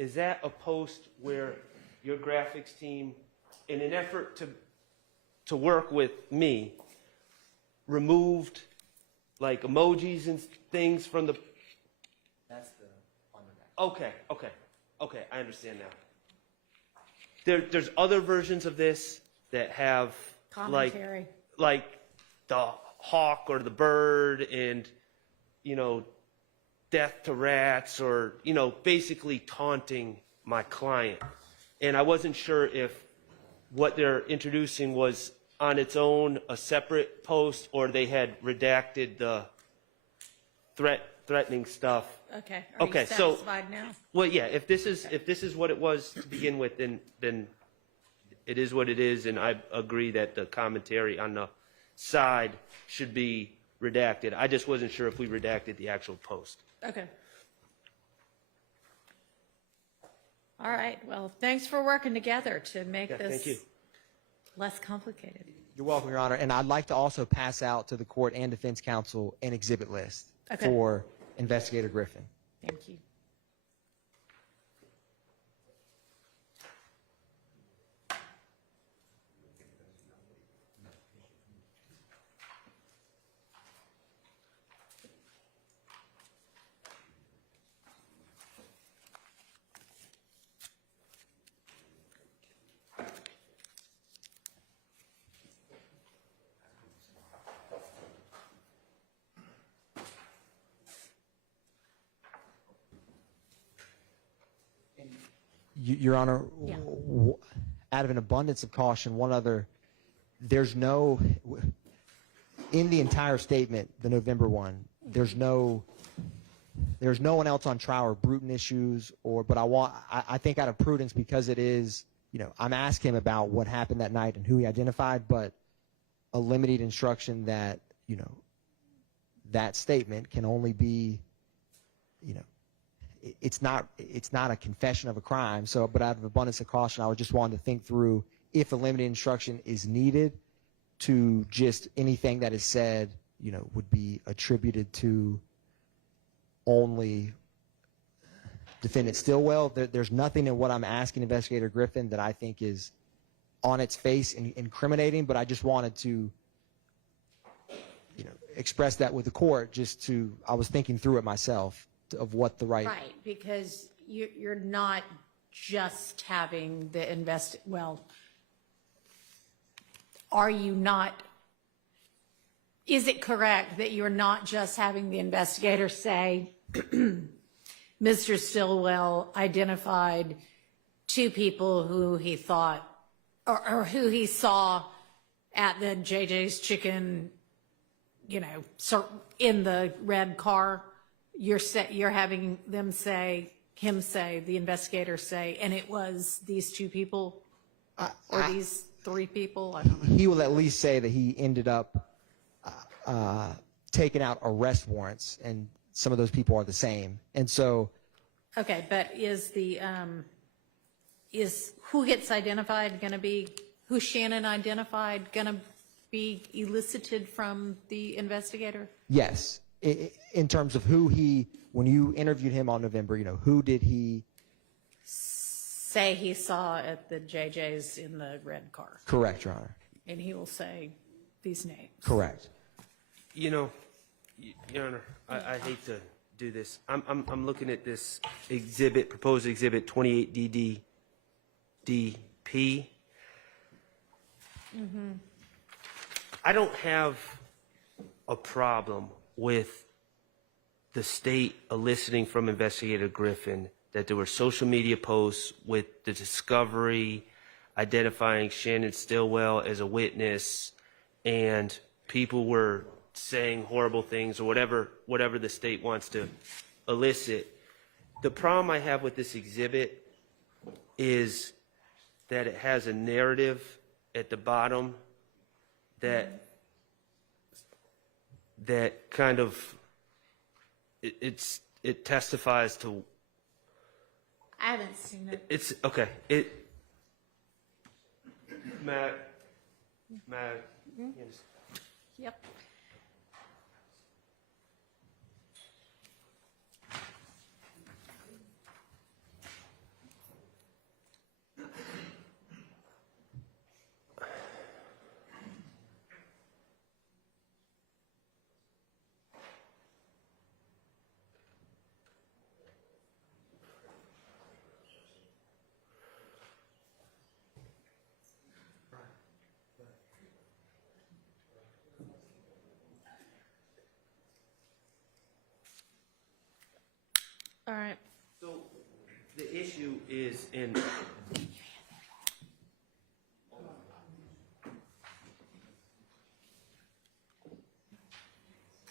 is that a post where your graphics team, in an effort to work with me, removed like emojis and things from the? That's the on the back. Okay, I understand now. There's other versions of this that have Commentary. like the hawk or the bird and, you know, death to rats or, you know, basically taunting my client. And I wasn't sure if what they're introducing was on its own a separate post or they had redacted the threatening stuff. Okay. Are you satisfied now? Well, yeah, if this is what it was to begin with, then it is what it is, and I agree that the commentary on the side should be redacted. I just wasn't sure if we redacted the actual post. Okay. All right. Well, thanks for working together to make Thank you. this less complicated. You're welcome, Your Honor. And I'd like to also pass out to the court and defense counsel an exhibit list for Investigator Griffin. Thank you. Your Honor, Yeah. Out of an abundance of caution, there's no, in the entire statement, the November one, there's no one else on trial or Bruton issues, but I think out of prudence, because it is, you know, I'm asking him about what happened that night and who he identified, but a limited instruction that, you know, that statement can only be, you know, it's not a confession of a crime. So, but out of abundance of caution, I would just want to think through if a limited instruction is needed to just anything that is said, you know, would be attributed to only defendant Stillwell. There's nothing in what I'm asking Investigator Griffin that I think is on its face incriminating, but I just wanted to, you know, express that with the court. I was thinking through it myself of what the right. Right, because you're not just having the are you not, is it correct that you're not just having the investigator say, Mr. Stillwell identified two people who he thought, or who he saw at the JJ's Chicken, you know, in the red car? You're having them say, the investigator say, and it was these two people or these three people? I don't know. He will at least say that he ended up taking out arrest warrants, and some of those people are the same. And so. Okay, but is who gets identified going to be, who Shannon identified going to be elicited from the investigator? Yes. In terms of when you interviewed him on November, you know, who did he say he saw at the JJ's in the red car? Correct, Your Honor. And he will say these names. Correct. You know, Your Honor, I hate to do this. I'm looking at this proposed exhibit 28DD DP. Mm-hmm. I don't have a problem with the state eliciting from Investigator Griffin that there were social media posts with the discovery identifying Shannon Stillwell as a witness, and people were saying horrible things or whatever the state wants to elicit. The problem I have with this exhibit is that it has a narrative at the bottom that kind of it testifies to. I haven't seen it. It's okay. Matt. Yes. Yep. All right. So the issue is in.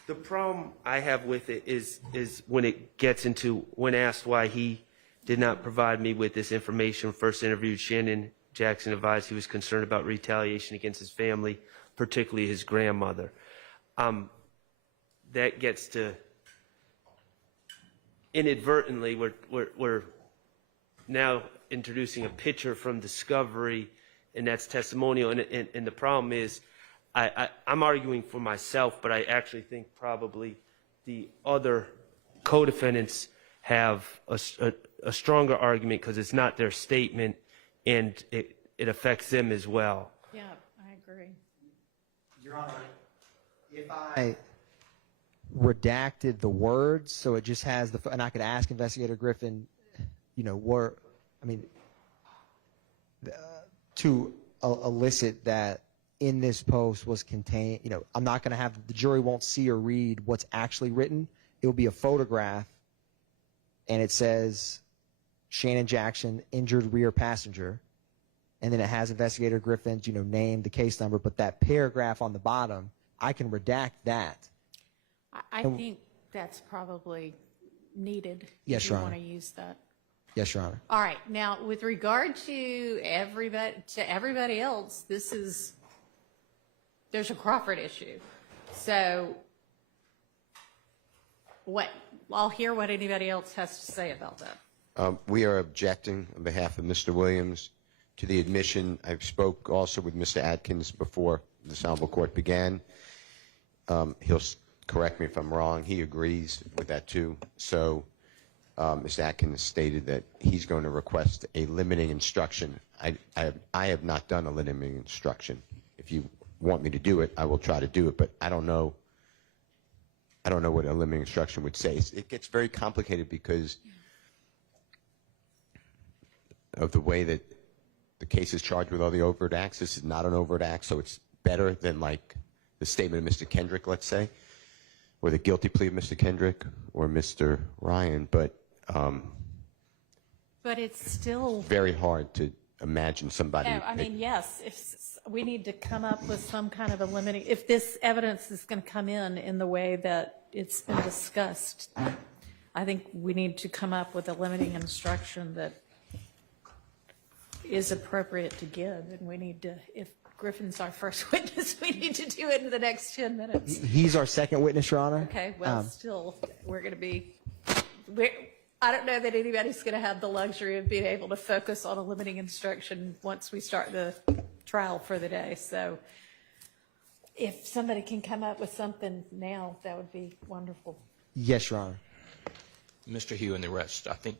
The problem I have with it is when it gets into, when asked why he did not provide me with this information, first interviewed Shannon Jackson advised he was concerned about retaliation against his family, particularly his grandmother. That gets to, inadvertently, we're now introducing a picture from discovery, and that's testimonial. And the problem is, I'm arguing for myself, but I actually think probably the other co-defendants have a stronger argument because it's not their statement, and it affects them as well. Yeah, I agree. Your Honor, if I redacted the words, so it just has the, and I could ask Investigator Griffin, to elicit that in this post was contained, I'm not going to have, the jury won't see or read what's actually written. It will be a photograph, and it says Shannon Jackson, injured rear passenger, and then it has Investigator Griffin's, name, the case number, but that paragraph on the bottom, I can redact that. I think that's probably needed. Yes, if you Your Honor. want to use that. Yes, Your Honor. All right. Now, with regard to everybody else, there's a Crawford issue. So I'll hear what anybody else has to say about that. We are objecting on behalf of Mr. Williams to the admission. I spoke also with Mr. Atkins before this honorable court began. He'll correct me if I'm wrong. He agrees with that too. So Mr. Atkins stated that he's going to request a limiting instruction. I have not done a limiting instruction. If you want me to do it, I will try to do it, but I don't know what a limiting instruction would say. It gets very complicated because of the way that the case is charged with all the overt acts. This is not an overt act, so it's better than like the statement of Mr. Kendrick, let's say, or the guilty plea of Mr. Kendrick or Mr. Ryan, but it's still very hard to imagine somebody. No, I mean, yes, if we need to come up with some kind of a limiting, if this evidence is going to come in the way that it's been discussed, I think we need to come up with a limiting instruction that is appropriate to give, and we need to, if Griffin's our first witness, we need to do it in the next 10 minutes. He's our second witness, Your Honor. Okay, well, still, we're going to be, I don't know that anybody's going to have the luxury of being able to focus on a limiting instruction once we start the trial for the day. So if somebody can come up with something now, that would be wonderful. Yes, Your Honor. Mr. Hugh and the rest, I think,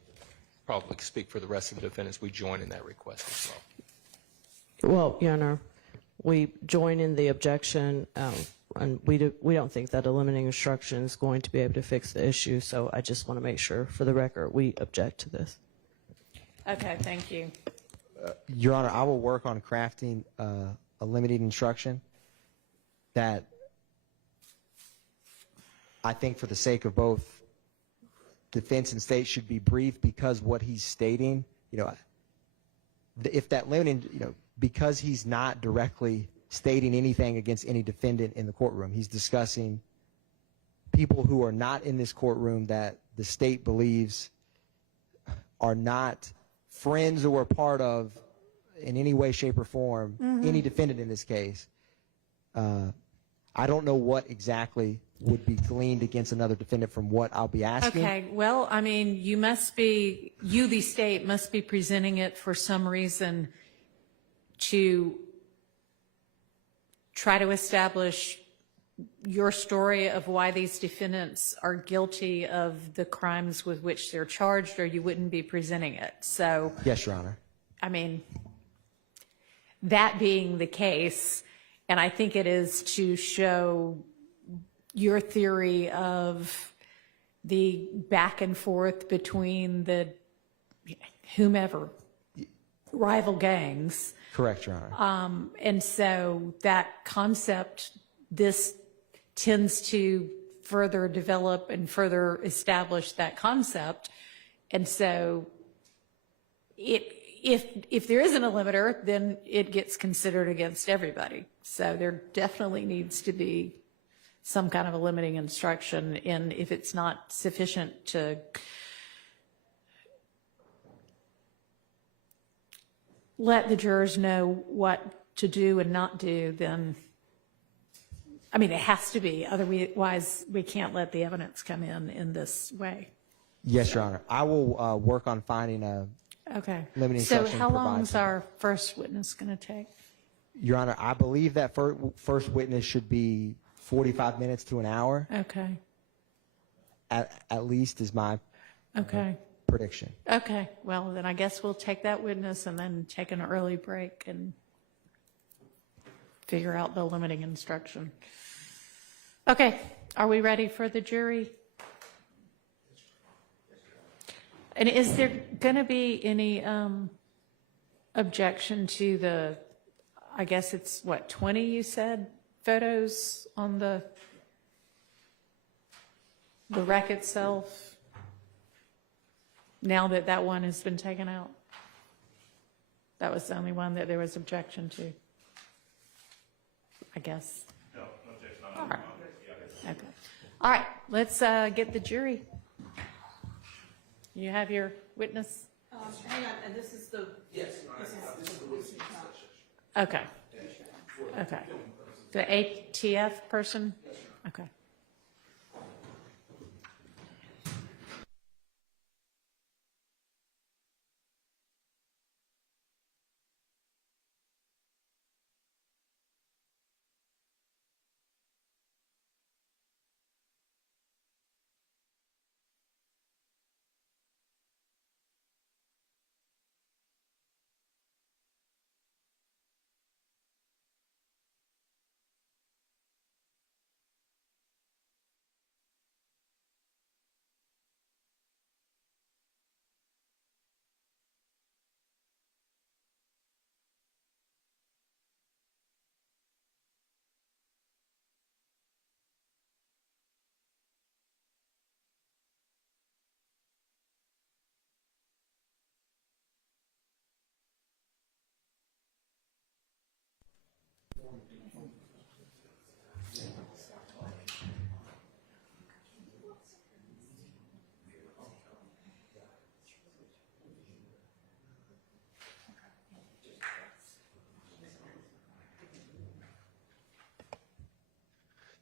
probably speak for the rest of the defendants. We join in that request as well. Well, Your Honor, we join in the objection, and we don't think that a limiting instruction is going to be able to fix the issue, so I just want to make sure, for the record, we object to this. Okay, thank you. Your Honor, I will work on crafting a limited instruction that I think for the sake of both defense and state should be brief, because what he's stating, if that limiting, because he's not directly stating anything against any defendant in the courtroom, he's discussing people who are not in this courtroom that the state believes are not friends or part of, in any way, shape, or form, any defendant in this case. I don't know what exactly would be gleaned against another defendant from what I'll be asking. Okay, well, I mean, you, the state, must be presenting it for some reason to try to establish your story of why these defendants are guilty of the crimes with which they're charged, or you wouldn't be presenting it. So, Yes, Your Honor. I mean, that being the case, and I think it is to show your theory of the back and forth between the whomever rival gangs. Correct, Your Honor. And so that concept, this tends to further develop and further establish that concept And so if there isn't a limiter, then it gets considered against everybody. So there definitely needs to be some kind of a limiting instruction, and if it's not sufficient to let the jurors know what to do and not do, then, I mean, it has to be. Otherwise, we can't let the evidence come in this way. Yes, Your Honor. I will work on finding a Okay. limiting So instruction. how long provides is our first witness going to take? Your Honor, I believe that first witness should be 45 minutes to an hour, Okay. at least is my Okay. prediction. Okay. Well, then I guess we'll take that witness and then take an early break and figure out the limiting instruction. Okay. Are we ready for the jury? And is there going to be any objection to the, I guess it's what, 20 you said, photos on the wreck itself? Now that that one has been taken out? That was the only one that there was objection to, I guess. No objection. All right. Okay. All right, let's get the jury. You have your witness? Hang on, and this is the. Yes, this is the whizzing. Okay. Okay. The ATF person? Okay.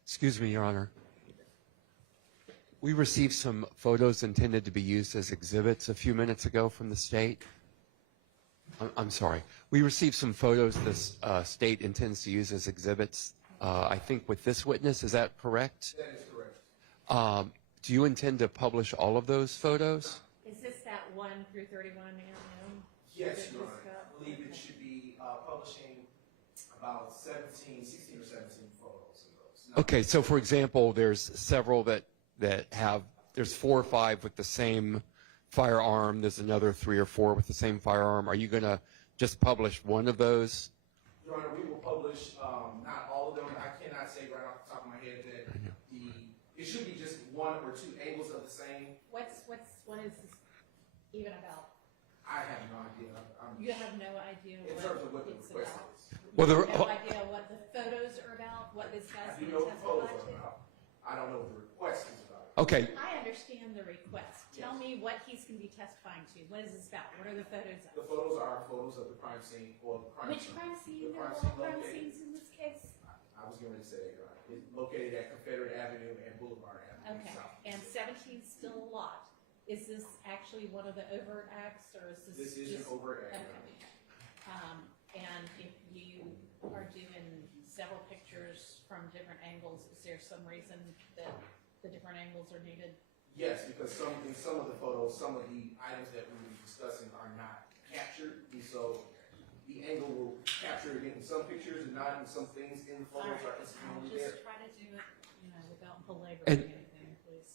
Excuse me, Your Honor. We received some photos intended to be used as exhibits a few minutes ago from the state. I'm sorry. We received some photos this state intends to use as exhibits, I think, with this witness. Is that correct? That is correct. Do you intend to publish all of those photos? Is this that 1 through 31 Aaron? Yes, Your Honor. I believe it should be publishing about 16 or 17 photos of those. No. Okay, so for example, there's several that have, there's 4 or 5 with the same firearm. There's another 3 or 4 with the same firearm. Are you going to just publish one of those? Your Honor, we will publish not all of them. I cannot say right off the top of my head that it should be just 1 or 2 angles of the same. What is this even about? I have no idea. You have no idea In terms of what the it's request about? is. Well, You have no idea what the photos are about, what this I guy's do going know to what the photos testify are to? about. I don't know what the request is about. Okay, I understand the request. Tell me what he's going to be testifying to. What is this about? What are the photos The of? photos are photos of the crime scene or the crime Which scene. crime scene? The There are crime a lot of scene crime located. scenes in this case. I was going to say that, Your Honor. It's located at Confederate Avenue and Boulevard Avenue. Okay, South. and 17 is still a lot. Is this actually one of the overt acts, or is this This is an just- overt act. Okay. And if you are doing several pictures from different angles, is there some reason that the different angles are needed? Yes, because in some of the photos, some of the items that we were discussing are not captured, and so the angle will capture it in some pictures and not in some things in the All photos are right, I'll incidentally there. just try to do it, without belaboring And- anything, please.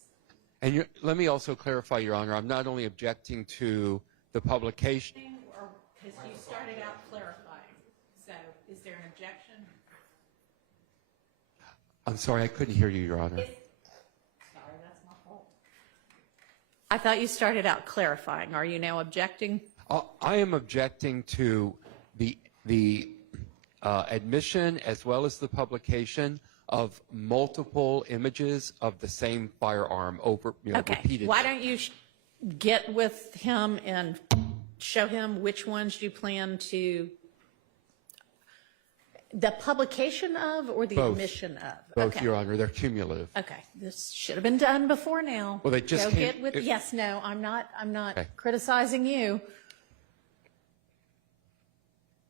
and let me also clarify, Your Honor, I'm not only objecting to the publication. Or, because you started out clarifying, so is there an objection? I'm sorry, I couldn't hear you, Your Honor. Sorry, that's my fault. I thought you started out clarifying. Are you now objecting? I am objecting to the admission as well as the publication of multiple images of the same firearm over, Okay. repeated. Why don't you get with him and show him which ones you plan to, the publication of or the Both. admission of? Both, Okay. Your Honor. They're cumulative. Okay, this should have been done before now. Well, they just Go came- get with, it- yes, no, I'm not Okay. criticizing you.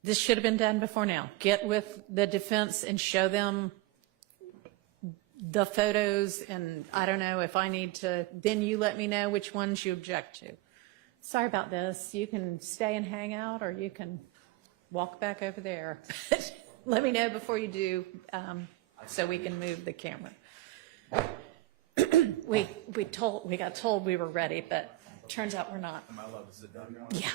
This should have been done before now. Get with the defense and show them the photos, and I don't know if I need to, then you let me know which ones you object to. Sorry about this. You can stay and hang out, or you can walk back over there. Let me know before you do, so we can move the camera. We got told we were ready, but turns out we're not. Am I allowed to sit down? Yeah.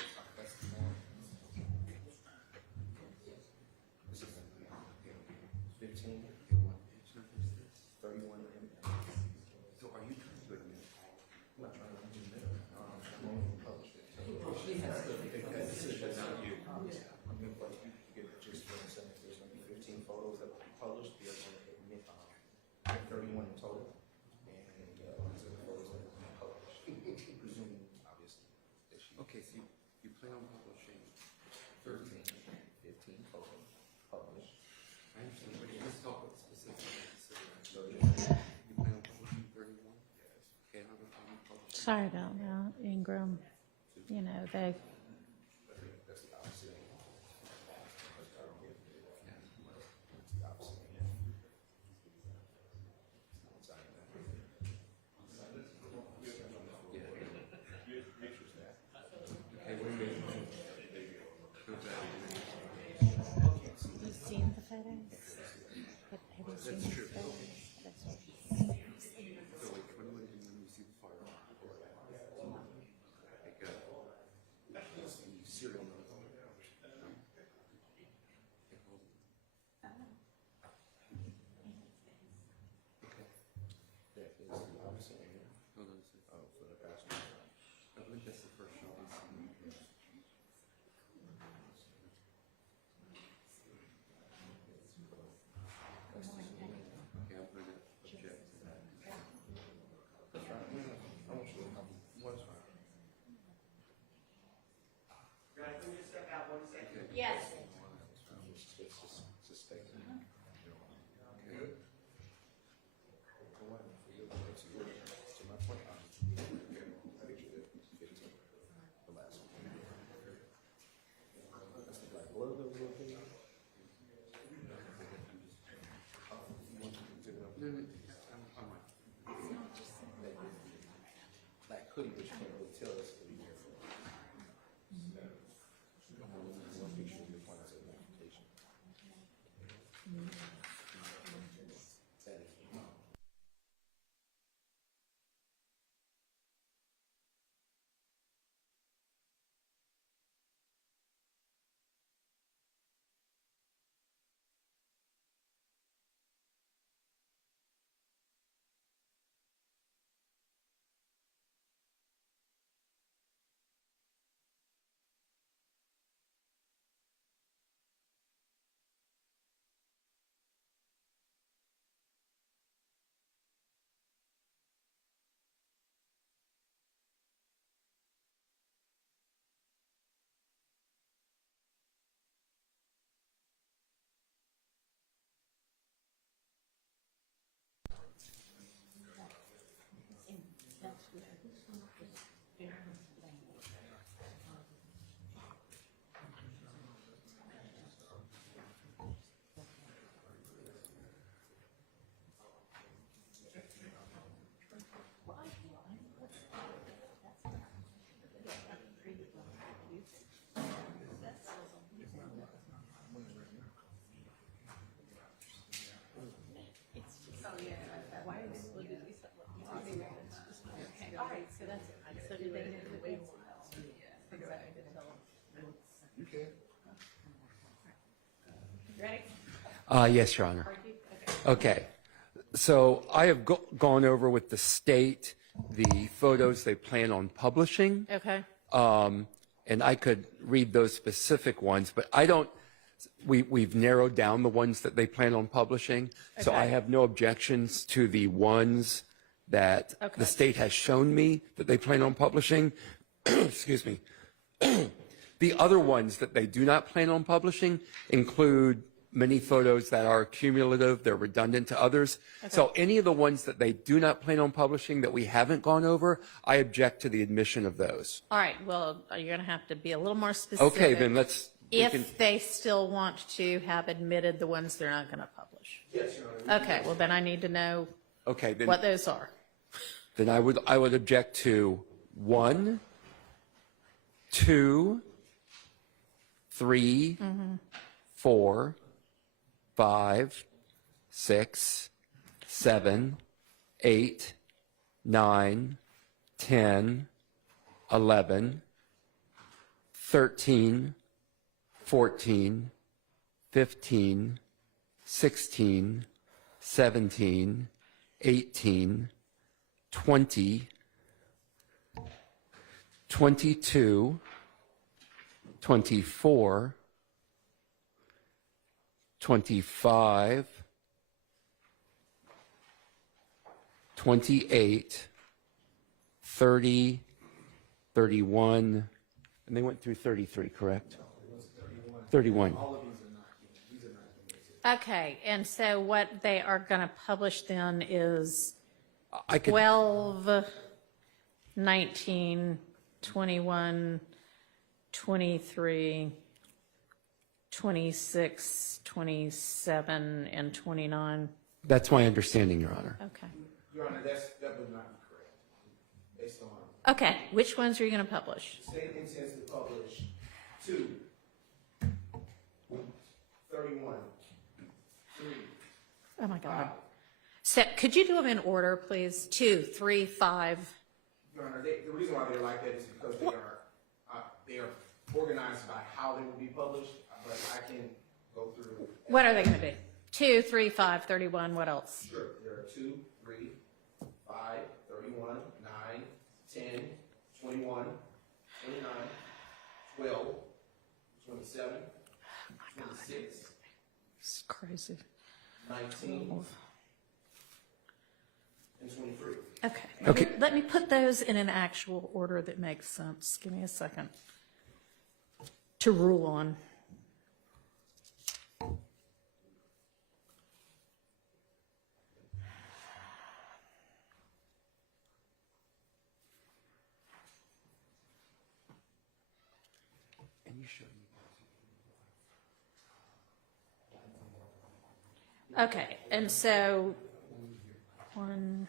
Okay, so you plan on publishing 13, 15 photos published. I understand, but let's talk about specifics. So you plan on publishing 31? Yes. Okay, how many published? Sorry about that, Ingram. You know, they, you've seen the photos? Have you seen the photos? So like 21 and when you see the firearm, like the serial number. That is the opposite here. Hold on a second. Oh, for the passenger. I believe that's the first shot we see. Okay, I'm going to object to that. That's right. I want you to have what's right. Yes. Suspecting. Okay. So my point, picture that 15, the last one. That's the black blood that we're looking at. Black hoodie, but you can't really tell us who you're from. One picture of your point of identification. That is. Ready? Yes, Your Honor. Okay. So I have gone over with the state the photos they plan on publishing. Okay. And I could read those specific ones, but I don't, we've narrowed down the ones that they plan on publishing. So I Okay. have no objections to the ones that Okay. the state has shown me that they plan on publishing. Excuse me. The other ones that they do not plan on publishing include many photos that are cumulative, they're redundant to others. So any of the ones that they do not plan on publishing that we haven't gone over, I object to the admission of those. All right, well, you're going to have to be a little more specific. Okay, then let's, we can- If they still want to have admitted the ones they're not going to publish. Yes, Your Honor. Okay, well, then I need to know okay, then. what those are. Then I would object to 1, 2, 3, 4, 5, 6, 7, 8, 9, 10, 11, 13, 14, 15, 16, 17, 18, 20, 22, 24, 25, 28, 30, 31, and they went through 33, correct? 31. Okay, and so what they are going to publish then is I could, 12, 19, 21, 23, 26, 27, and 29. that's my understanding, Your Honor. Okay. Your Honor, that would not be correct, based on, Okay, which ones are you going to publish? the state intends to publish 2, 31, 3, Oh, my God. So could you do them in order, please? 2, 3, 5. Your Honor, the reason why they're like that is because they are organized by how they will be published, but I can go through. What are they going to be? 2, 3, 5, 31, what else? Sure, there are 2, 3, 5, 31, 9, 10, 21, 29, 12, 27, 26, It's crazy. 19, and 23. Okay. Okay. Let me put those in an actual order that makes sense. Give me a second to rule on. Okay, and so one.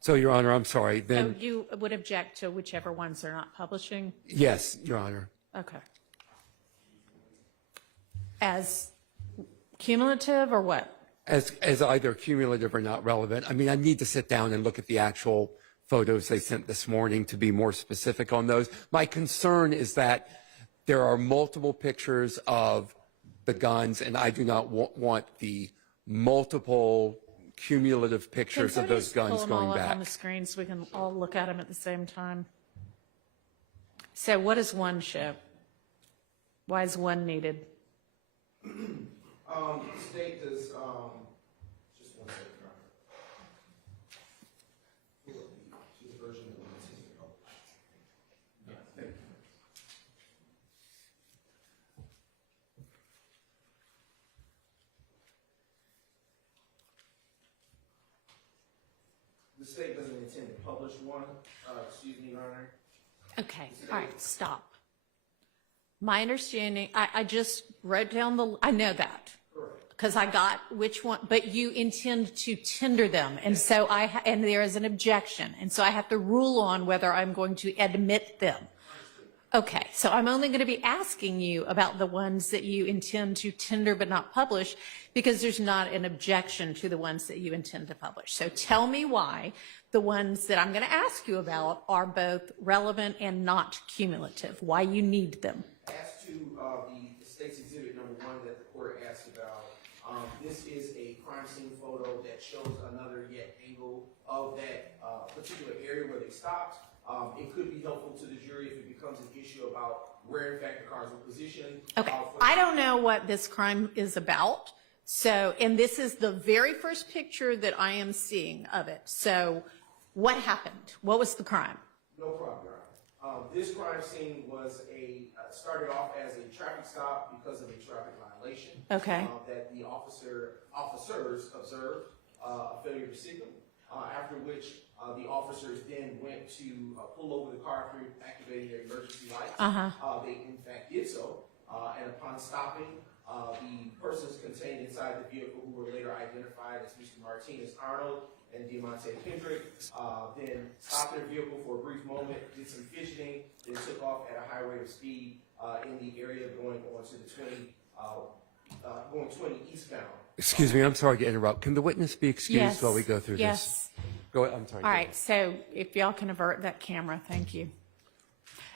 So, Your Honor, I'm sorry. So Then, you would object to whichever ones they're not publishing? yes, Your Honor. Okay. As cumulative or what? As either cumulative or not relevant. I mean, I need to sit down and look at the actual photos they sent this morning to be more specific on those. My concern is that there are multiple pictures of the guns, and I do not want the multiple cumulative pictures Can of those somebody guns pull them all going up on back. the screen so we can all look at them at the same time? So what does one show? Why is one needed? The state does, just one second, Your Honor. Pull up the version of the intended to publish. Thank you. The state doesn't intend to publish one, excuse me, Your Honor. Okay, all right, stop. My understanding, I just wrote down I know that. Because I got which one, but you intend to tender them. And so and there is an objection. And so I have to rule on whether I'm going to admit them. Okay, so I'm only going to be asking you about the ones that you intend to tender but not publish because there's not an objection to the ones that you intend to publish. So tell me why the ones that I'm going to ask you about are both relevant and not cumulative, why you need them. As to the state's exhibit number 1 that the court asked about, this is a crime crime scene photo that shows another yet angle of that particular area where they stopped. It could be helpful to the jury if it becomes an issue about where in fact the cars were positioned. Okay, I don't know what this crime is about. So, and this is the very first picture that I am seeing of it. So, what happened? What was the crime? No problem, Your Honor. This crime scene was started off as a traffic stop because of a traffic violation. Okay. That the officers observed a failure to signal. After which the officers then went to pull over the car after activating their emergency lights. They in fact did so, and upon stopping, the persons contained inside the vehicle, who were later identified as Mr. Martinez Arnold and Diamante Kendrick, then stopped their vehicle for a brief moment, did some fidgeting, then took off at a high rate of speed in the area going on to the 20 eastbound. Excuse me, I'm sorry to interrupt. Can the witness be excused Yes. while we go through Yes. this? Go ahead. I'm sorry. All right, so if y'all can avert that camera, thank you.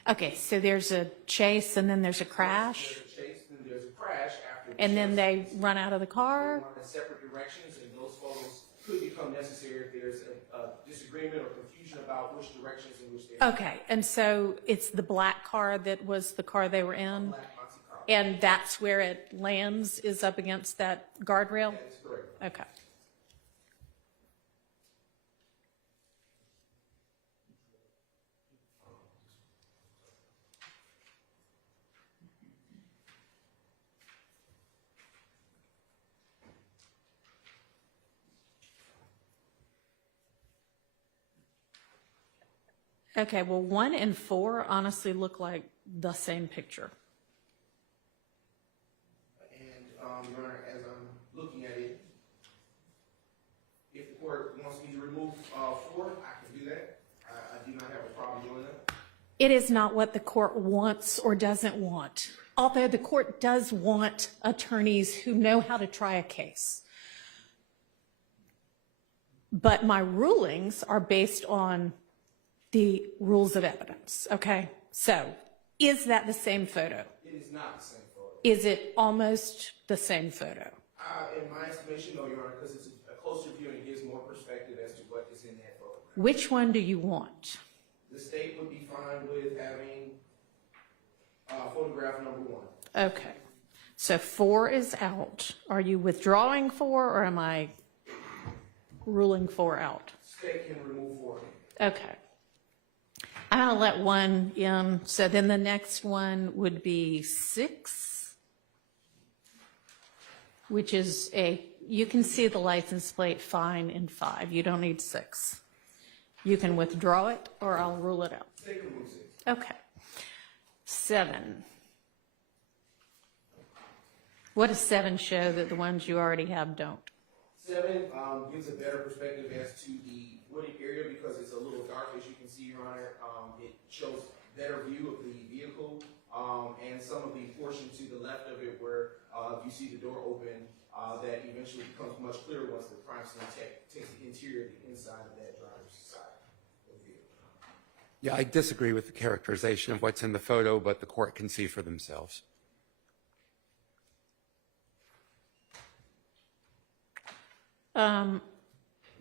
Okay, so there's a chase and then there's a crash, There's a chase, then there's a crash after the and then chase. they run out of the They car. run in separate directions, and those photos could become necessary if there's a disagreement or confusion about which directions in which they're Okay, and so it's the black car that was the car they were in, Black Monte Carlo. and that's where it lands, is up against that guardrail? That is correct. Okay. Okay, well, 1 and 4 honestly look like the same picture. And, Your Honor, as I'm looking at it, if the court wants me to remove 4, I can do that. I do not have a problem doing that. It is not what the court wants or doesn't want, although the court does want attorneys who know how to try a case. But my rulings are based on the rules of evidence, okay? So, is that the same photo? It is not the same photo. Is it almost the same photo? In my estimation, no, Your Honor, because it's a closer view and it gives more perspective as to what is in that photograph. Which one do you want? The state would be fine with having photograph number 1. Okay, so 4 is out. Are you withdrawing 4, or am I ruling 4 out? State can remove 4. Okay. I'm going to let 1 in, so then the next one would be 6, which is you can see the license plate fine in 5. You don't need 6. You can withdraw it, or I'll rule it out. State can remove 6. Okay. 7. What does 7 show that the ones you already have don't? 7 gives a better perspective as to the wooded area because it's a little dark, as you can see, Your Honor. It shows better view of the vehicle and some of the portion to the left of it where you see the door open, that eventually becomes much clearer once the crime scene takes the interior, the inside of that driver's side of the vehicle. Yeah, I disagree with the characterization of what's in the photo, but the court can see for themselves.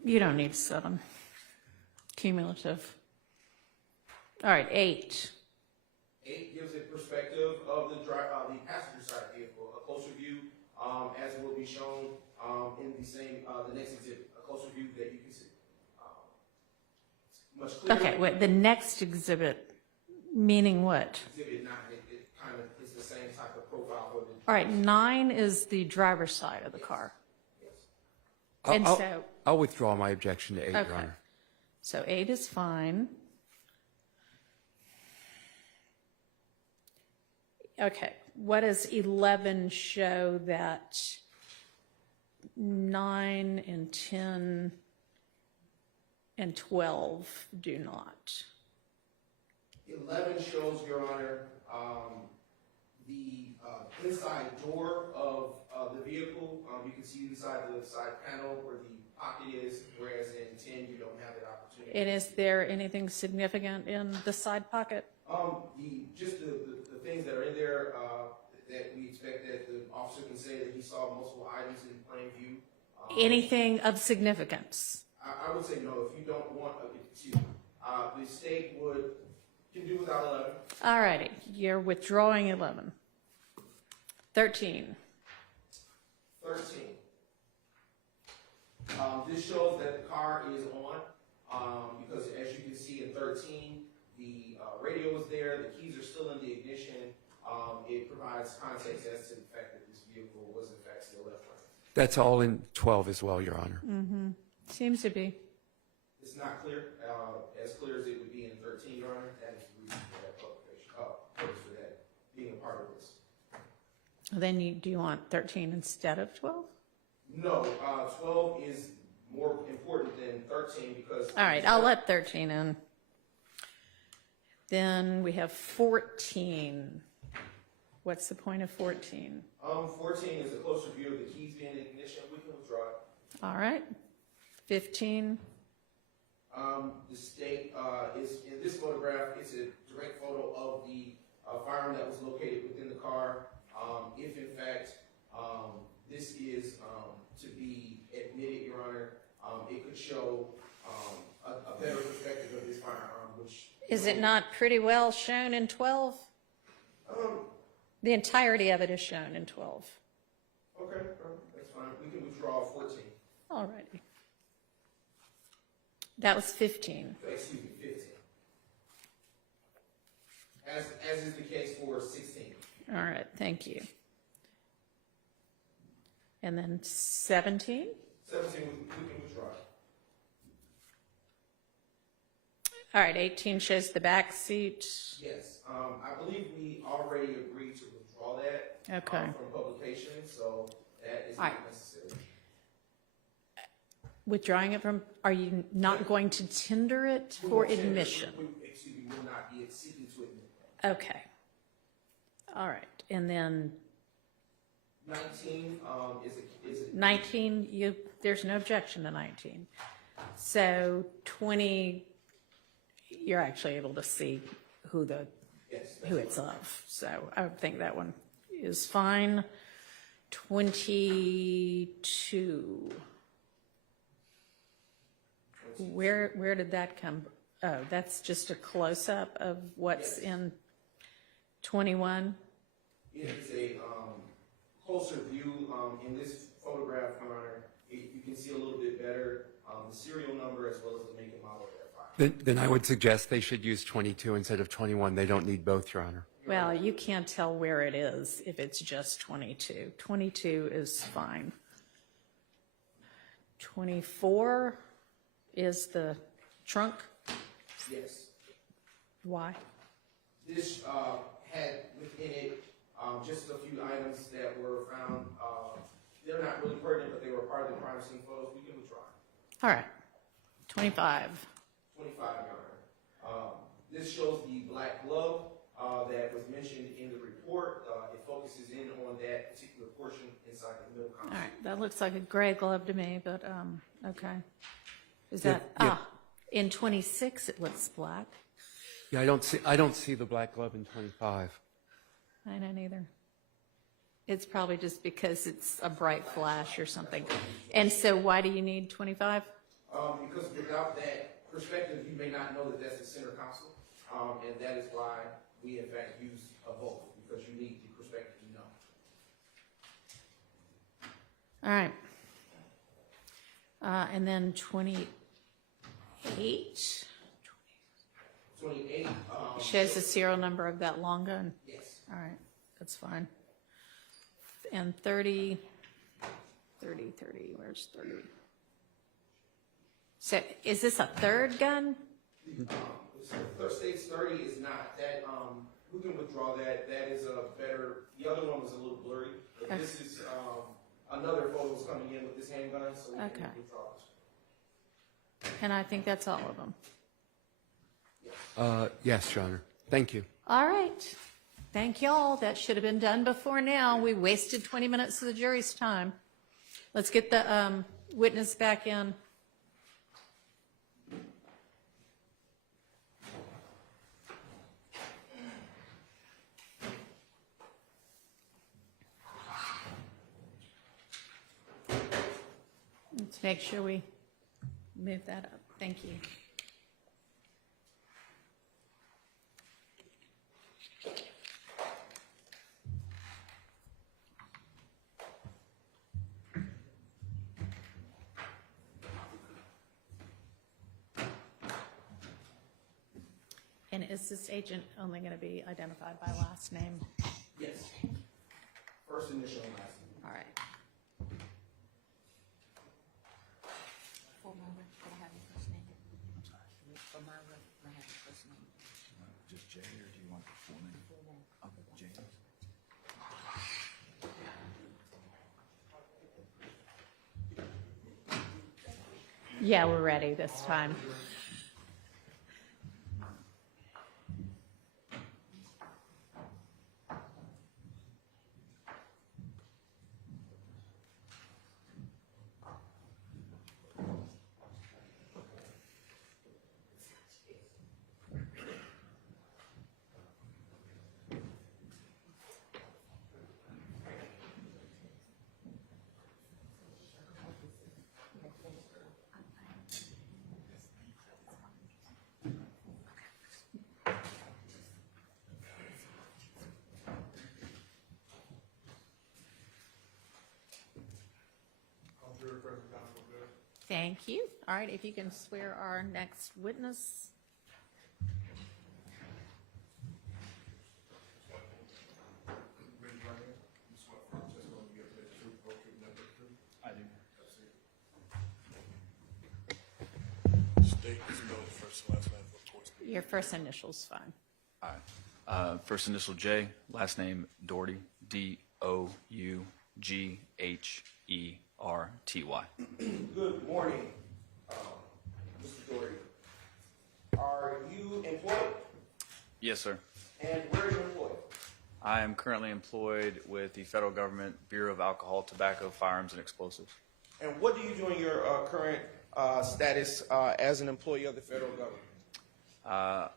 You don't need 7. Cumulative. All right, 8. 8 gives a perspective of the passenger side vehicle, a closer view, as will be shown in the next exhibit, a closer view that you can see. Much clearer. Okay, wait, the next exhibit, meaning what? Exhibit 9, it kind of is the same type of profile for the. All right, 9 is the driver's side of the car. Yes. And so, I'll withdraw my objection to 8, Your okay. Honor. So 8 is fine. Okay, what does 11 show that 9 and 10 and 12 do not? 11 shows, Your Honor, the inside door of the vehicle. You can see inside the side panel where the pocket is, whereas in 10 you don't have that opportunity. And is there anything significant in the side pocket? Just the things that are in there that we expect that the officer can say that he saw multiple items in plain view. Anything of significance? I would say no. If you don't want, the state can do without 11. All righty, you're withdrawing 11. 13. 13. This shows that the car is on, because as you can see in 13, the radio is there, the keys are still in the ignition. It provides context as to the fact that this vehicle was in fact still left running. That's all in 12 as well, Your Honor. Seems to be. It's not clear, as clear as it would be in 13, Your Honor. That is the reason for that publication, purpose for that being a part of this. Then do you want 13 instead of 12? No, 12 is more important than 13 because... All right, I'll let 13 in. Then we have 14. What's the point of 14? 14 is a closer view of the keys being in ignition. We can withdraw it. All right. 15. The state is, in this photograph, it's a direct photo of the firearm that was located within the car. If in fact this is to be admitted, Your Honor, it could show a better perspective of this firearm, which... Is it not pretty well shown in 12? The entirety of it is shown in 12. Okay, that's fine. We can withdraw 14. All righty. That was 15. Excuse me, 15. As is the case for 16. All right, thank you. And then 17? 17, we can withdraw it. All right, 18 shows the back seat. Yes, I believe we already agreed to withdraw that Okay. from publication, so that is All right. not necessary. Withdrawing it from, are you not going to tender it for admission? Excuse me, we will not be seeking to admit that. Okay. All right, and then 19 is a 19, there's no objection to 19. So 20, you're actually able to see who it's of. So I would think that one is fine. 22. Where did that come? Oh, that's just a close-up of what's in 21. It is a closer view in this photograph, Your Honor. You can see a little bit better the serial number as well as the make and model of that fire. Then I would suggest they should use 22 instead of 21. They don't need both, Your Honor. Well, you can't tell where it is if it's just 22. 22 is fine. 24 is the trunk. Yes. Why? This had within it just a few items that were found. They're not really pertinent, but they were part of the crime scene photos. We can withdraw. All right. 25. 25, Your Honor. This shows the black glove that was mentioned in the report. It focuses in on that particular portion inside the middle console. All right. That looks like a gray glove to me, but okay. Is Yeah, that yeah. in 26 it looks black. Yeah, I don't see the black glove in 25. I don't either. It's probably just because it's a bright flash or something. And so why do you need 25? Because without that perspective, you may not know that that's the center console, and that is why we in fact use a both, because you need the perspective to know. All right. And then 28 28. shows the serial number of that long gun. Yes. All right, that's fine. And 30, where's 30? So is this a third gun? Third state's 30 is not. That we can withdraw that. That is a better. The other one was a little blurry. But Okay. this is another photos coming in with this handgun, so we can Okay. withdraw this. And I think that's all of them. Yes, Your Honor. Thank you. All right. Thank y'all. That should have been done before now. We wasted 20 minutes of the jury's time. Let's get the witness back in. Let's make sure we move that up. Thank you. And is this agent only going to be identified by last name? Yes. First initial and last name. All right. For my record, could I have your first name? For my record, could I have your first name? Just Jay, or do you want the full name? Okay, James. Yeah, we're ready this time. Thank you. All right, if you can swear our next witness. I do. State is spelled first and last name for court's. Your first initial's fine. All right. First initial J, last name Doherty, Doughgerty. Good morning, Mr. Doherty. Are you employed? Yes, sir. And where are you employed? I am currently employed with the federal government Bureau of Alcohol, Tobacco, Firearms, and Explosives. And what do you do in your current status as an employee of the federal government?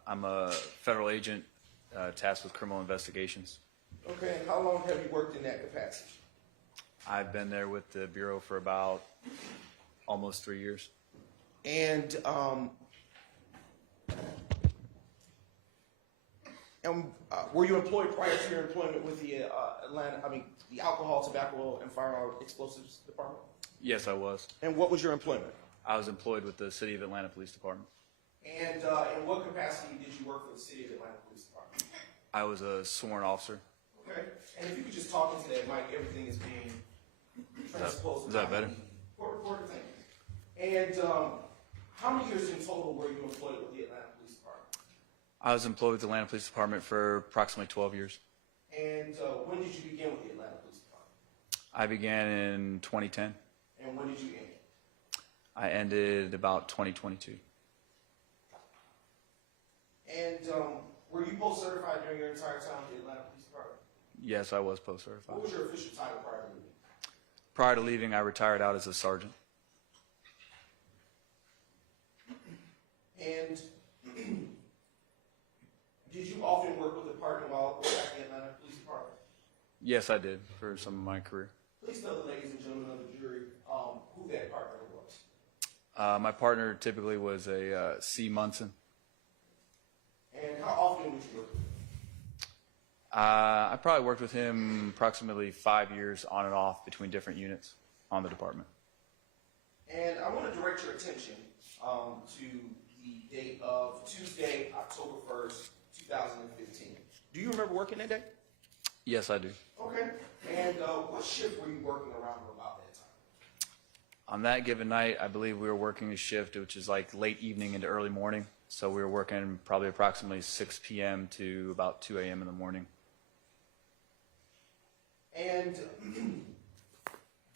I'm a federal agent tasked with criminal investigations. Okay, and how long have you worked in that capacity? I've been there with the Bureau for about almost 3 years. And were you employed prior to your employment with the the Alcohol, Tobacco, and Firearm Explosives Department? Yes, I was. And what was your employment? I was employed with the City of Atlanta Police Department. And in what capacity did you work for the City of Atlanta Police Department? I was a sworn officer. Okay. And if you could just talk into that mic, everything is being transposed. Is that better? Record the thing. And how many years in total were you employed with the Atlanta Police Department? I was employed with the Atlanta Police Department for approximately 12 years. And when did you begin with the Atlanta Police Department? I began in 2010. And when did you end? I ended about 2022. And were you post-certified during your entire time with the Atlanta Police Department? Yes, I was post-certified. What was your official title prior to leaving? Prior to leaving, I retired out as a sergeant. And did you often work with a partner while at the Atlanta Police Department? Yes, I did for some of my career. Please tell the ladies and gentlemen of the jury who that partner was. My partner typically was a C. Munson. And how often would you work with him? I probably worked with him approximately 5 years on and off between different units on the department. And I want to direct your attention to the date of Tuesday, October 1st, 2015. Do you remember working that day? Yes, I do. Okay. And what shift were you working around about that time? On that given night, I believe we were working a shift which is like late evening into early morning. So we were working probably approximately 6 p.m. to about 2 a.m. in the morning. And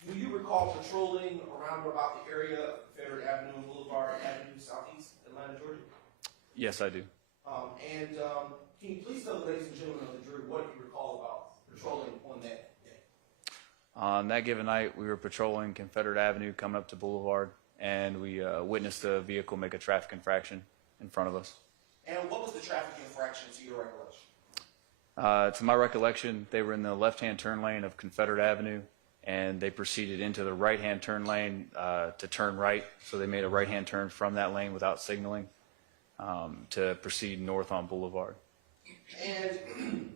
do you recall patrolling around or about the area of Confederate Avenue, Boulevard Avenue, Southeast Atlanta, Georgia? Yes, I do. And can you please tell the ladies and gentlemen of the jury what you recall about patrolling on that day? On that given night, we were patrolling Confederate Avenue coming up to Boulevard, and we witnessed a vehicle make a traffic infraction in front of us. And what was the traffic infraction to your recollection? To my recollection, they were in the left-hand turn lane of Confederate Avenue, and they proceeded into the right-hand turn lane to turn right. So they made a right-hand turn from that lane without signaling to proceed north on Boulevard. And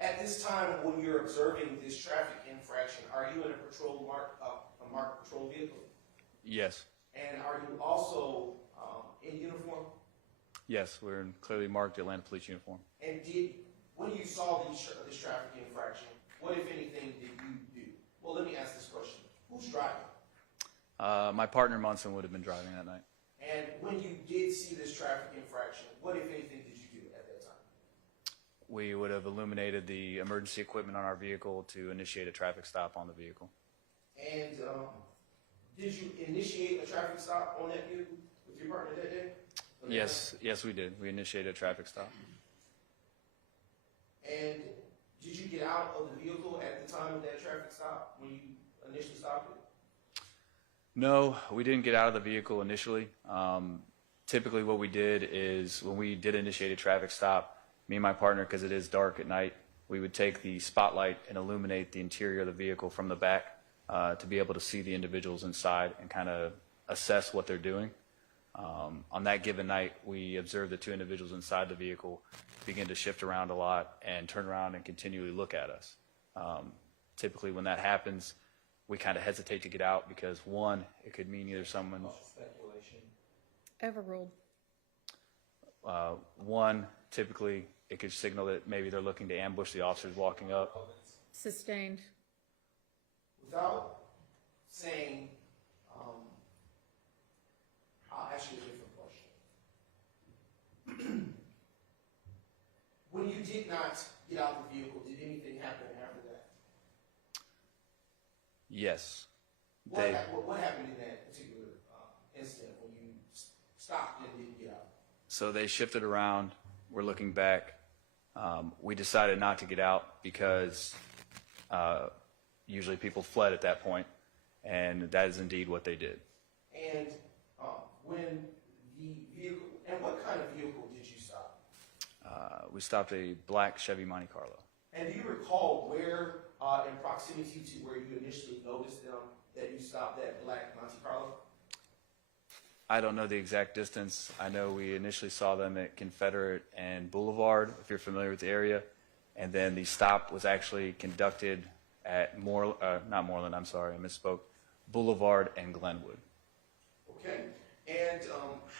at this time, when you're observing this traffic infraction, are you in a marked patrol vehicle? Yes. And are you also in uniform? Yes, we're in clearly marked Atlanta Police uniform. And when you saw this traffic infraction, what, if anything, did you do? Well, let me ask this question. Who's driving? My partner Munson would have been driving that night. And when you did see this traffic infraction, what, if anything, did you do at that time? We would have illuminated the emergency equipment on our vehicle to initiate a traffic stop on the vehicle. And did you initiate a traffic stop on that vehicle with your partner that day? Yes, we did. We initiated a traffic stop. And did you get out of the vehicle at the time of that traffic stop when you initially stopped it? No, we didn't get out of the vehicle initially. Typically what we did is when we did initiate a traffic stop, me and my partner, because it is dark at night, we would take the spotlight and illuminate the interior of the vehicle from the back to be able to see the individuals inside and kind of assess what they're doing. On that given night, we observed the two individuals inside the vehicle begin to shift around a lot and turn around and continually look at us. Typically when that happens, we kind of hesitate to get out because, one, it could mean either someone... Overruled. One, typically it could signal that maybe they're looking to ambush the officers walking up. Sustained. Without saying, I'll ask you a different question. When you did not get out of the vehicle, did anything happen after that? Yes. What happened in that particular incident when you stopped and didn't get out? So they shifted around. We're looking back. We decided not to get out because usually people fled at that point, and that is indeed what they did. And when the vehicle, and what kind of vehicle did you stop? We stopped a black Chevy Monte Carlo. And do you recall where, in proximity to where you initially noticed them, that you stopped that black Monte Carlo? I don't know the exact distance. I know we initially saw them at Confederate and Boulevard, if you're familiar with the area. And then the stop was actually conducted at not Moreland, I'm sorry, I misspoke, Boulevard and Glenwood. Okay. And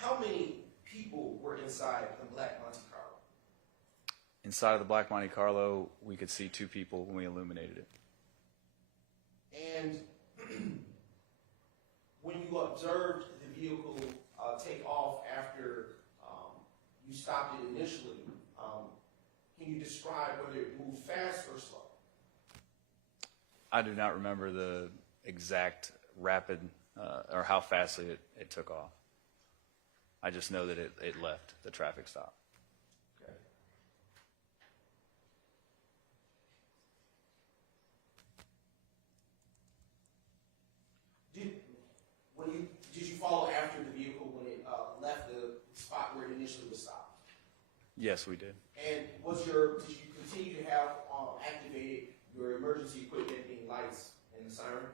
how many people were inside the black Monte Carlo? Inside of the black Monte Carlo, we could see two people when we illuminated it. And when you observed the vehicle take off after you stopped it initially, can you describe whether it moved fast or slow? I do not remember the exact rapid or how fast it took off. I just know that it left the traffic stop. Okay. Did you follow after the vehicle when it left the spot where it initially was stopped? Yes, we did. And did you continue to have activated your emergency equipment, being lights and the siren?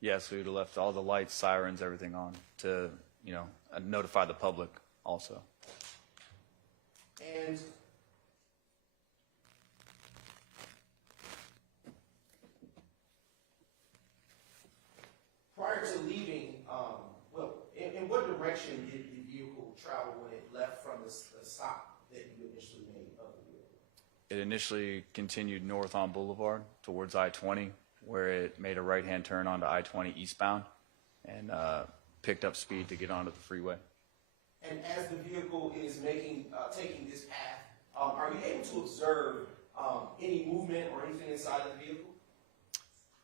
Yes, we would have left all the lights, sirens, everything on to, notify the public also. And prior to leaving, in what direction did the vehicle travel when it left from the stop that you initially made of the vehicle? It initially continued north on Boulevard towards I-20, where it made a right-hand turn onto I-20 eastbound and picked up speed to get onto the freeway. And as the vehicle is taking this path, are you able to observe any movement or anything inside of the vehicle?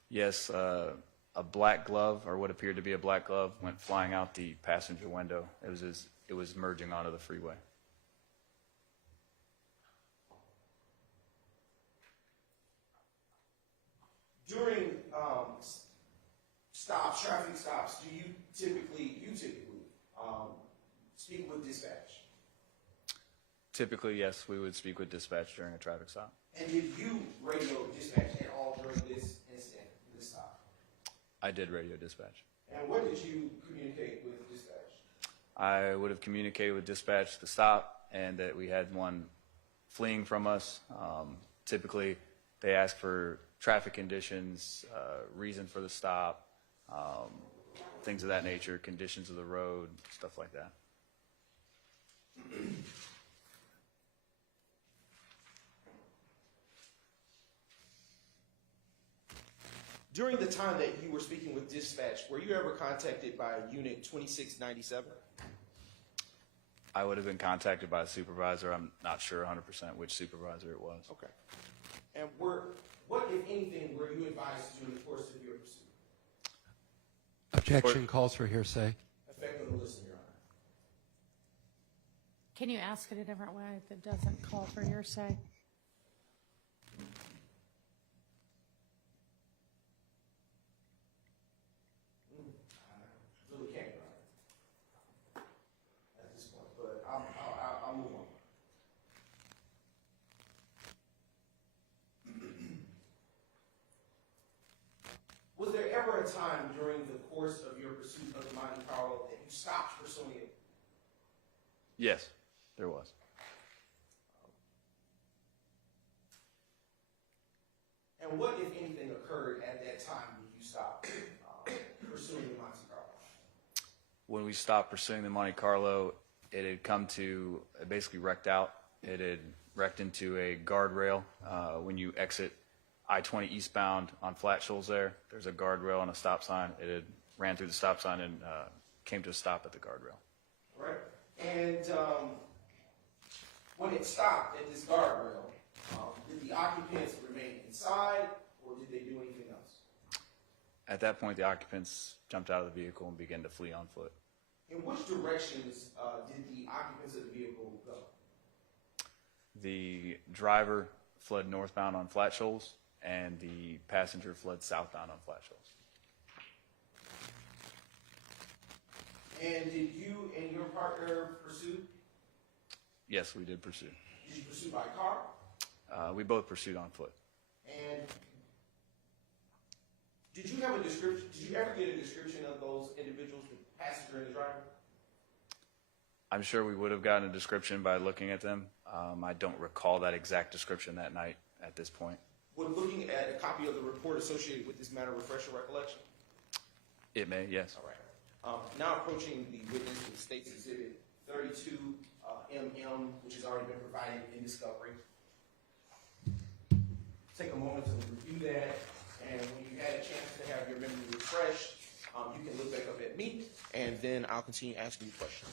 Yes, a black glove, or what appeared to be a black glove, went flying out the passenger window. It was merging onto the freeway. During traffic stops, do you typically speak with dispatch? Typically, yes, we would speak with dispatch during a traffic stop. And did you radio dispatch at all during this incident, this stop? I did radio dispatch. And what did you communicate with dispatch? I would have communicated with dispatch to stop and that we had one fleeing from us. Typically, they ask for traffic conditions, reason for the stop, things of that nature, conditions of the road, stuff like that. During the time that you were speaking with dispatch, were you ever contacted by Unit 2697? I would have been contacted by a supervisor. I'm not sure 100% which supervisor it was. Okay. And what, if anything, were you advised to do in the course of your pursuit? Objection calls for hearsay. Effect on the listener, Your Honor. Can you ask it a different way that doesn't call for hearsay? Really can't, Your Honor, at this point, but I'll move on. Was there ever a time during the course of your pursuit of the Monte Carlo that you stopped pursuing it? Yes, there was. And what, if anything, occurred at that time when you stopped pursuing the Monte Carlo? When we stopped pursuing the Monte Carlo, it had come to, it basically wrecked out. It had wrecked into a guardrail. When you exit I-20 eastbound on Flat Shoals there's a guardrail and a stop sign. It had ran through the stop sign and came to a stop at the guardrail. Right. And when it stopped at this guardrail, did the occupants remain inside or did they do anything else? At that point, the occupants jumped out of the vehicle and began to flee on foot. In which directions did the occupants of the vehicle go? The driver fled northbound on Flat Shoals, and the passenger fled southbound on Flat Shoals. And did you and your partner pursue? Yes, we did pursue. Did you pursue by car? We both pursued on foot. And did you have a description? Did you ever get a description of those individuals, the passenger and the driver? I'm sure we would have gotten a description by looking at them. I don't recall that exact description that night at this point. Would looking at a copy of the report associated with this matter refresh your recollection? It may, yes. All right. Now approaching the witness with State's Exhibit 32 MM, which has already been provided in discovery. Take a moment to review that, and when you had a chance to have your memory refreshed, you can look back up at me, and then I'll continue asking you questions.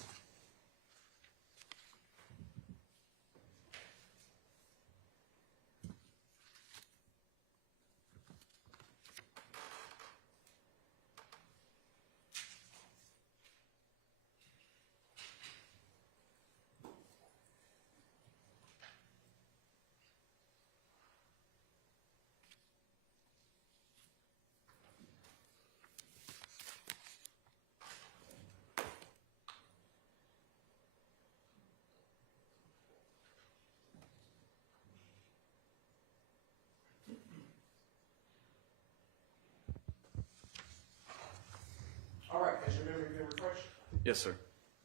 All right, has your memory been refreshed? Yes, sir.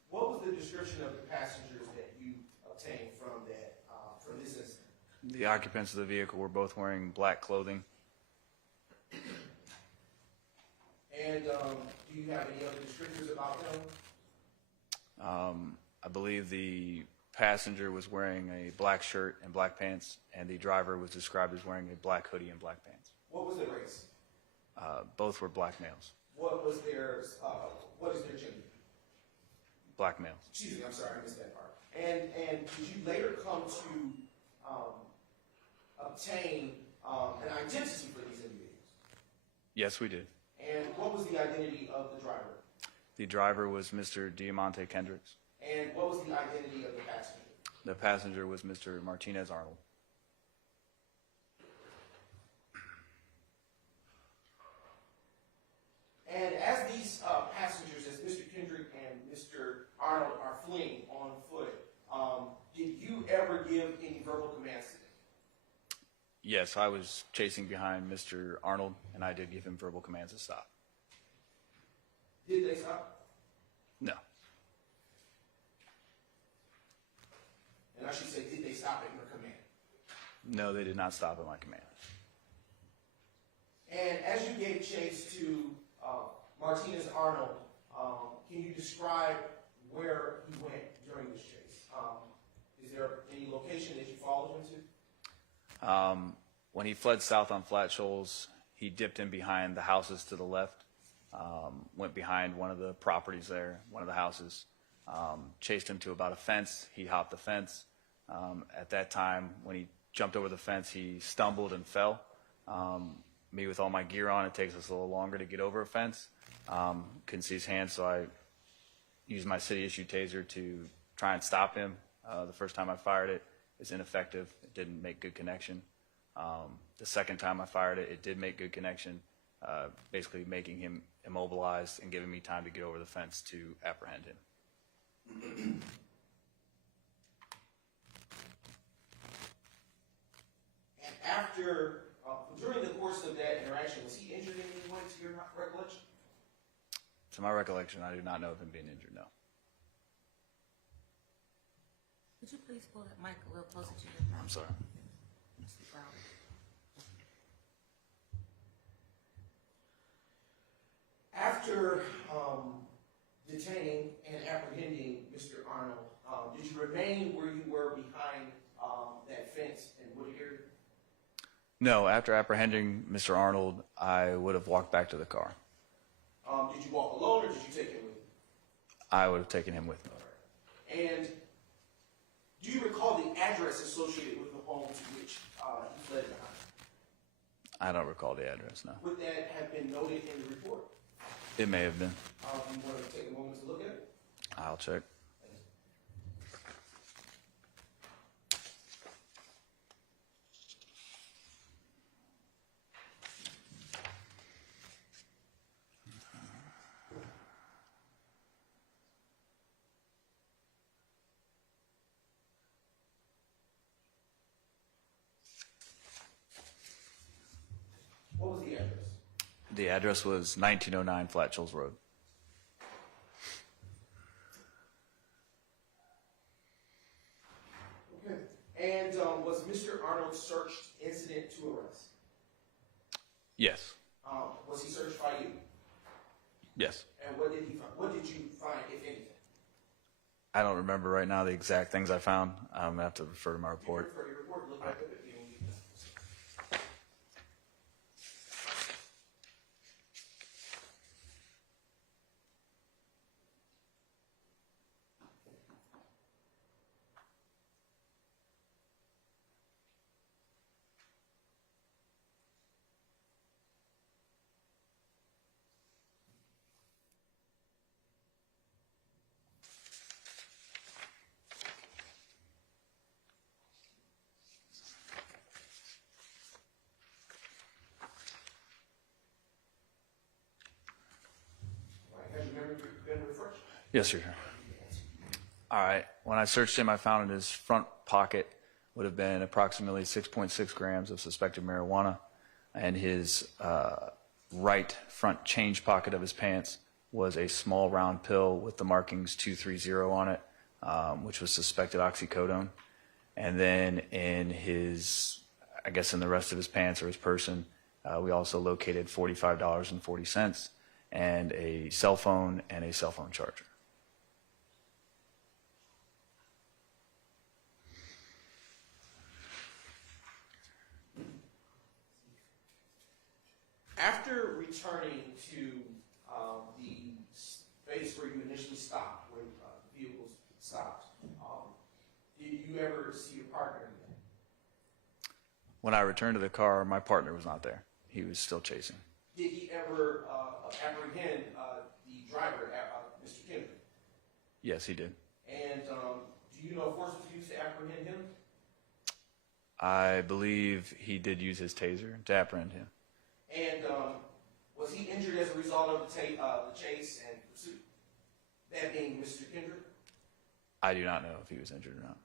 What was the description of the passengers that you obtained from that from this incident? The occupants of the vehicle were both wearing black clothing. And do you have any other descriptors about them? I believe the passenger was wearing a black shirt and black pants, and the driver was described as wearing a black hoodie and black pants. What was their race? Both were black males. What is their gender? Black males. Excuse me, I'm sorry, I missed that part. And did you later come to obtain an identity for these individuals? Yes, we did. And what was the identity of the driver? The driver was Mr. Diamante Kendricks. And what was the identity of the passenger? The passenger was Mr. Martinez Arnold. And as these passengers, as Mr. Kendrick and Mr. Arnold are fleeing on foot, did you ever give any verbal commands to them? Yes, I was chasing behind Mr. Arnold, and I did give him verbal commands to stop. Did they stop? No. And I should say, did they stop at your command? No, they did not stop at my command. And as you gave chase to Martinez Arnold, can you describe where he went during this chase? Is there any location that you followed him to? When he fled south on Flat Shoals, he dipped in behind the houses to the left, went behind one of the properties there, one of the houses, chased him to about a fence. He hopped the fence. At that time, when he jumped over the fence, he stumbled and fell. Me with all my gear on, it takes us a little longer to get over a fence. Couldn't see his hands, so I used my city-issued taser to try and stop him. The first time I fired it, it was ineffective. It didn't make good connection. The second time I fired it, it did make good connection, basically making him immobilized and giving me time to get over the fence to apprehend him. And after, during the course of that interaction, was he injured in any way to your recollection? To my recollection, I do not know of him being injured, no. Would you please pull that mic a little closer to your mouth? I'm sorry. Mr. Brown? After detaining and apprehending Mr. Arnold, did you remain where you were behind that fence in Wood area? No, after apprehending Mr. Arnold, I would have walked back to the car. Did you walk alone or did you take him with you? I would have taken him with me. And do you recall the address associated with the home to which he fled behind? I don't recall the address, no. Would that have been noted in the report? It may have been. Do you want to take a moment to look at it? I'll check. What was the address? The address was 1909 Flat Shoals Road. Okay. And was Mr. Arnold searched incident to arrest? Yes. Was he searched by you? Yes. And what did he find? What did you find, if anything? I don't remember right now the exact things I found. I'm going to have to refer to my report. Refer to your report. Look back at it. Has your memory been refreshed? Yes, sir. All right. When I searched him, I found in his front pocket would have been approximately 6.6 grams of suspected marijuana, and his right front change pocket of his pants was a small round pill with the markings 230 on it, which was suspected oxycodone. And then in his, I guess in the rest of his pants or his person, we also located $45.40 and a cell phone and a cell phone charger. After returning to the space where you initially stopped, where the vehicles stopped, did you ever see your partner again? When I returned to the car, my partner was not there. He was still chasing. Did he ever apprehend the driver, Mr. Kendrick? Yes, he did. And do you know force was used to apprehend him? I believe he did use his taser to apprehend him. And was he injured as a result of the chase and pursuit? That being Mr. Kendrick? I do not know if he was injured or not.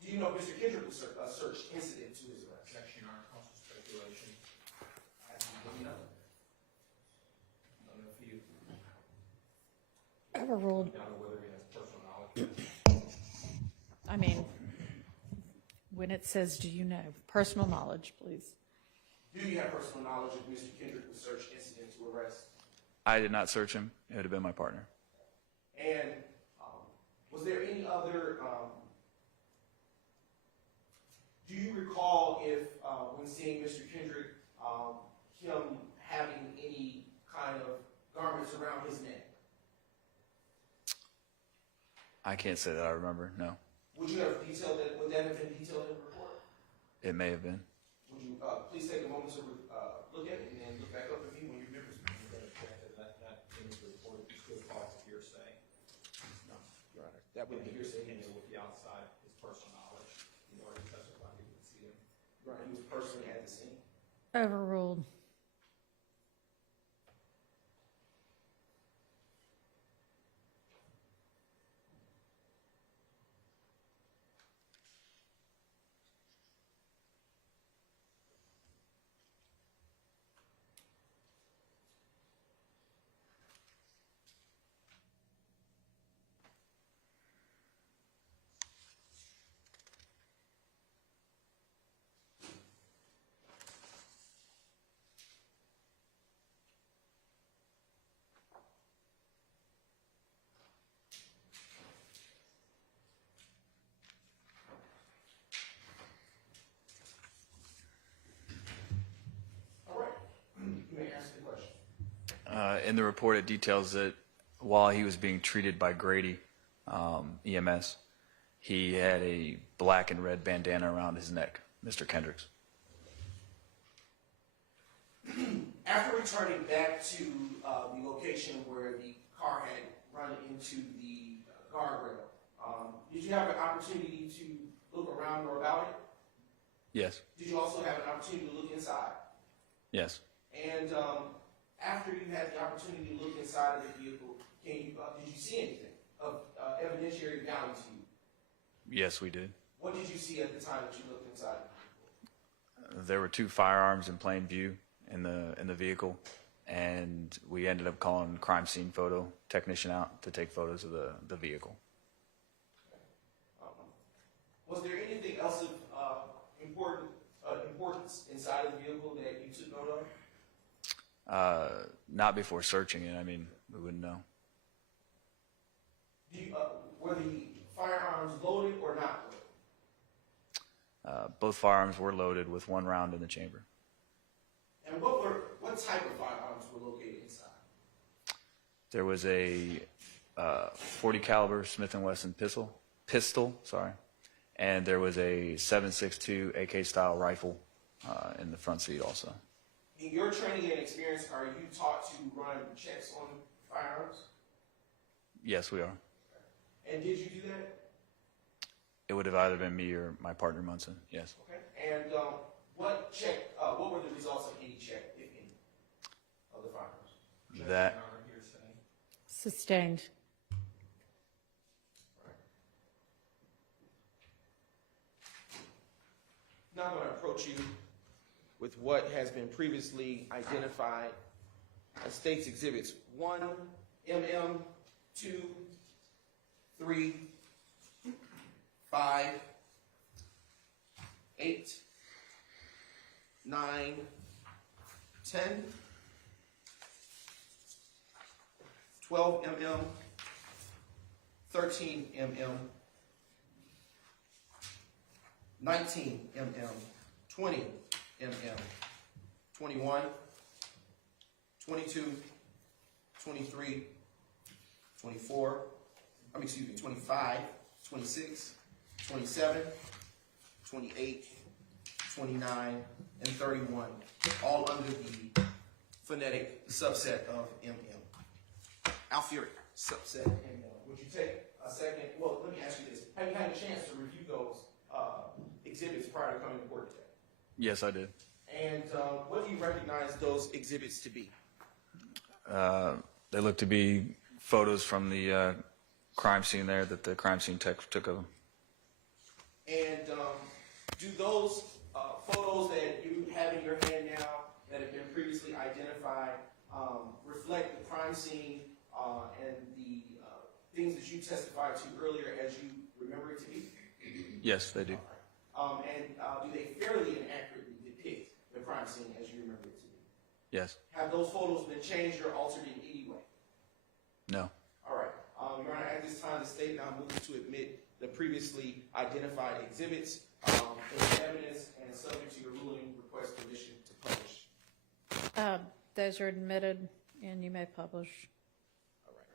Do you know Mr. Kendrick was searched incident to his arrest? Objection, Your Honor, counsel speculation. Let me know. I don't know if you Overruled. I don't know whether he has personal knowledge. I mean, when it says, do you know? Personal knowledge, please. Do you have personal knowledge of Mr. Kendrick was search incident to arrest? I did not search him. It would have been my partner. And was there any other, do you recall if, when seeing Mr. Kendrick, him having any kind of garments around his neck? I can't say that I remember, no. Would you have detailed that, would that have been detailed in the report? It may have been. Would you please take a moment to look at it and then look back up at me when you remember? That in his report, it's still false hearsay. No, Your Honor. That would be hearsay. With the outside, his personal knowledge. He already testified he could see him. Right, he was personally at the scene. Overruled. In the report, it details that while he was being treated by Grady EMS, he had a black and red bandana around his neck, Mr. Kendricks. After returning back to the location where the car had run into the guardrail, did you have an opportunity to look around or about it? Yes. Did you also have an opportunity to look inside? Yes. And after you had the opportunity to look inside of the vehicle, did you see anything of evidentiary value to you? Yes, we did. What did you see at the time that you looked inside the vehicle? There were 2 firearms in plain view in the vehicle, and we ended up calling crime scene photo technician out to take photos of the vehicle. Was there anything else of importance inside of the vehicle that you took note of? Not before searching it. I mean, we wouldn't know. Were the firearms loaded or not loaded? Both firearms were loaded with 1 round in the chamber. And what type of firearms were located inside? There was a 40 caliber Smith & Wesson pistol, and there was a 7.62 AK style rifle in the front seat also. In your training and experience, are you taught to run checks on firearms? Yes, we are. And did you do that? It would have either been me or my partner Munson. Yes. Okay. And what were the results of any check, if any, of the firearms? That Sustained. Now I'm going to approach you with what has been previously identified as State's Exhibits 1, MM, 2, 3, 5, 8, 9, 10, 12 mm, 13 mm, 19 mm, 20 mm, 21, 22, 23, 24, 25, 26, 27, 28, 29, and 31, all under the phonetic subset of MM. Alphabetic subset MM. Would you take a second? Well, let me ask you this. Have you had a chance to review those exhibits prior to coming to court today? Yes, I did. And what do you recognize those exhibits to be? They look to be photos from the crime scene there that the crime scene tech took of them. And do those photos that you have in your hand now that have been previously identified reflect the crime scene and the things that you testified to earlier as you remember it to be? Yes, they do. And do they fairly and accurately depict the crime scene as you remember it to be? Yes. Have those photos been changed or altered in any way? No. All right. Your Honor, at this time, the state now moves to admit the previously identified exhibits in evidence and subject to your ruling, request permission to publish. Those are admitted, and you may publish. All right.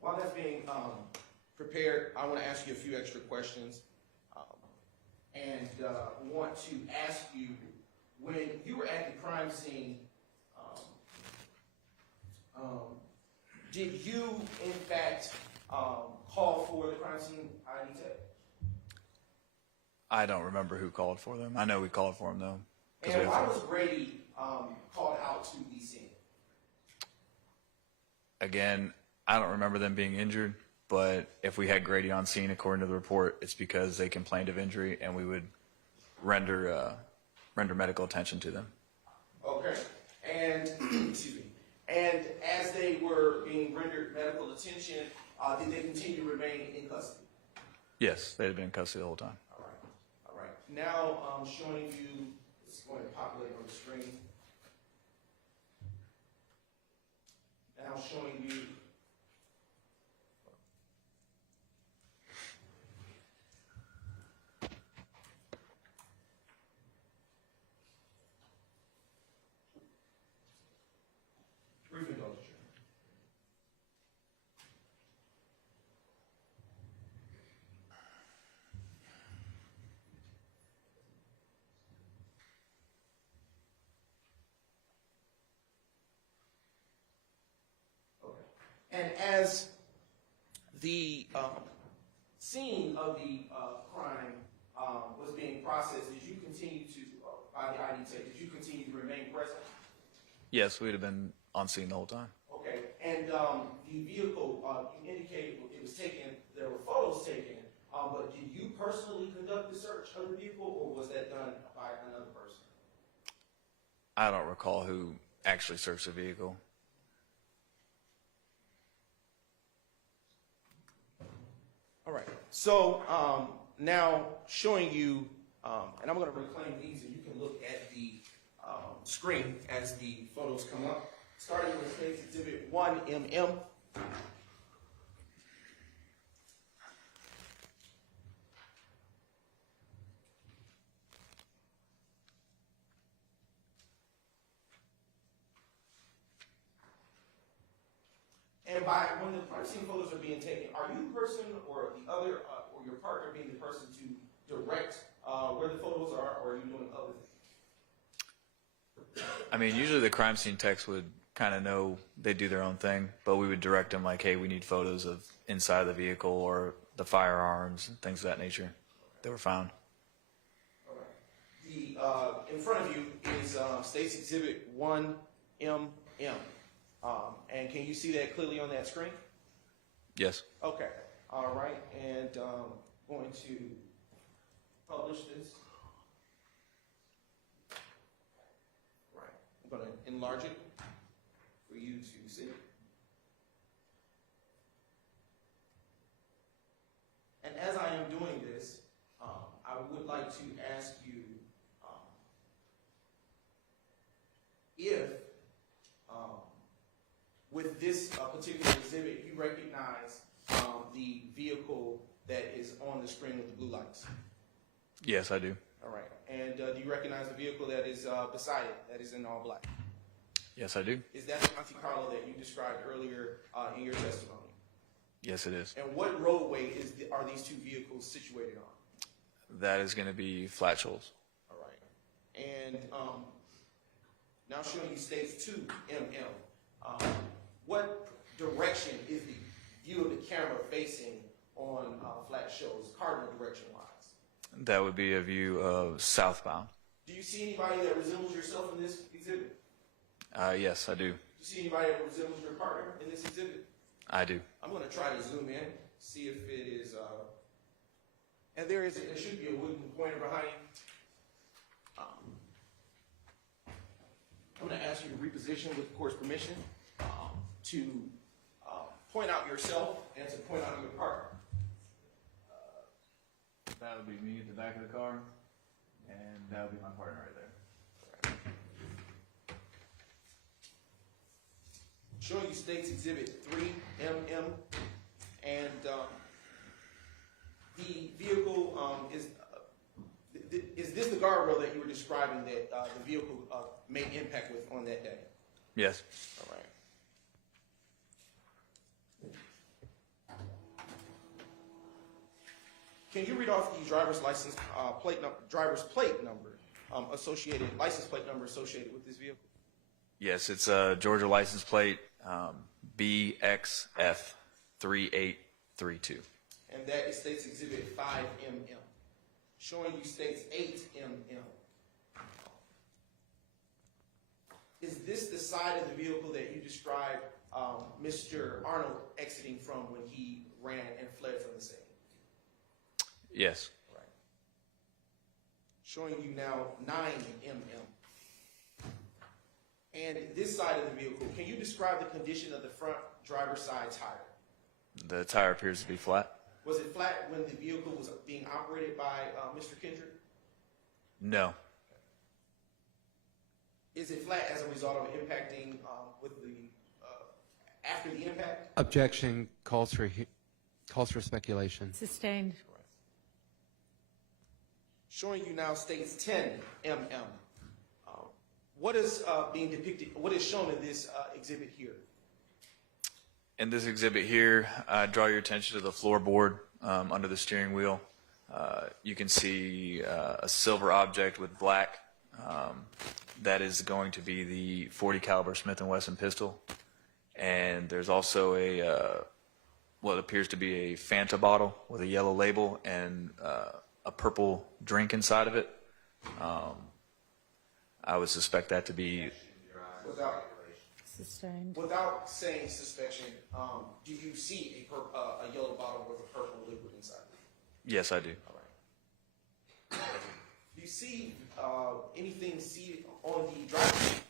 While that's being prepared, I want to ask you a few extra questions, and want to ask you, when you were at the crime scene, did you, in fact, call for the crime scene ID tech? I don't remember who called for them. I know we called for them, though. And why was Grady called out to the scene? Again, I don't remember them being injured, but if we had Grady on scene, according to the report, it's because they complained of injury, and we would render medical attention to them. Okay. And, excuse me. And as they were being rendered medical attention, did they continue to remain in custody? Yes, they had been in custody the whole time. All right. All right. Now, showing you, it's going to populate on the screen. Now showing you brief indulgence. Okay. And as the scene of the crime was being processed, did you continue to, by the ID tech, did you continue to remain present? Yes, we'd have been on scene the whole time. Okay, and the vehicle, you indicated it was taken, there were photos taken, but did you personally conduct the search of the vehicle, or was that done by another person? I don't recall who actually searched the vehicle. All right, so now showing you, and I'm going to reclaim these, and you can look at the screen as the photos come up. Starting with State's Exhibit 1MM. And by when the crime scene photos are being taken, are you the person or the other, or your partner being the person to direct where the photos are, or are you doing other things? I mean, usually the crime scene techs would kind of know they do their own thing, but we would direct them like, hey, we need photos of inside of the vehicle or the firearms and things of that nature that were found. All right. The in front of you is State's Exhibit 1MM. And can you see that clearly on that screen? Yes. Okay. All right. And going to publish this. Right. I'm going to enlarge it for you to see. And as I am doing this, I would like to ask you if with this particular exhibit, you recognize the vehicle that is on the screen with the blue lights. Yes, I do. All right. And do you recognize the vehicle that is beside it, that is in all black? Yes, I do. Is that the Monte Carlo that you described earlier in your testimony? Yes, it is. And what roadway are these two vehicles situated on? That is going to be Flat Shoals. All right. And Now showing you states 2 mm. What direction is the view of the camera facing on flat shows, cardinal direction-wise? That would be a view of southbound. Do you see anybody that resembles yourself in this exhibit? Yes, I do. Do you see anybody that resembles your partner in this exhibit? I do. I'm going to try to zoom in, see if it is, and there should be a wooden pointer behind you. I'm going to ask you to reposition with the court's permission to point out yourself and to point out your partner. That would be me at the back of the car, and that would be my partner right there. Showing you states exhibit 3 mm, and the vehicle is this the guardrail that you were describing that the vehicle made impact with on that day? Yes. All right. Can you read off the driver's license driver's plate number associated with this vehicle? Yes, it's a Georgia license plate BXF 3832. And that is states exhibit 5 mm. Showing you states 8 mm. Is this the side of the vehicle that you described Mr. Arnold exiting from when he ran and fled from the scene? Yes. Right. Showing you now 9 mm. And this side of the vehicle, can you describe the condition of the front driver's side tire? The tire appears to be flat. Was it flat when the vehicle was being operated by Mr. Kendrick? No. Is it flat as a result of impacting with the after the impact? Objection calls for speculation. Sustained. Showing you now states 10 mm. What is being depicted? What is shown in this exhibit here? In this exhibit here, I draw your attention to the floorboard under the steering wheel. You can see a silver object with black. That is going to be the .40 caliber Smith & Wesson pistol. And there's also what appears to be a Fanta bottle with a yellow label and a purple drink inside of it. I would suspect that to be... Sustained. Without saying suspicion, do you see a yellow bottle with a purple liquid inside? Yes, I do. All right. Do you see anything on the driver's seat?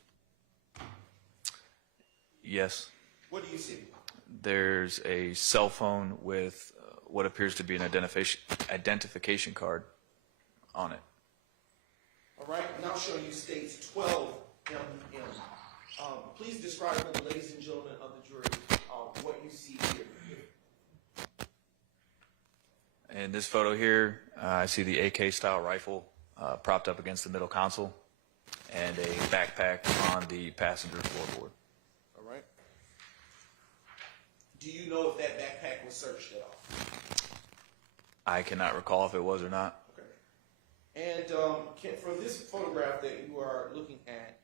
Yes. What do you see? There's a cell phone with what appears to be an identification card on it. All right. Now showing you states 12 mm. Please describe for the ladies and gentlemen of the jury what you see here. In this photo here, I see the AK-style rifle propped up against the middle console and a backpack on the passenger floorboard. All right. Do you know if that backpack was searched at all? I cannot recall if it was or not. Okay. And from this photograph that you are looking at,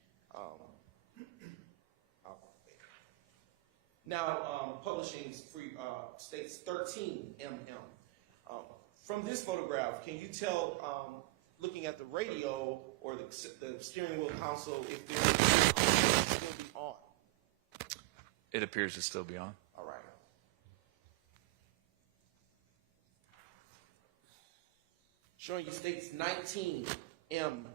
now publishing states 13 mm. From this photograph, can you tell, looking at the radio or the steering wheel console, if there still be on? It appears to still be on. All right. Showing you states 19 mm.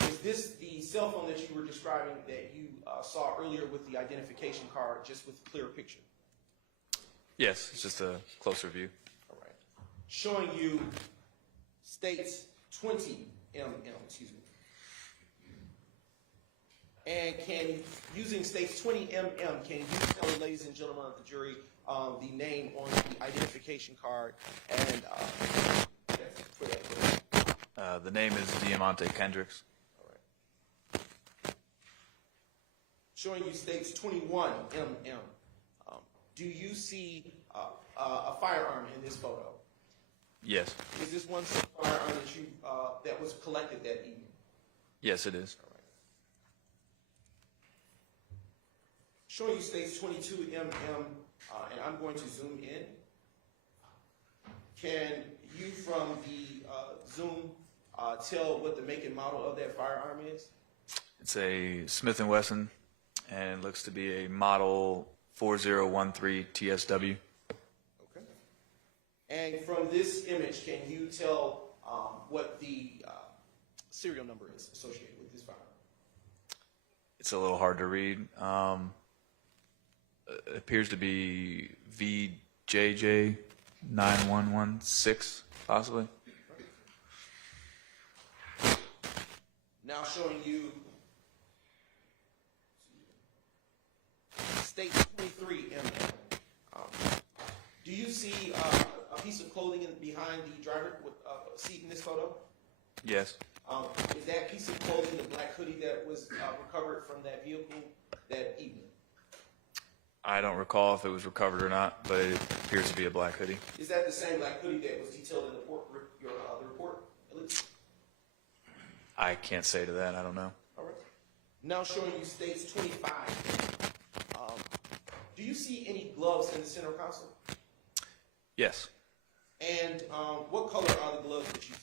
Is this the cell phone that you were describing that you saw earlier with the identification card, just with a clear picture? Yes, it's just a closer view. All right. Showing you states 20 mm, excuse me. And using states 20 mm, can you tell the ladies and gentlemen of the jury the name on the identification card and The name is Diamante Kendricks. Showing you states 21 mm. Do you see a firearm in this photo? Yes. Is this one firearm that you that was collected that evening? Yes, it is. Showing you states 22 mm, and I'm going to zoom in. Can you, from the zoom, tell what the make and model of that firearm is? It's a Smith & Wesson, and it looks to be a model 4013 TSW. Okay. And from this image, can you tell what the serial number is associated with this firearm? It's a little hard to read. It appears to be VJJ 9116, possibly. Now showing you state 23 mm. Do you see a piece of clothing behind the driver with seat in this photo? Yes. Is that piece of clothing the black hoodie that was recovered from that vehicle that evening? I don't recall if it was recovered or not, but it appears to be a black hoodie. Is that the same black hoodie that was detailed in the report, at least? I can't say to that. I don't know. All right. Now showing you states 25. Do you see any gloves in the center console? Yes. And what color are the gloves that you see?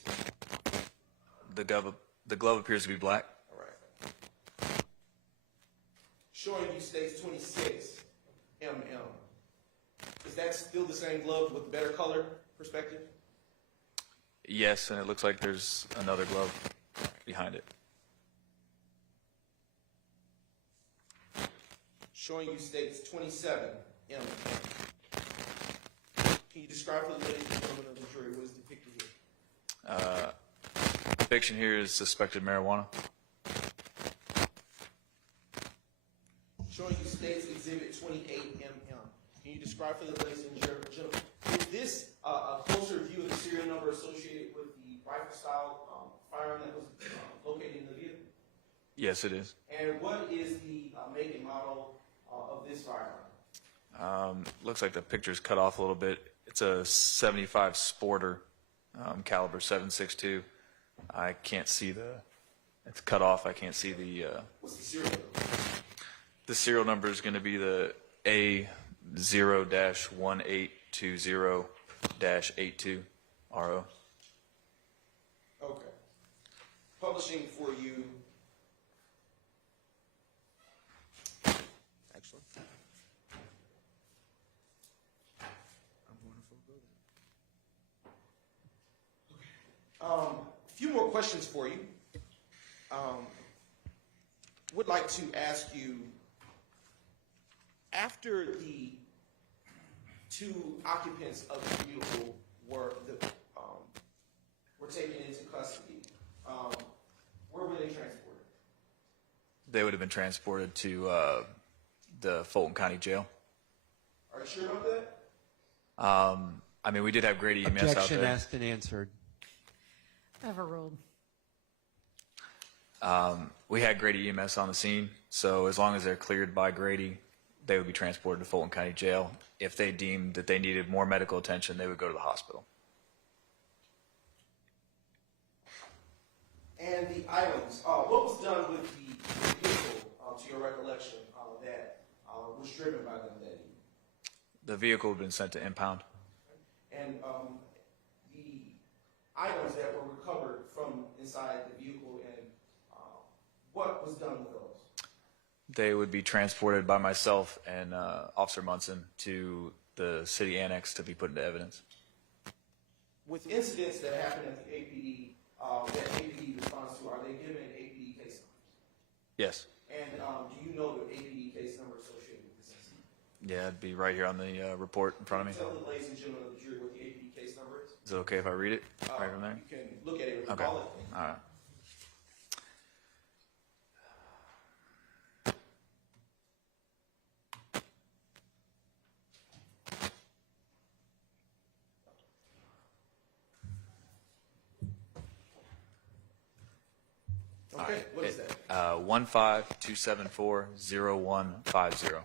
The glove appears to be black. All right. Showing you states 26 mm. Is that still the same glove with better color perspective? Yes, and it looks like there's another glove behind it. Showing you states 27 mm. Can you describe for the ladies and gentlemen of the jury what is depicted here? Depiction here is suspected marijuana. Showing you states exhibit 28 mm. Can you describe for the ladies and gentlemen, is this a closer view of the serial number associated with the rifle style firearm that was located in the vehicle? Yes, it is. And what is the make and model of this firearm? Looks like the picture's cut off a little bit. It's a 75 Sporter, caliber 7.62. I can't see it's cut off. I can't see the, What's the serial number? the serial number is going to be the A0-1820-82 RO. Okay. Publishing for you. Excellent. I'm going to forego that. Okay. A few more questions for you. Would like to ask you, after the two occupants of the vehicle were taken into custody, where were they transported? They would have been transported to the Fulton County Jail. Are you sure about that? I mean, we did have Grady EMS out Objection there. asked and answered. Overruled. We had Grady EMS on the scene, so as long as they're cleared by Grady, they would be transported to Fulton County Jail. If they deemed that they needed more medical attention, they would go to the hospital. And the items, what was done with the vehicle, to your recollection, that was driven by them that evening? The vehicle had been sent to impound. And the items that were recovered from inside the vehicle, and what was done with those? They would be transported by myself and Officer Munson to the city annex to be put into evidence. With incidents that happen at the APD, that APD responds to, are they given APD case numbers? Yes. And do you know the APD case number associated with this incident? Yeah, it'd be right here on the report in front of me. Tell the ladies and gentlemen of the jury what the APD case number is. Is it okay if I read it right from there? You can look at it and Okay. recall it. All right. Okay, what is that? 152740150.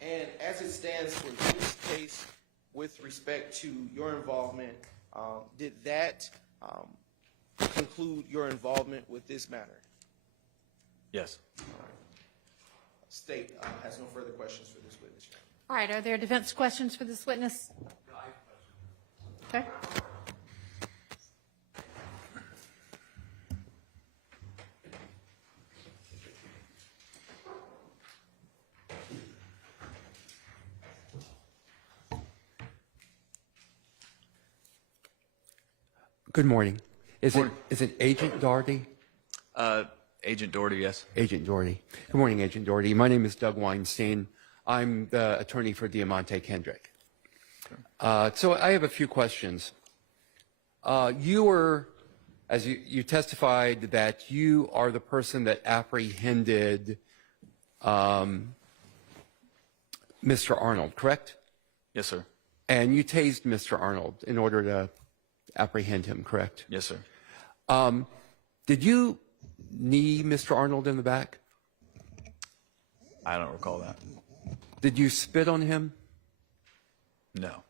And as it stands for this case, with respect to your involvement Did that conclude your involvement with this matter? Yes. State has no further questions for this witness. All right, are there defense questions for this witness? Okay. Good morning. Is it Agent Doherty? Agent Doherty, yes. Agent Doherty. Good morning, Agent Doherty. My name is Doug Weinstein. I'm the attorney for Diamante Kendrick. So I have a few questions. You were, as you testified, that you are the person that apprehended Mr. Arnold, correct? Yes, sir. And you tased Mr. Arnold in order to apprehend him, correct? Yes, sir. Did you knee Mr. Arnold in the back? I don't recall that. Did you spit on him? No.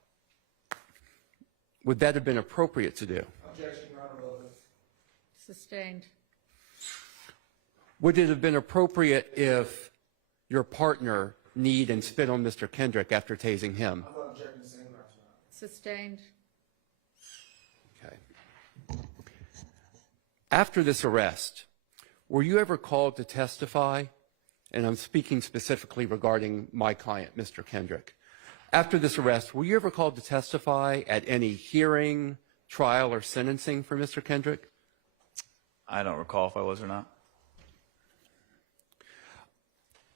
Would that have been appropriate to do? Objection, Your Honor, relevant. Sustained. Would it have been appropriate if your partner kneed and spit on Mr. Kendrick after tasing him? I'm not objecting the same grounds, Your Honor. Sustained. Okay. After this arrest, were you ever called to testify? And I'm speaking specifically regarding my client, Mr. Kendrick. After this arrest, were you ever called to testify at any hearing, trial, or sentencing for Mr. Kendrick? I don't recall if I was or not.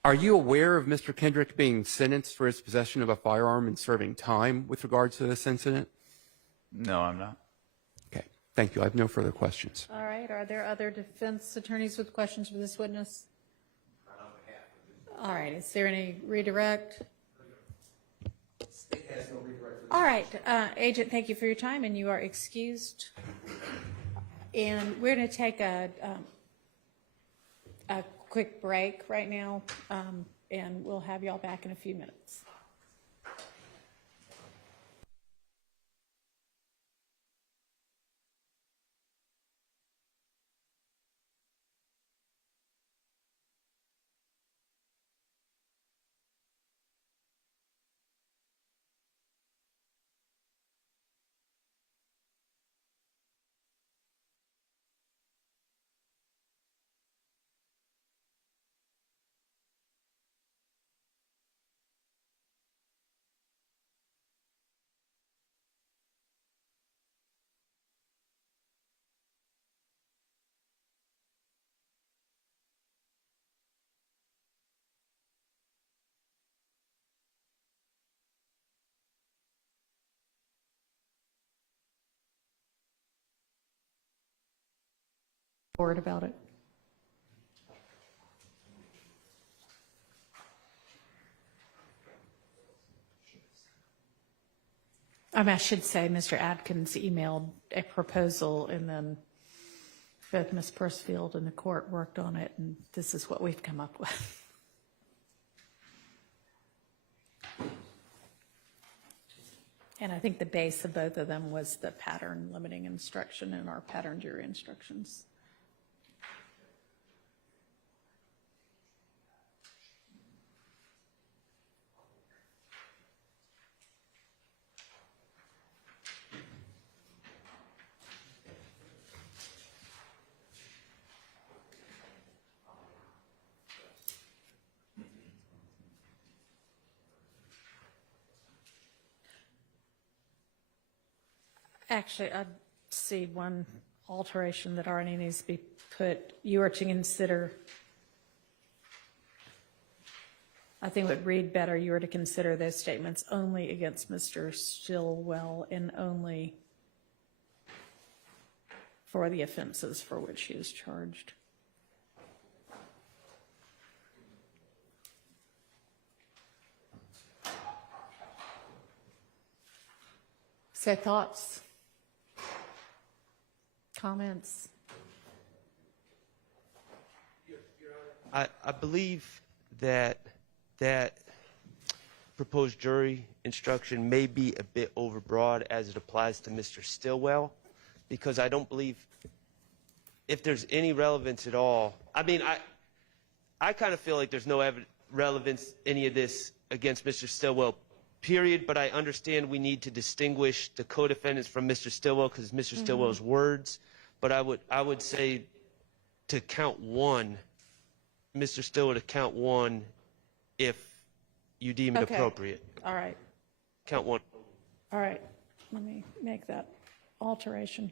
Are you aware of Mr. Kendrick being sentenced for his possession of a firearm and serving time with regard to this incident? No, I'm not. Okay, thank you. I have no further questions. All right, are there other defense attorneys with questions for this witness? All right, is there any redirect? State has no redirect. All right, Agent, thank you for your time, and you are excused. And we're going to take a quick break right now, and we'll have y'all back in a few minutes. Word about it. I should say Mr. Adkins emailed a proposal, and then both Ms. Pursfield and the court worked on it, and this is what we've come up with. And I think the base of both of them was the pattern limiting instruction and our pattern jury instructions. Actually, I see one alteration that already needs to be put. You are to consider, I think it would read better, you are to consider those statements only against Mr. Stillwell and only for the offenses for which he is charged. So thoughts? Comments? I believe that proposed jury instruction may be a bit overbroad as it applies to Mr. Stillwell, because I don't believe if there's any relevance at all. I mean, I kind of feel like there's no relevance, any of this, against Mr. Stillwell, period, but I understand we need to distinguish the co-defendants from Mr. Stillwell because Mr. Stillwell's words, but I would say to count one, Mr. Stillwell to count one if you deem it Okay. appropriate. All right. Count one. All right. Let me make that alteration.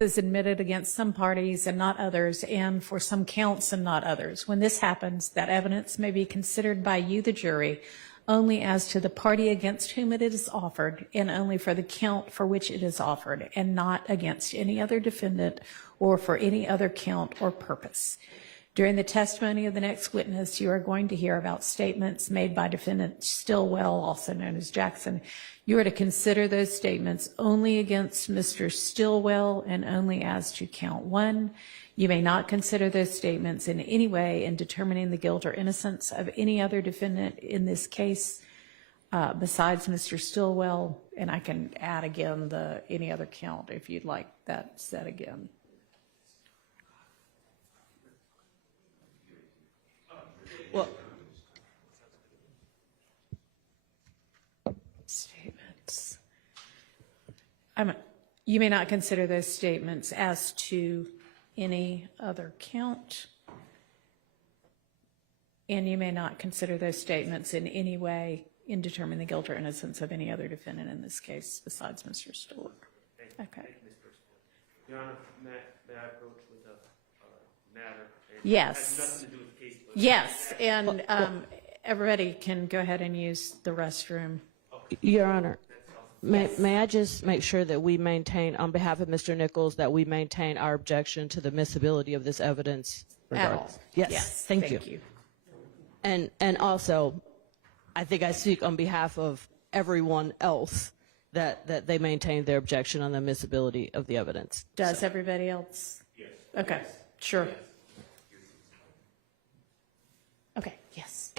Is admitted against some parties and not others, and for some counts and not others. When this happens, that evidence may be considered by you, the jury, only as to the party against whom it is offered, and only for the count for which it is offered, and not against any other defendant or for any other count or purpose. During the testimony of the next witness, you are going to hear about statements made by defendant Stillwell, also known as Jackson. You are to consider those statements only against Mr. Stillwell and only as to count one. You may not consider those statements in any way in determining the guilt or innocence of any other defendant in this case besides Mr. Stillwell. And I can add again the any other count if you'd like that said again. Well, Statements. You may not consider those statements as to any other count, and you may not consider those statements in any way in determining the guilt or innocence of any other defendant in this case besides Mr. Stewart. Okay. Your Honor, may I approach with a matter? Yes. It has nothing to do with the case. But Yes, and everybody can go ahead and use the restroom. Your Honor, may I just make sure that we maintain, on behalf of Mr. Nichols, that we maintain our objection to the admissibility of this evidence? At all. Yes, thank you. And also, I think I speak on behalf of everyone else that they maintain their objection on the admissibility of the evidence. Does everybody else? Yes. Okay, sure. Okay, yes.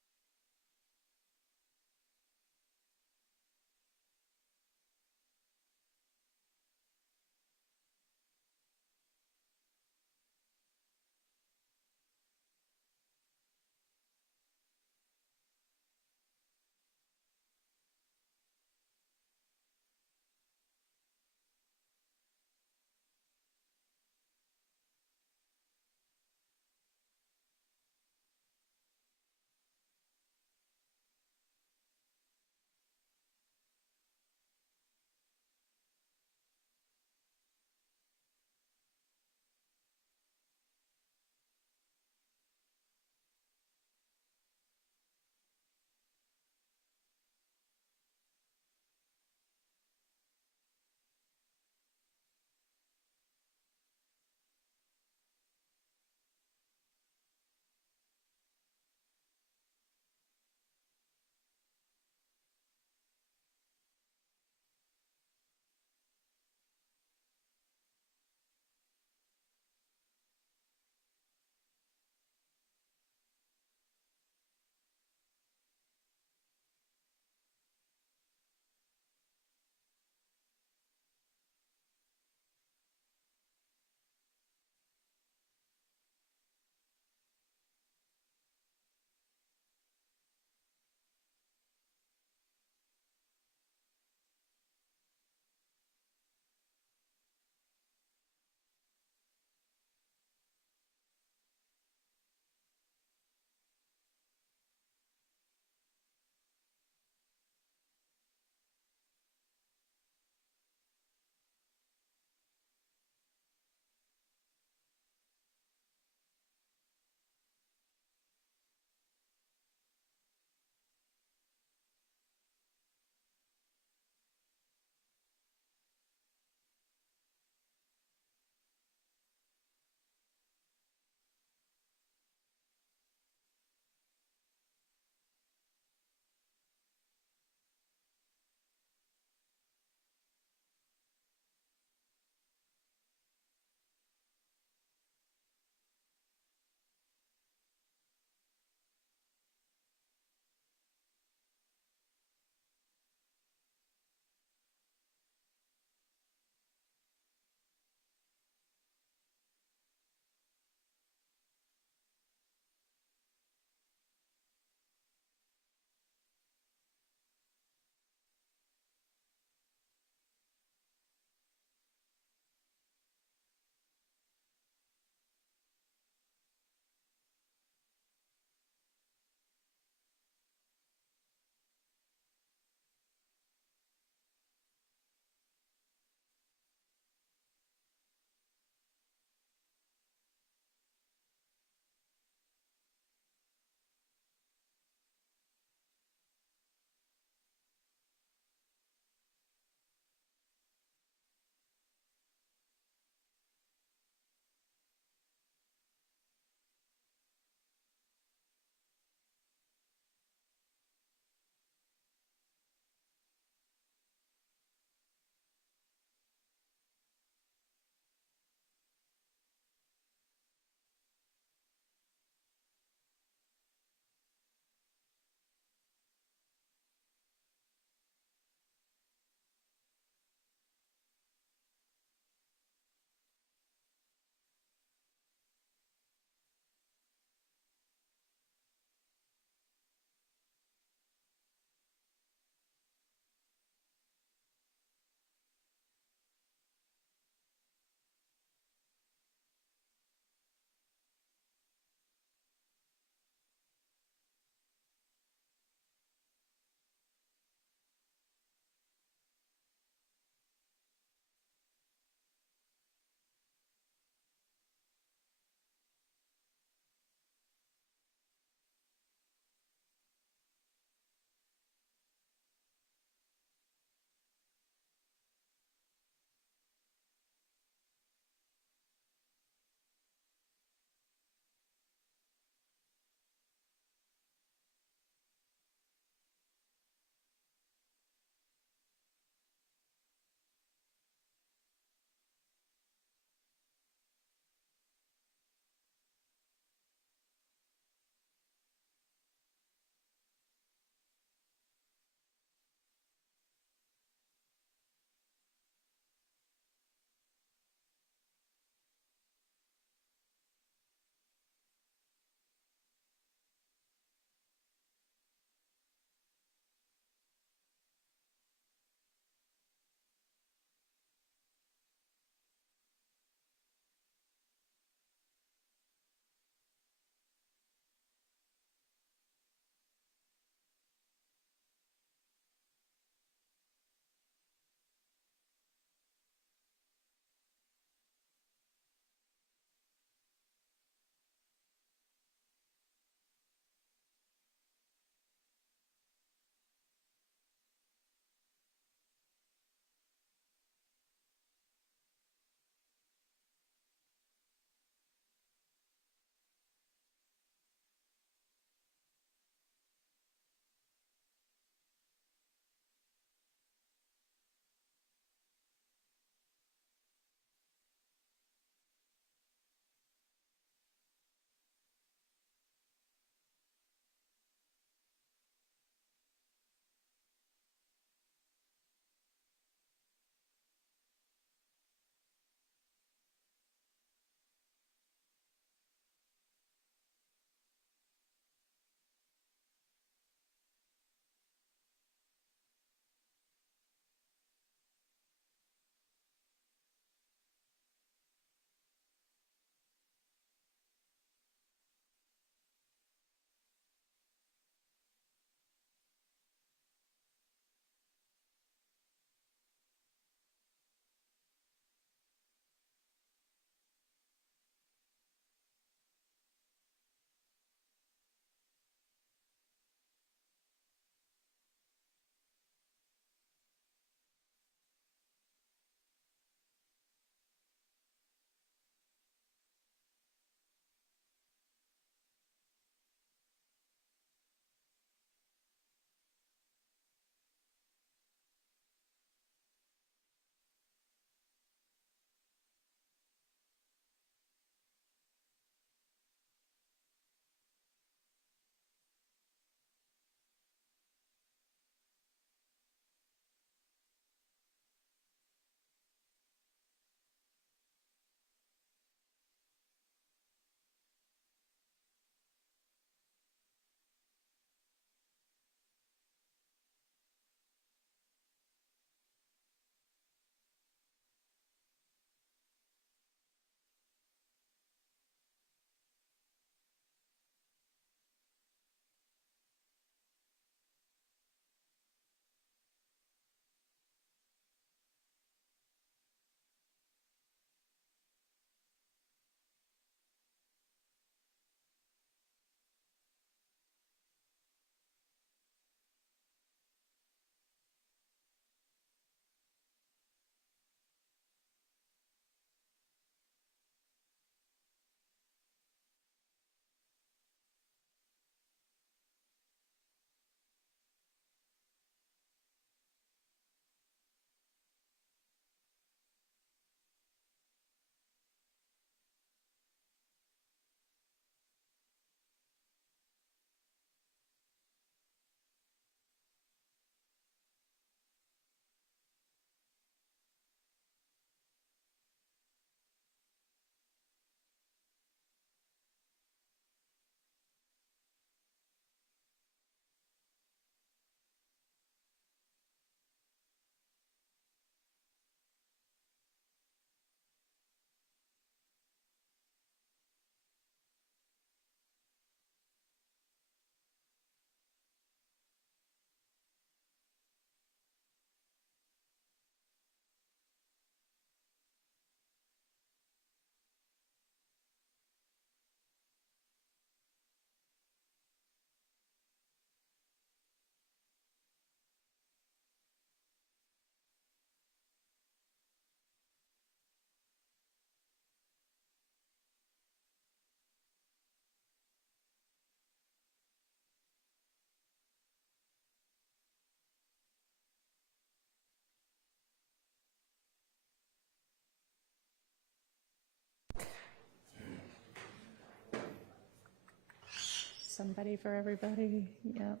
somebody for everybody? Yep.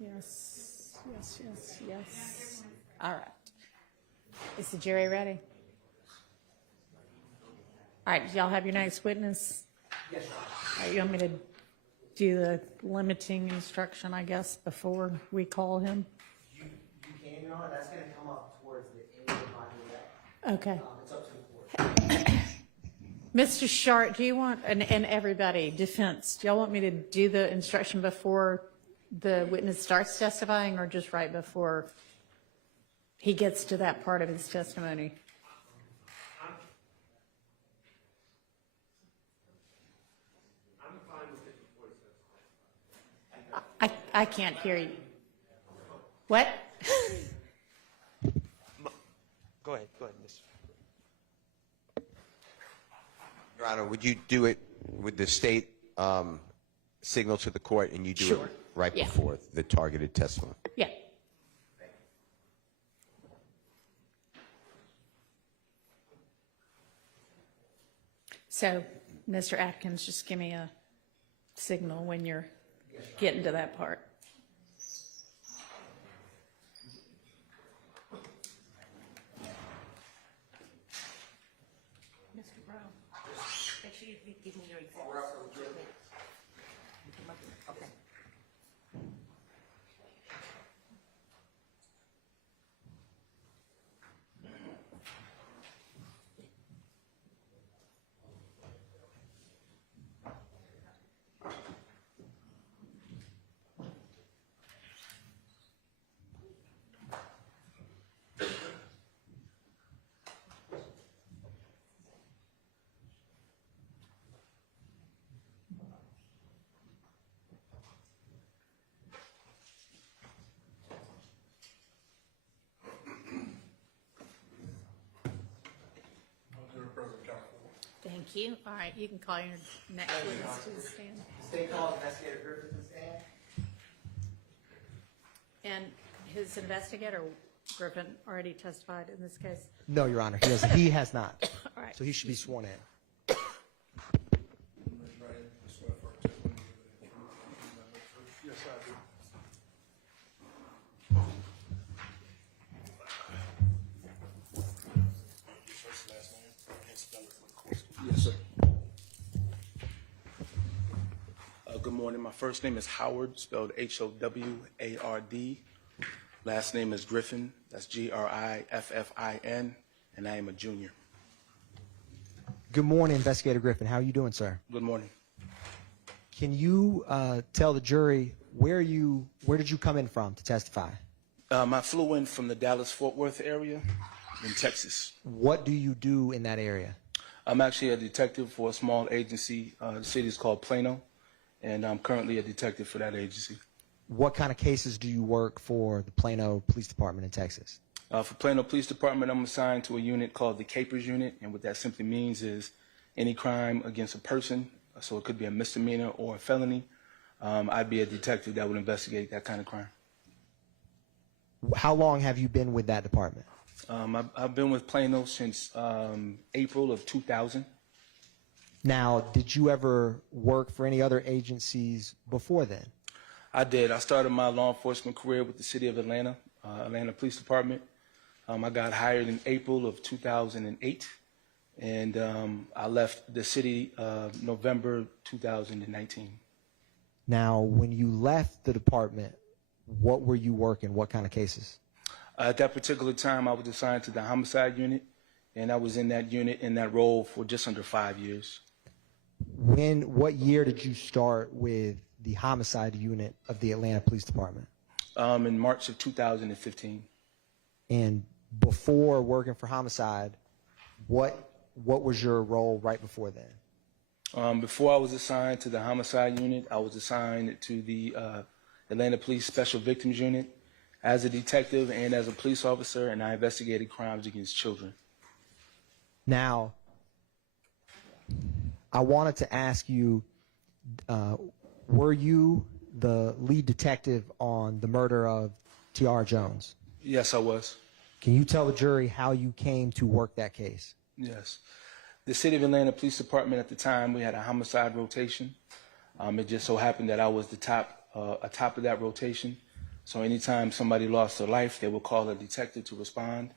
Yes, yes, yes, yes. All right. Is the jury ready? All right, y'all have your next witness? Yes, Your Honor. All right, you want me to do the limiting instruction, I guess, before we call him? You can, Your Honor. That's going to come up towards the end of my direct. Okay. It's up to the court. Mr. Sharp, do you want, and everybody, defense, do y'all want me to do the instruction before the witness starts testifying or just right before he gets to that part of his testimony? I'm fine with it before he says. I can't hear you. What? Go ahead, Mr. Your Honor, would you do it with the state signal to the court, and you do Sure. it right Yeah. before the targeted testimony? Yeah. So, Mr. Atkins, just give me a signal when you're getting to that part. Mr. Brown, make sure you give me your example. Okay. Thank you. All right, you can call your next witness to the stand. State calls investigator Griffin to the stand. And his investigator, Griffin, already testified in this case? No, Your Honor. He has not. All right. So he should be sworn in. Yes, I do. Yes, sir. Good morning. My first name is Howard, spelled Howard. Last name is Griffin. That's Griffin, and I am a junior. Good morning, Investigator Griffin. How are you doing, sir? Good morning. Can you tell the jury where did you come in from to testify? I flew in from the Dallas-Fort Worth area in Texas. What do you do in that area? I'm actually a detective for a small agency. The city is called Plano, and I'm currently a detective for that agency. What kind of cases do you work for the Plano Police Department in Texas? For Plano Police Department, I'm assigned to a unit called the Capers Unit, and what that simply means is any crime against a person, so it could be a misdemeanor or a felony. I'd be a detective that would investigate that kind of crime. How long have you been with that department? I've been with Plano since April of 2000. Now, did you ever work for any other agencies before then? I did. I started my law enforcement career with the City of Atlanta, Atlanta Police Department. I got hired in April of 2008, and I left the city November 2019. Now, when you left the department, what were you working? What kind of cases? At that particular time, I was assigned to the Homicide Unit, and I was in that unit, in that role for just under 5 years. What year did you start with the Homicide Unit of the Atlanta Police Department? In March of 2015. And before working for Homicide, what was your role right before then? Before I was assigned to the Homicide Unit, I was assigned to the Atlanta Police Special Victims Unit as a detective and as a police officer, and I investigated crimes against children. Now, I wanted to ask you, were you the lead detective on the murder of T.R. Jones? Yes, I was. Can you tell the jury how you came to work that case? Yes. The City of Atlanta Police Department at the time, we had a homicide rotation. It just so happened that I was the top of that rotation. So anytime somebody lost their life, they would call a detective to respond,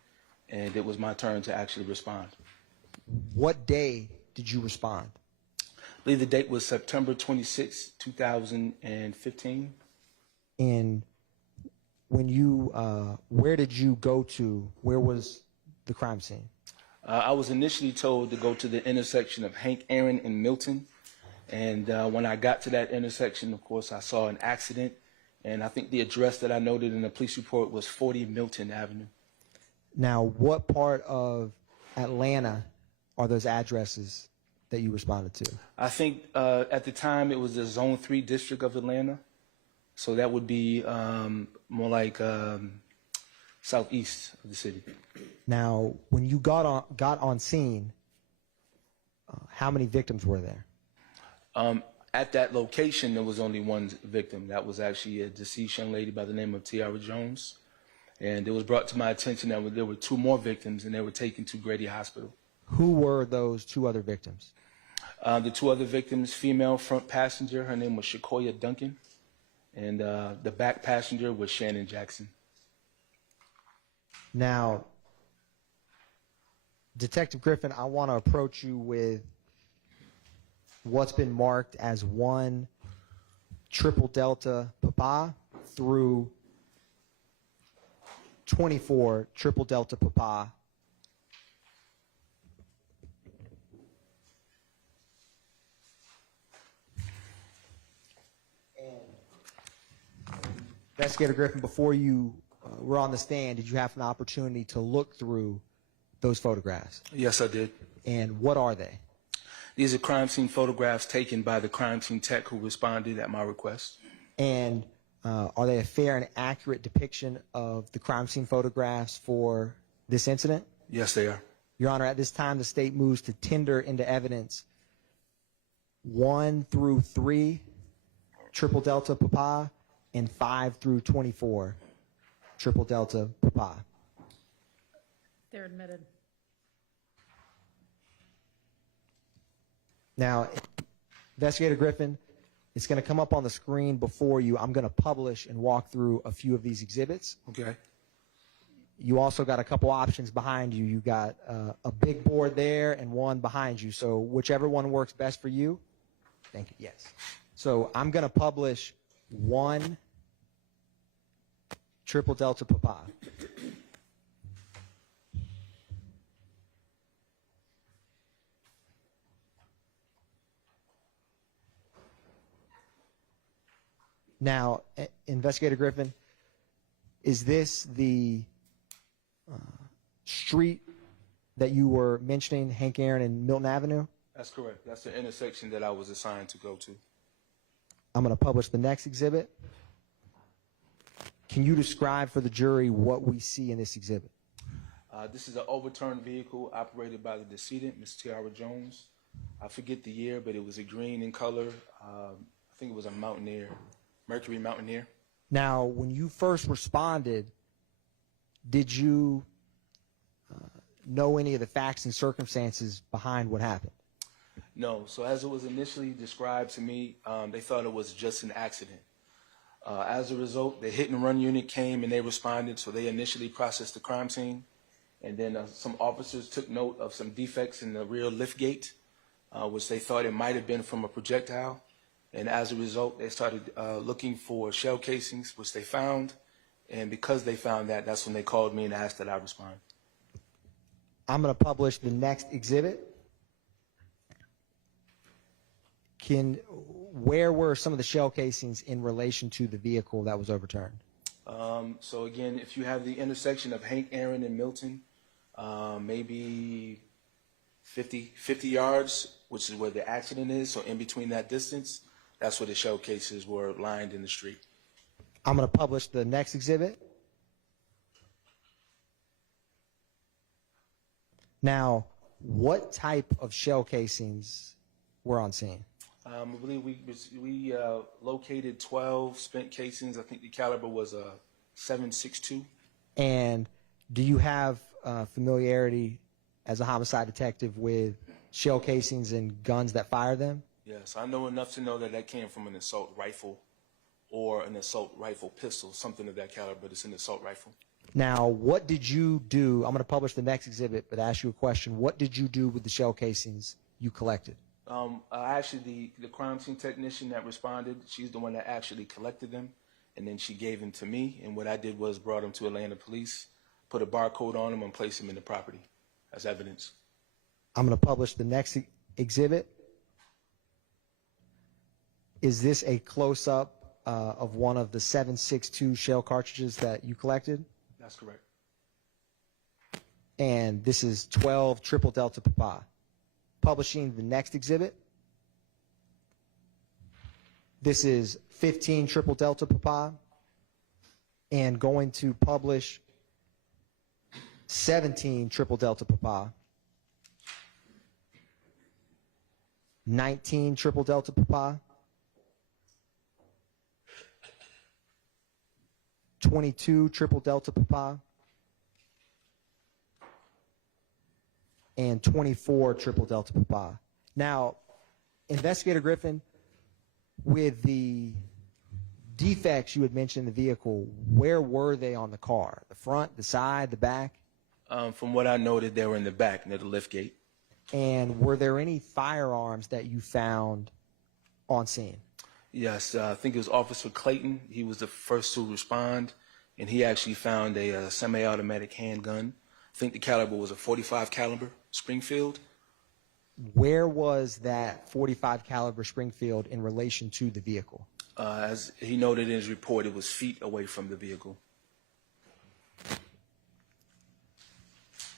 and it was my turn to actually respond. What day did you respond? I believe the date was September 26, 2015. And when you, where did you go to? Where was the crime scene? I was initially told to go to the intersection of Hank Aaron and Milton. And when I got to that intersection, of course, I saw an accident. And I think the address that I noted in the police report was 40 Milton Avenue. Now, what part of Atlanta are those addresses that you responded to? I think at the time it was the Zone 3 district of Atlanta. So that would be more like southeast of the city. Now, when you got on scene, how many victims were there? At that location, there was only one victim. That was actually a deceased young lady by the name of Tiara Jones. And it was brought to my attention that there were two more victims, and they were taken to Grady Hospital. Who were those two other victims? The two other victims, female front passenger, her name was Shakoya Duncan, and the back passenger was Shannon Jackson. Now, Detective Griffin, I want to approach you with what's been marked as 1 Triple Delta Papa through 24 Triple Delta Papa. Investigator Griffin, before you were on the stand, did you have an opportunity to look through those photographs? Yes, I did. And what are they? These are crime scene photographs taken by the crime scene tech who responded at my request. And are they a fair and accurate depiction of the crime scene photographs for this incident? Yes, they are. Your Honor, at this time, the state moves to tender into evidence 1 through 3 Triple Delta Papa and 5 through 24 Triple Delta Papa. They're admitted. Now, Investigator Griffin, it's going to come up on the screen before you. I'm going to publish and walk through a few of these exhibits. Okay. You also got a couple options behind you. You got a big board there and one behind you. So whichever one works best for you. Thank you. Yes. So I'm going to publish 1 Triple Delta Papa. Now, Investigator Griffin, is this the street that you were mentioning, Hank Aaron and Milton Avenue? That's correct. That's the intersection that I was assigned to go to. I'm going to publish the next exhibit. Can you describe for the jury what we see in this exhibit? This is an overturned vehicle operated by the decedent, Ms. Tiara Jones. I forget the year, but it was a green in color. I think it was a Mountaineer, Mercury Mountaineer. Now, when you first responded, did you know any of the facts and circumstances behind what happened? No. So as it was initially described to me, they thought it was just an accident. As a result, the hit and run unit came and they responded, so they initially processed the crime scene. And then some officers took note of some defects in the rear lift gate, which they thought it might have been from a projectile. And as a result, they started looking for shell casings, which they found. And because they found that, that's when they called me and asked that I respond. I'm going to publish the next exhibit. Where were some of the shell casings in relation to the vehicle that was overturned? So again, if you have the intersection of Hank Aaron and Milton, maybe 50 yards, which is where the accident is. So in between that distance, that's where the shell cases were lined in the street. I'm going to publish the next exhibit. Now, what type of shell casings were on scene? I believe we located 12 spent casings. I think the caliber was a .762. And do you have familiarity as a homicide detective with shell casings and guns that fire them? Yes, I know enough to know that that came from an assault rifle or an assault rifle pistol, something of that caliber, but it's an assault rifle. Now, what did you do? I'm going to publish the next exhibit, but ask you a question. What did you do with the shell casings you collected? Actually, the crime scene technician that responded, she's the one that actually collected them, and then she gave them to me. And what I did was brought them to Atlanta Police, put a barcode on them, and placed them in the property as evidence. I'm going to publish the next exhibit. Is this a close-up of one of the 7.62 shell cartridges that you collected? That's correct. And this is 12 triple delta papa. Publishing the next exhibit. This is 15 triple delta papa. And going to publish 17 triple delta papa. 19 triple delta papa. 22 triple delta papa. And 24 triple delta papa. Now, Investigator Griffin, with the defects you had mentioned in the vehicle, where were they on the car? The front, the side, the back? From what I noted, they were in the back near the lift gate. And were there any firearms that you found on scene? Yes, I think it was Officer Clayton. He was the first to respond, and he actually found a semi-automatic handgun. I think the caliber was a .45 caliber Springfield. Where was that .45 caliber Springfield in relation to the vehicle? As he noted in his report, it was feet away from the vehicle.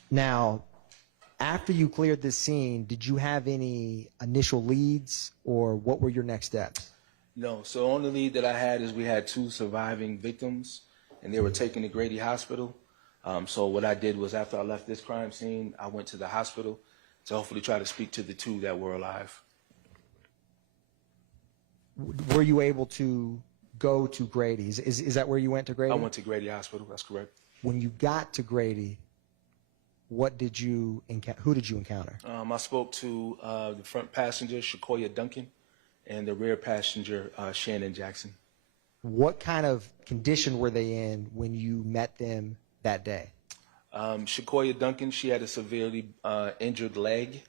Now, after you cleared this scene, did you have any initial leads, or what were your next steps? No, so the only lead that I had is we had 2 surviving victims, and they were taken to Grady Hospital. So what I did was, after I left this crime scene, I went to the hospital to hopefully try to speak to the 2 that were alive. Were you able to go to Grady? Is that where you went to Grady? I went to Grady Hospital, that's correct. When you got to Grady, what did you who did you encounter? I spoke to the front passenger, Shakoya Duncan, and the rear passenger, Shannon Jackson. What kind of condition were they in when you met them that day? Shakoya Duncan, she had a severely injured leg.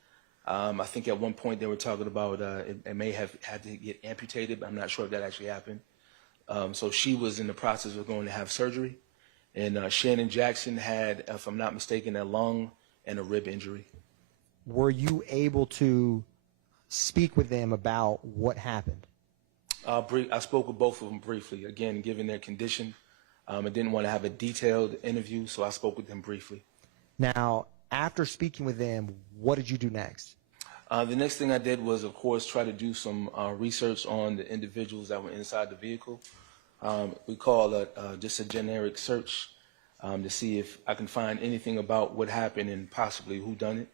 I think at one point they were talking about it may have had to get amputated, but I'm not sure if that actually happened. So she was in the process of going to have surgery. And Shannon Jackson had, if I'm not mistaken, a lung and a rib injury. Were you able to speak with them about what happened? I spoke with both of them briefly. Again, given their condition, I didn't want to have a detailed interview, so I spoke with them briefly. Now, after speaking with them, what did you do next? The next thing I did was, of course, try to do some research on the individuals that were inside the vehicle. We call it just a generic search to see if I can find anything about what happened and possibly who done it.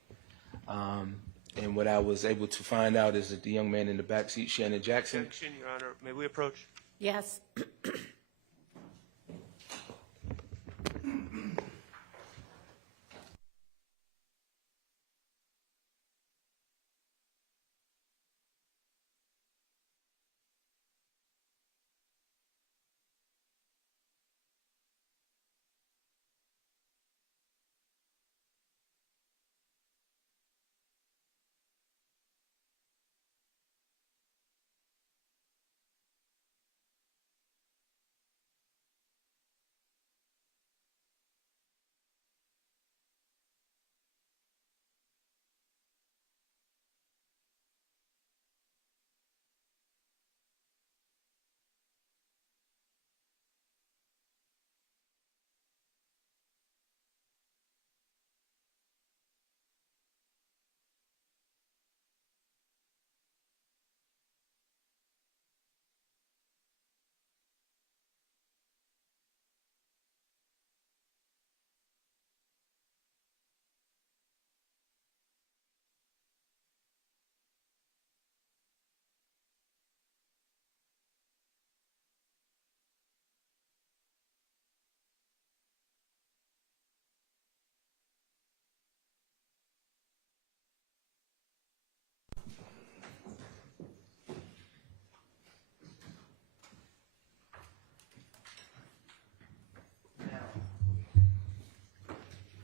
And what I was able to find out is that the young man in the backseat, Shannon Jackson. Objection, Your Honor. May we approach? Yes.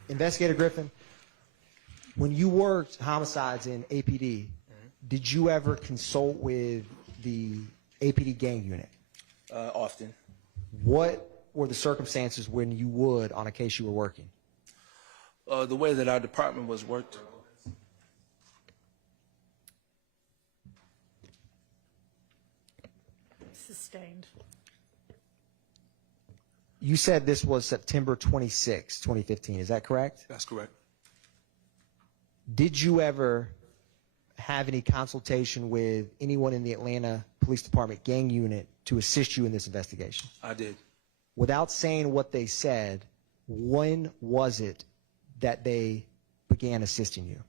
Investigator Griffin, when you worked homicides in APD, did you ever consult with the APD gang unit? Often. What were the circumstances when you would on a case you were working? The way that our department was worked. Sustained. You said this was September 26, 2015. Is that correct? That's correct. Did you ever have any consultation with anyone in the Atlanta Police Department gang unit to assist you in this investigation? I did. Without saying what they said, when was it that they began assisting you?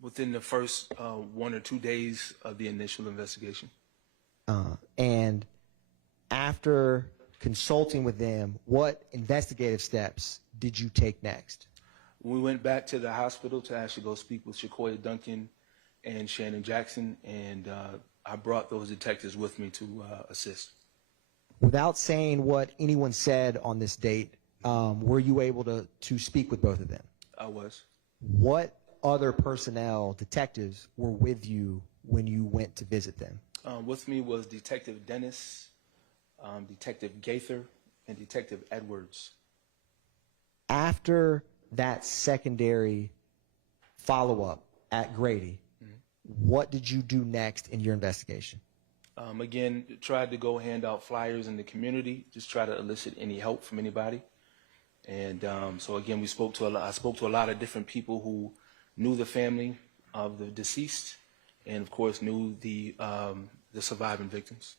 Within the first 1 or 2 days of the initial investigation. And after consulting with them, what investigative steps did you take next? We went back to the hospital to actually go speak with Shakoya Duncan and Shannon Jackson, and I brought those detectives with me to assist. Without saying what anyone said on this date, were you able to speak with both of them? I was. What other personnel, detectives, were with you when you went to visit them? With me was Detective Dennis, Detective Gaither, and Detective Edwards. After that secondary follow-up at Grady, what did you do next in your investigation? Again, tried to go hand out flyers in the community, just try to elicit any help from anybody. And so again, I spoke to a lot of different people who knew the family of the deceased, and of course knew the surviving victims.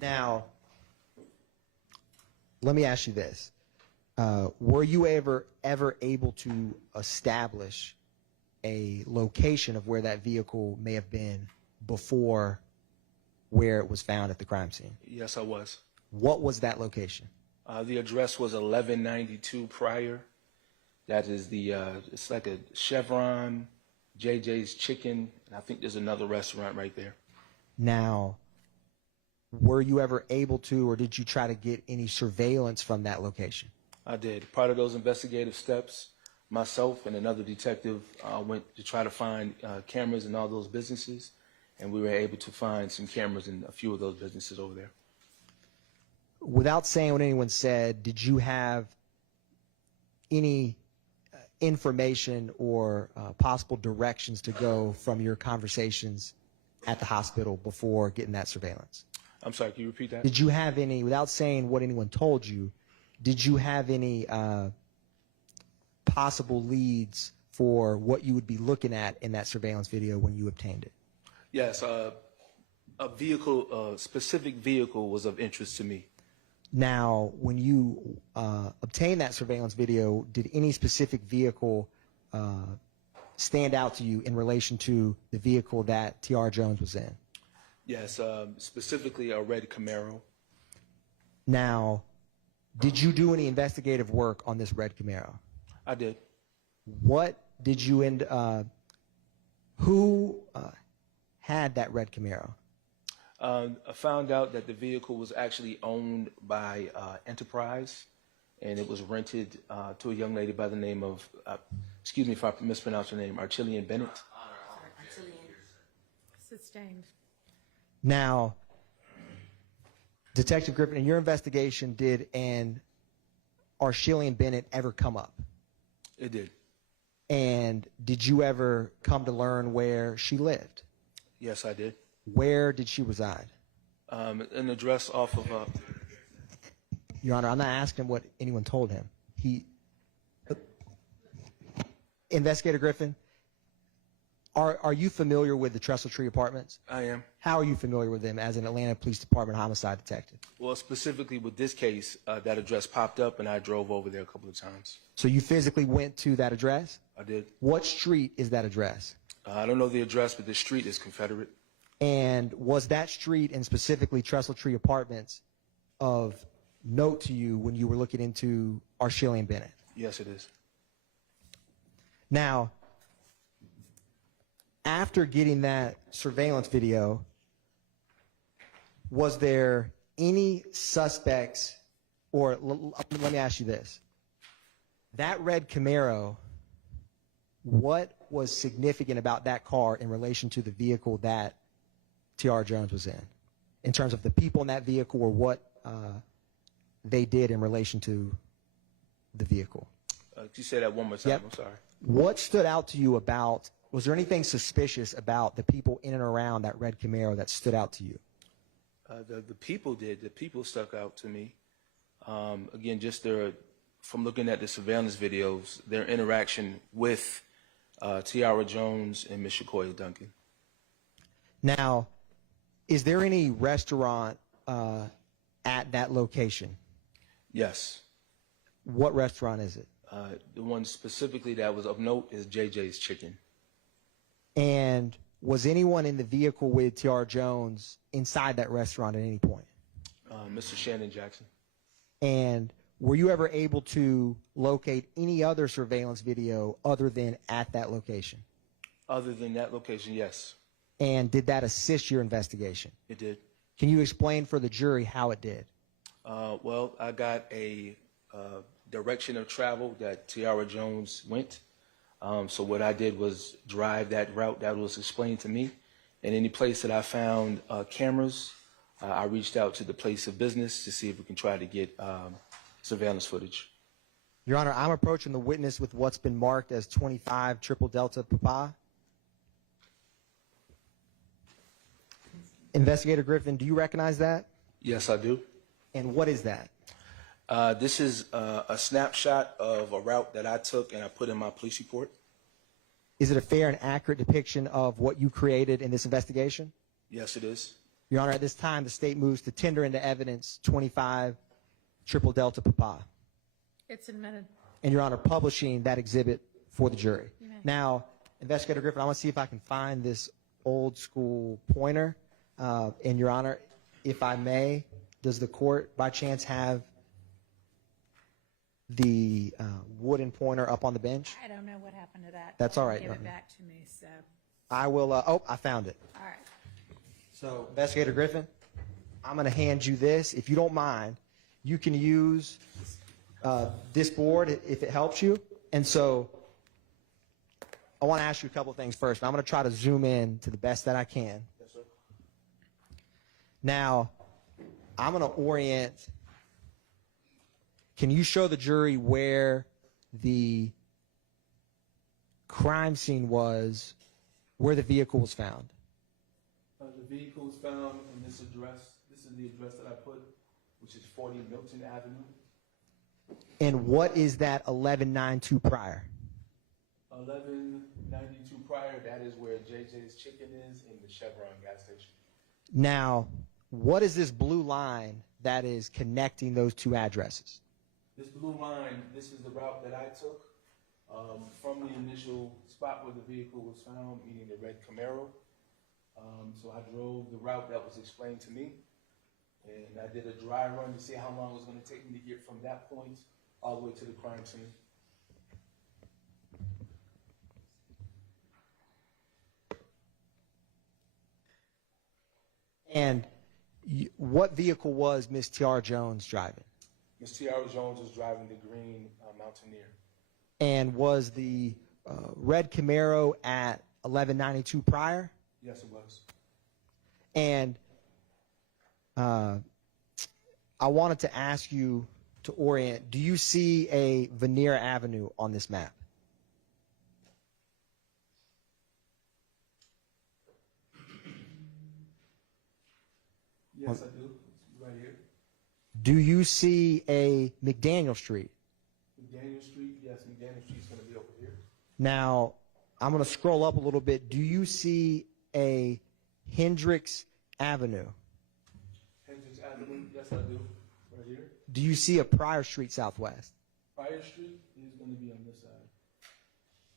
Now, let me ask you this. Were you ever able to establish a location of where that vehicle may have been before where it was found at the crime scene? Yes, I was. What was that location? The address was 1192 Pryor. That is it's like a Chevron, JJ's Chicken, and I think there's another restaurant right there. Now, were you ever able to, or did you try to get any surveillance from that location? I did. Part of those investigative steps, myself and another detective went to try to find cameras in all those businesses, and we were able to find some cameras in a few of those businesses over there. Without saying what anyone said, did you have any information or possible directions to go from your conversations at the hospital before getting that surveillance? I'm sorry, can you repeat that? Did you have any, without saying what anyone told you, did you have any possible leads for what you would be looking at in that surveillance video when you obtained it? Yes, a specific vehicle was of interest to me. Now, when you obtained that surveillance video, did any specific vehicle stand out to you in relation to the vehicle that T.R. Jones was in? Yes, specifically a red Camaro. Now, did you do any investigative work on this red Camaro? I did. What did you who had that red Camaro? I found out that the vehicle was actually owned by Enterprise, and it was rented to a young lady by the name of, excuse me if I mispronounce her name, Archillian Bennett. Sustained. Now, Detective Griffin, in your investigation, did an Archillian Bennett ever come up? It did. And did you ever come to learn where she lived? Yes, I did. Where did she reside? An address off of... Your Honor, I'm not asking what anyone told him. Investigator Griffin, are you familiar with the Trestle Tree Apartments? I am. How are you familiar with them as an Atlanta Police Department homicide detective? Well, specifically with this case, that address popped up, and I drove over there a couple of times. So you physically went to that address? I did. What street is that address? I don't know the address, but the street is Confederate. And was that street, and specifically Trestle Tree Apartments, of note to you when you were looking into Archillian Bennett? Yes, it is. Now, after getting that surveillance video, was there any suspects, or let me ask you this. that red Camaro, what was significant about that car in relation to the vehicle that T.R. Jones was in terms of the people in that vehicle or what they did in relation to the vehicle? Could you say that one more time? Yep. I'm sorry. What stood out to you about, was there anything suspicious about the people in and around that red Camaro that stood out to you? The people did. The people stuck out to me. Again, just from looking at the surveillance videos, their interaction with Tiara Jones and Miss Shakoya Duncan. Now, is there any restaurant at that location? Yes. What restaurant is it? The one specifically that was of note is JJ's Chicken. And was anyone in the vehicle with T.R. Jones inside that restaurant at any point? Mr. Shannon Jackson. And were you ever able to locate any other surveillance video other than at that location? Other than that location, yes, And did that assist your investigation? it did. Can you explain for the jury how it did? Well, I got a direction of travel that Tiara Jones went. So what I did was drive that route that was explained to me. And any place that I found cameras, I reached out to the place of business to see if we can try to get surveillance footage. Your Honor, I'm approaching the witness with what's been marked as 25 Triple Delta Papa. Investigator Griffin, do you recognize that? Yes, I do. And what is that? This is a snapshot of a route that I took and I put in my police report. Is it a fair and accurate depiction of what you created in this investigation? Yes, it is. Your Honor, at this time, the state moves to tender into evidence 25 Triple Delta Papa. It's admitted. And Your Honor, publishing that exhibit for the jury. Now, Investigator Griffin, I want to see if I can find this old school pointer. And Your Honor, if I may, does the court by chance have the wooden pointer up on the bench? I don't know what happened to that. That's all right, Give Your it Honor. back to me, so, I will, oh, I found it. all right. So, Investigator Griffin, I'm going to hand you this. If you don't mind, you can use this board if it helps you. And so, I want to ask you a couple of things first. I'm going to try to zoom in to the best that I can. Yes, sir. Now, I'm going to orient. Can you show the jury where the crime scene was, where the vehicle was found? The vehicle was found in this address. This is the address that I put, which is 40 Milton Avenue. And what is that 1192 prior? 1192 prior, that is where JJ's Chicken is in the Chevron gas station. Now, what is this blue line that is connecting those two addresses? This blue line, this is the route that I took from the initial spot where the vehicle was found, meaning the red Camaro. So I drove the route that was explained to me, and I did a dry run to see how long it was going to take me to get from that point all the way to the crime scene. And what vehicle was Miss T.R. Jones driving? Miss Tiara Jones was driving the green Mountaineer. And was the red Camaro at 1192 prior? Yes, it was. And I wanted to ask you to orient, do you see a Veneer Avenue on this map? Yes, I do. It's right here. Do you see a McDaniel Street? McDaniel Street, yes, McDaniel Street's going to be over here. Now, I'm going to scroll up a little bit. Do you see a Hendricks Avenue? Hendricks Avenue, yes, I do. Right here. Do you see a Pryor Street Southwest? Pryor Street is going to be on this side.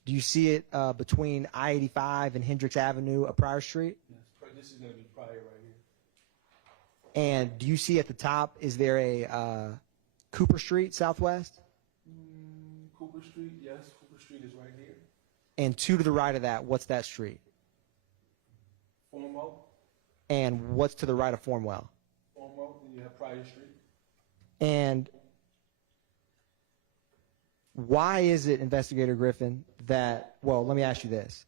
Do you see it between I-85 and Hendricks Avenue, a Pryor Street? Yes, this is going to be Pryor right here. And do you see at the top, is there a Cooper Street Southwest? Cooper Street, yes, Cooper Street is right here. And two to the right of that, what's that street? Formo, And what's to the right of Formwell? then you have Pryor Street. And why is it, Investigator Griffin, that, well, let me ask you this.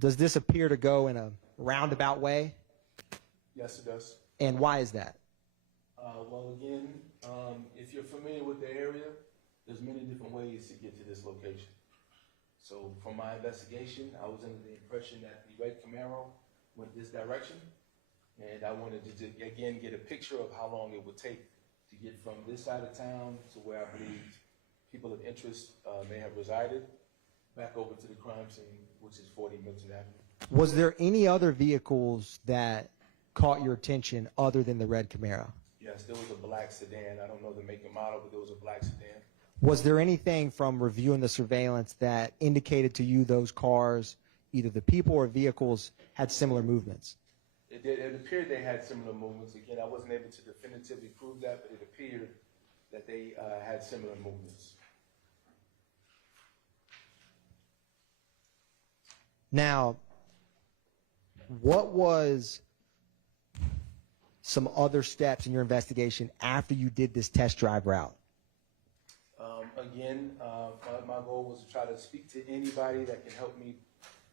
Does this appear to go in a roundabout way? Yes, it does. And why is that? Well, again, if you're familiar with the area, there's many different ways to get to this location. So from my investigation, I was under the impression that the red Camaro went this direction, and I wanted to, again, get a picture of how long it would take to get from this side of town to where I believe people of interest may have resided, back over to the crime scene, which is 40 Milton Avenue. Was there any other vehicles that caught your attention other than the red Camaro? Yes, there was a black sedan. I don't know the make and model, but there was a black sedan. Was there anything from reviewing the surveillance that indicated to you those cars, either the people or vehicles, had similar movements? It appeared they had similar movements. Again, I wasn't able to definitively prove that, but it appeared that they had similar movements. Now, what was some other steps in your investigation after you did this test drive route? Again, my goal was to try to speak to anybody that can help me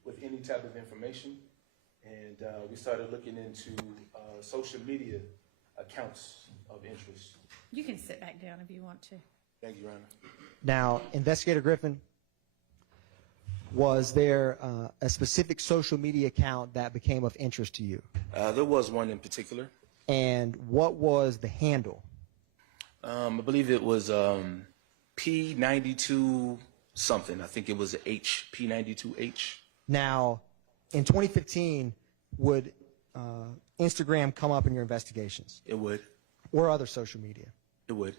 with any type of information. And we started looking into social media accounts of interest. You can sit back down if you want to. Thank you, Your Honor. Now, Investigator Griffin, was there a specific social media account that became of interest to you? There was one in particular. And what was the handle? I believe it was P92 something. I think it was H, P92H. Now, in 2015, would Instagram come up in your investigations? It would. Or other social media? It would.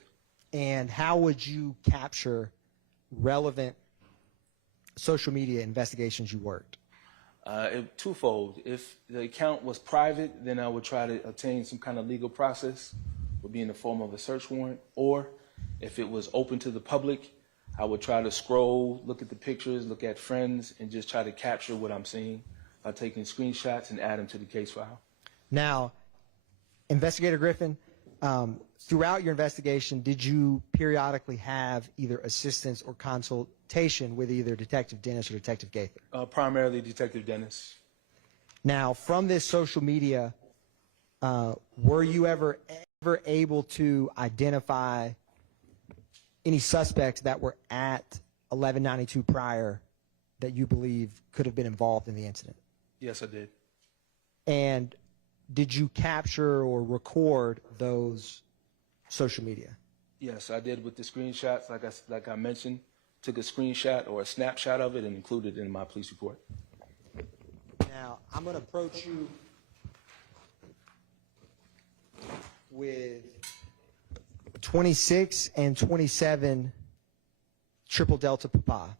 And how would you capture relevant social media investigations you worked? Twofold. If the account was private, then I would try to obtain some kind of legal process, would be in the form of a search warrant. Or if it was open to the public, I would try to scroll, look at the pictures, look at friends, and just try to capture what I'm seeing by taking screenshots and add them to the case file. Now, Investigator Griffin, throughout your investigation, did you periodically have either assistance or consultation with either Detective Dennis or Detective Gaither? Primarily Detective Dennis. Now, from this social media, were you ever able to identify any suspects that were at 1192 prior that you believe could have been involved in the incident? Yes, I did. And did you capture or record those social media? Yes, I did with the screenshots. Like I mentioned, took a screenshot or a snapshot of it and included it in my police report. Now, I'm going to approach you with 26 and 27 Triple Delta Papa.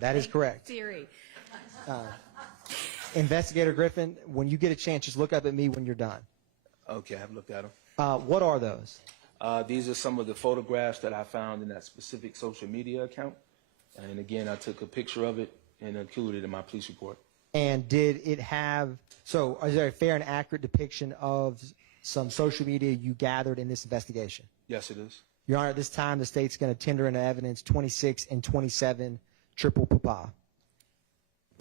That is correct. Theory. Investigator Griffin, when you get a chance, just look up at me when you're done. Okay, I've looked at them. What are those? These are some of the photographs that I found in that specific social media account. And again, I took a picture of it and included it in my police report. And did it have, so is there a fair and accurate depiction of some social media you gathered in this investigation? Yes, it is. Your Honor, at this time, the state's going to tender into evidence 26 and 27 Triple Papa.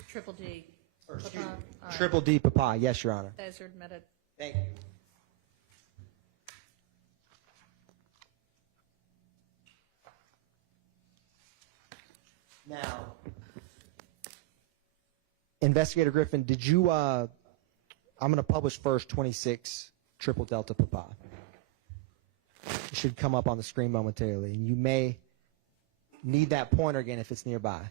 Triple D. Excuse me. Triple D Papa, yes, Your Honor. Those are admitted. Thank you. Now, Investigator Griffin, did you, I'm going to publish first 26 Triple Delta Papa. It should come up on the screen momentarily, and you may need that pointer again if it's nearby.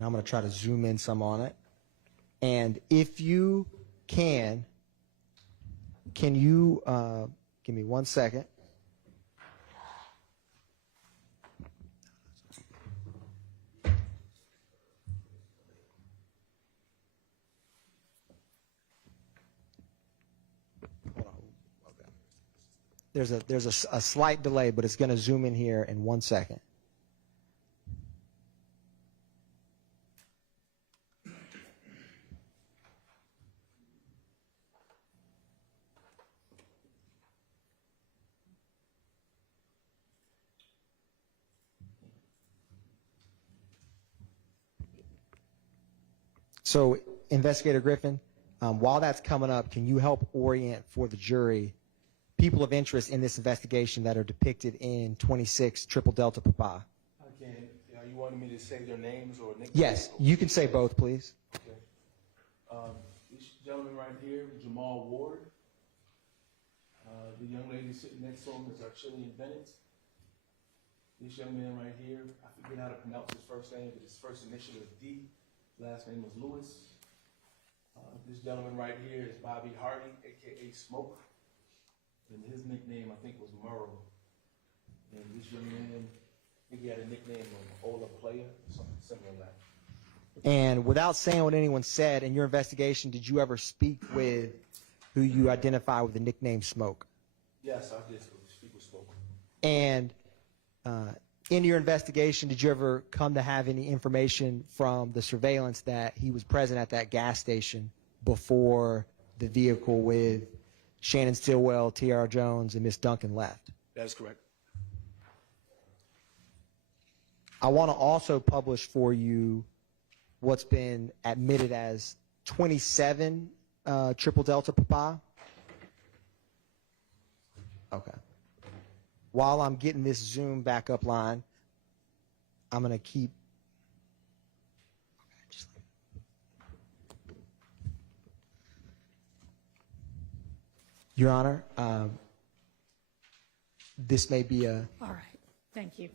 Now I'm going to try to zoom in some on it. And if you can you give me 1 second? Hold on. Okay. There's a slight delay, but it's going to zoom in here in 1 second. So, Investigator Griffin, while that's coming up, can you help orient for the jury people of interest in this investigation that are depicted in 26 Triple Delta Papa? Again, are you wanting me to say their names or nicknames? Yes, you can say both, please. Okay. This gentleman right here, Jamal Ward. The young lady sitting next to him is Archillian Bennett. This young man right here, I forget how to pronounce his first name, but his first initial is D. Last name was Lewis. This gentleman right here is Bobby Hardy, a.k.a. Smoke. And his nickname, I think, was Murrow. And this young man, I think he had a nickname of Ola Player, something similar to that. And without saying what anyone said, in your investigation, did you ever speak with who you identify with the nickname Smoke? Yes, I did speak with Smoke. And in your investigation, did you ever come to have any information from the surveillance that he was present at that gas station before the vehicle with Shannon Stillwell, T.R. Jones, and Miss Duncan left? That is correct. I want to also publish for you what's been admitted as 27 Triple Delta Papa. Okay. While I'm getting this Zoom back up line, I'm going to keep. Your Honor, this may be a. All right, thank you.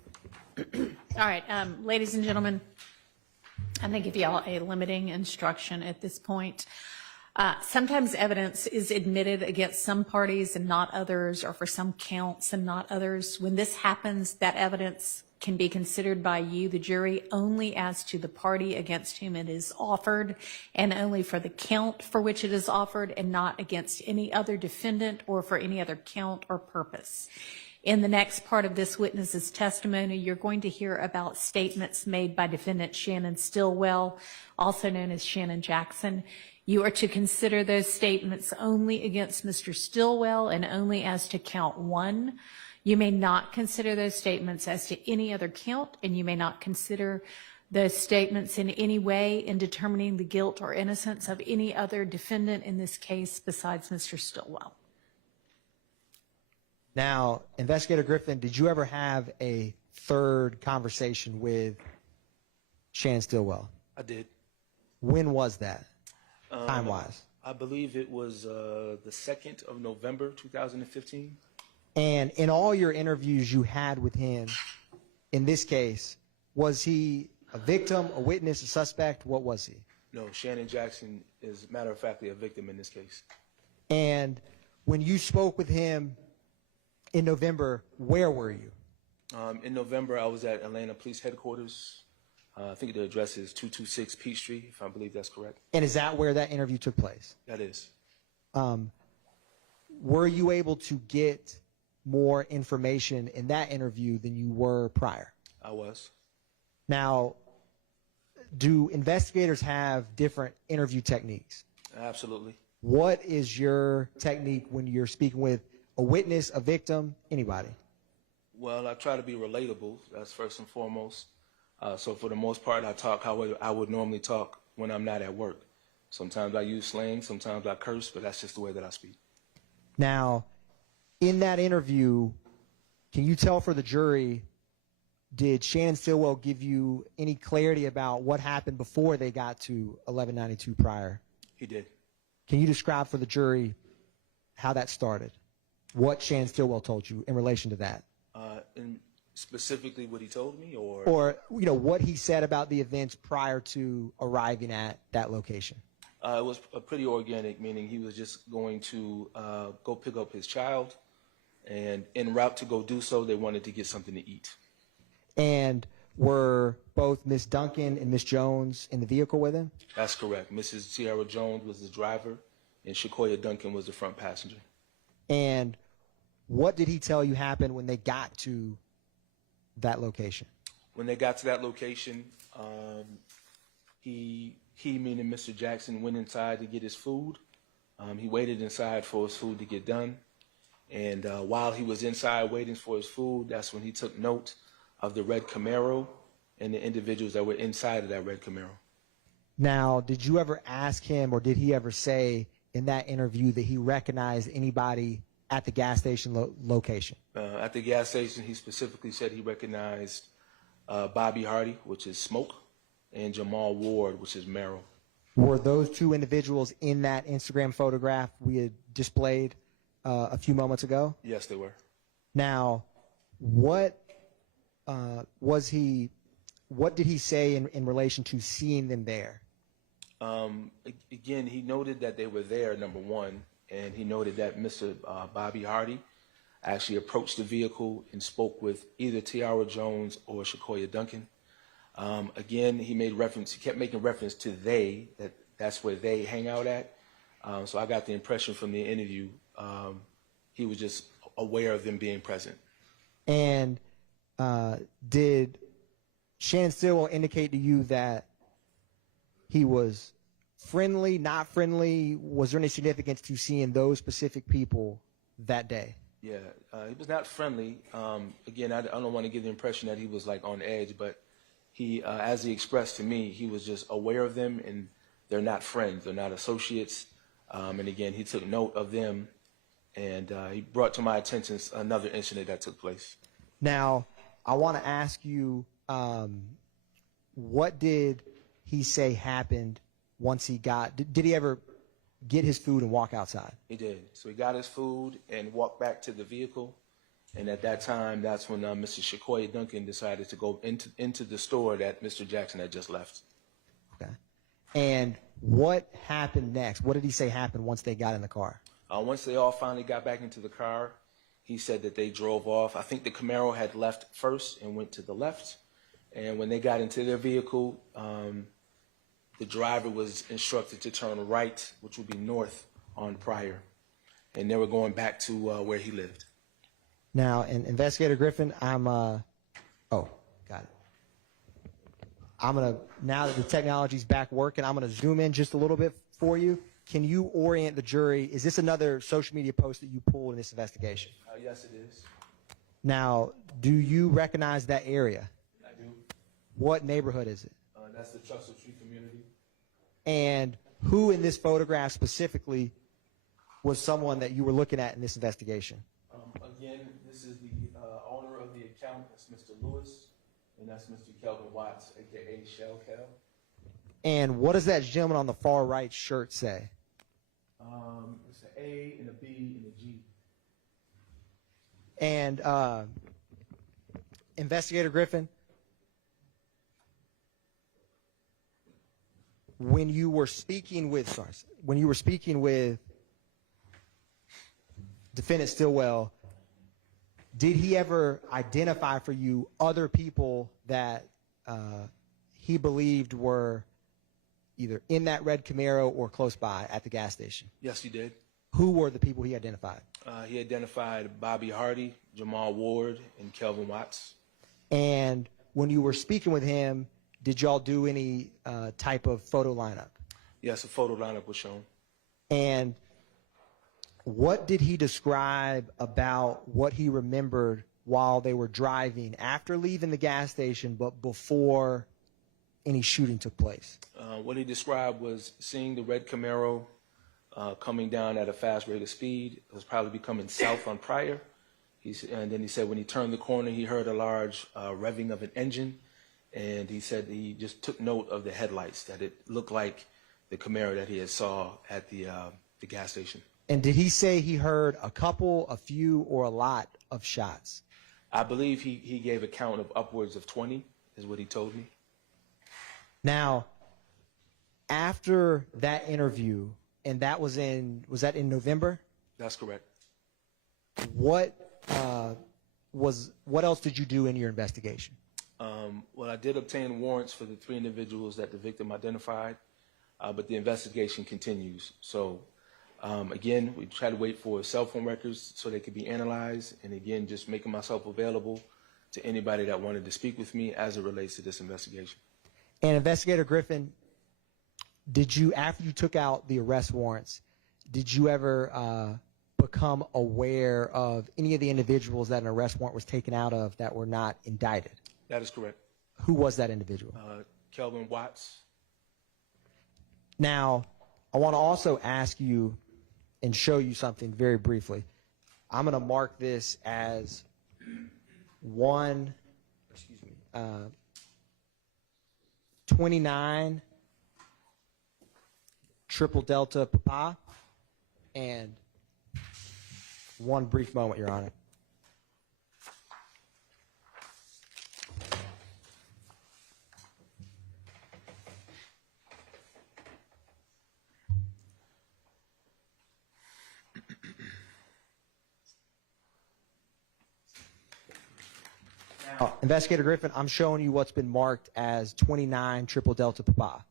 All right, ladies and gentlemen, I'm going to give you all a limiting instruction at this point. Sometimes evidence is admitted against some parties and not others, or for some counts and not others. When this happens, that evidence can be considered by you, the jury, only as to the party against whom it is offered, and only for the count for which it is offered, and not against any other defendant or for any other count or purpose. In the next part of this witness's testimony, you're going to hear about statements made by defendant Shannon Stillwell, also known as Shannon Jackson. You are to consider those statements only against Mr. Stillwell and only as to count 1. You may not consider those statements as to any other count, and you may not consider those statements in any way in determining the guilt or innocence of any other defendant in this case besides Mr. Stillwell. Now, Investigator Griffin, did you ever have a third conversation with Shannon Stillwell? I did. When was that, time-wise? I believe it was the 2nd of November, 2015. And in all your interviews you had with him, in this case, was he a victim, a witness, a suspect? What was he? No, Shannon Jackson is, matter of fact, a victim in this case. And when you spoke with him in November, where were you? In November, I was at Atlanta Police Headquarters. I think the address is 226 Peachtree, if I believe that's correct. And is that where that interview took place? That is. Were you able to get more information in that interview than you were prior? I was. Now, do investigators have different interview techniques? Absolutely. What is your technique when you're speaking with a witness, a victim, anybody? Well, I try to be relatable. That's first and foremost. So for the most part, I talk how I would normally talk when I'm not at work. Sometimes I use slang, sometimes I curse, but that's just the way that I speak. Now, in that interview, can you tell for the jury, did Shannon Stillwell give you any clarity about what happened before they got to 1192 prior? He did. Can you describe for the jury how that started? What Shannon Stillwell told you in relation to that? And specifically what he told me, or? Or, you know, what he said about the events prior to arriving at that location? It was pretty organic, meaning he was just going to go pick up his child, and en route to go do so, they wanted to get something to eat. And were both Miss Duncan and Miss Jones in the vehicle with him? That's correct. Mrs. Tiara Jones was the driver, and Shakoya Duncan was the front passenger. And what did he tell you happened when they got to that location? When they got to that location, he meaning Mr. Jackson, went inside to get his food. He waited inside for his food to get done. And while he was inside waiting for his food, that's when he took note of the red Camaro and the individuals that were inside of that red Camaro. Now, did you ever ask him, or did he ever say in that interview that he recognized anybody at the gas station location? At the gas station, he specifically said he recognized Bobby Hardy, which is Smoke, and Jamal Ward, which is Merrill. Were those two individuals in that Instagram photograph we had displayed a few moments ago? Yes, they were. Now, what did he say in relation to seeing them there? Again, he noted that they were there, number one, and he noted that Mr. Bobby Hardy actually approached the vehicle and spoke with either Tiara Jones or Shakoya Duncan. Again, he kept making reference to they, that's where they hang out at. So I got the impression from the interview, he was just aware of them being present. And did Shannon Stillwell indicate to you that he was friendly, not friendly? Was there any significance to seeing those specific people that day? Yeah, he was not friendly. Again, I don't want to give the impression that he was like on edge, but he, as he expressed to me, he was just aware of them, and they're not friends, they're not associates. And again, he took note of them, and he brought to my attention another incident that took place. Now, I want to ask you, what did he say happened once he got, did he ever get his food and walk outside? He did. So he got his food and walked back to the vehicle. And at that time, that's when Mr. Shakoya Duncan decided to go into the store that Mr. Jackson had just left. Okay. And what happened next? What did he say happened once they got in the car? Once they all finally got back into the car, he said that they drove off. I think the Camaro had left first and went to the left. And when they got into their vehicle, the driver was instructed to turn right, which would be north on Pryor. And they were going back to where he lived. Now, and Investigator Griffin, got it. I'm going to, now that the technology's back working, I'm going to zoom in just a little bit for you. Can you orient the jury? Is this another social media post that you pulled in this investigation? Yes, it is. Now, do you recognize that area? I do. What neighborhood is it? That's the Trussell Street community. And who in this photograph specifically was someone that you were looking at in this investigation? Again, this is the owner of the account. That's Mr. Lewis, and that's Mr. Kelvin Watts, a.k.a. Shell Cal. And what does that gentleman on the far right shirt say? It's an A and a B and a G. And Investigator Griffin, when you were speaking with Defendant Stillwell, did he ever identify for you other people that he believed were either in that red Camaro or close by at the gas station? Yes, he did. Who were the people he identified? He identified Bobby Hardy, Jamal Ward, and Kelvin Watts. And when you were speaking with him, did y'all do any type of photo lineup? Yes, a photo lineup was shown. And what did he describe about what he remembered while they were driving after leaving the gas station but before any shooting took place? What he described was seeing the red Camaro coming down at a fast rate of speed. It was probably coming south on Pryor. And then he said when he turned the corner, he heard a large revving of an engine. And he said he just took note of the headlights, that it looked like the Camaro that he had saw at the gas station. And did he say he heard a couple, a few, or a lot of shots? I believe he gave a count of upwards of 20, is what he told me. Now, after that interview, and that was that in November? That's correct. What else did you do in your investigation? Well, I did obtain warrants for the 3 individuals that the victim identified, but the investigation continues. So, again, we try to wait for cell phone records so they could be analyzed, and again, just making myself available to anybody that wanted to speak with me as it relates to this investigation. And Investigator Griffin, did you, after you took out the arrest warrants, did you ever become aware of any of the individuals that an arrest warrant was taken out of that were not indicted? That is correct. Who was that individual? Kelvin Watts. Now, I want to also ask you and show you something very briefly. I'm going to mark this as 29 triple delta papa, and one brief moment, Your Honor. Investigator Griffin, I'm showing you what's been marked as 29 triple delta papa.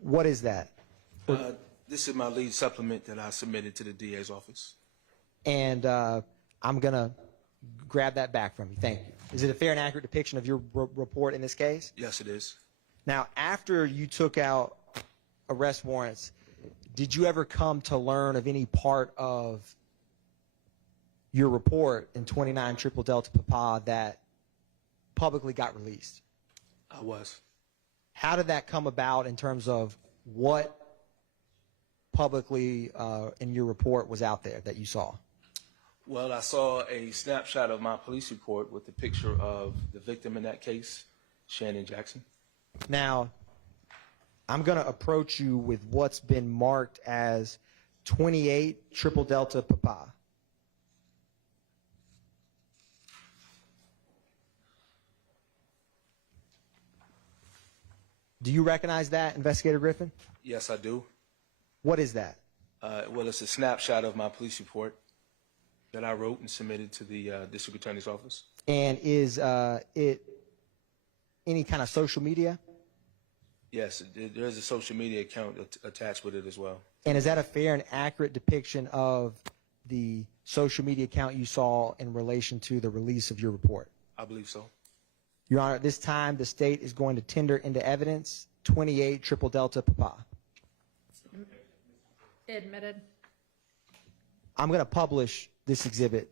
What is that? This is my lead supplement that I submitted to the DA's office. And I'm going to grab that back from you. Thank you. Is it a fair and accurate depiction of your report in this case? Yes, it is. Now, after you took out arrest warrants, did you ever come to learn of any part of your report in 29 triple delta papa that publicly got released? I was. How did that come about in terms of what publicly in your report was out there that you saw? Well, I saw a snapshot of my police report with the picture of the victim in that case, Shannon Jackson. Now, I'm going to approach you with what's been marked as 28 triple delta papa. Do you recognize that, Investigator Griffin? Yes, I do. What is that? Well, it's a snapshot of my police report that I wrote and submitted to the district attorney's office. And is it any kind of social media? Yes, there's a social media account attached with it as well. And is that a fair and accurate depiction of the social media account you saw in relation to the release of your report? I believe so. Your Honor, at this time, the state is going to tender into evidence 28 triple delta papa. Admitted. I'm going to publish this exhibit,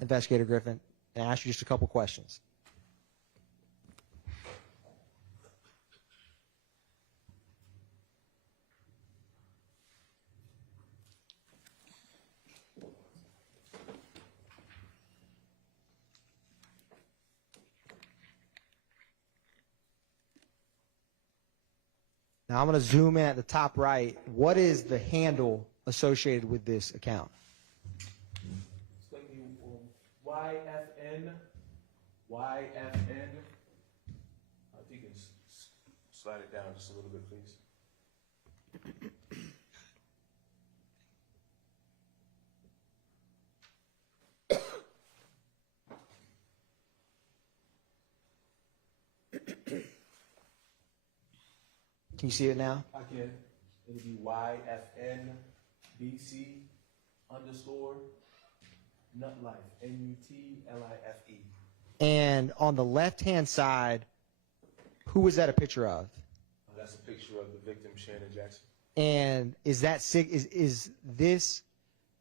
Investigator Griffin, and ask you just a couple questions. Now I'm going to zoom in at the top right. What is the handle associated with this account? It's going to be YFN. If you can slide it down just a little bit, please. Can you see it now? I can. It'll be YFN BC _Nutlife. NUTLIFE. And on the left-hand side, who was that a picture of? That's a picture of the victim, Shannon Jackson. And is this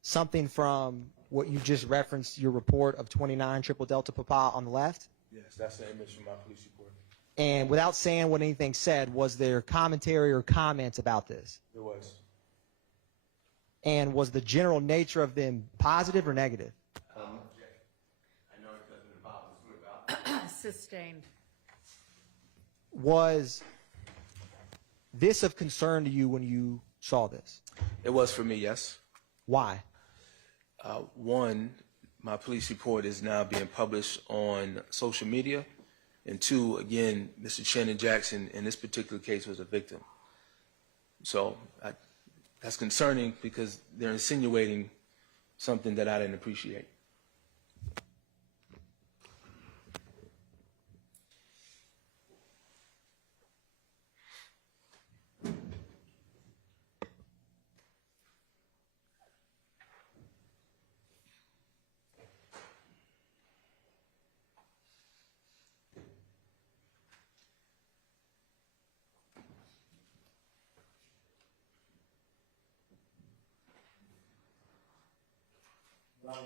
something from what you just referenced, your report of 29 triple delta papa on the left? Yes, that's the image from my police report. And without saying what anything said, was there commentary or comments about this? There was. And was the general nature of them positive or negative? Sustained. Was this of concern to you when you saw this? It was for me, yes. Why? One, my police report is now being published on social media. And two, again, Mr. Shannon Jackson in this particular case was a victim. So that's concerning because they're insinuating something that I didn't appreciate.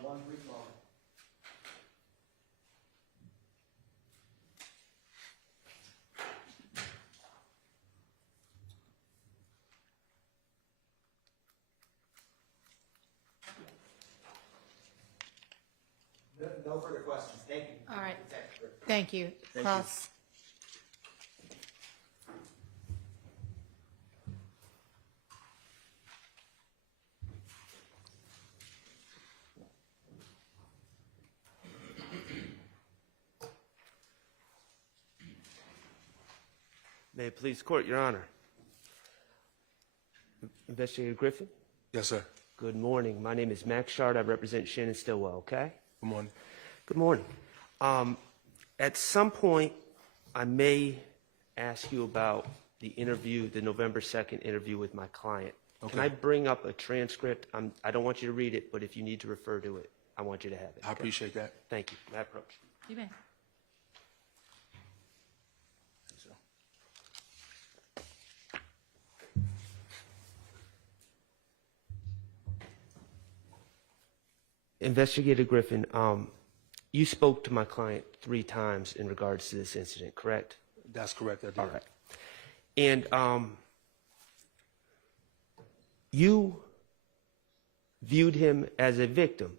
One brief moment. No further questions. Thank you. All right. Thank you. Cross. May it please the court, Your Honor. Investigator Griffin, Yes, sir. good morning. My name is Max Shard. I represent Shannon Stillwell, okay? Good morning. Good morning. At some point, I may ask you about the interview, the November 2nd interview with my client. Can I bring up a transcript? I don't want you to read it, but if you need to refer to it, I want you to have it. I appreciate that. Thank you. My approach. You may. Investigator Griffin, you spoke to my client 3 times in regards to this incident, correct? That's correct. I did. All right. And you viewed him as a victim,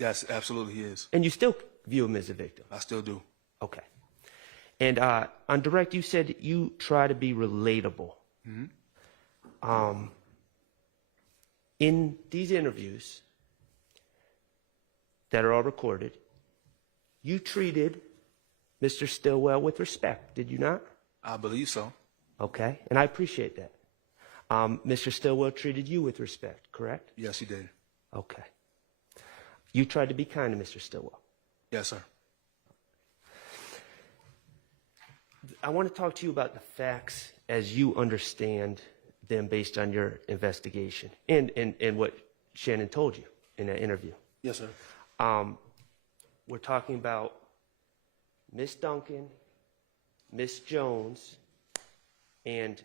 Yes, absolutely, he is. and you still view him as a victim. I still do. Okay. And on direct, you said you try to be relatable. In these interviews that are all recorded, you treated Mr. Stillwell with respect, did you not? I believe so. Okay, and I appreciate that. Mr. Stillwell treated you with respect, correct? Yes, he did. Okay. You tried to be kind to Mr. Stillwell. Yes, sir. I want to talk to you about the facts as you understand them based on your investigation and what Shannon told you in that interview. Yes, sir. We're talking about Miss Duncan, Miss Jones, and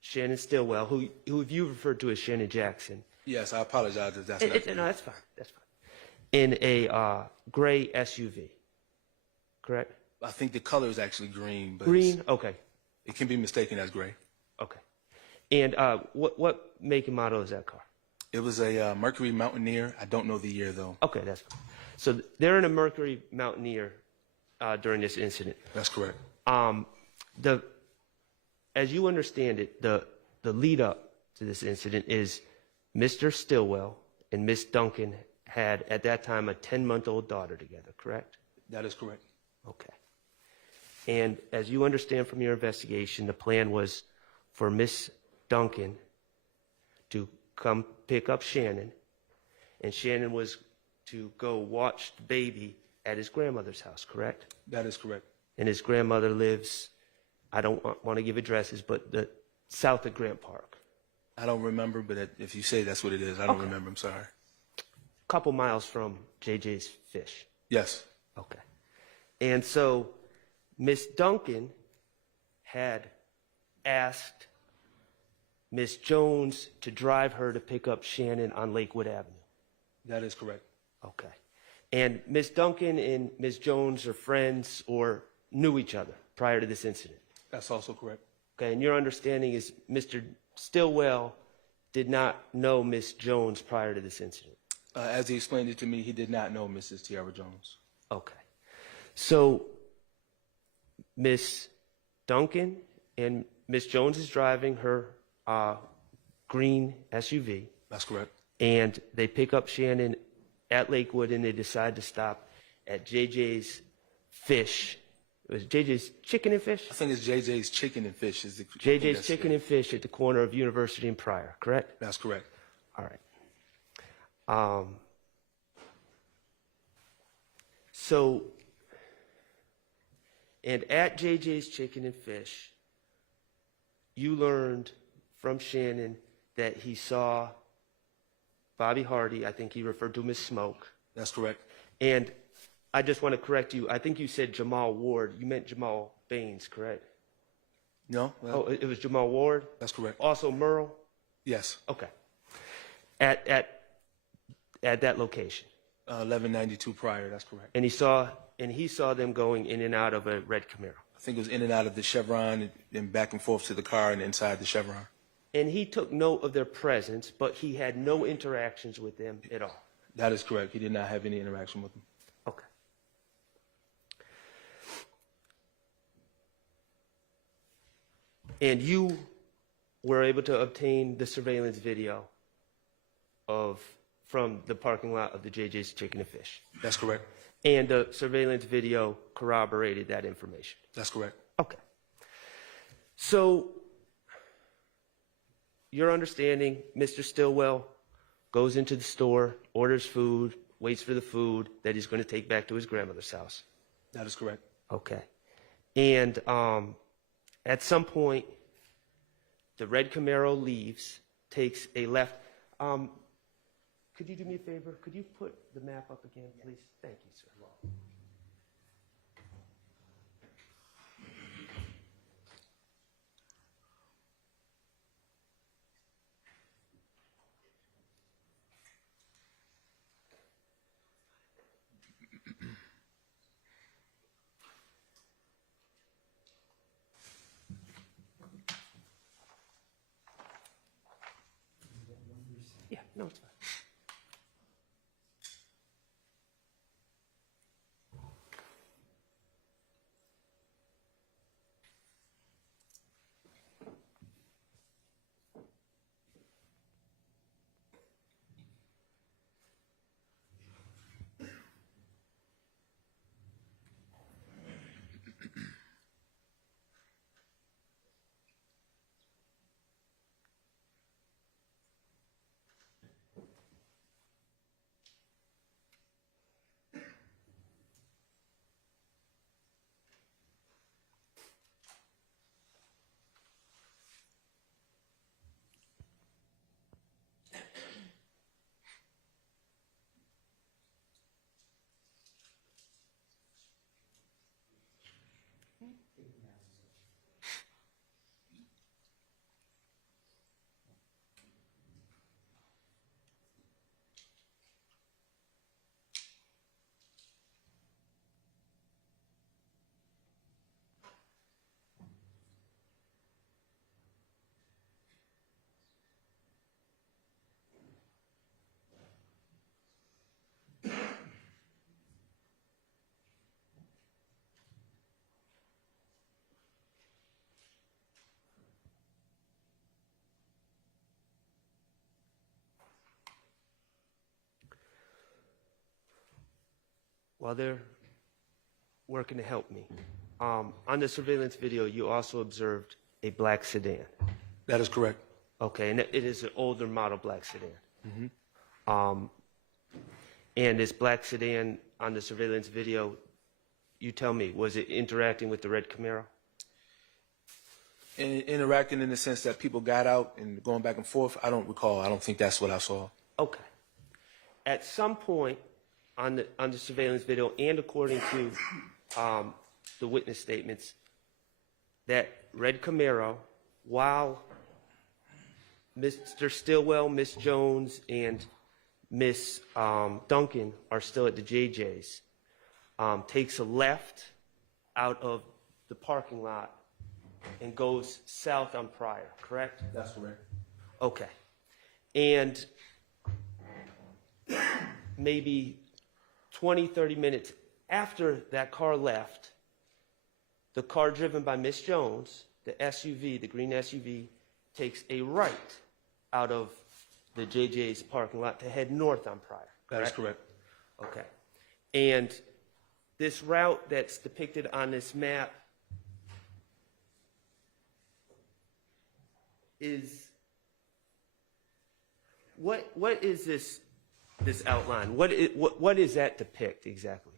Shannon Stillwell, who you referred to as Shannon Jackson. Yes, I apologize if that's not. No, that's fine. That's fine. In a gray SUV, correct? I think the color is actually green, but Green. Okay. it can be mistaken as gray. Okay. And what make and model is that car? It was a Mercury Mountaineer. I don't know the year, though. Okay, that's fine. So they're in a Mercury Mountaineer during this incident. That's correct. As you understand it, the lead up to this incident is Mr. Stillwell and Miss Duncan had at that time a 10-month-old daughter together, correct? That is correct. Okay. And as you understand from your investigation, the plan was for Miss Duncan to come pick up Shannon, and Shannon was to go watch the baby at his grandmother's house, correct? That is correct. And his grandmother lives, I don't want to give addresses, but the south of Grant Park. I don't remember, but if you say that's what it is, I don't remember. I'm sorry. A couple miles from JJ's Fish. Yes. Okay. And so Miss Duncan had asked Miss Jones to drive her to pick up Shannon on Lakewood Avenue. That is correct. Okay. And Miss Duncan and Miss Jones are friends or knew each other prior to this incident. That's also correct. Okay. And your understanding is Mr. Stillwell did not know Miss Jones prior to this incident. As he explained it to me, he did not know Mrs. Tiara Jones. Okay. So Miss Duncan and Miss Jones is driving her green SUV. That's correct. And they pick up Shannon at Lakewood, and they decide to stop at JJ's Fish. It was JJ's Chicken and Fish? I think it's JJ's Chicken and Fish. Is the JJ's Chicken and Fish at the corner of University and Pryor, correct? That's correct. All right. So, and at JJ's Chicken and Fish, you learned from Shannon that he saw Bobby Hardy. I think he referred to him as Smoke. That's correct. And I just want to correct you. I think you said Jamal Ward. You meant Jamal Baines, correct? No? Oh, it was Jamal Ward? That's correct. Also Merle? Yes. Okay. At that location. 1192 Pryor. That's correct. And he saw them going in and out of a red Camaro. I think it was in and out of the Chevron and back and forth to the car and inside the Chevron. And he took note of their presence, but he had no interactions with them at all. That is correct. He did not have any interaction with him. Okay. And you were able to obtain the surveillance video from the parking lot of the JJ's Chicken and Fish. That's correct. And the surveillance video corroborated that information. That's correct. Okay. So, your understanding, Mr. Stillwell goes into the store, orders food, waits for the food that he's going to take back to his grandmother's house. That is correct. Okay. And at some point, the red Camaro leaves, takes a left. Could you do me a favor? Could you put the map up again, please? Thank you, sir. Yeah, no, it's fine. While they're working to help me, on the surveillance video, you also observed a black sedan. That is correct. Okay, and it is an older model black sedan. And this black sedan on the surveillance video, you tell me, was it interacting with the red Camaro? Interacting in the sense that people got out and going back and forth, I don't recall. I don't think that's what I saw. Okay. At some point on the surveillance video, and according to the witness statements, that red Camaro, while Mr. Stillwell, Miss Jones, and Miss Duncan are still at the JJ's, takes a left out of the parking lot and goes south on Pryor, correct? That's correct. Okay. And maybe 20, 30 minutes after that car left, the car driven by Miss Jones, the SUV, the green SUV, takes a right out of the JJ's parking lot to head north on Pryor. That is correct. Okay. And this route that's depicted on this map is, what is this outline? What does that depict exactly?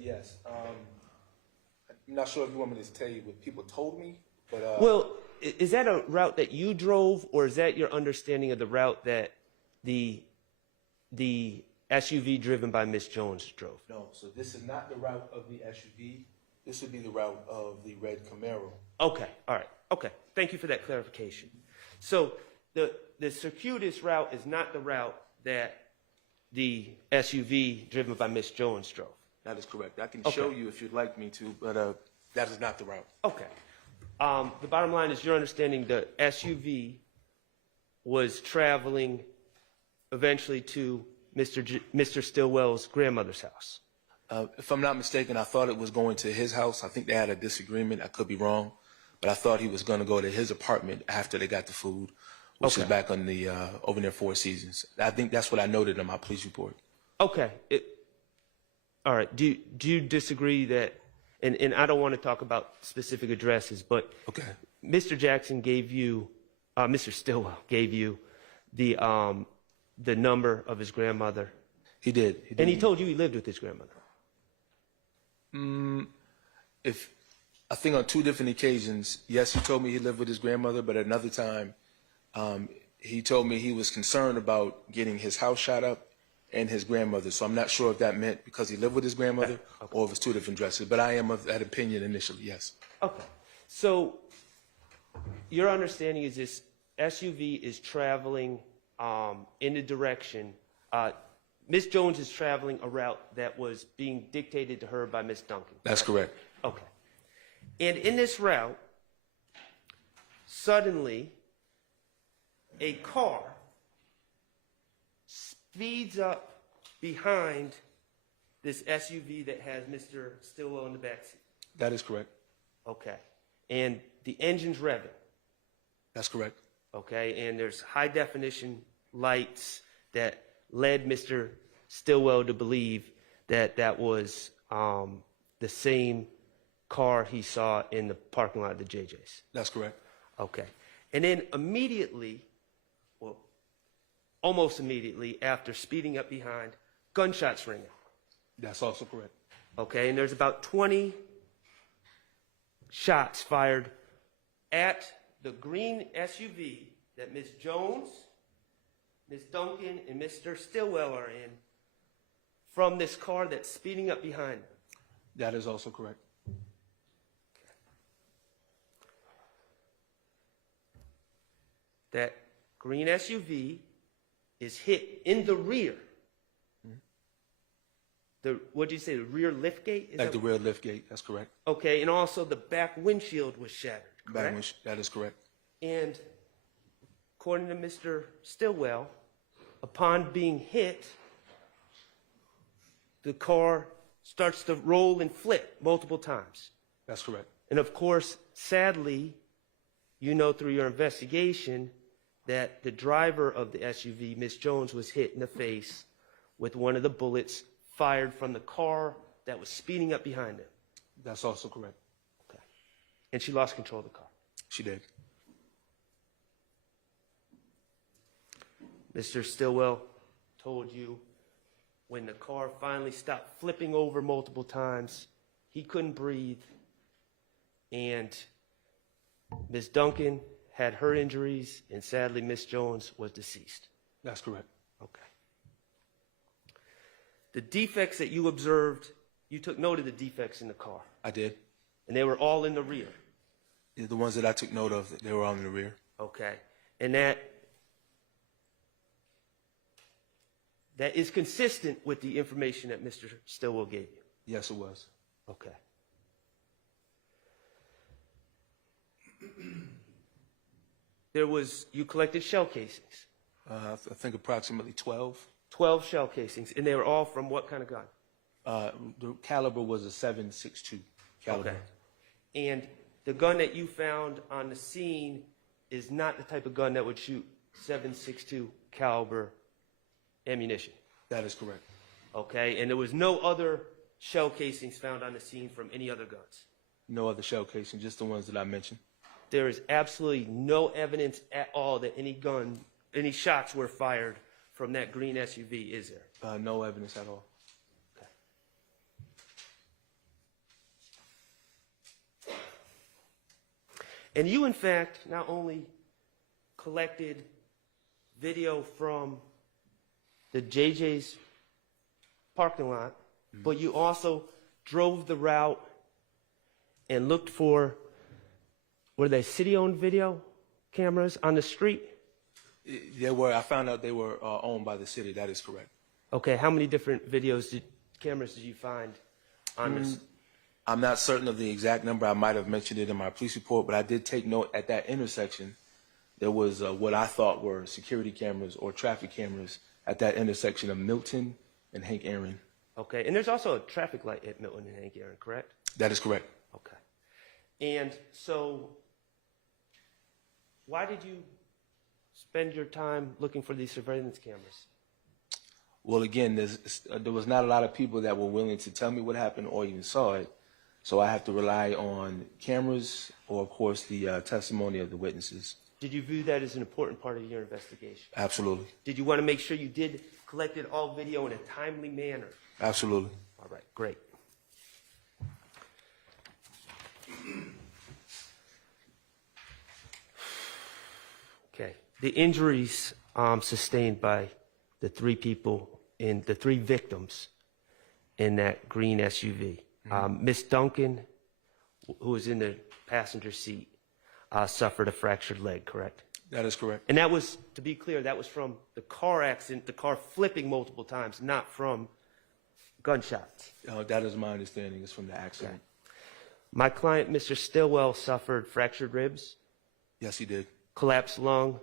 Yes. I'm not sure if you want me to tell you what people told me, but Well, is that a route that you drove, or is that your understanding of the route that the SUV driven by Miss Jones drove? no. So this is not the route of the SUV. This would be the route of the red Camaro. Okay, all right. Okay, thank you for that clarification. So the circuitous route is not the route that the SUV driven by Miss Jones drove. That is correct. I can Okay. show you if you'd like me to, but that is not the route. Okay. The bottom line is your understanding the SUV was traveling eventually to Mr. Stillwell's grandmother's house? If I'm not mistaken, I thought it was going to his house. I think they had a disagreement. I could be wrong, but I thought he was going to go to his apartment after they got the food, which is back on the over near Four Seasons. I think that's what I noted in my police report. Okay. All right. Do you disagree that? And I don't want to talk about specific addresses, but Mr. Jackson gave you, Mr. Stillwell gave you the number of his grandmother. He did. And he told you he lived with his grandmother. I think on 2 different occasions, yes, he told me he lived with his grandmother, but at another time, he told me he was concerned about getting his house shot up and his grandmother. So I'm not sure if that meant because he lived with his grandmother or if it's 2 different addresses. But I am of that opinion initially, yes. Okay. So your understanding is this SUV is traveling in the direction, Ms. Jones is traveling a route that was being dictated to her by Ms. Duncan. That's correct. Okay. And in this route, suddenly, a car speeds up behind this SUV that has Mr. Stillwell in the backseat. That is correct. Okay. And the engine's revving. That's correct. Okay. And there's high definition lights that led Mr. Stillwell to believe that that was the same car he saw in the parking lot of the JJ's. That's correct. Okay. And then immediately, well, almost immediately after speeding up behind, gunshots ring out. That's also correct. Okay. And there's about 20 shots fired at the green SUV that Ms. Jones, Ms. Duncan, and Mr. Stillwell are in from this car that's speeding up behind them. That is also correct. That green SUV is hit in the rear. What did you say, the rear liftgate? At the rear liftgate, that's correct. Okay, and also the back windshield was shattered, correct? That is correct. And according to Mr. Stillwell, upon being hit, the car starts to roll and flip multiple times. That's correct. And of course, sadly, you know through your investigation that the driver of the SUV, Ms. Jones, was hit in the face with one of the bullets fired from the car that was speeding up behind him. That's also correct. Okay. And she lost control of the car. She did. Mr. Stillwell told you when the car finally stopped flipping over multiple times, he couldn't breathe, and Ms. Duncan had her injuries, and sadly, Ms. Jones was deceased. That's correct. Okay. The defects that you observed, you took note of the defects in the car. I did. And they were all in the rear. The ones that I took note of, they were all in the rear. Okay. And that is consistent with the information that Mr. Stillwell gave you? Yes, it was. Okay. You collected shell casings? I think approximately 12. 12 shell casings, and they were all from what kind of gun? The caliber was a .7.62 caliber. Okay. And the gun that you found on the scene is not the type of gun that would shoot .7.62 caliber ammunition? That is correct. Okay, and there was no other shell casings found on the scene from any other guns? No other shell casing, just the ones that I mentioned. There is absolutely no evidence at all that any shots were fired from that green SUV, is there? No evidence at all. Okay. And you, in fact, not only collected video from the JJ's parking lot, but you also drove the route and looked for, were they city-owned video cameras on the street? They were. I found out they were owned by the city. That is correct. Okay, how many different cameras did you find on this? I'm not certain of the exact number. I might have mentioned it in my police report, but I did take note at that intersection. There was what I thought were security cameras or traffic cameras at that intersection of Milton and Hank Aaron. Okay, and there's also a traffic light at Milton and Hank Aaron, correct? That is correct. Okay. And so, why did you spend your time looking for these surveillance cameras? Well, again, there was not a lot of people that were willing to tell me what happened or even saw it, so I have to rely on cameras or, of course, the testimony of the witnesses. Did you view that as an important part of your investigation? Absolutely. Did you want to make sure you did collected all video in a timely manner? Absolutely. All right, great. Okay, the injuries sustained by the three people the three victims in that green SUV. Miss Duncan, who was in the passenger seat, suffered a fractured leg, correct? That is correct. And that was, to be clear, that was from the car accident, the car flipping multiple times, not from gunshots. That is my understanding. It's from the accident. My client, Mr. Stillwell, suffered fractured ribs, Yes, he did. collapsed lung,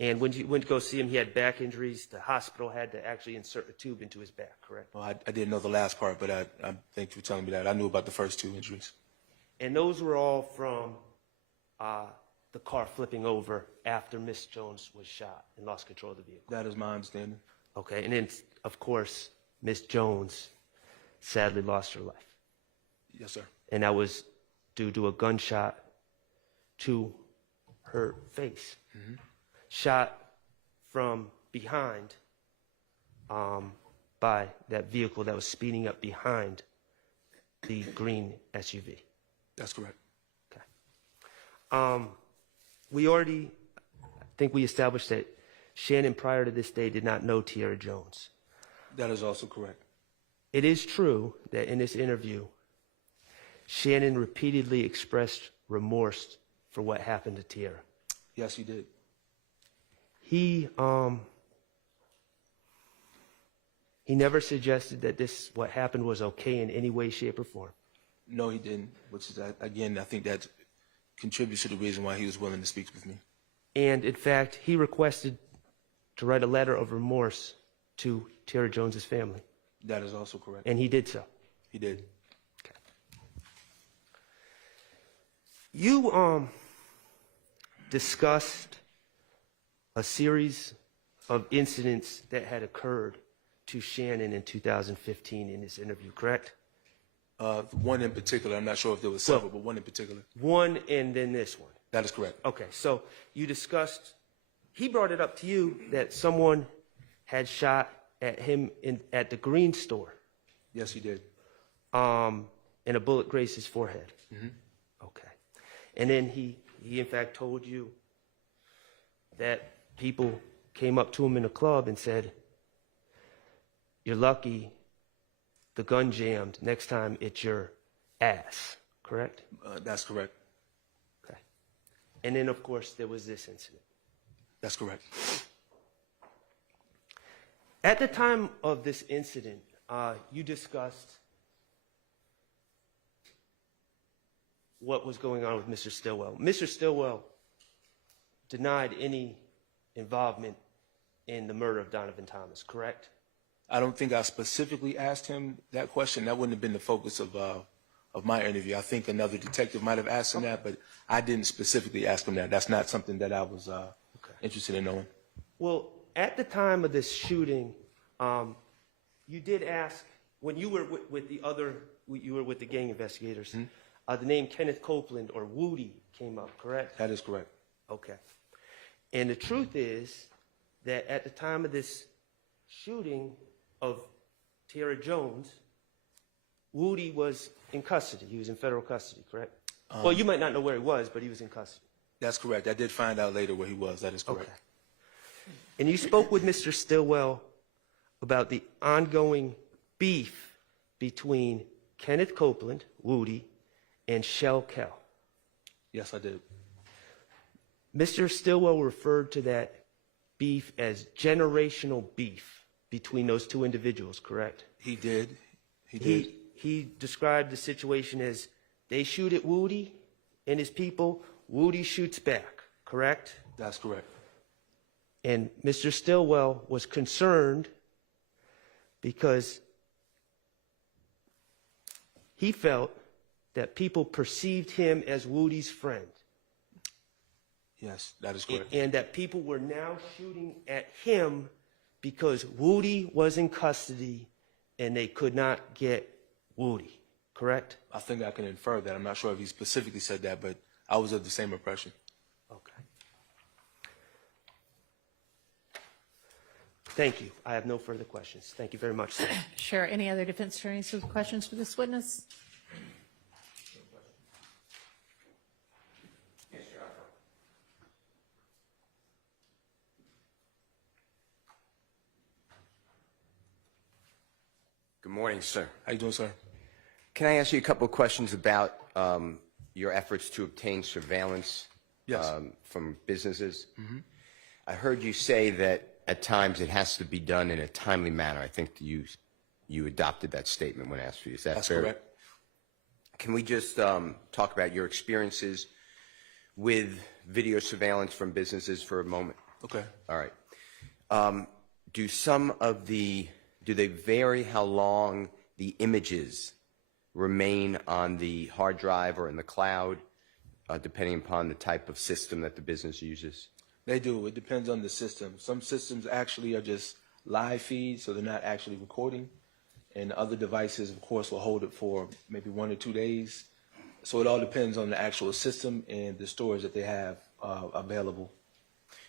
and when you went to go see him, he had back injuries. The hospital had to actually insert a tube into his back, correct? Well, I didn't know the last part, but I thank you for telling me that. I knew about the first two injuries. And those were all from the car flipping over after Miss Jones was shot and lost control of the vehicle. That is my understanding. Okay, and then, of course, Miss Jones sadly lost her life. Yes, sir. And that was due to a gunshot to her face. Shot from behind by that vehicle that was speeding up behind the green SUV. That's correct. Okay. I think we established that Shannon, prior to this day, did not know Tierra Jones. That is also correct. It is true that in this interview, Shannon repeatedly expressed remorse for what happened to Tierra. Yes, he did. He never suggested that what happened was okay in any way, shape, or form. No, he didn't, which is, again, I think that contributes to the reason why he was willing to speak with me. And in fact, he requested to write a letter of remorse to Tierra Jones's family. That is also correct. And he did so. He did. Okay. You discussed a series of incidents that had occurred to Shannon in 2015 in this interview, correct? One in particular, I'm not sure if there was several, but one in particular. One and then this one. That is correct. Okay, so you discussed, he brought it up to you that someone had shot at him at the Green store. Yes, he did. And a bullet grazed his forehead. Okay. And then he in fact told you that people came up to him in a club and said, "You're lucky the gun jammed. Next time it's your ass," correct? That's correct. Okay. And then, of course, there was this incident. That's correct. At the time of this incident, you discussed what was going on with Mr. Stillwell. Mr. Stillwell denied any involvement in the murder of Donovan Thomas, correct? I don't think I specifically asked him that question. That wouldn't have been the focus of my interview. I think another detective might have asked him that, but I didn't specifically ask him that. That's not something that I was interested in knowing. Well, at the time of this shooting, you did ask, when you were with the gang investigators, the name Kenneth Copeland or Woody came up, correct? That is correct. Okay. And the truth is that at the time of this shooting of Tierra Jones, Woody was in custody. He was in federal custody, correct? Well, you might not know where he was, but he was in custody. That's correct. I did find out later where he was. That is correct. Okay. And you spoke with Mr. Stillwell about the ongoing beef between Kenneth Copeland, Woody, and Shell Kell. Yes, I did. Mr. Stillwell referred to that beef as generational beef between those two individuals, correct? He did. He did. He described the situation as they shoot at Woody and his people, Woody shoots back, correct? That's correct. And Mr. Stillwell was concerned because he felt that people perceived him as Woody's friend. Yes, that is correct. And that people were now shooting at him because Woody was in custody and they could not get Woody, correct? I think I can infer that. I'm not sure if he specifically said that, but I was of the same impression. Okay. Thank you. I have no further questions. Thank you very much, sir. Sure. Any other defense attorneys with questions for this witness? Good morning, sir. How you doing, sir? Can I ask you a couple of questions about your efforts to obtain surveillance Yes. from businesses? I heard you say that at times it has to be done in a timely manner. I think you adopted that statement when asked for you. Is that That's fair? correct. Can we just talk about your experiences with video surveillance from businesses for a moment? Okay. All right. Do they vary how long the images remain on the hard drive or in the cloud, depending upon the type of system that the business uses? They do. It depends on the system. Some systems actually are just live feeds, so they're not actually recording. And other devices, of course, will hold it for maybe 1 or 2 days. So it all depends on the actual system and the storage that they have available.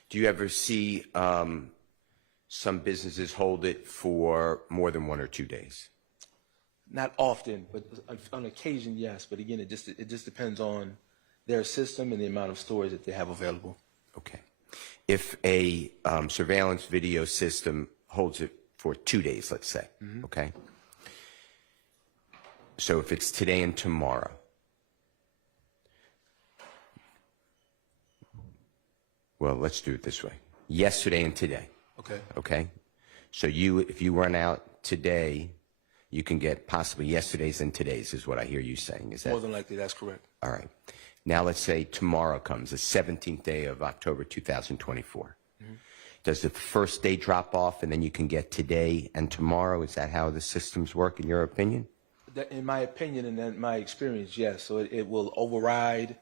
Do you ever see some businesses hold it for more than 1 or 2 days? Not often, but on occasion, yes. But again, it just depends on their system and the amount of storage that they have available. Okay. If a surveillance video system holds it for 2 days, let's say, okay? So if it's today and tomorrow, well, let's do it this way. Yesterday and today. Okay. Okay? So if you run out today, you can get possibly yesterday's and today's is what I hear you saying. Is that? More than likely, that's correct. All right. Now let's say tomorrow comes, the 17th day of October 2024. Does the first day drop off and then you can get today and tomorrow? Is that how the systems work in your opinion? In my opinion and in my experience, yes. So it will override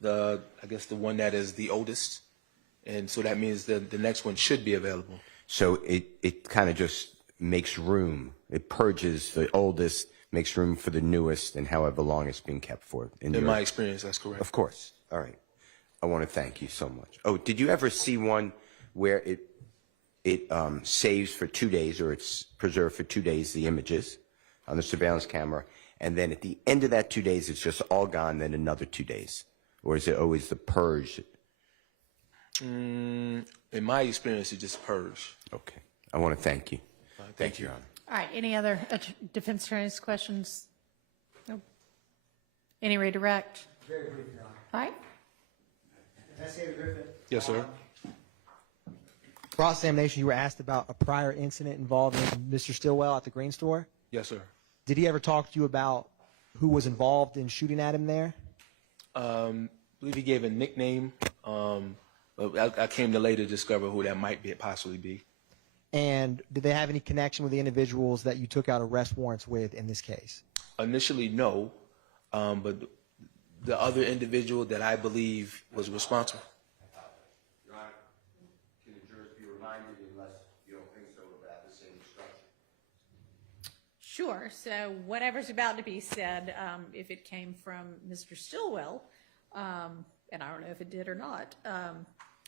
the one that is the oldest. And so that means the next one should be available. So it kind of just makes room. It purges the oldest, makes room for the newest, and however long it's being kept for. In my experience, that's correct. Of course. All right. I want to thank you so much. Oh, did you ever see one where it saves for 2 days, or it's preserved for 2 days, the images on the surveillance camera, and then at the end of that 2 days, it's just all gone, then another 2 days? Or is it always the purge? In my experience, it just purged. Okay. I want to thank you. Thank you, Your Honor. All right. Any other defense attorneys' questions? Nope. Any redirect? Very brief, Your Honor. All right. Investigator Griffin. Yes, sir. Cross-examination, you were asked about a prior incident involving Mr. Stillwell at the Green Store. Yes, sir. Did he ever talk to you about who was involved in shooting at him there? I believe he gave a nickname. But I came to later discover who that might possibly be. And did they have any connection with the individuals that you took out arrest warrants with in this case? Initially, no. But the other individual that I believe was responsible. Your Honor, can the jurors be reminded, unless you don't think so, about the same instruction? Sure. So whatever's about to be said, if it came from Mr. Stillwell, and I don't know if it did or not,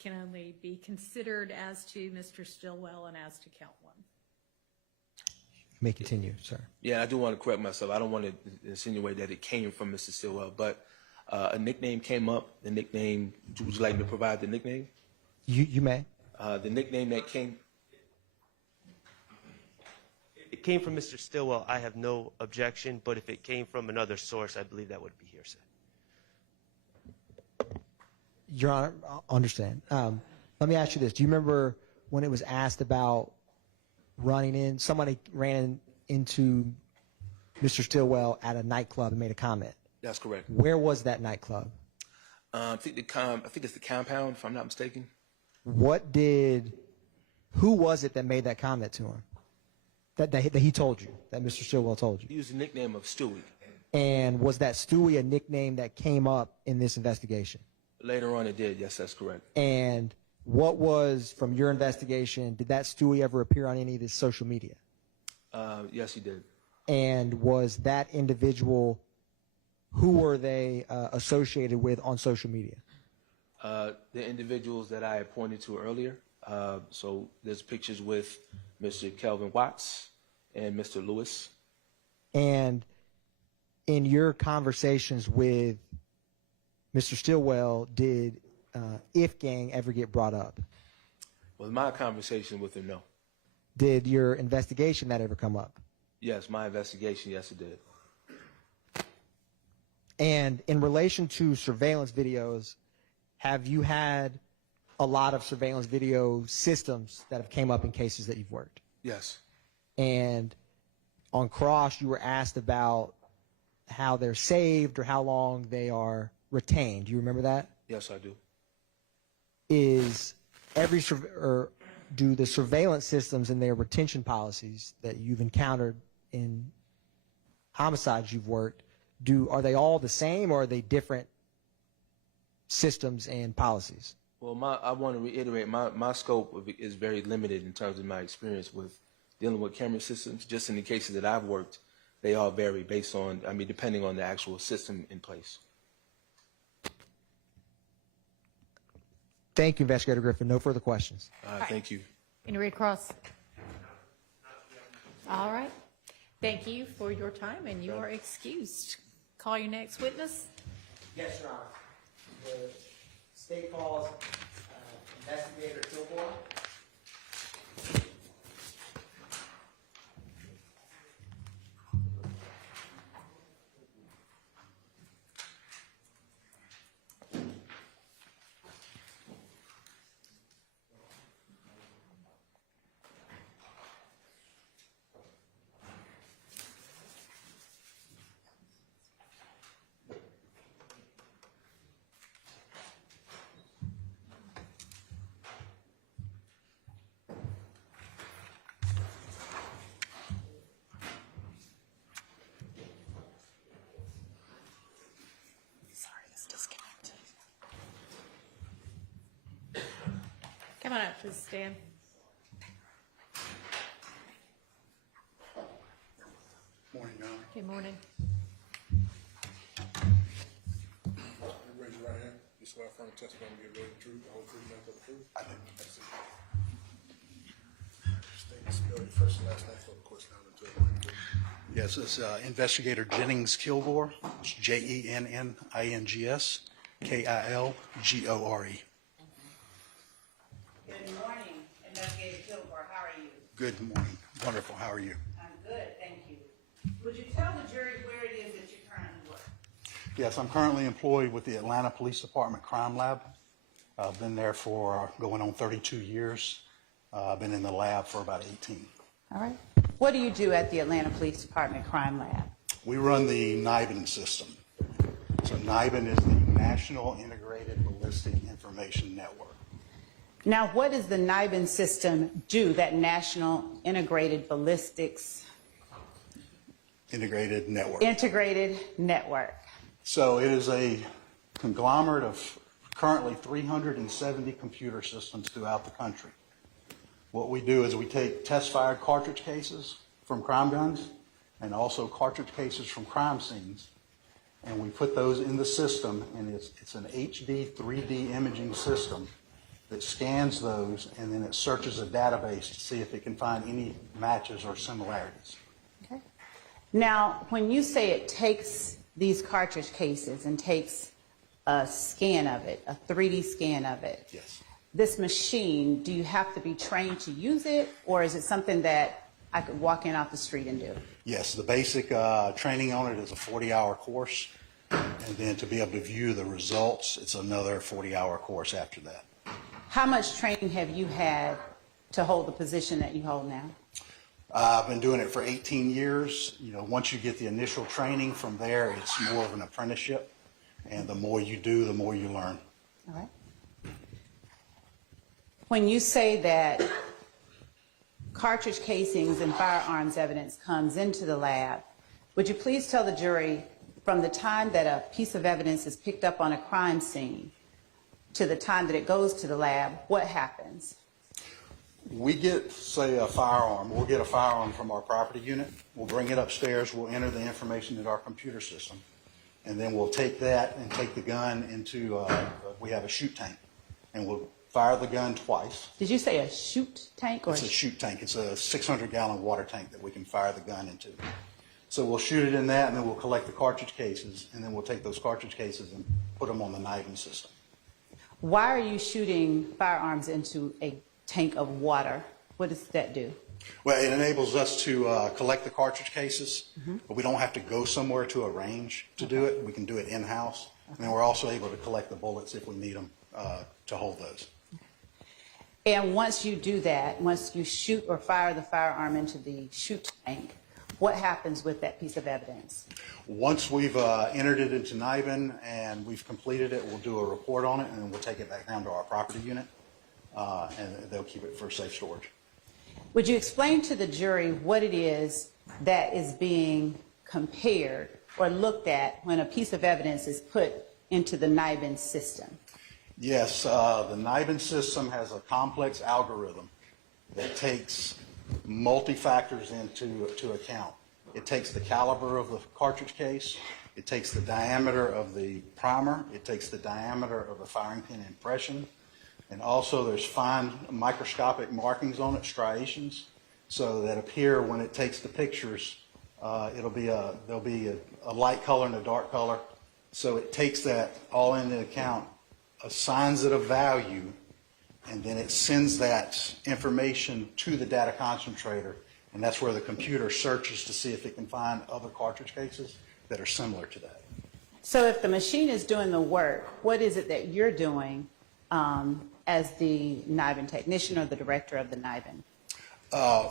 can only be considered as to Mr. Stillwell and as to count one. You may continue, sir. Yeah, I do want to correct myself. I don't want to insinuate that it came from Mr. Stillwell, but a nickname came up. The nickname, would you like me to provide the nickname? You may. The nickname that came. If it came from Mr. Stillwell, I have no objection, but if it came from another source, I believe that would be hearsay. Your Honor, I understand. Let me ask you this. Do you remember when it was asked about running in, somebody ran into Mr. Stillwell at a nightclub and made a comment? That's correct. Where was that nightclub? I think it's the Compound, if I'm not mistaken. What did Who was it that made that comment to him? That he told you, that Mr. Stillwell told you? He used the nickname of Stewie. And was that Stewie a nickname that came up in this investigation? Later on it did, yes, that's correct. And what was, from your investigation, did that Stewie ever appear on any of this social media? Yes, he did. And was that individual, who were they associated with on social media? The individuals that I had pointed to earlier. So there's pictures with Mr. Kelvin Watts and Mr. Lewis. And in your conversations with Mr. Stillwell, did If Gang ever get brought up? Well, my conversation with him, no. Did your investigation that ever come up? Yes, my investigation, yes, it did. And in relation to surveillance videos, have you had a lot of surveillance video systems that have came up in cases that you've worked? Yes. And on cross, you were asked about how they're saved or how long they are retained. Do you remember that? Yes, I do. Is do the surveillance systems and their retention policies that you've encountered in homicides you've worked, are they all the same, or are they different systems and policies? Well, I want to reiterate, my scope is very limited in terms of my experience with dealing with camera systems. Just in the cases that I've worked, they all vary based on, depending on the actual system in place. Thank you, Investigator Griffin. No further questions. Thank you. Any Red Cross? All right. Thank you for your time, and you are excused. Call your next witness. Yes, Your Honor. The state calls Investigator Kilgore. Come on up, please stand. Morning, Your Honor. Good morning. Raise your right hand. You swear affirm the testimony to be the real truth, the whole truth, and nothing but the truth? I do. That's it. State and spell your first and last name for the court's now into it. Yes, it's Investigator Jennings Kilgore. It's Jennings Kilgore. Good morning, Investigator Kilgore. How are you? Good morning. Wonderful. How are you? I'm good, thank you. Would you tell the jury where it is that you currently work? Yes, I'm currently employed with the Atlanta Police Department Crime Lab. I've been there for going on 32 years. I've been in the lab for about 18. All right. What do you do at the Atlanta Police Department Crime Lab? We run the NIBIN system. So NIBIN is the National Integrated Ballistic Information Network. Now, what does the NIBIN system do, that National Integrated Ballistics Integrated Network. Integrated Network? So it is a conglomerate of currently 370 computer systems throughout the country. What we do is we take test-fired cartridge cases from crime guns and also cartridge cases from crime scenes, and we put those in the system, and it's an HD 3D imaging system that scans those, and then it searches a database to see if it can find any matches or similarities. Okay. Now, when you say it takes these cartridge cases and takes a scan of it, a 3D scan of it, yes. This machine, do you have to be trained to use it, or is it something that I could walk in off the street and do? Yes, the basic training on it is a 40-hour course, and then to be able to view the results, it's another 40-hour course after that. How much training have you had to hold the position that you hold now? I've been doing it for 18 years. You know, once you get the initial training, from there it's more of an apprenticeship, and the more you do, the more you learn. All right. When you say that cartridge casings and firearms evidence comes into the lab, would you please tell the jury from the time that a piece of evidence is picked up on a crime scene to the time that it goes to the lab, what happens? We get, say, a firearm. We'll get a firearm from our property unit. We'll bring it upstairs. We'll enter the information in our computer system. And then we'll take that and take the gun into, we have a shoot tank. And we'll fire the gun twice. Did you say a shoot tank? Or It's a shoot tank. It's a 600-gallon water tank that we can fire the gun into. So we'll shoot it in that, and then we'll collect the cartridge cases, and then we'll take those cartridge cases and put them on the kniving system. Why are you shooting firearms into a tank of water? What does that do? Well, it enables us to collect the cartridge cases, but we don't have to go somewhere to a range to do it. We can do it in-house, and then we're also able to collect the bullets if we need them to hold those. And once you do that, once you shoot or fire the firearm into the shoot tank, what happens with that piece of evidence? Once we've entered it into NIBIN and we've completed it, we'll do a report on it, and then we'll take it back down to our property unit, and they'll keep it for safe storage. Would you explain to the jury what it is that is being compared or looked at when a piece of evidence is put into the NIBIN system? Yes, the NIBIN system has a complex algorithm that takes multi-factors into account. It takes the caliber of the cartridge case, it takes the diameter of the primer, it takes the diameter of the firing pin impression, and also there's fine microscopic markings on it, striations, so that appear when it takes the pictures. There'll be a light color and a dark color. So it takes that all into account, assigns it a value, and then it sends that information to the data concentrator, and that's where the computer searches to see if it can find other cartridge cases that are similar to that. So if the machine is doing the work, what is it that you're doing as the NIBIN technician or the director of the NIBIN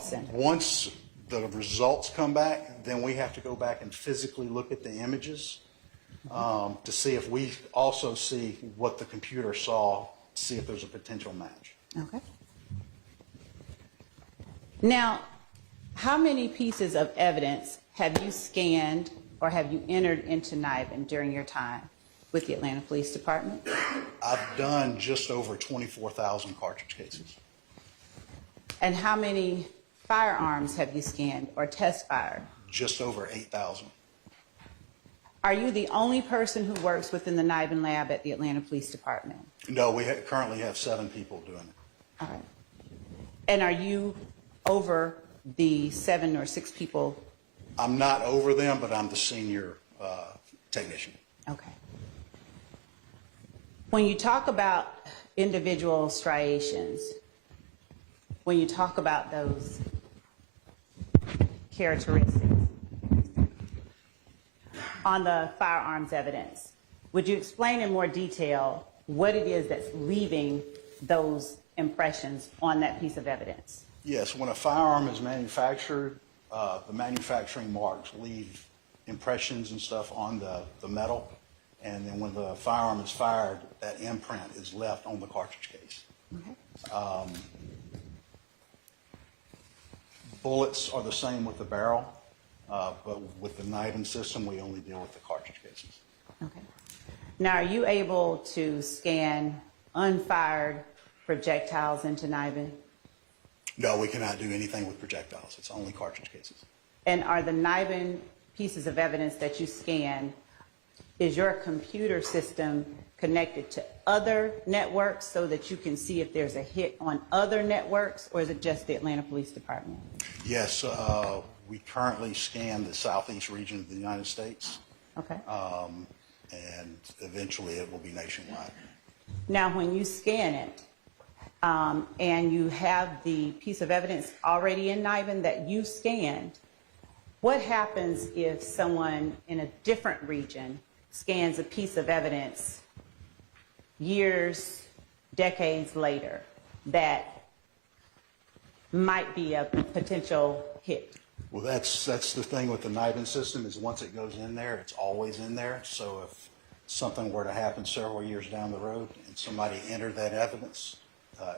Center? Once the results come back, then we have to go back and physically look at the images to see if we also see what the computer saw, to see if there's a potential match. Okay. Now, how many pieces of evidence have you scanned or have you entered into NIBIN during your time with the Atlanta Police Department? I've done just over 24,000 cartridge cases. And how many firearms have you scanned or test fired? Just over 8,000. Are you the only person who works within the NIBIN lab at the Atlanta Police Department? No, we currently have 7 people doing it. All right. And are you over the 7 or 6 people? I'm not over them, but I'm the senior technician. Okay. When you talk about individual striations, when you talk about those characteristics on the firearms evidence, would you explain in more detail what it is that's leaving those impressions on that piece of evidence? Yes, when a firearm is manufactured, the manufacturing marks leave impressions and stuff on the metal, and then when the firearm is fired, that imprint is left on the cartridge case. Okay. Bullets are the same with the barrel, but with the NIBIN system, we only deal with the cartridge cases. Okay. Now, are you able to scan unfired projectiles into NIBIN? No, we cannot do anything with projectiles. It's only cartridge cases. And are the NIBIN pieces of evidence that you scan, is your computer system connected to other networks so that you can see if there's a hit on other networks, or is it just the Atlanta Police Department? Yes, we currently scan the southeast region of the United States. Okay. And eventually it will be nationwide. Now, when you scan it, and you have the piece of evidence already in NIBIN that you scanned, what happens if someone in a different region scans a piece of evidence years, decades later that might be a potential hit? Well, that's the thing with the NIBIN system, is once it goes in there, it's always in there. So if something were to happen several years down the road and somebody entered that evidence,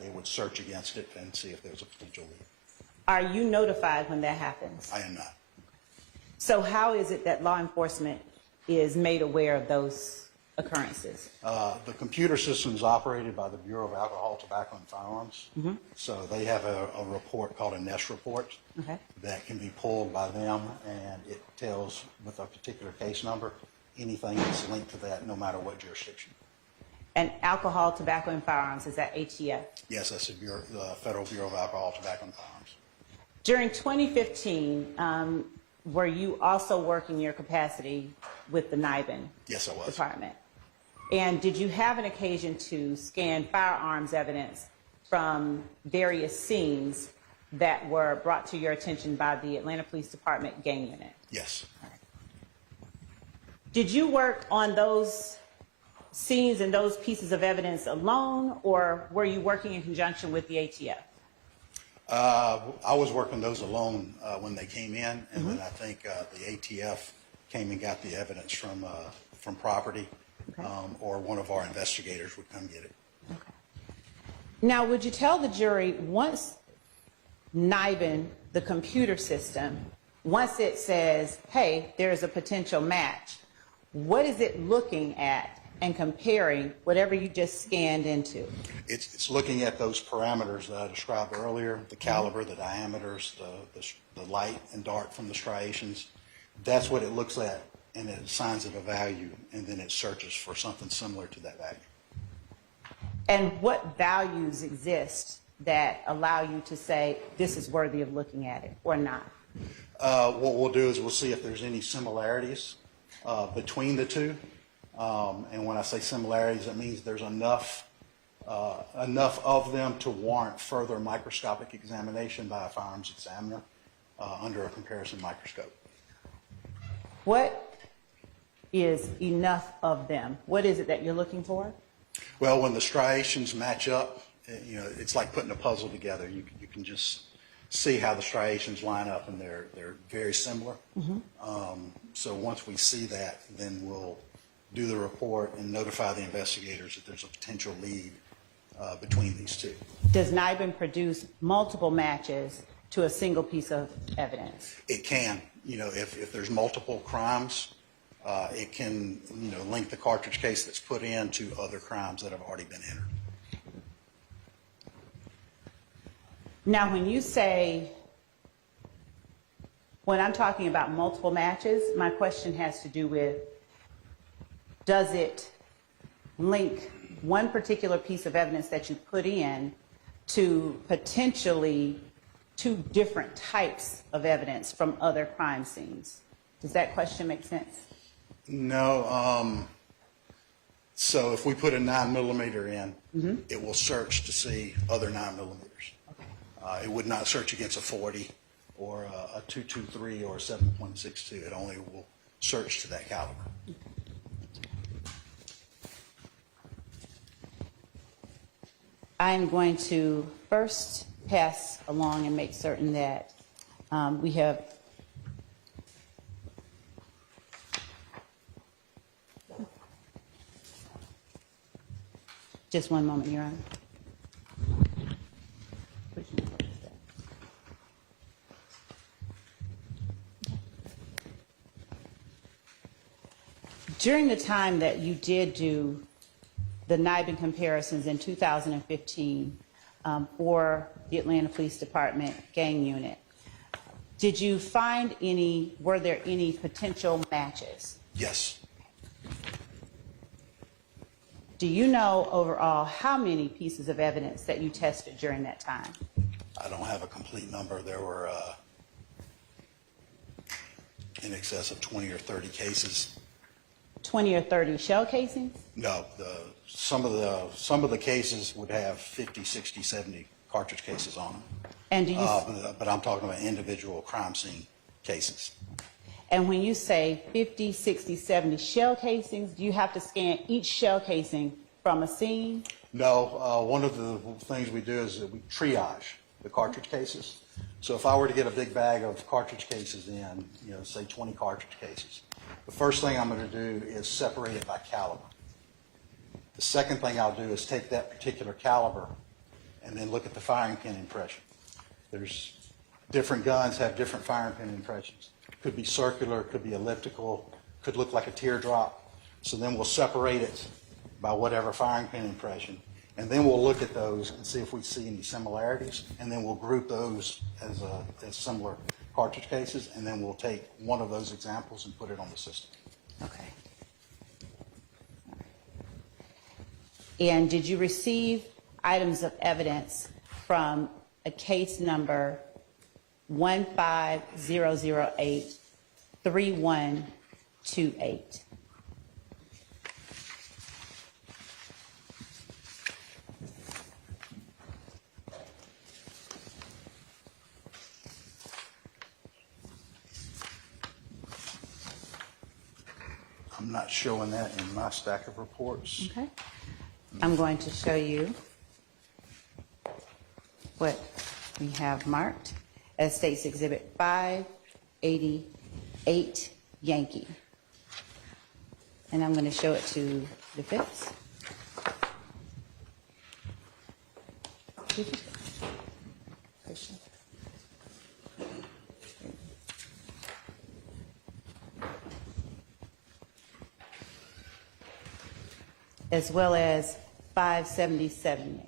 it would search against it and see if there's a potential lead. Are you notified when that happens? I am not. So how is it that law enforcement is made aware of those occurrences? The computer system is operated by the Bureau of Alcohol, Tobacco, and Firearms. So they have a report called a NEST report that can be pulled by them, and it tells with a particular case number anything that's linked to that, no matter what jurisdiction. And alcohol, tobacco, and firearms, is that ATF? Yes, that's the Federal Bureau of Alcohol, Tobacco, and Firearms. During 2015, were you also working your capacity with the NIBIN Yes, I was. department? And did you have an occasion to scan firearms evidence from various scenes that were brought to your attention by the Atlanta Police Department gang unit? Yes. Did you work on those scenes and those pieces of evidence alone, or were you working in conjunction with the ATF? I was working those alone when they came in, and then I think the ATF came and got the evidence from property, or one of our investigators would come get it. Now, would you tell the jury, once NIBIN, the computer system, once it says, hey, there's a potential match, what is it looking at and comparing whatever you just scanned into? It's looking at those parameters that I described earlier, the caliber, the diameters, the light and dark from the striations. That's what it looks at, and it assigns it a value, and then it searches for something similar to that value. And what values exist that allow you to say this is worthy of looking at it or not? What we'll do is we'll see if there's any similarities between the two. And when I say similarities, that means there's enough of them to warrant further microscopic examination by a firearms examiner under a comparison microscope. What is enough of them? What is it that you're looking for? Well, when the striations match up, it's like putting a puzzle together. You can just see how the striations line up, and they're very similar. So once we see that, then we'll do the report and notify the investigators that there's a potential lead between these two. Does NIBIN produce multiple matches to a single piece of evidence? It can. If there's multiple crimes, it can link the cartridge case that's put in to other crimes that have already been entered. Now, when I'm talking about multiple matches, my question has to do with, does it link one particular piece of evidence that you put in to potentially two different types of evidence from other crime scenes? Does that question make sense? No. So if we put a 9mm in, it will search to see other 9mm. It would not search against a 40 or a .223 or a 7.62. It only will search to that caliber. I'm going to first pass along and make certain that we have just one moment, Your Honor. During the time that you did do the NIBIN comparisons in 2015 for the Atlanta Police Department gang unit, did you find were there any potential matches? Yes. Do you know overall how many pieces of evidence that you tested during that time? I don't have a complete number. There were in excess of 20 or 30 cases. 20 or 30 shell casings? No. Some of the cases would have 50, 60, 70 cartridge cases on them. And do you? But I'm talking about individual crime scene cases. And when you say 50, 60, 70 shell casings, do you have to scan each shell casing from a scene? No. One of the things we do is that we triage the cartridge cases. So if I were to get a big bag of cartridge cases in, say 20 cartridge cases, the first thing I'm going to do is separate it by caliber. The second thing I'll do is take that particular caliber and then look at the firing pin impression. There's Different guns have different firing pin impressions. Could be circular, could be elliptical, could look like a teardrop. So then we'll separate it by whatever firing pin impression. And then we'll look at those and see if we see any similarities. And then we'll group those as similar cartridge cases. And then we'll take one of those examples and put it on the system. Okay. And did you receive items of evidence from a case number 15008-3128? I'm not showing that in my stack of reports. Okay. I'm going to show you what we have marked as State's Exhibit 588 Yankee. And I'm going to show it to defense. Christian. As well as 577 Yankee.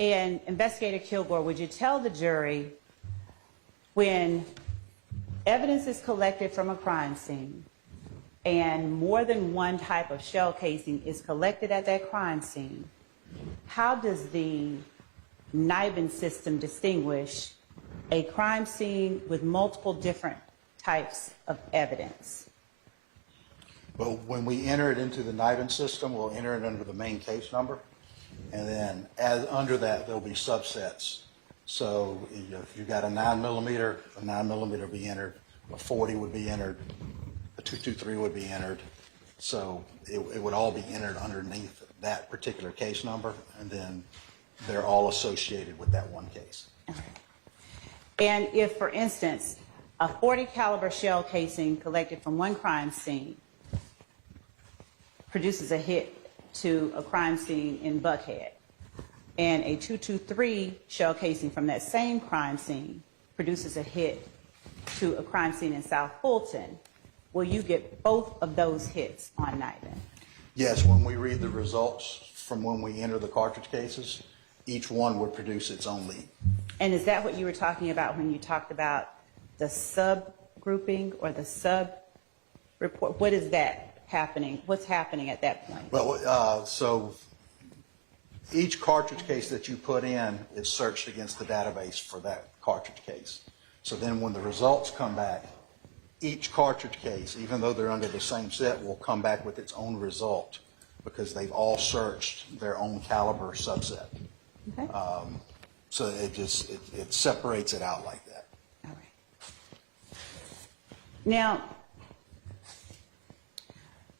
And Investigator Kilgore, would you tell the jury when evidence is collected from a crime scene and more than one type of shell casing is collected at that crime scene, how does the NIBIN system distinguish a crime scene with multiple different types of evidence? Well, when we enter it into the NIBIN system, we'll enter it under the main case number. And then under that, there'll be subsets. So if you've got a 9mm, a 9mm will be entered, a 40 would be entered, a 223 would be entered. So it would all be entered underneath that particular case number, and then they're all associated with that one case. And if, for instance, a 40 caliber shell casing collected from one crime scene produces a hit to a crime scene in Buckhead, and a 223 shell casing from that same crime scene produces a hit to a crime scene in South Fulton, will you get both of those hits on NIBIN? Yes, when we read the results from when we enter the cartridge cases, each one would produce its own lead. And is that what you were talking about when you talked about the subgrouping or the sub-report? What is that happening? What's happening at that point? Well, so each cartridge case that you put in is searched against the database for that cartridge case. So then when the results come back, each cartridge case, even though they're under the same set, will come back with its own result because they've all searched their own caliber subset. Okay. So it separates it out like that. All right. Now,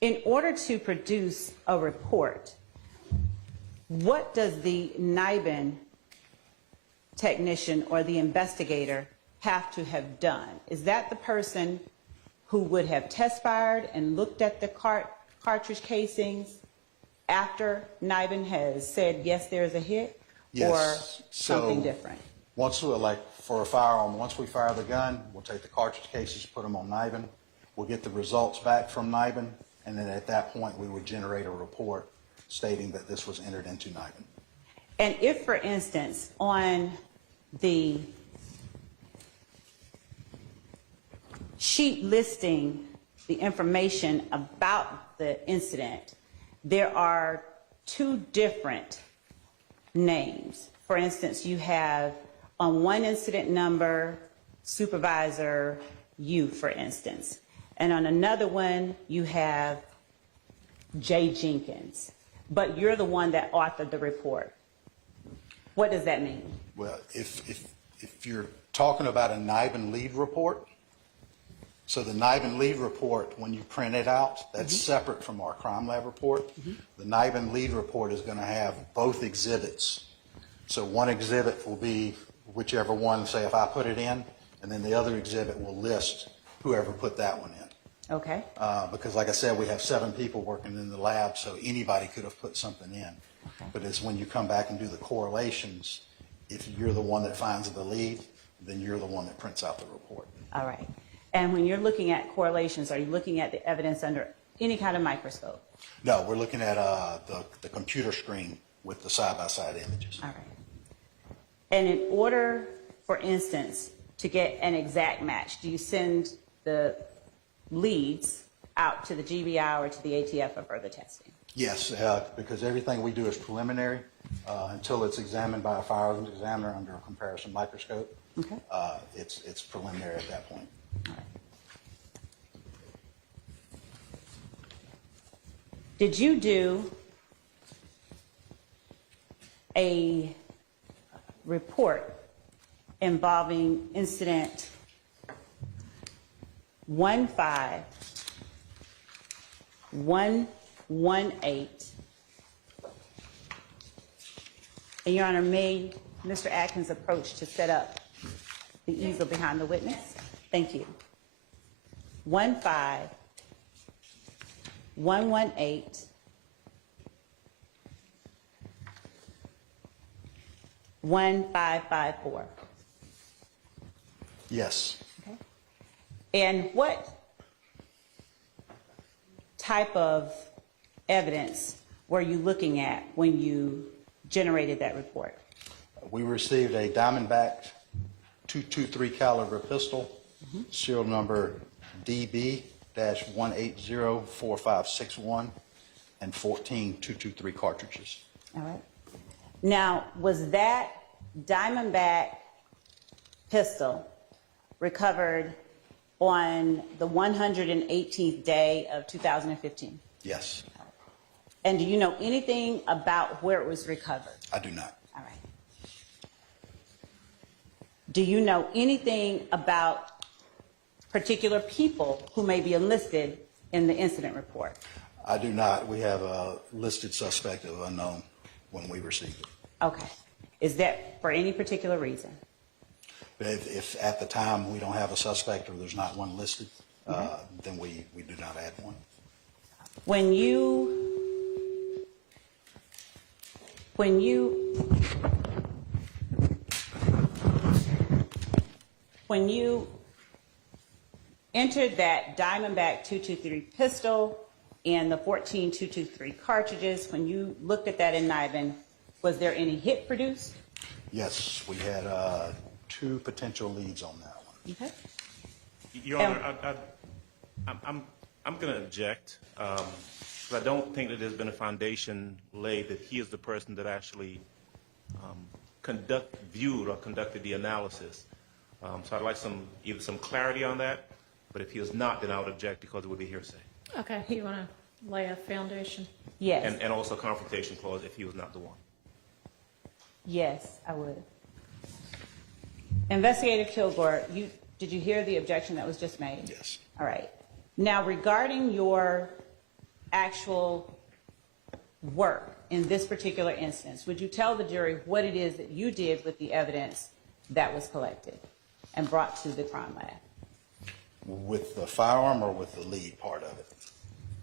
in order to produce a report, what does the NIBIN technician or the investigator have to have done? Is that the person who would have test fired and looked at the cartridge casings after NIBIN has said, yes, there's a hit? Yes. Or something different? Once we, like for a firearm, once we fire the gun, we'll take the cartridge cases, put them on NIBIN. We'll get the results back from NIBIN, and then at that point we would generate a report stating that this was entered into NIBIN. And if, for instance, on the sheet listing the information about the incident, there are two different names. For instance, you have on one incident number, Supervisor U, for instance. And on another one, you have J. Jenkins. But you're the one that authored the report. What does that mean? Well, if you're talking about a NIBIN lead report, so the NIBIN lead report, when you print it out, that's separate from our crime lab report. The NIBIN lead report is going to have both exhibits. So one exhibit will be whichever one, say if I put it in, and then the other exhibit will list whoever put that one in. Okay. Because like I said, we have 7 people working in the lab, so anybody could have put something in. Okay. But it's when you come back and do the correlations, if you're the one that finds the lead, then you're the one that prints out the report. All right. And when you're looking at correlations, are you looking at the evidence under any kind of microscope? No, we're looking at the computer screen with the side-by-side images. All right. And in order, for instance, to get an exact match, do you send the leads out to the GBI or to the ATF for further testing? Yes, because everything we do is preliminary until it's examined by a firearms examiner under a comparison microscope. Okay. It's preliminary at that point. All right. Did you do a report involving incident 15118? And Your Honor, may Mr. Atkins approach to set up the easel behind the witness? Thank you. 15118. $1,554. Yes. Okay. And what type of evidence were you looking at when you generated that report? We received a Diamondback .223 caliber pistol, serial number DB-1804561, and 14 .223 cartridges. All right. Now, was that Diamondback pistol recovered on the 118th day of 2015? Yes, And do you know anything about where it was recovered? I do not. All right. Do you know anything about particular people who may be enlisted in the incident report? I do not. We have a listed suspect of unknown when we received it. Okay. Is that for any particular reason? If at the time we don't have a suspect or there's not one listed, then we do not add one. When you entered that Diamondback .223 pistol and the 14 .223 cartridges, when you looked at that in Niven, was there any hit produced? Yes, we had 2 potential leads on that one. Okay. Your Honor, I'm going to object because I don't think that there's been a foundation laid that he is the person that actually viewed or conducted the analysis. So I'd like either some clarity on that, but if he is not, then I would object because it would be hearsay. Okay, you want to lay a foundation? Yes. And also confrontation clause if he was not the one. Yes, I would. Investigator Kilgore, did you hear the objection that was just made? Yes. All right. Now, regarding your actual work in this particular instance, would you tell the jury what it is that you did with the evidence that was collected and brought to the crime lab? With the firearm or with the lead part of it?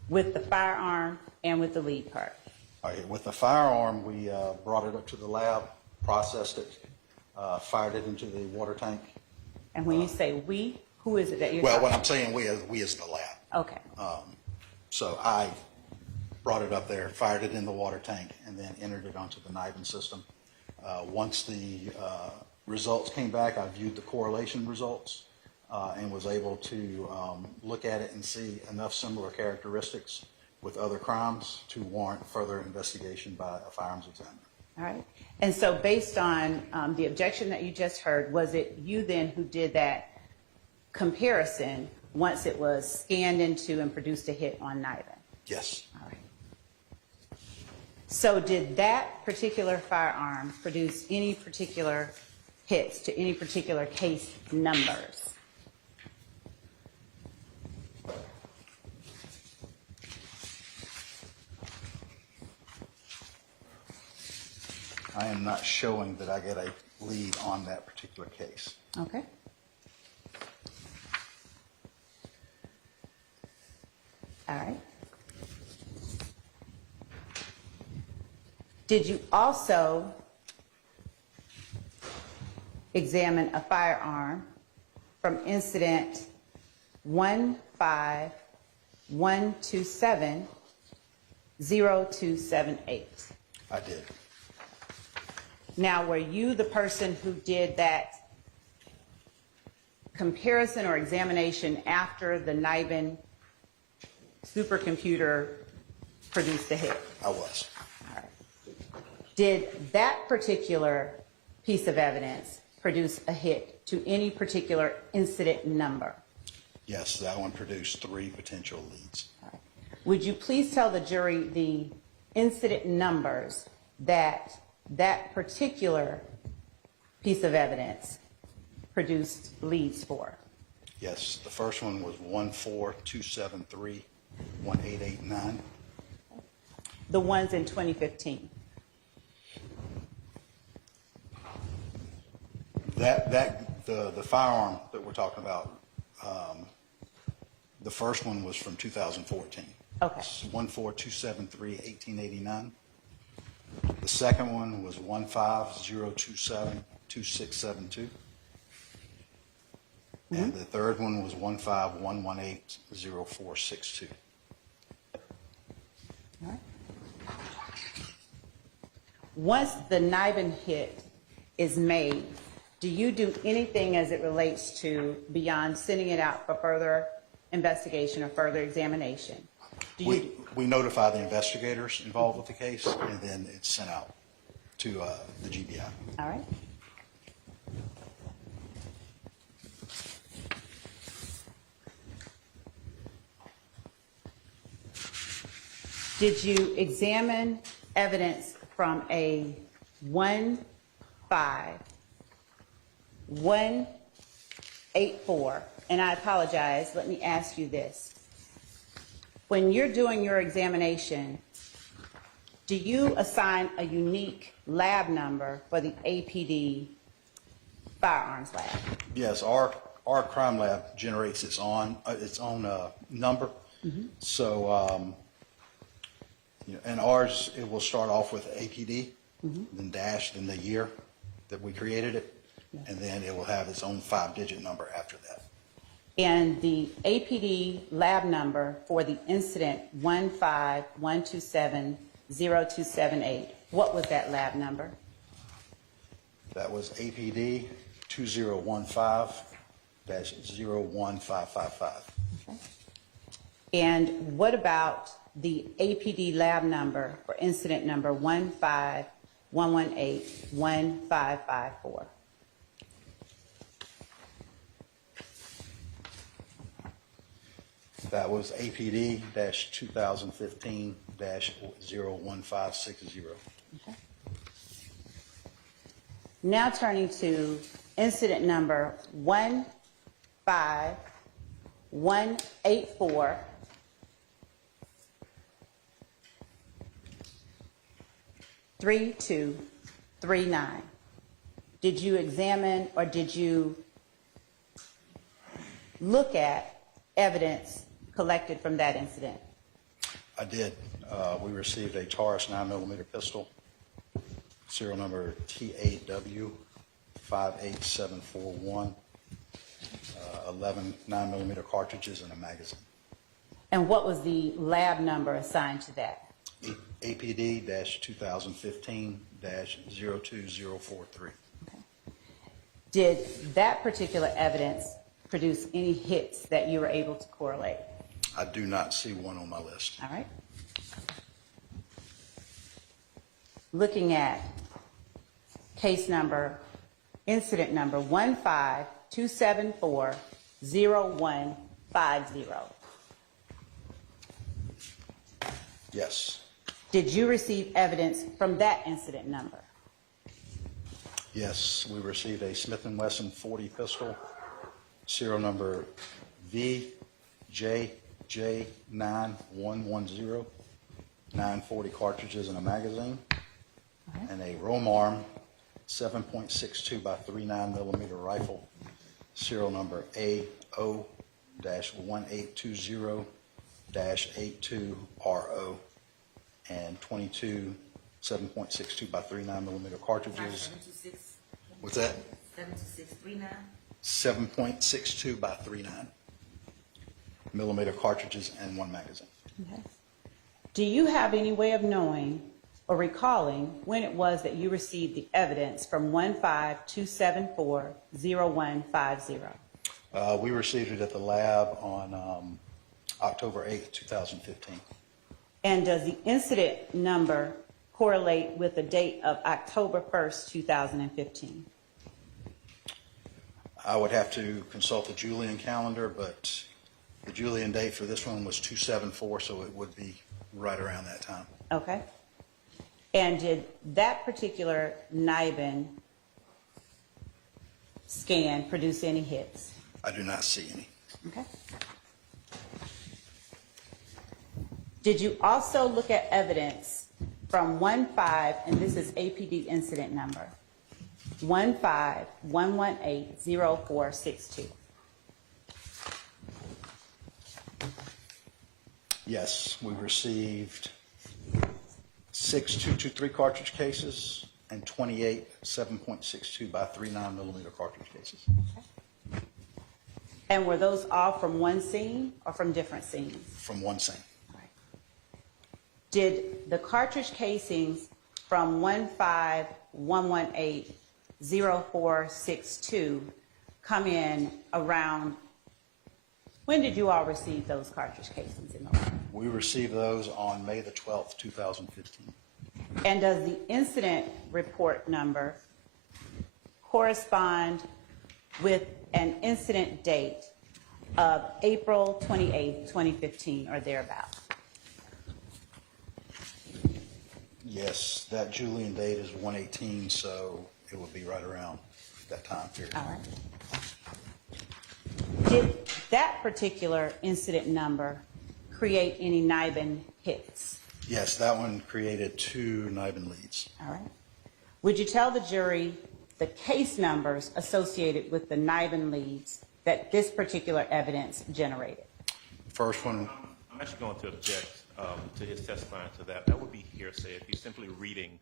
With the firearm and with the lead part. All right, with the firearm, we brought it up to the lab, processed it, fired it into the water tank. And when you say we, who is it that you're Well, talking what I'm saying, we as the lab. Okay. So I brought it up there, fired it in the water tank, and then entered it onto the Niven system. Once the results came back, I viewed the correlation results and was able to look at it and see enough similar characteristics with other crimes to warrant further investigation by a firearms examiner. All right. And so based on the objection that you just heard, was it you then who did that comparison once it was scanned into and produced a hit on Niven? Yes. All right. So did that particular firearm produce any particular hits to any particular case numbers? I am not showing that I get a lead on that particular case. Okay. All right. Did you also examine a firearm from incident 15127-0278? I did. Now, were you the person who did that comparison or examination after the Niven supercomputer produced the hit? I was. All right. Did that particular piece of evidence produce a hit to any particular incident number? Yes, that one produced 3 potential leads. All right. Would you please tell the jury the incident numbers that particular piece of evidence produced leads for? Yes, the first one was 14273-1889. The ones in 2015. The firearm that we're talking about, the first one was from 2014. Okay. 14273-1889. The second one was 15027-2672. And the third one was 15118-0462. All right. Once the Niven hit is made, do you do anything as it relates to beyond sending it out for further investigation or further examination? We notify the investigators involved with the case, and then it's sent out to the GBI. All right. Did you examine evidence from a 15184? And I apologize, let me ask you this. When you're doing your examination, do you assign a unique lab number for the APD firearms lab? Yes, our crime lab generates its own number. So, and ours, it will start off with APD, then dash, then the year that we created it, and then it will have its own 5-digit number after that. And the APD lab number for the incident 151270278, what was that lab number? That was APD 2015-01555. And what about the APD lab number for incident number 151181554? That was APD-2015-01560. Now turning to incident number 15184. (3239). Did you examine or did you look at evidence collected from that incident? I did. We received a Taurus 9mm pistol, serial number TAW58741, 11 9mm cartridges and a magazine. And what was the lab number assigned to that? APD-2015-02043. Did that particular evidence produce any hits that you were able to correlate? I do not see one on my list. All right. Looking at case number, incident number 152740150. Yes. Did you receive evidence from that incident number? Yes, we received a Smith & Wesson 40 pistol, serial number VJJ9110, 940 cartridges and a magazine, and a Romarm 7.62 by 39mm rifle, serial number AO-1820-82RO, and 22 7.62 by 39mm cartridges. 726. What's that? 72639. 7.62 by 39mm cartridges and one magazine. Okay. Do you have any way of knowing or recalling when it was that you received the evidence from 152740150? We received it at the lab on October 8th, 2015. And does the incident number correlate with the date of October 1st, 2015? I would have to consult the Julian calendar, but the Julian date for this one was 2/7/4, so it would be right around that time. Okay. And did that particular NIBIN scan produce any hits? I do not see any. Okay. Did you also look at evidence from 15, and this is APD incident number, 151180462? Yes, we received 6 223 cartridge cases and 28 7.62 by 39mm cartridge cases. And were those all from one scene or from different scenes? From one scene. Did the cartridge casings from 15118 0462 come in around, when did you all receive those cartridge casings in the lab? We received those on May the 12th, 2015. And does the incident report number correspond with an incident date of April 28th, 2015, or thereabout? Yes, that Julian date is 1/18, so it would be right around that time period. All right. Did that particular incident number create any NIBIN hits? Yes, that one created 2 NIBIN leads. All right. Would you tell the jury the case numbers associated with the NIBIN leads that this particular evidence generated? First one, I'm actually going to object to his testifying to that. That would be hearsay. If he's simply reading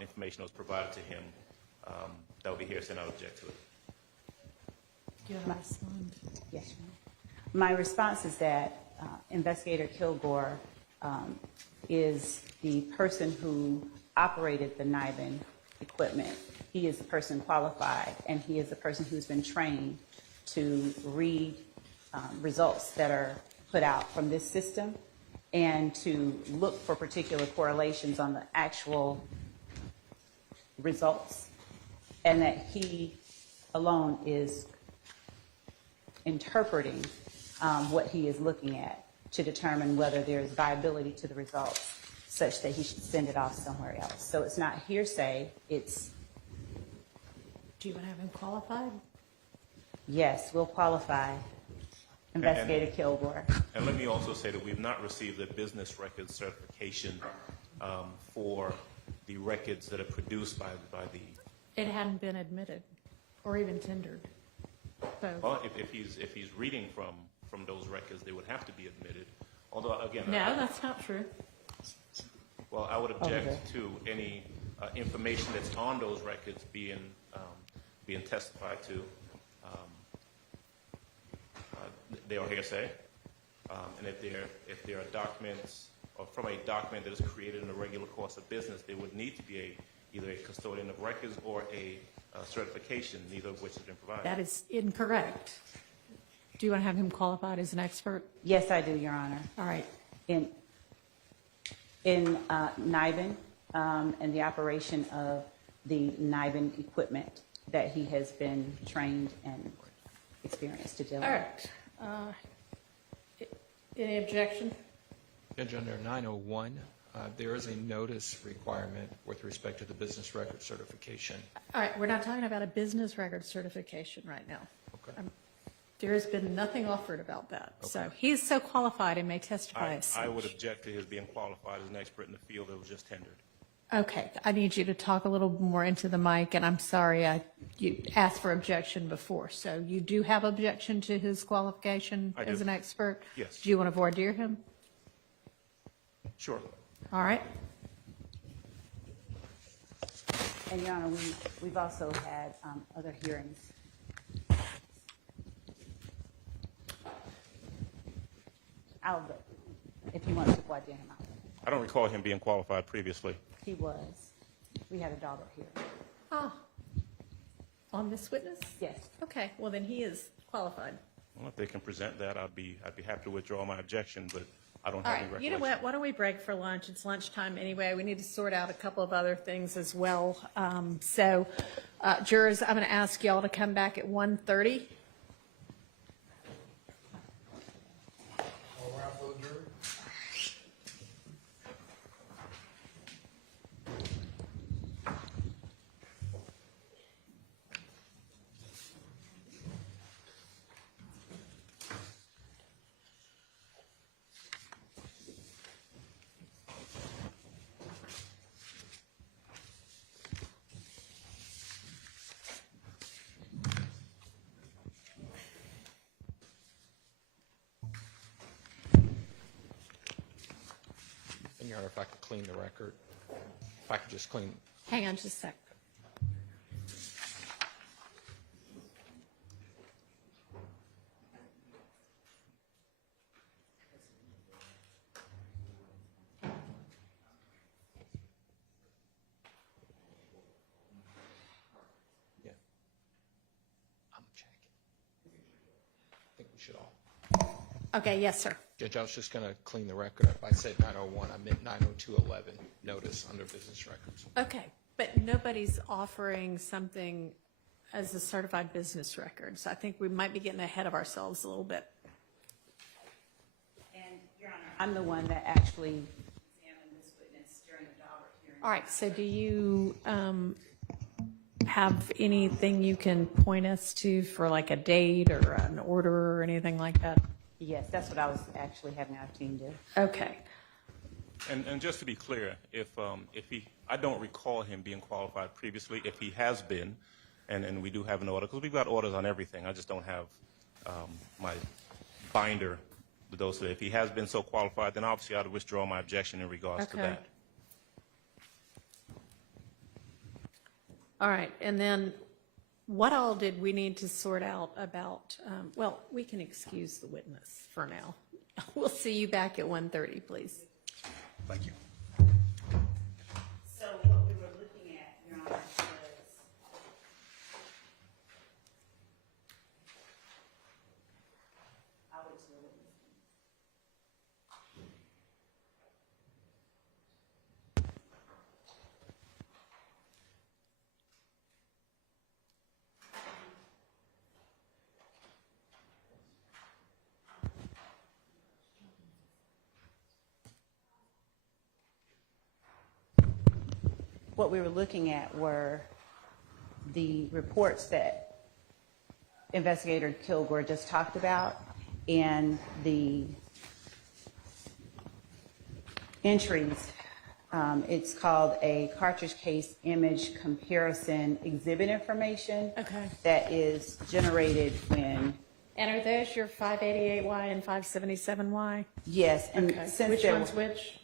information that was provided to him, that would be hearsay, and I would object to it. Do you want to respond? Yes, ma'am. My response is that Investigator Kilgore is the person who operated the NIBIN equipment. He is the person qualified, and he is the person who's been trained to read results that are put out from this system and to look for particular correlations on the actual results, and that he alone is interpreting what he is looking at to determine whether there is viability to the results such that he should send it off somewhere else. So it's not hearsay, it's... Do you want to have him qualified? Yes, we'll qualify Investigator Kilgore. And let me also say that we've not received a business records certification for the records that are produced by the... It hadn't been admitted or even tendered. So, Well, if he's reading from those records, they would have to be admitted. Although, again... no, that's not true. Well, I would object to any information that's on those records being testified to. They are hearsay, and if there are documents, or from a document that is created in the regular course of business, there would need to be either a custodian of records or a certification, neither of which has been provided. That is incorrect. Do you want to have him qualified as an expert? Yes, I do, Your Honor. All right. In NIBIN and the operation of the NIBIN equipment that he has been trained and experienced to deal with. All right. Any objection? Judge, under 901, there is a notice requirement with respect to the business record certification. All right, we're not talking about a business record certification right now. Okay. There has been nothing offered about that. So he is so qualified and may testify as such. I would object to his being qualified as an expert in the field that was just tendered. Okay, I need you to talk a little more into the mic, and I'm sorry you asked for objection before. So you do have objection to his qualification I as do. an expert? Yes. Do you want to voir dire him? Sure. All right. And Your Honor, we've also had other hearings. I'll look, if you want to voir dire him out. I don't recall him being qualified previously. He was. We had a dog up here. Ah, on this witness? Yes. Okay, well then he is qualified. Well, if they can present that, I'd be happy to withdraw my objection, but I don't All have right, any you know recollection. what, why don't we break for lunch? It's lunchtime anyway. We need to sort out a couple of other things as well. Jurors, I'm going to ask y'all to come back at 1:30. And Your Honor, if I could clean the record, if I could just clean. Hang on just a sec. should all. Okay, yes, sir. Judge, I was just going to clean the record up. I said 901. I meant 90211 notice under business records. Okay, but nobody's offering something as a certified business record, so I think we might be getting ahead of ourselves a little bit. And, Your Honor, I'm the one that actually examined this witness during the Daubert hearing. All right, so do you have anything you can point us to for like a date or an order or anything like that? Yes, that's what I was actually having our team do. Okay. And just to be clear, if he, I don't recall him being qualified previously. If he has been, and we do have an order, because we've got orders on everything. I just don't have my binder with those. So if he has been so qualified, then obviously I would withdraw my objection in regards to that. All right, and then what all did we need to sort out about, well, we can excuse the witness for now. We'll see you back at 1:30, please. Thank you. So what we were looking at, Your Honor, was I'll wait till the witness. What we were looking at were the reports that Investigator Kilgore just talked about and the entries. It's called a cartridge case image comparison exhibit information. Okay. That is generated when. And are those your 588Y and 577Y? Yes. And Okay. since Which there one's were- which?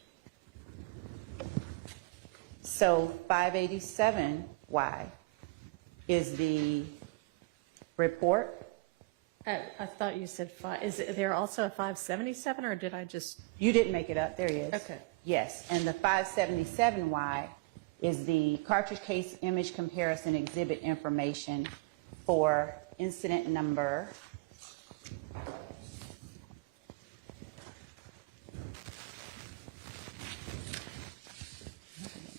So 587Y is the report. Oh, I thought you said five. Is there also a 577, or did I just? You didn't make it up. There he is. Okay. Yes, and the 577Y is the cartridge case image comparison exhibit information for incident number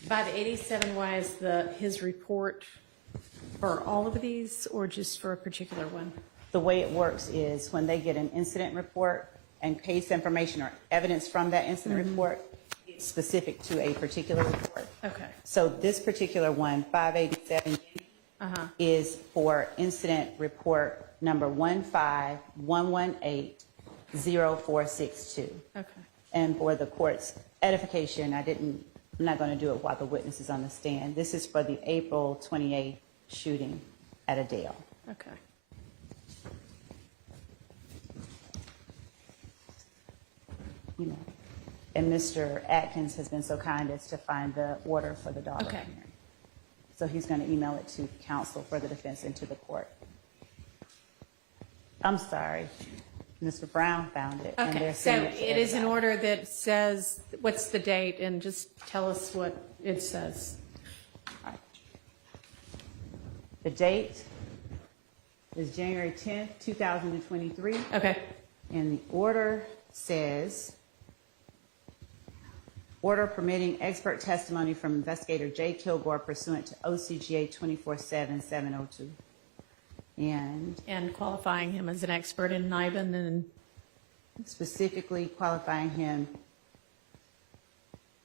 587Y is his report for all of these, or just for a particular one? The way it works is when they get an incident report and case information or evidence from that incident report, it's specific to a particular report. Okay. So this particular one, 587, is for incident report number 151180462. Okay. And for the court's edification, I'm not going to do it while the witness is on the stand. This is for the April 28th shooting at Adele. Okay. You know, and Mr. Atkins has been so kind as to find the order for the dog Okay. hearing. So he's going to email it to counsel for the defense and to the court. I'm sorry. Mr. Brown found it. And Okay, they're so sending to it is an everybody. order that says, what's the date, and just tell us what it says. All right. The date is January 10th, 2023. Okay. And the order says, order permitting expert testimony from Investigator J. Kilgore pursuant to OCGA 24-7-702. And qualifying him as an expert in NIBIN and specifically qualifying him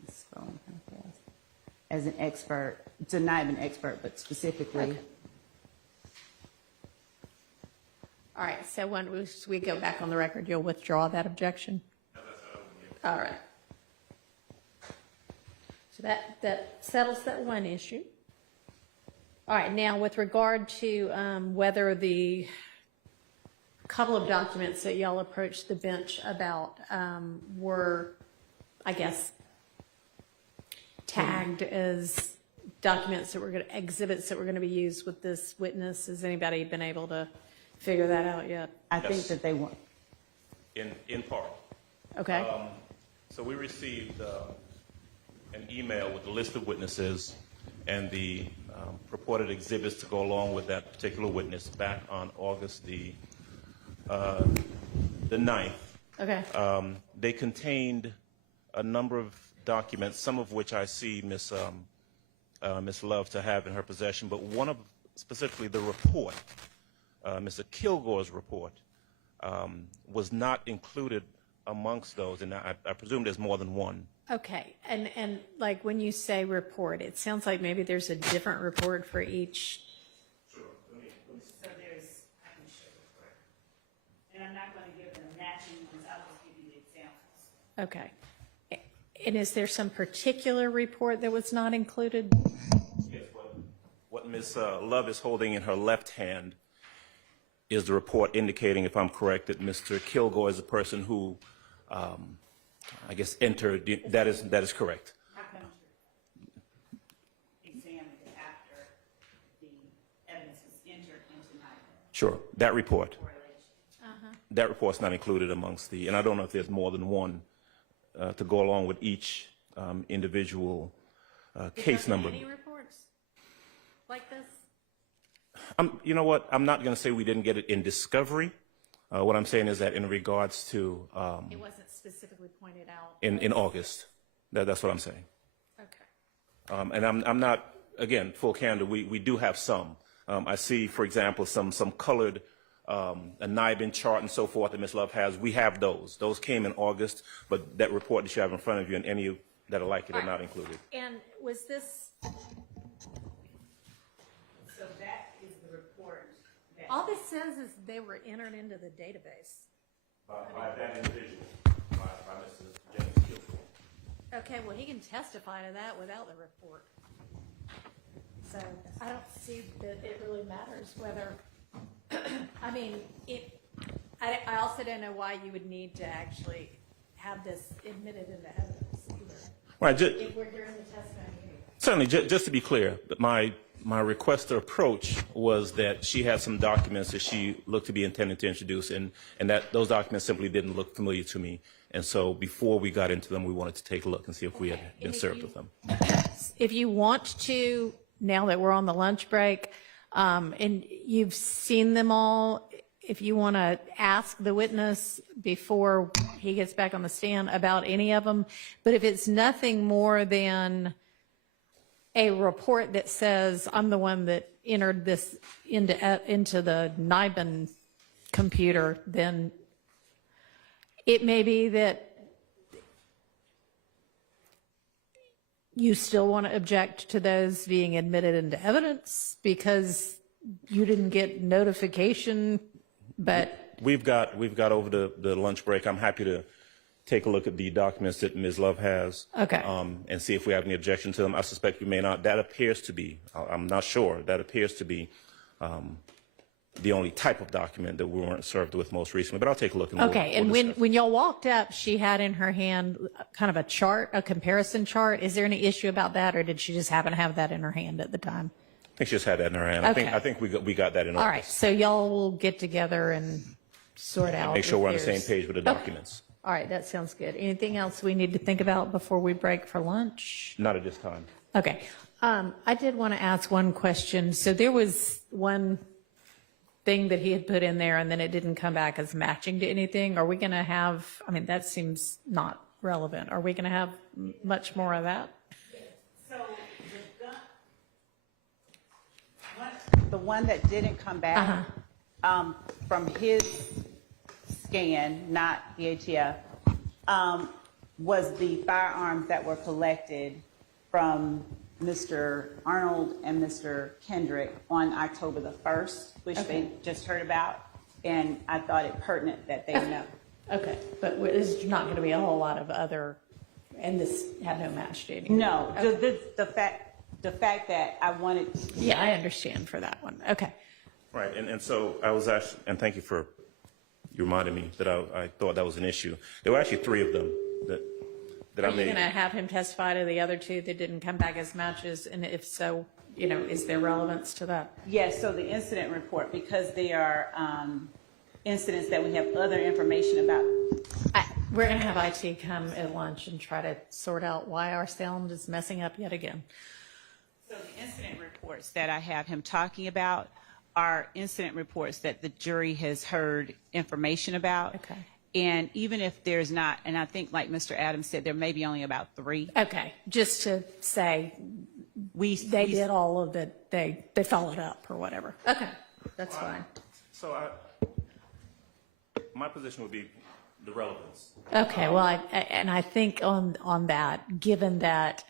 scrolling kind of fast, as an expert, it's a NIBIN expert, but specifically. Okay. All right, so when we go back on the record, you'll withdraw that objection? All right. So that settles that one issue. All right, now with regard to whether the couple of documents that y'all approached the bench about were, I guess, tagged as documents that were going to, exhibits that were going to be used with this witness, has anybody been able to figure that out yet? I think that they want. In part. Okay. So we received an email with a list of witnesses and the purported exhibits to go along with that particular witness back on August the the 9th. Okay. They contained a number of documents, some of which I see Miss Love to have in her possession, but one of specifically the report, Mr. Kilgore's report, was not included amongst those, and I presume there's more than one. Okay, and like when you say report, it sounds like maybe there's a different report for each. So there's, I can show you for it. And I'm not going to give them matching ones, I'll just give you the examples. Okay. And is there some particular report that was not included? Yes, what Ms. Love is holding in her left hand is the report indicating, if I'm correct, that Mr. Kilgore is the person who, I guess, entered. That is correct. I'm going to examine it after the evidence was entered into my Sure, that report. That report's not included amongst the, and I don't know if there's more than one to go along with each individual case number. Any reports like this? You know what? I'm not going to say we didn't get it in discovery. What I'm saying is that in regards to It wasn't specifically pointed out. in August, that's what I'm saying. Okay. And I'm not, again, full candor. We do have some. I see, for example, some colored a NIBIN chart and so forth that Ms. Love has. We have those. Those came in August, but that report that you have in front of you and any that are like it are not included. And was this? So that is the report. All this says is they were entered into the database. By that individual, by Mrs. James Kilgore. Okay, well, he can testify to that without the report. So I don't see that it really matters whether, I mean, I also don't know why you would need to actually have this admitted into evidence either. Right. If we're hearing the testimony. Certainly, just to be clear, my request or approach was that she had some documents that she looked to be intending to introduce, and that those documents simply didn't look familiar to me. And so before we got into them, we wanted to take a look and see if we had been served with them. If you want to, now that we're on the lunch break, and you've seen them all, if you want to ask the witness before he gets back on the stand about any of them, but if it's nothing more than a report that says I'm the one that entered this into the NIBIN computer, then it may be that you still want to object to those being admitted into evidence because you didn't get notification, but We've got over the lunch break. I'm happy to take a look at the documents that Ms. Love has. Okay. And see if we have any objection to them. I suspect we may not. That appears to be, I'm not sure, that appears to be the only type of document that we weren't served with most recently. But I'll take a look. And okay. we'll And discuss. when y'all walked up, she had in her hand kind of a chart, a comparison chart. Is there any issue about that, or did she just happen to have that in her hand at the time? I think she just had that in her hand. Okay. I think we got that in All August. right. So y'all will get together and sort out. Make sure if we're on the same there's- page with the documents. All right. That sounds good. Anything else we need to think about before we break for lunch? Not at this time. Okay. I did want to ask one question. So there was one thing that he had put in there and then it didn't come back as matching to anything. Are we going to have, I mean, that seems not relevant. Are we going to have much more of that? So the one that didn't come back from his scan, not the ATF, was the firearms that were collected from Mr. Arnold and Mr. Kendrick on October the 1st, which they just heard about, and I thought it pertinent that they know. Okay. But there's not going to be a whole lot of other, and this had no match to anything? No, the fact that I wanted. Yeah, I understand for that one. Okay. Right, and so I was actually, and thank you for, you reminded me that I thought that was an issue. There were actually 3 of them that Are I you made. going to have him testify to the other 2 that didn't come back as matches? And if so, you know, is there relevance to that? Yes, so the incident report, because they are incidents that we have other information about. We're going to have IT come at lunch and try to sort out why our sound is messing up yet again. So the incident reports that I have him talking about are incident reports that the jury has heard information about. Okay. And even if there's not, and I think like Mr. Adams said, there may be only about 3. Okay, just to say they did all of it, they followed up or whatever. Okay, that's fine. So my position would be the relevance. Okay, well, I think on that, given that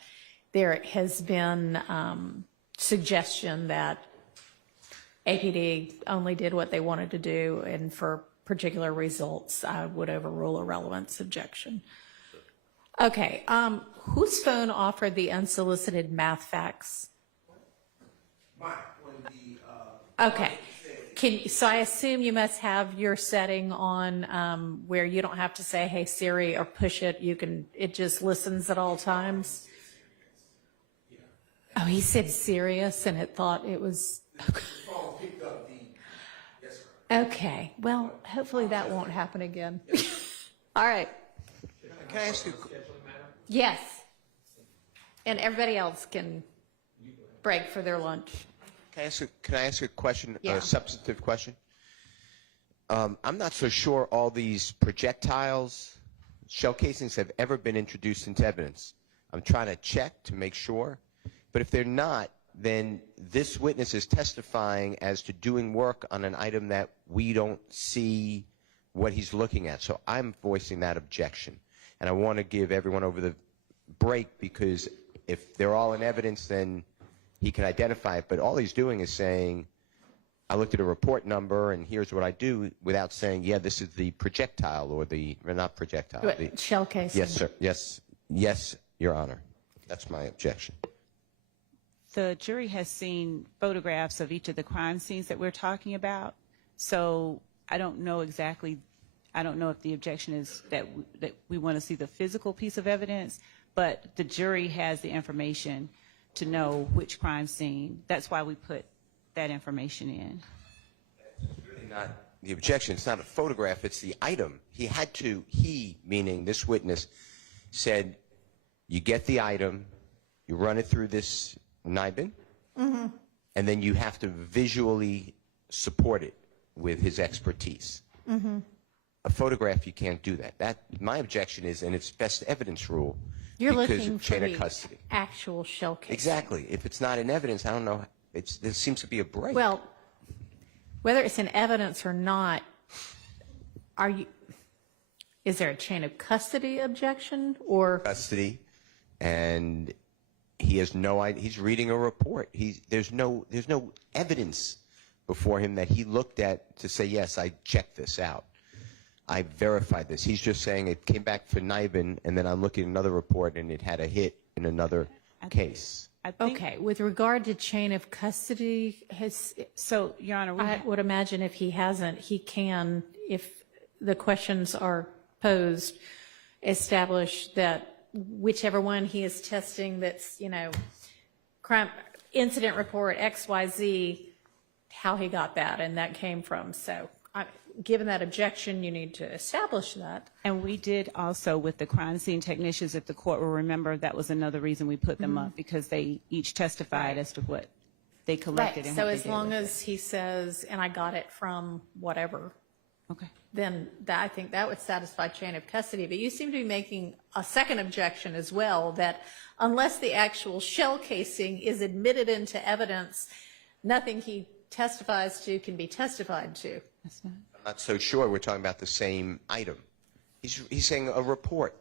there has been suggestion that APD only did what they wanted to do, and for particular results, I would overrule a relevance objection. Okay, whose phone offered the unsolicited math facts? Mine, when Okay. So I assume you must have your setting on where you don't have to say, hey, Siri, or push it. It just listens at all times. Oh, he said serious, and it thought it was. Okay. Well, hopefully that won't happen again. All right. Can I ask you? Yes. And everybody else can break for their lunch. Can I ask a question, Yeah. a substantive question? I'm not so sure all these projectiles, shell casings have ever been introduced into evidence. I'm trying to check to make sure. But if they're not, then this witness is testifying as to doing work on an item that we don't see what he's looking at. So I'm voicing that objection. And I want to give everyone over the break, because if they're all in evidence, then he can identify it. But all he's doing is saying, I looked at a report number and here's what I do, without saying, yeah, this is the projectile or not projectile. The shell casing. Yes, sir. Yes, Your Honor. That's my objection. The jury has seen photographs of each of the crime scenes that we're talking about. So I don't know if the objection is that we want to see the physical piece of evidence, but the jury has the information to know which crime scene. That's why we put that information in. It's really not the objection. It's not a photograph. It's the item. He, meaning this witness, said, you get the item, you run it through this NIBIN, and then you have to visually support it with his expertise. A photograph, you can't do that. My objection is, and it's best evidence rule, You're because looking of for chain of the custody. actual shell casing. Exactly. If it's not in evidence, I don't know. There seems to be a break. Well, whether it's in evidence or not, is there a chain of custody objection or? Custody, and he has no idea. He's reading a report. There's no evidence before him that he looked at to say, yes, I checked this out. I verified this. He's just saying it came back for NIBIN, and then I'm looking at another report, and it had a hit in another case. Okay, with regard to chain of custody, So, Your Honor, I would imagine if he hasn't, he can, if the questions are posed, establish that whichever one he is testing that's, crime incident report XYZ, how he got that and that came from. So given that objection, you need to establish that. And we did also with the crime scene technicians, if the court will remember, that was another reason we put them up, because they each testified as to what they collected. Right, And so what as they did long with as he says, and I got it from whatever, Okay. then I think that would satisfy chain of custody. But you seem to be making a second objection as well, that unless the actual shell casing is admitted into evidence, nothing he testifies to can be testified to. That's not. I'm not so sure we're talking about the same item. He's saying a report.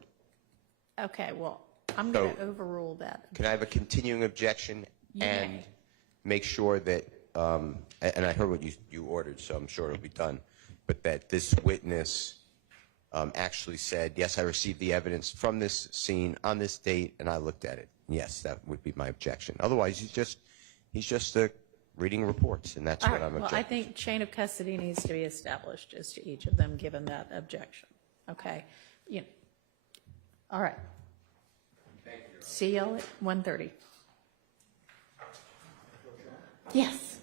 Okay, well, I'm going to overrule that. Can I have a continuing objection You and may. make sure that, and I heard what you ordered, so I'm sure it'll be done, but that this witness actually said, yes, I received the evidence from this scene on this date, and I looked at it. Yes, that would be my objection. Otherwise, he's just reading reports, and that's All what right, I'm well, objecting. I think chain of custody needs to be established as to each of them, given that objection. Okay? All right. See y'all at 1:30. Yes.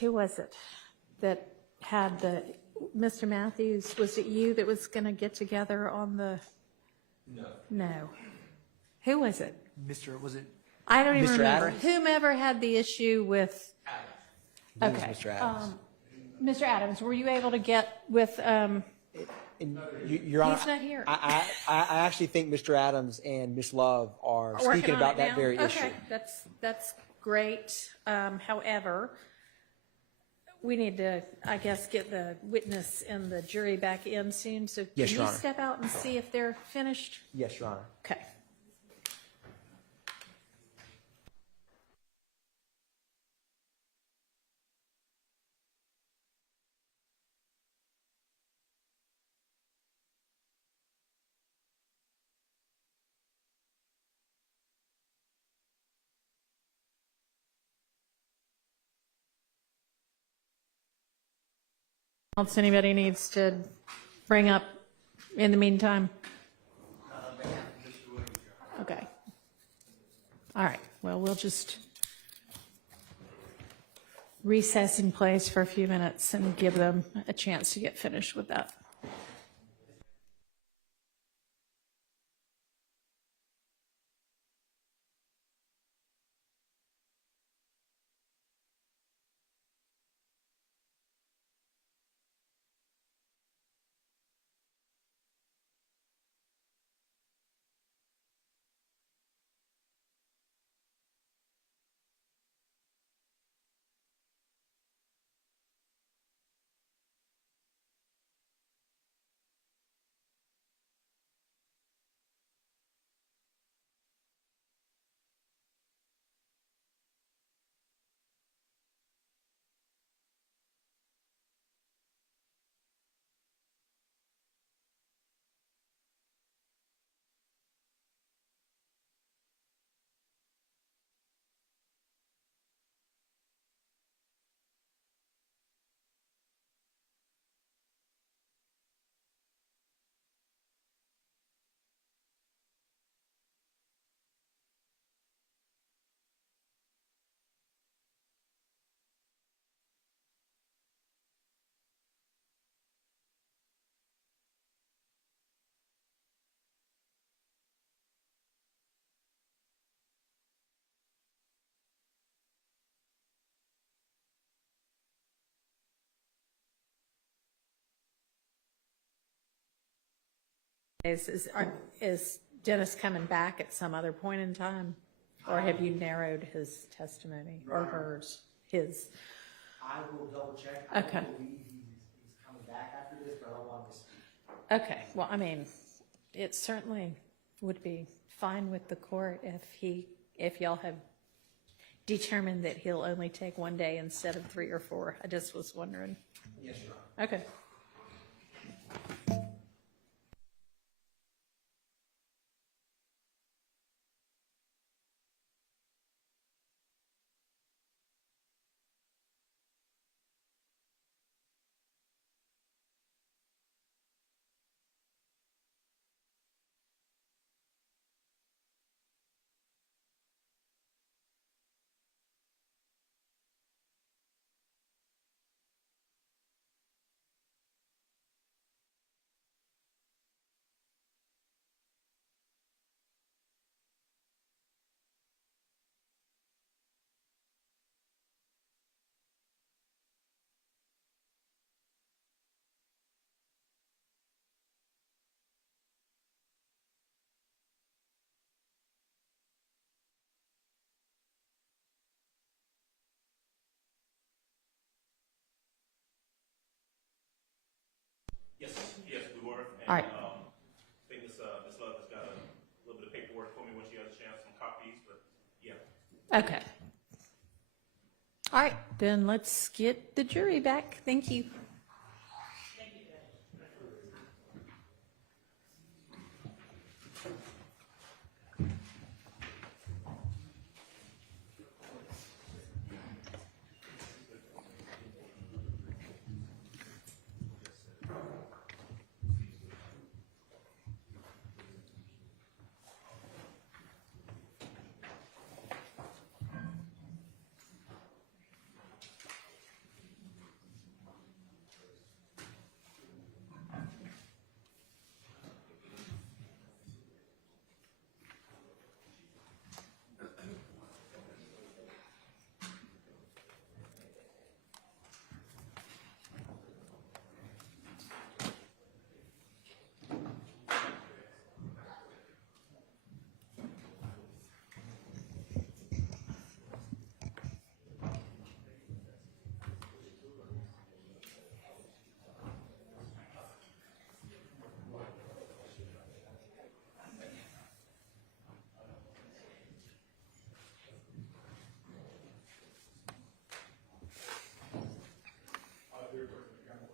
Who was it that had Mr. Matthews, was it you that was going to get together on the? No. Who was it? Was it? I don't even Mr. remember. Adams? Whomever had the issue with. It was Okay. Mr. Adams. Mr. Adams, were you able to get with, And Your Honor, He's not here. I actually think Mr. Adams and Ms. Love are working speaking on about it that now? very issue. Okay, that's great. However, we need to, I guess, get the witness and the jury back in soon. So Yes, can Your you Honor. step out and see if they're finished? Yes, Your Honor. Okay. Else anybody needs to bring up in the meantime? Okay. All right, well, we'll just recess in place for a few minutes and give them a chance to get finished with that. Is Dennis coming back at some other point in time? Or have you narrowed his testimony or hers, his? I will double check. Okay. I don't believe he's coming back after this, but I don't want to speak. Okay, well, I mean, it certainly would be fine with the court if y'all have determined that he'll only take 1 day instead of 3 or 4. I just was wondering. Yes, Your Honor. Okay. Yes, we were. And, All right. I think Ms. Love has got a little bit of paperwork for me when she has a chance, some copies, but yeah. Okay. All right, then let's get the jury back. Thank you.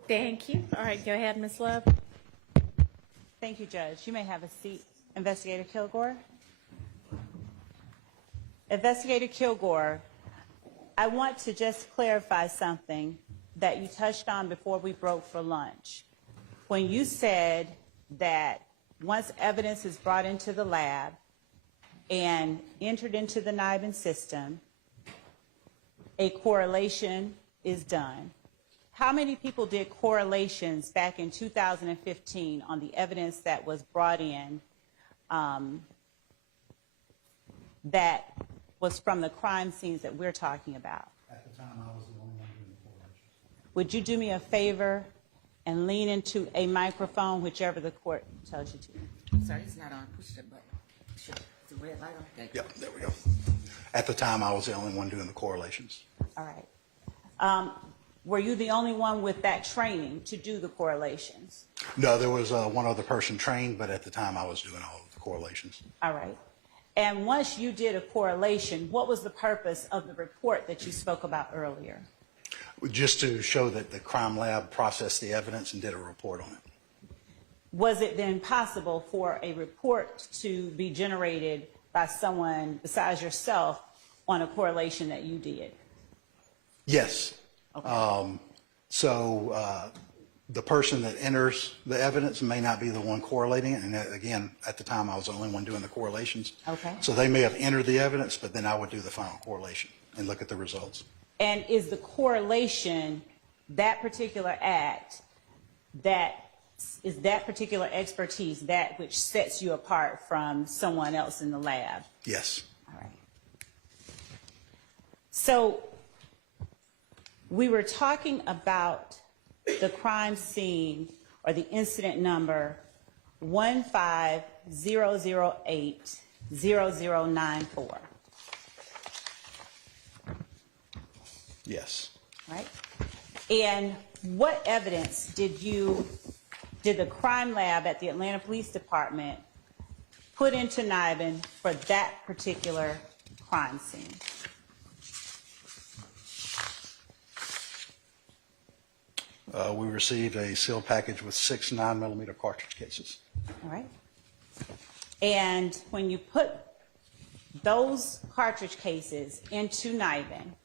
Thank you. All right, go ahead, Ms. Love. Thank you, Judge. You may have a seat. Investigator Kilgore. Investigator Kilgore, I want to just clarify something that you touched on before we broke for lunch. When you said that once evidence is brought into the lab and entered into the NIBIN system, a correlation is done. How many people did correlations back in 2015 on the evidence that was brought in that was from the crime scenes that we're talking about? At the time, I was the only one doing the correlation. Would you do me a favor and lean into a microphone, whichever the court tells you to? I'm sorry, it's not on. Push the button. Sure. It's a red light on. Thank you. Yep, there we go. At the time, I was the only one doing the correlations. All right. Were you the only one with that training to do the correlations? No, there was one other person trained, but at the time, I was doing all of the correlations. All right. And once you did a correlation, what was the purpose of the report that you spoke about earlier? Just to show that the crime lab processed the evidence and did a report on it. Was it then possible for a report to be generated by someone besides yourself on a correlation that you did? Yes. Okay. The person that enters the evidence may not be the one correlating it. And again, at the time, I was the only one doing the correlations. Okay. So they may have entered the evidence, but then I would do the final correlation and look at the results. And is the correlation that particular act, that is that particular expertise, that which sets you apart from someone else in the lab? Yes. All right. So we were talking about the crime scene or the incident number 150080094. Yes. Right? And what evidence did the crime lab at the Atlanta Police Department put into NIBIN for that particular crime scene? We received a sealed package with 6 9mm cartridge cases. All right. And when you put those cartridge cases into NIBIN,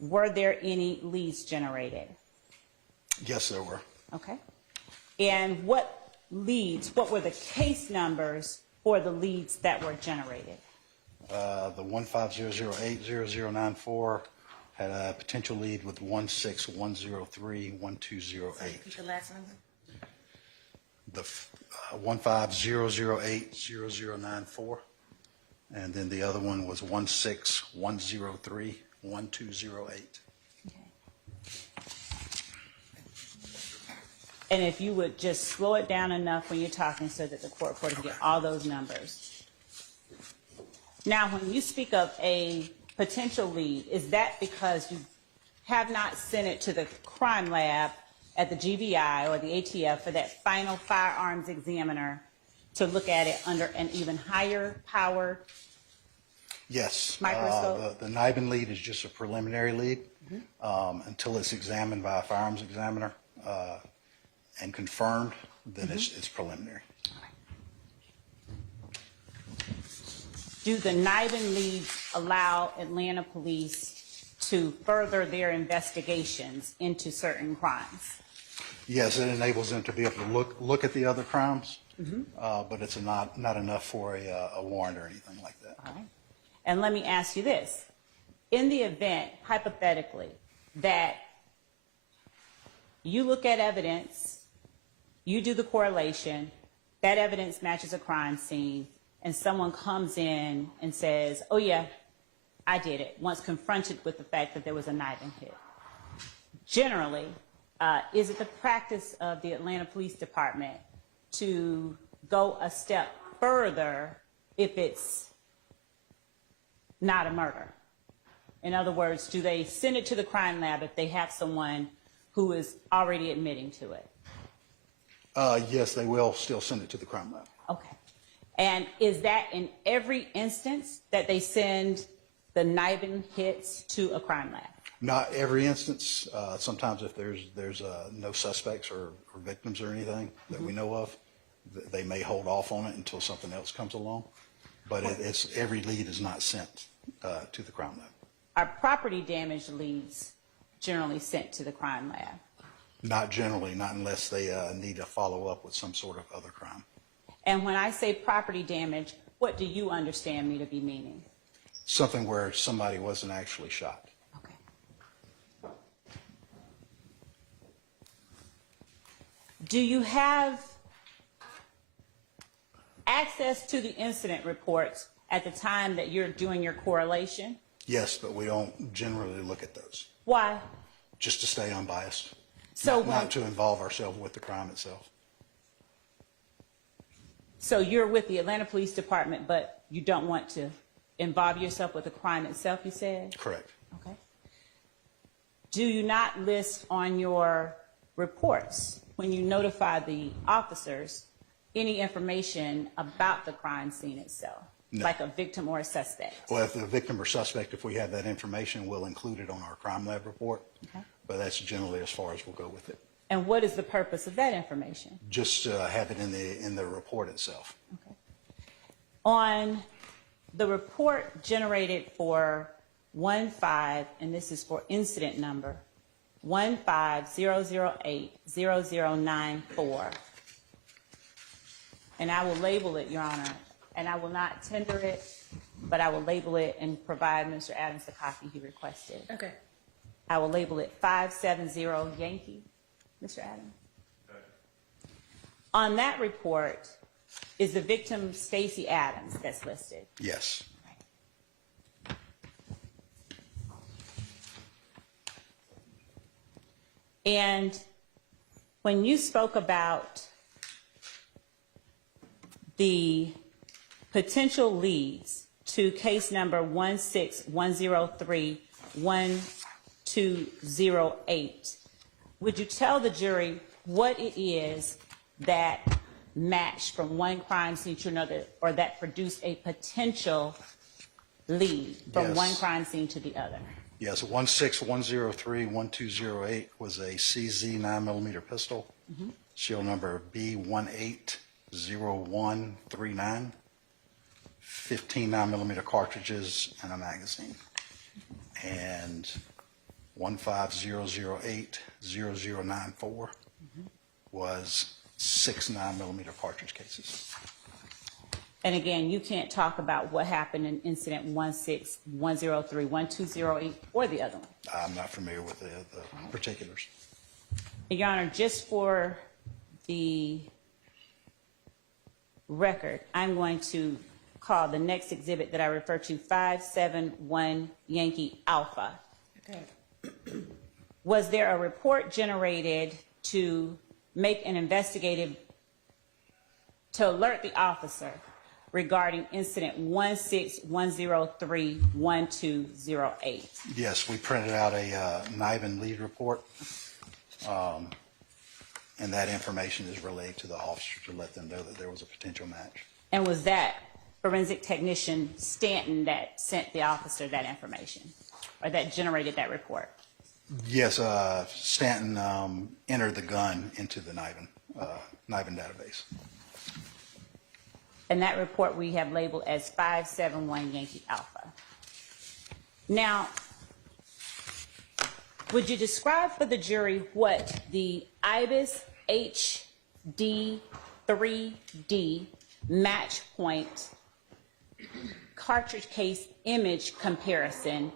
were there any leads generated? Yes, there were. Okay. And what were the case numbers for the leads that were generated? The 150080094 had a potential lead with 161031208. Repeat the last number. The 150080094, and then the other one was 161031208. And if you would just slow it down enough when you're talking so that the court can get all those numbers. Now, when you speak of a potential lead, is that because you have not sent it to the crime lab at the GBI or the ATF for that final firearms examiner to look at it under an even higher power Yes. microscope? The NIBIN lead is just a preliminary lead until it's examined by a firearms examiner and confirmed, then it's preliminary. Do the NIBIN leads allow Atlanta police to further their investigations into certain crimes? Yes, it enables them to be able to look at the other crimes, but it's not enough for a warrant or anything like that. All right. And let me ask you this. In the event, hypothetically, that you look at evidence, you do the correlation, that evidence matches a crime scene, and someone comes in and says, oh yeah, I did it, once confronted with the fact that there was a NIBIN hit. Generally, is it the practice of the Atlanta Police Department to go a step further if it's not a murder? In other words, do they send it to the crime lab if they have someone who is already admitting to it? Yes, they will still send it to the crime lab. Okay. And is that in every instance that they send the NIBIN hits to a crime lab? Not every instance. Sometimes if there's no suspects or victims or anything that we know of, they may hold off on it until something else comes along. But every lead is not sent to the crime lab. Are property damage leads generally sent to the crime lab? Not generally, not unless they need to follow up with some sort of other crime. And when I say property damage, what do you understand me to be meaning? Something where somebody wasn't actually shot. Okay. Do you have access to the incident reports at the time that you're doing your correlation? Yes, but we don't generally look at those. Why? Just to stay unbiased. So not to involve ourselves with the crime itself. So you're with the Atlanta Police Department, but you don't want to involve yourself with the crime itself, you said? Correct. Okay. Do you not list on your reports, when you notify the officers, any information about the crime scene itself? No. Like a victim or a suspect? Well, if the victim or suspect, if we have that information, we'll include it on our crime lab report. Okay. But that's generally as far as we'll go with it. And what is the purpose of that information? Just have it in the report itself. Okay. On the report generated for 15, and this is for incident number 150080094, and I will label it, Your Honor, and I will not tender it, but I will label it and provide Mr. Adams the copy he requested. Okay. I will label it 570 Yankee, Mr. Adams. Okay. On that report is the victim Stacy Adams that's listed. Yes. And when you spoke about the potential leads to case number 161031208, would you tell the jury what it is that matched from one crime scene to another, or that produced a potential lead from one crime scene to the other? Yes, 161031208 was a CZ 9mm pistol, serial number B180139, 15 9mm cartridges and a magazine. And 150080094 was 6 9mm cartridge cases. And again, you can't talk about what happened in incident 161031208 or the other one. I'm not familiar with the particulars. Your Honor, just for the record, I'm going to call the next exhibit that I refer to 571 Yankee Alpha. Okay. Was there a report generated to make an investigative, to alert the officer regarding incident 161031208? Yes, we printed out a NIBIN lead report, and that information is relayed to the officer to let them know that there was a potential match. And was that forensic technician Stanton that sent the officer that information, or that generated that report? Yes, Stanton entered the gun into the NIBIN database. And that report we have labeled as 571 Yankee Alpha. Now, would you describe for the jury what the IBIS HD3D match point cartridge case image comparison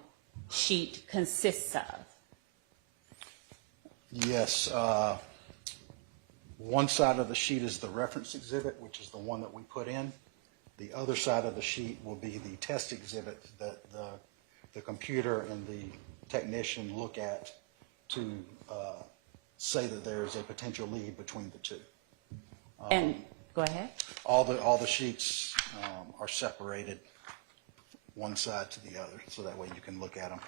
sheet consists of? Yes, one side of the sheet is the reference exhibit, which is the one that we put in. The other side of the sheet will be the test exhibit that the computer and the technician look at to say that there's a potential lead between the two. And go ahead. All the sheets are separated one side to the other, so that way you can look at them.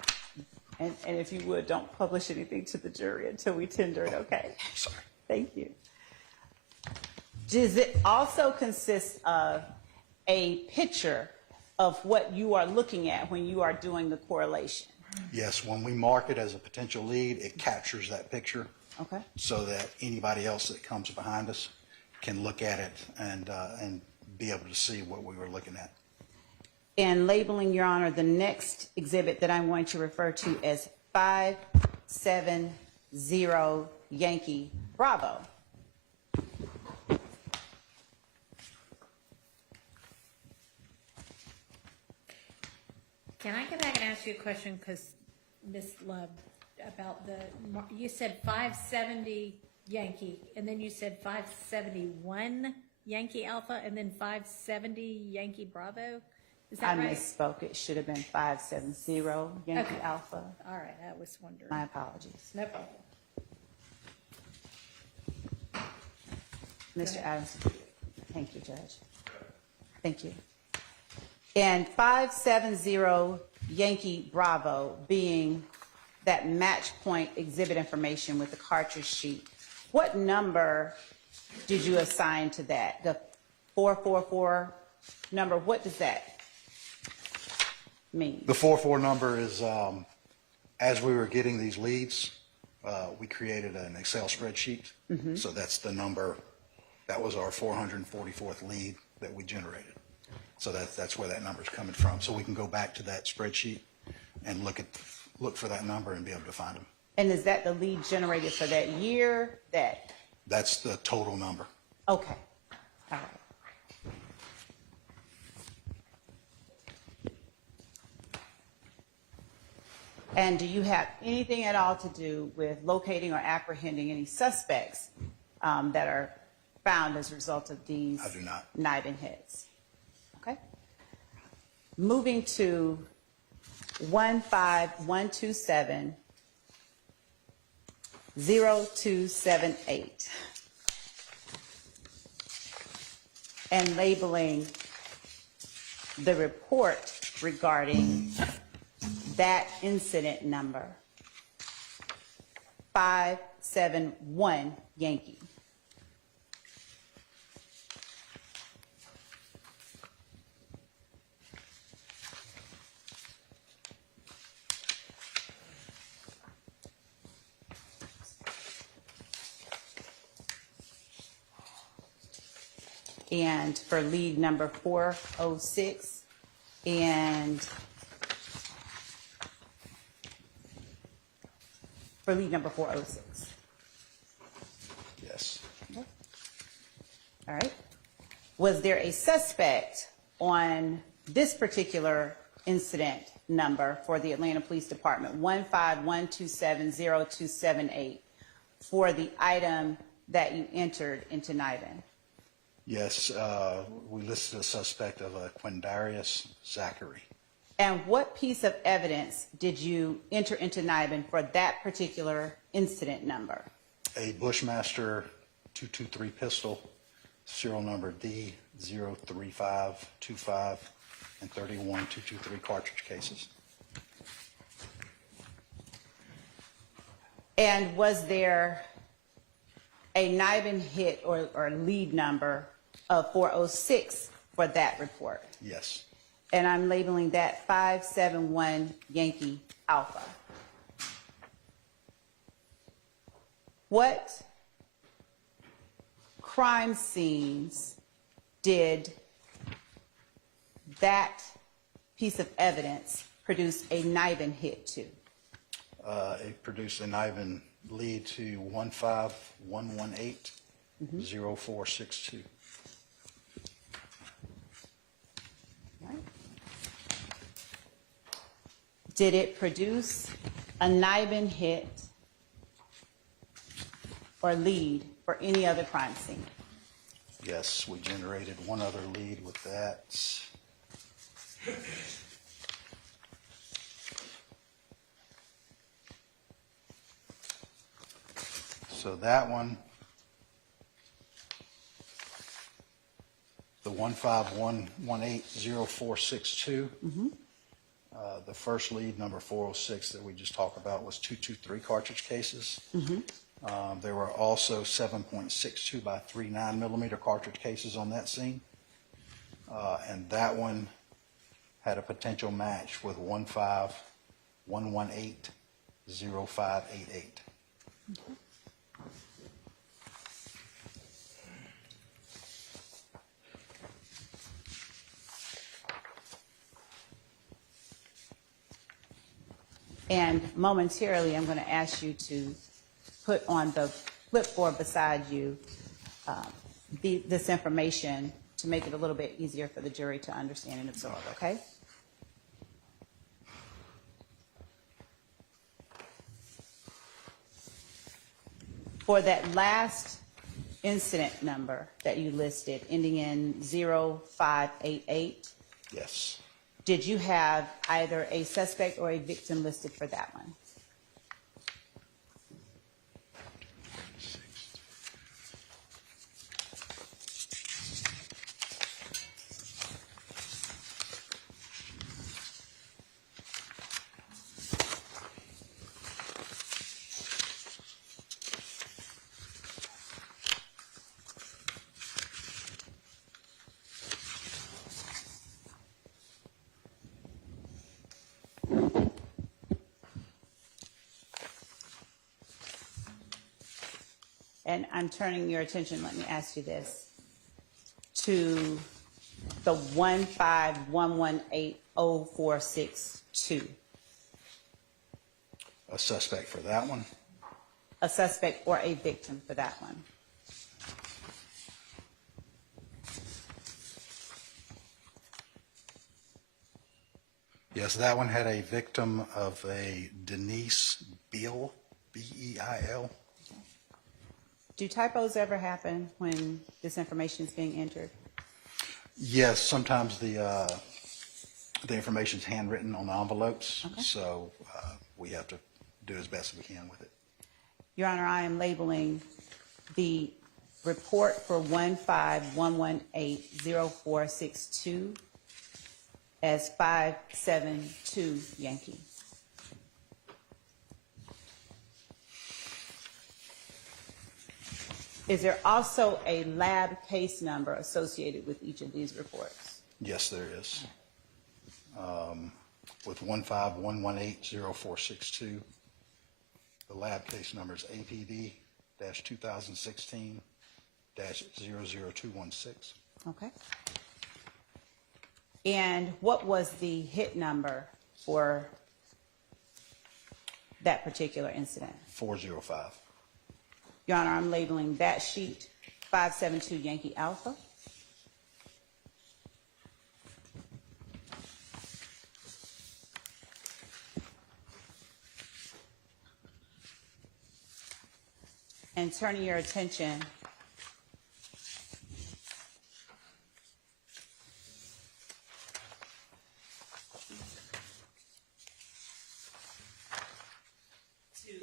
And if you would, don't publish anything to the jury until we tender it, okay? Sorry. Thank you. Does it also consist of a picture of what you are looking at when you are doing the correlation? Yes, when we mark it as a potential lead, it captures that picture Okay. so that anybody else that comes behind us can look at it and be able to see what we were looking at. And labeling, Your Honor, the next exhibit that I'm going to refer to as 570 Yankee Bravo. Can I go back and ask you a question, because Ms. Love, about you said 570 Yankee, and then you said 571 Yankee Alpha, and then 570 Yankee Bravo? Is that I right? misspoke. It should have been 570 Yankee Okay. Alpha. All right, I was wondering. My apologies. No problem. Mr. Adams. Thank you, Judge. Thank you. And 570 Yankee Bravo being that match point exhibit information with the cartridge sheet, what number did you assign to that? The 444 number, what does that mean? The 44 number is, as we were getting these leads, we created an Excel spreadsheet. So that's the number, that was our 444th lead that we generated. So that's where that number's coming from. So we can go back to that spreadsheet and look for that number and be able to find them. And is that the lead generated for that year? That's the total number. Okay. All right. And do you have anything at all to do with locating or apprehending any suspects that are found as a result of these I do not. NIBIN hits? Okay. Moving to 15127 0278 and labeling the report regarding that incident number 571 Yankee. And for lead number 406 and for lead number 406. Yes. Okay. All right. Was there a suspect on this particular incident number for the Atlanta Police Department, 151270278, for the item that you entered into NIBIN? Yes, we listed a suspect of a Quindarius Zachary. And what piece of evidence did you enter into NIBIN for that particular incident number? A Bushmaster .223 pistol, serial number D03525 and 31 .223 cartridge cases. And was there a NIBIN hit or lead number of 406 for that report? Yes. And I'm labeling that 571 Yankee Alpha. What crime scenes did that piece of evidence produce a NIBIN hit to? It produced a NIBIN lead to 15118 0462. Did it produce a NIBIN hit or lead for any other crime scene? Yes, we generated one other lead with that. So that one, the 151180462. The first lead, number 406, that we just talked about was 223 cartridge cases. There were also 7.62 by 39 millimeter cartridge cases on that scene. And that one had a potential match with 15118 118-0588. And momentarily, I'm going to ask you to put on the clipboard beside you this information to make it a little bit easier for the jury to understand and absorb, okay? For that last incident number that you listed, ending in 0588, Yes. did you have either a suspect or a victim listed for that one? And I'm turning your attention, let me ask you this, to the 151180462. A suspect for that one? A suspect or a victim for that one? Yes, that one had a victim of a Denise Beal, B-E-I-L. Do typos ever happen when this information is being entered? Yes, sometimes the information's handwritten on the envelopes, so we have to do as best we can with it. Your Honor, I am labeling the report for 151180462 as 572 Yankee. Is there also a lab case number associated with each of these reports? Yes, there is. With 151180462, the lab case number is APD-2016-00216. Okay. And what was the hit number for that particular incident? 405. Your Honor, I'm labeling that sheet 572 Yankee Alpha. And turning your attention to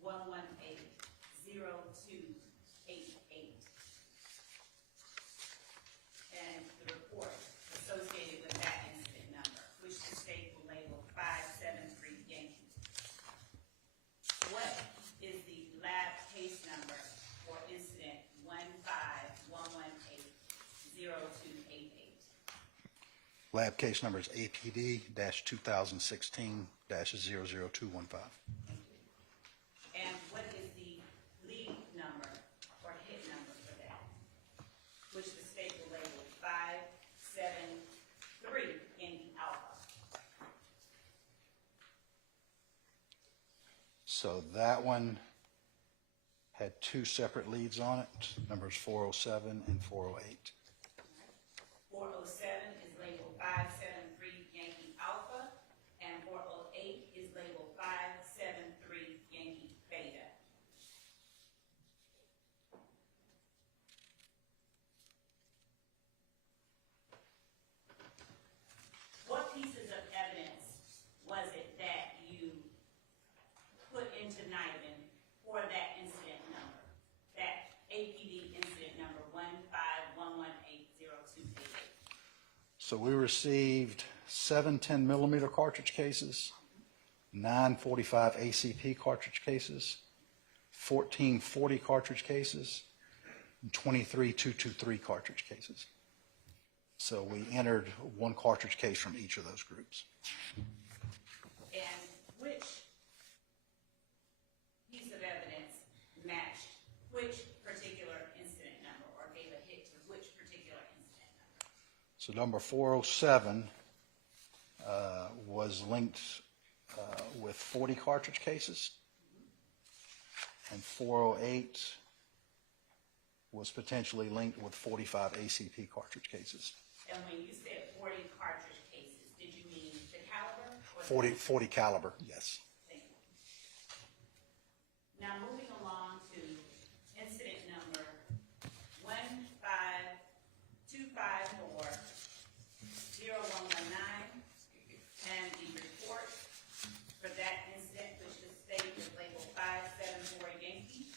151180288 and the report associated with that incident number, which the state will label 573 Yankee. What is the lab case number for incident 151180288? Lab case number is APD-2016-00215. And what is the lead number or hit number for that, which the state will label 573 Yankee Alpha? So that one had two separate leads on it, numbers 407 and 408. 407 is labeled 573 Yankee Alpha, and 408 is labeled 573 Yankee Beta. What pieces of evidence was it that you put into NIBIN for that incident number, that APD incident number 151180288? So we received 7 10-millimeter cartridge cases, 9 45 ACP cartridge cases, 14 40 cartridge cases, and 23 223 cartridge cases. So we entered one cartridge case from each of those groups. And which piece of evidence matched which particular incident number or gave a hit to which particular incident number? So number 407 was linked with 40 cartridge cases, and 408 was potentially linked with 45 ACP cartridge cases. And when you said 40 cartridge cases, did you mean the caliber? Or 40 caliber, yes. Thank you. Now moving along to incident number 15254-0119, and the report for that incident, which the state is labeled 574 Yankee.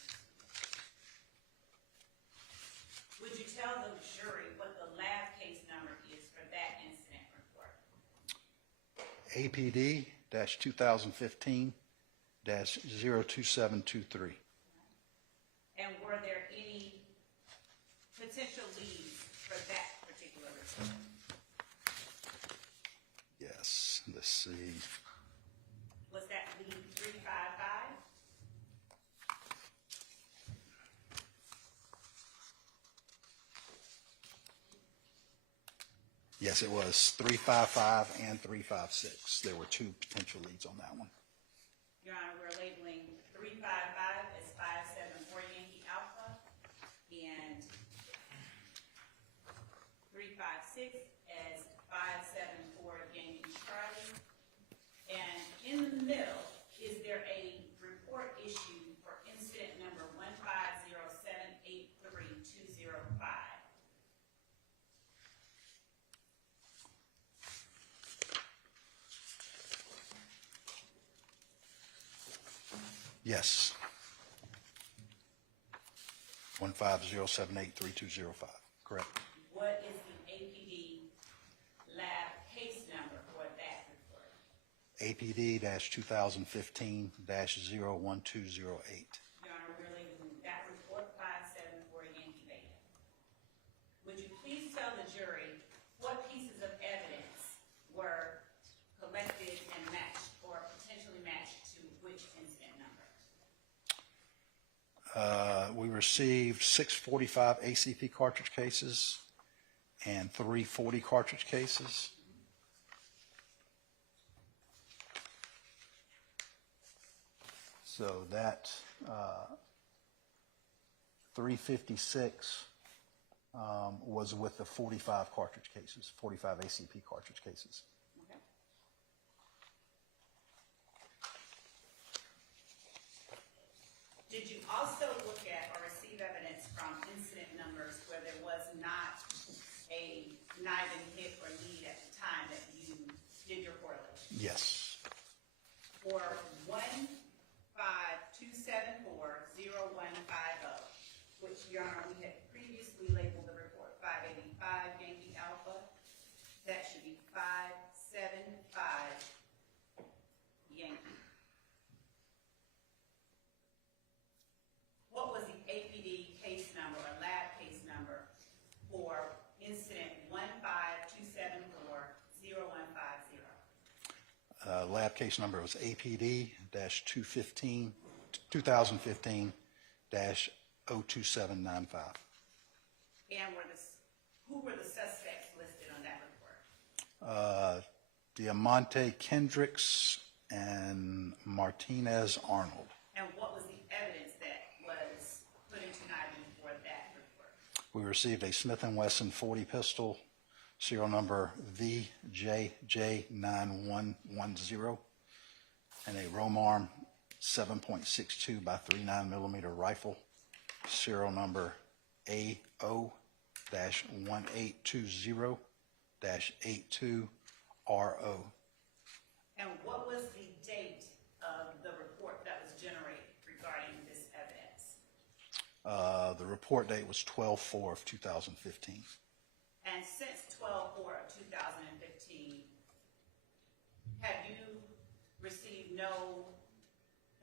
Would you tell the jury what the lab case number is for that incident report? APD-2015-02723. And were there any potential leads for that particular report? Yes, let's see. Was that lead 355? Yes, it was 355 and 356. There were two potential leads on that one. Your Honor, we're labeling 355 as 574 Yankee Alpha and 356 as 574 Yankee Charlie. And in the middle, is there a report issued for incident number 150783205? Yes. 150783205. Correct. What is the APD lab case number for that report? APD-2015-01208. Your Honor, we're labeling that report 574 Yankee Beta. Would you please tell the jury what pieces of evidence were collected and matched or potentially matched to which incident number? We received 645 ACP cartridge cases and 340 cartridge cases. So that 356 was with the 45 cartridge cases, 45 ACP cartridge cases. Okay. Did you also look at or receive evidence from incident numbers where there was not a kniving hit or lead at the time that you did your correlation? Yes. For 15274-0150, which, Your Honor, we had previously labeled the report 585 Yankee Alpha, that should be 575 Yankee. What was the APD case number or lab case number for incident 15274-0150? Lab case number was APD-2015-02795. And who were the suspects listed on that report? Diamante Kendricks and Martinez Arnold. And what was the evidence that was put into kniving for that report? We received a Smith & Wesson 40 pistol, serial number VJJ9110, and a Romarm 7.62 by 39 millimeter rifle, serial number AO-1820-82RO. And what was the date of the report that was generated regarding this evidence? The report date was 12/4 of 2015. And since 12/4 of 2015, have you received no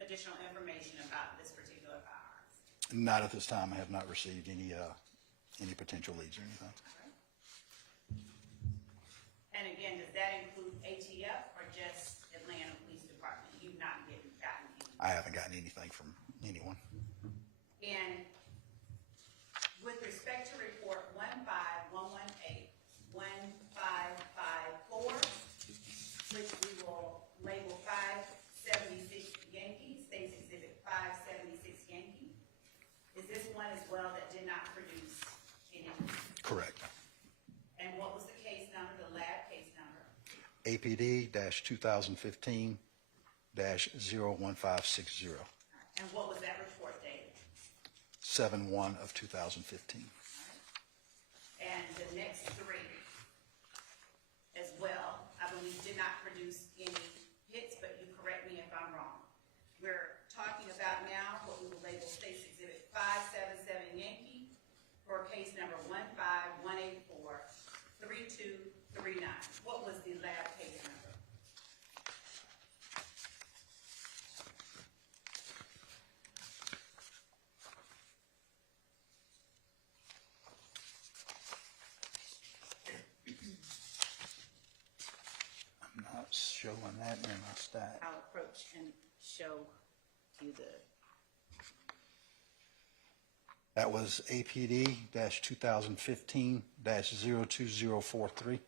additional information about this particular firearms? Not at this time. I have not received any potential leads or anything. And again, does that include ATF or just Atlanta Police Department? You've not gotten any? I haven't gotten anything from anyone. And with respect to report 15118, 1554, which we will label 576 Yankee, State's Exhibit 576 Yankee, is this one as well that did not produce any? Correct. And what was the case number, the lab case number? APD-2015-01560. And what was that report dated? 7/1 of 2015. And the next three as well, I believe did not produce any hits, but you correct me if I'm wrong. We're talking about now what we will label State's Exhibit 577 Yankee for case number 15184-3239. What was the lab case number? I'm not showing that in my stack. I'll approach and show you the. That was APD-2015-02043,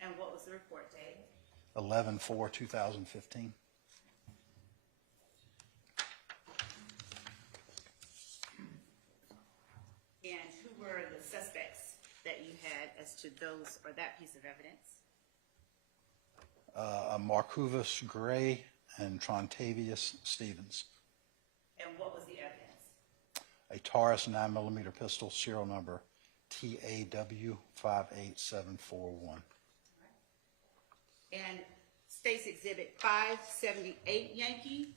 And what was the report date? 11/4/2015. And who were the suspects that you had as to those or that piece of evidence? Marcuvus Gray and Trontavius Stevens. And what was the evidence? A Taurus 9mm pistol, serial number TAW58741. And State's Exhibit 578 Yankee,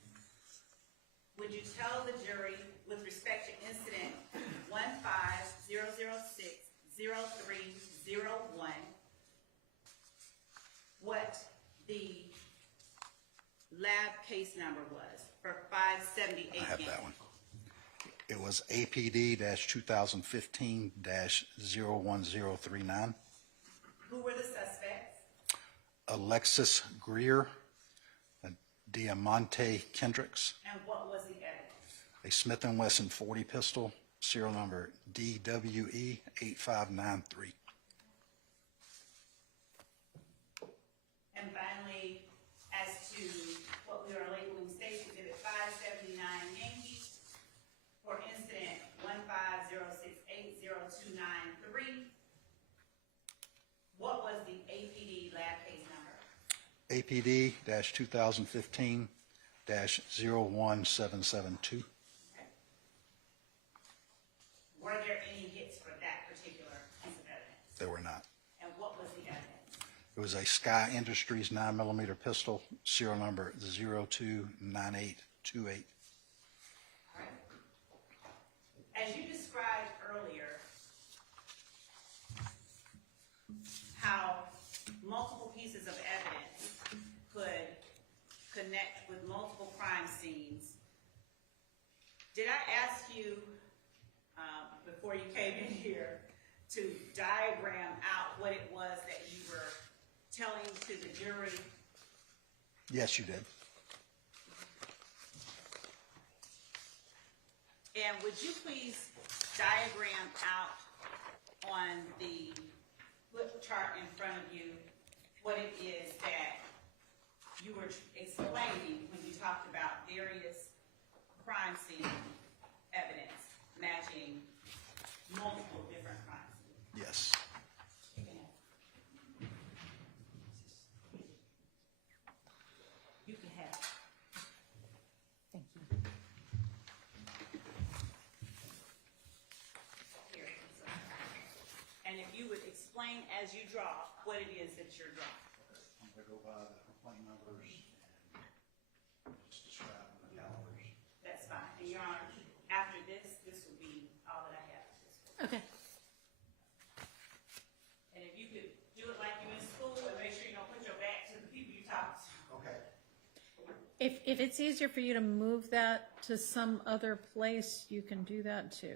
would you tell the jury with respect to incident 15006-0301 what the lab case number was for 578 I have Yankee? that one. It was APD-2015-01039. Who were the suspects? Alexis Greer and Diamante Kendricks. And what was the evidence? A Smith & Wesson 40 pistol, serial number DWE8593. And finally, as to what we are labeling State's Exhibit 579 Yankee for incident 150680293, what was the APD lab case number? APD-2015-01772. Were there any hits for that particular piece of evidence? There were not. And what was the evidence? It was a Sky Industries 9mm pistol, serial number 029828. All right. As you described earlier, how multiple pieces of evidence could connect with multiple crime scenes, did I ask you before you came in here to diagram out what it was that you were telling to the jury? Yes, you did. And would you please diagram out on the flip chart in front of you what it is that you were explaining when you talked about various crime scene evidence matching multiple different crime scenes? Yes. You can have it. Thank you. Here it is. And if you would explain as you draw what it is that you're drawing. I'm going to go by the complaint numbers and just describe the calibers. That's fine. And Your Honor, after this will be all that I have. Okay. And if you could do it like you in school and make sure you don't put your back to the people you talk to. Okay. If it's easier for you to move that to some other place, you can do that too.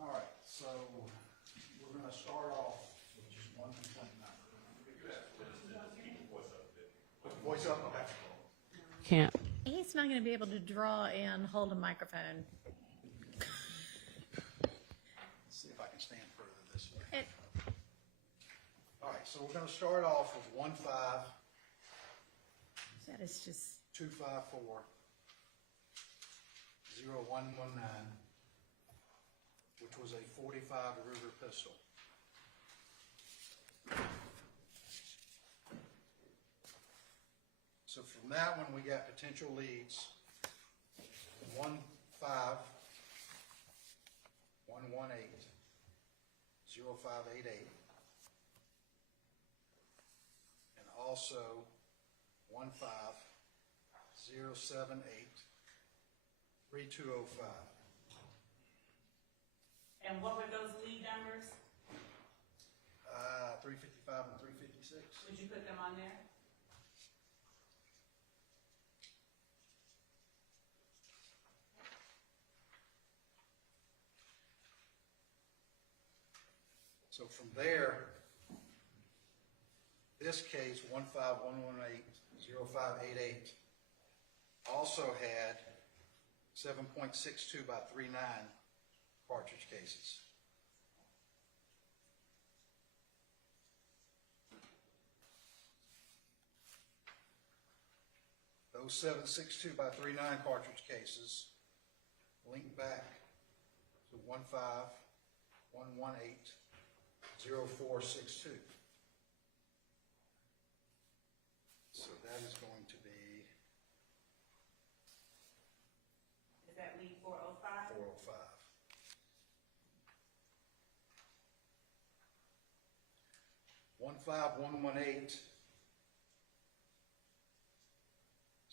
All right, so voice up? Okay. Can't. He's not going to be able to draw and hold a microphone. Let's see if I can stand further this way. All right, so we're going to start off with 1-5. That is just 254 0119, which was a .45 Ruger pistol. So from that one, we got potential leads. 15 118 0588, and also 15078 3205. And what were those lead numbers? 355 and 356. Would you put them on there? So from there, this case, 15118-0588, also had 7.62 by 39 cartridge cases. Those 7.62 by 39 cartridge cases link back to 15118-0462. So that is going to be Is that lead 405? 405. One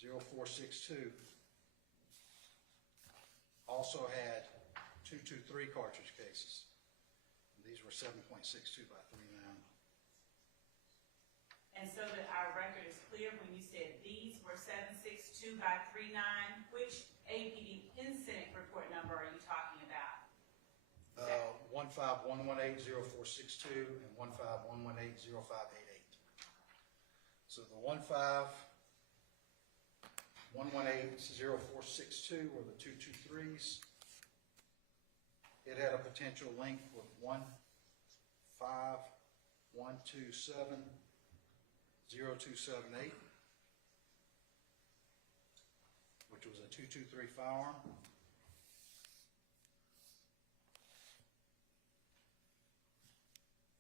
0462 also had 223 cartridge cases. These were 7.62 by 39. And so that our record is clear, when you said these were 762 by 39, which APD incident report number are you talking about? 15118-0462 and 15118-0588. So the 15118-0462 were the 223s. It had a potential link with 15127-0278, which was a 223 firearm.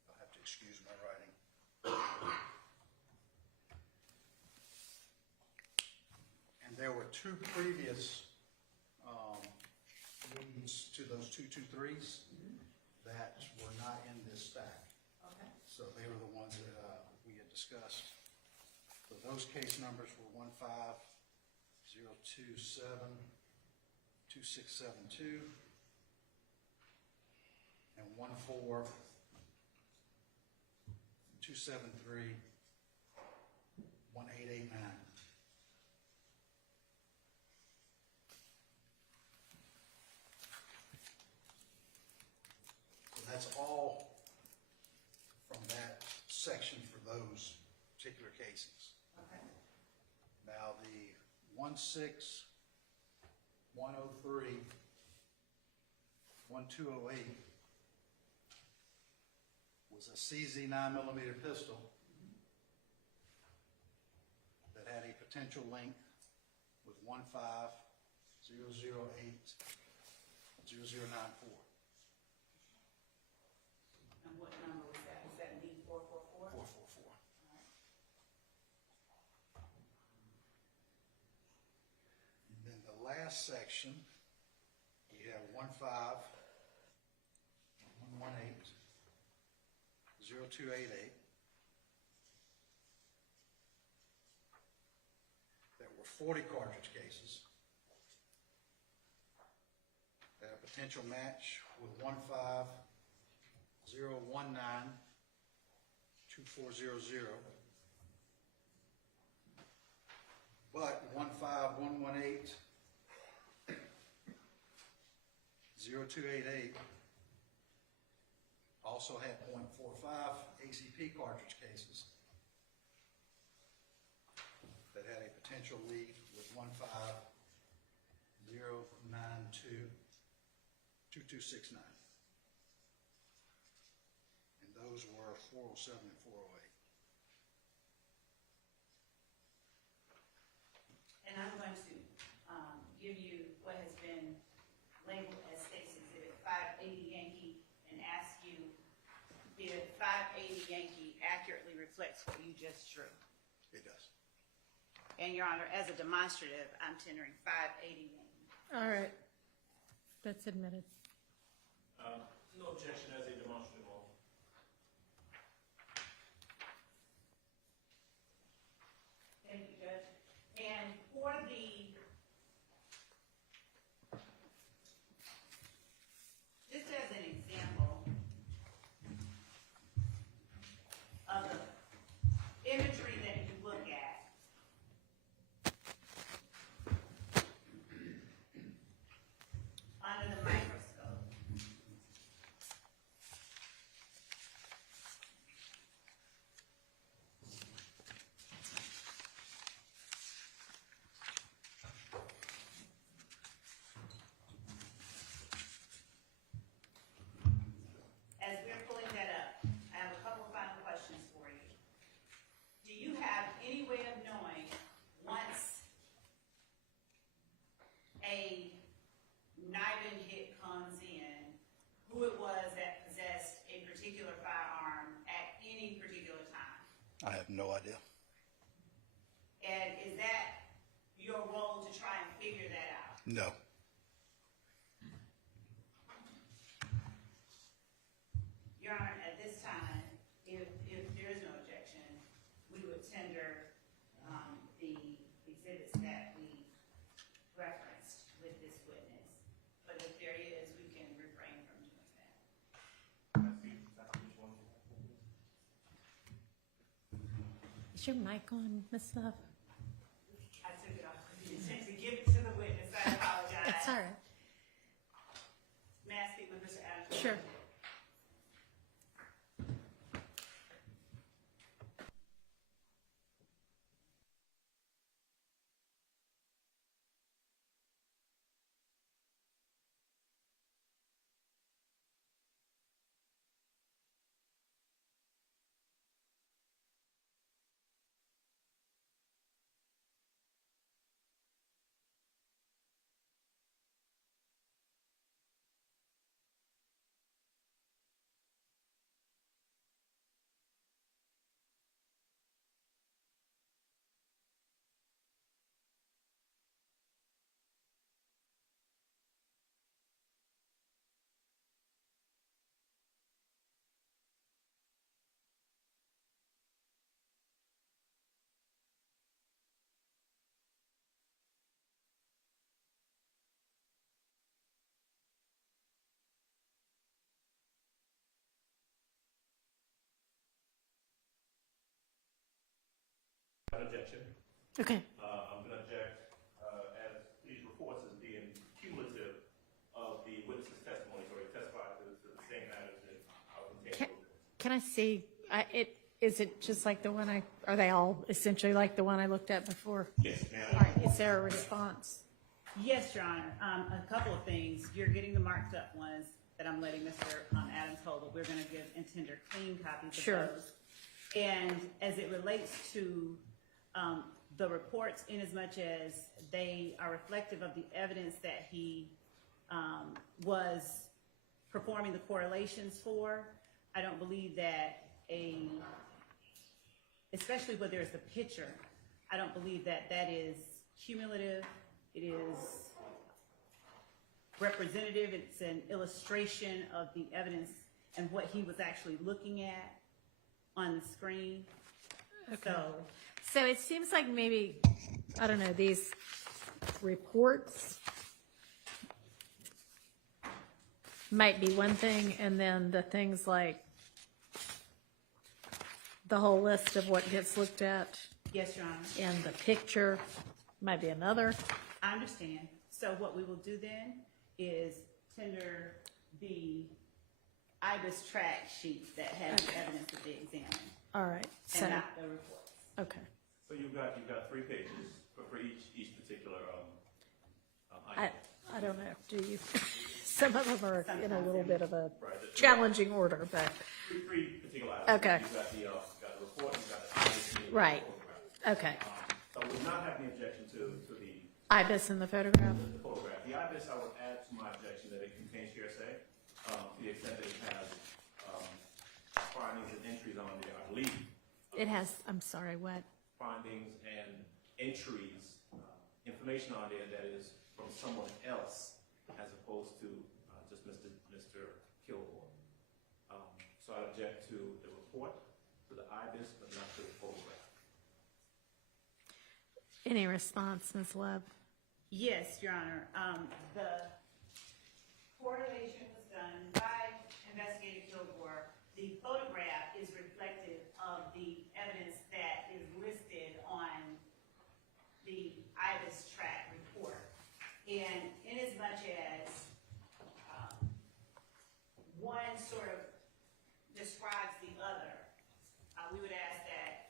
I'll have to excuse my writing. And there were two previous leads to those 223s that were not in this stack. Okay. So they were the ones that we had discussed. So those case numbers were 15027-2672 and 14273-1889. So that's all from that section for those particular cases. Okay. Now the 16103, 1208 was a CZ 9mm pistol that had a potential link with 15008-0094. And what number was that? Was that lead 444? 444. And then the last section, you have 15118-0288 that were 40 cartridge cases. That had a potential match with 15019-2400. But 15118-0288 also had .45 ACP cartridge cases that potential leak was 150922269. And those were 407 and 408. And I'm going to give you what has been labeled as State's Exhibit 580 Yankee and ask you if 580 Yankee accurately reflects what you just drew. It does. And Your Honor, as a demonstrative, I'm tendering 580 Yankee. All right. That's admitted. No objection as a demonstrative only. Thank you, Judge. And for just as an example of the imagery that you look at, under the microscope, as we're pulling that up, I have a couple of final questions for you. Do you have any way of knowing, once a knifing hit comes in, who it was that possessed a particular firearm at any particular time? I have no idea. And is that your role to try and figure that out? No. Your Honor, at this time, if there is no objection, we would tender the exhibits that we referenced with this witness. But if there is, we can refrain from doing that. Is your mic on, Ms. Love? I took it off with the intent to give it to the witness. I apologize. That's all right. May I speak with Mr. Adams? Sure. Objection. Okay. I'm going to object as these reports as being cumulative of the witness's testimony, or he testified to the same matters that are contained. Can I see? Is it just like the one are they all essentially like the one I looked at before? Yes, ma'am. All right. Is there a response? Yes, Your Honor. A couple of things. You're getting the marked up ones that I'm letting Mr. Adams hold, but we're going to give and tender clean copies of Sure. those. And as it relates to the reports, in as much as they are reflective of the evidence that he was performing the correlations for, I don't believe that especially where there's the picture, I don't believe that that is cumulative. It is representative. It's an illustration of the evidence and what he was actually looking at on the screen. Okay. So it seems like maybe, I don't know, these reports might be one thing, and then the things like the whole list of what gets looked at. Yes, Your Honor. And the picture might be another. I understand. So what we will do then is tender the IBIS track sheet that has the evidence that they examined. All right. So, And not the reports. okay. So you've got 3 pages. for each particular I don't know, do you? Some of them are in a little bit of a challenging order, but, three particular items. okay, You got the report, you got the IBIS, and you got right, the photograph. okay. So I would not have any objection to the IBIS in the photograph? photograph. The IBIS, I would add to my objection that it contains hearsay, to the extent that it has findings and entries on there, I believe. It has, I'm sorry, what? Findings and entries, information on there that is from someone else as opposed to just Mr. Kilgore. So I object to the report, to the IBIS, but not to the photograph. Any response, Ms. Love? Yes, Your Honor. The correlation was done by Investigator Kilgore. The photograph is reflective of the evidence that is listed on the IBIS track report. And in as much as one sort of describes the other, we would ask that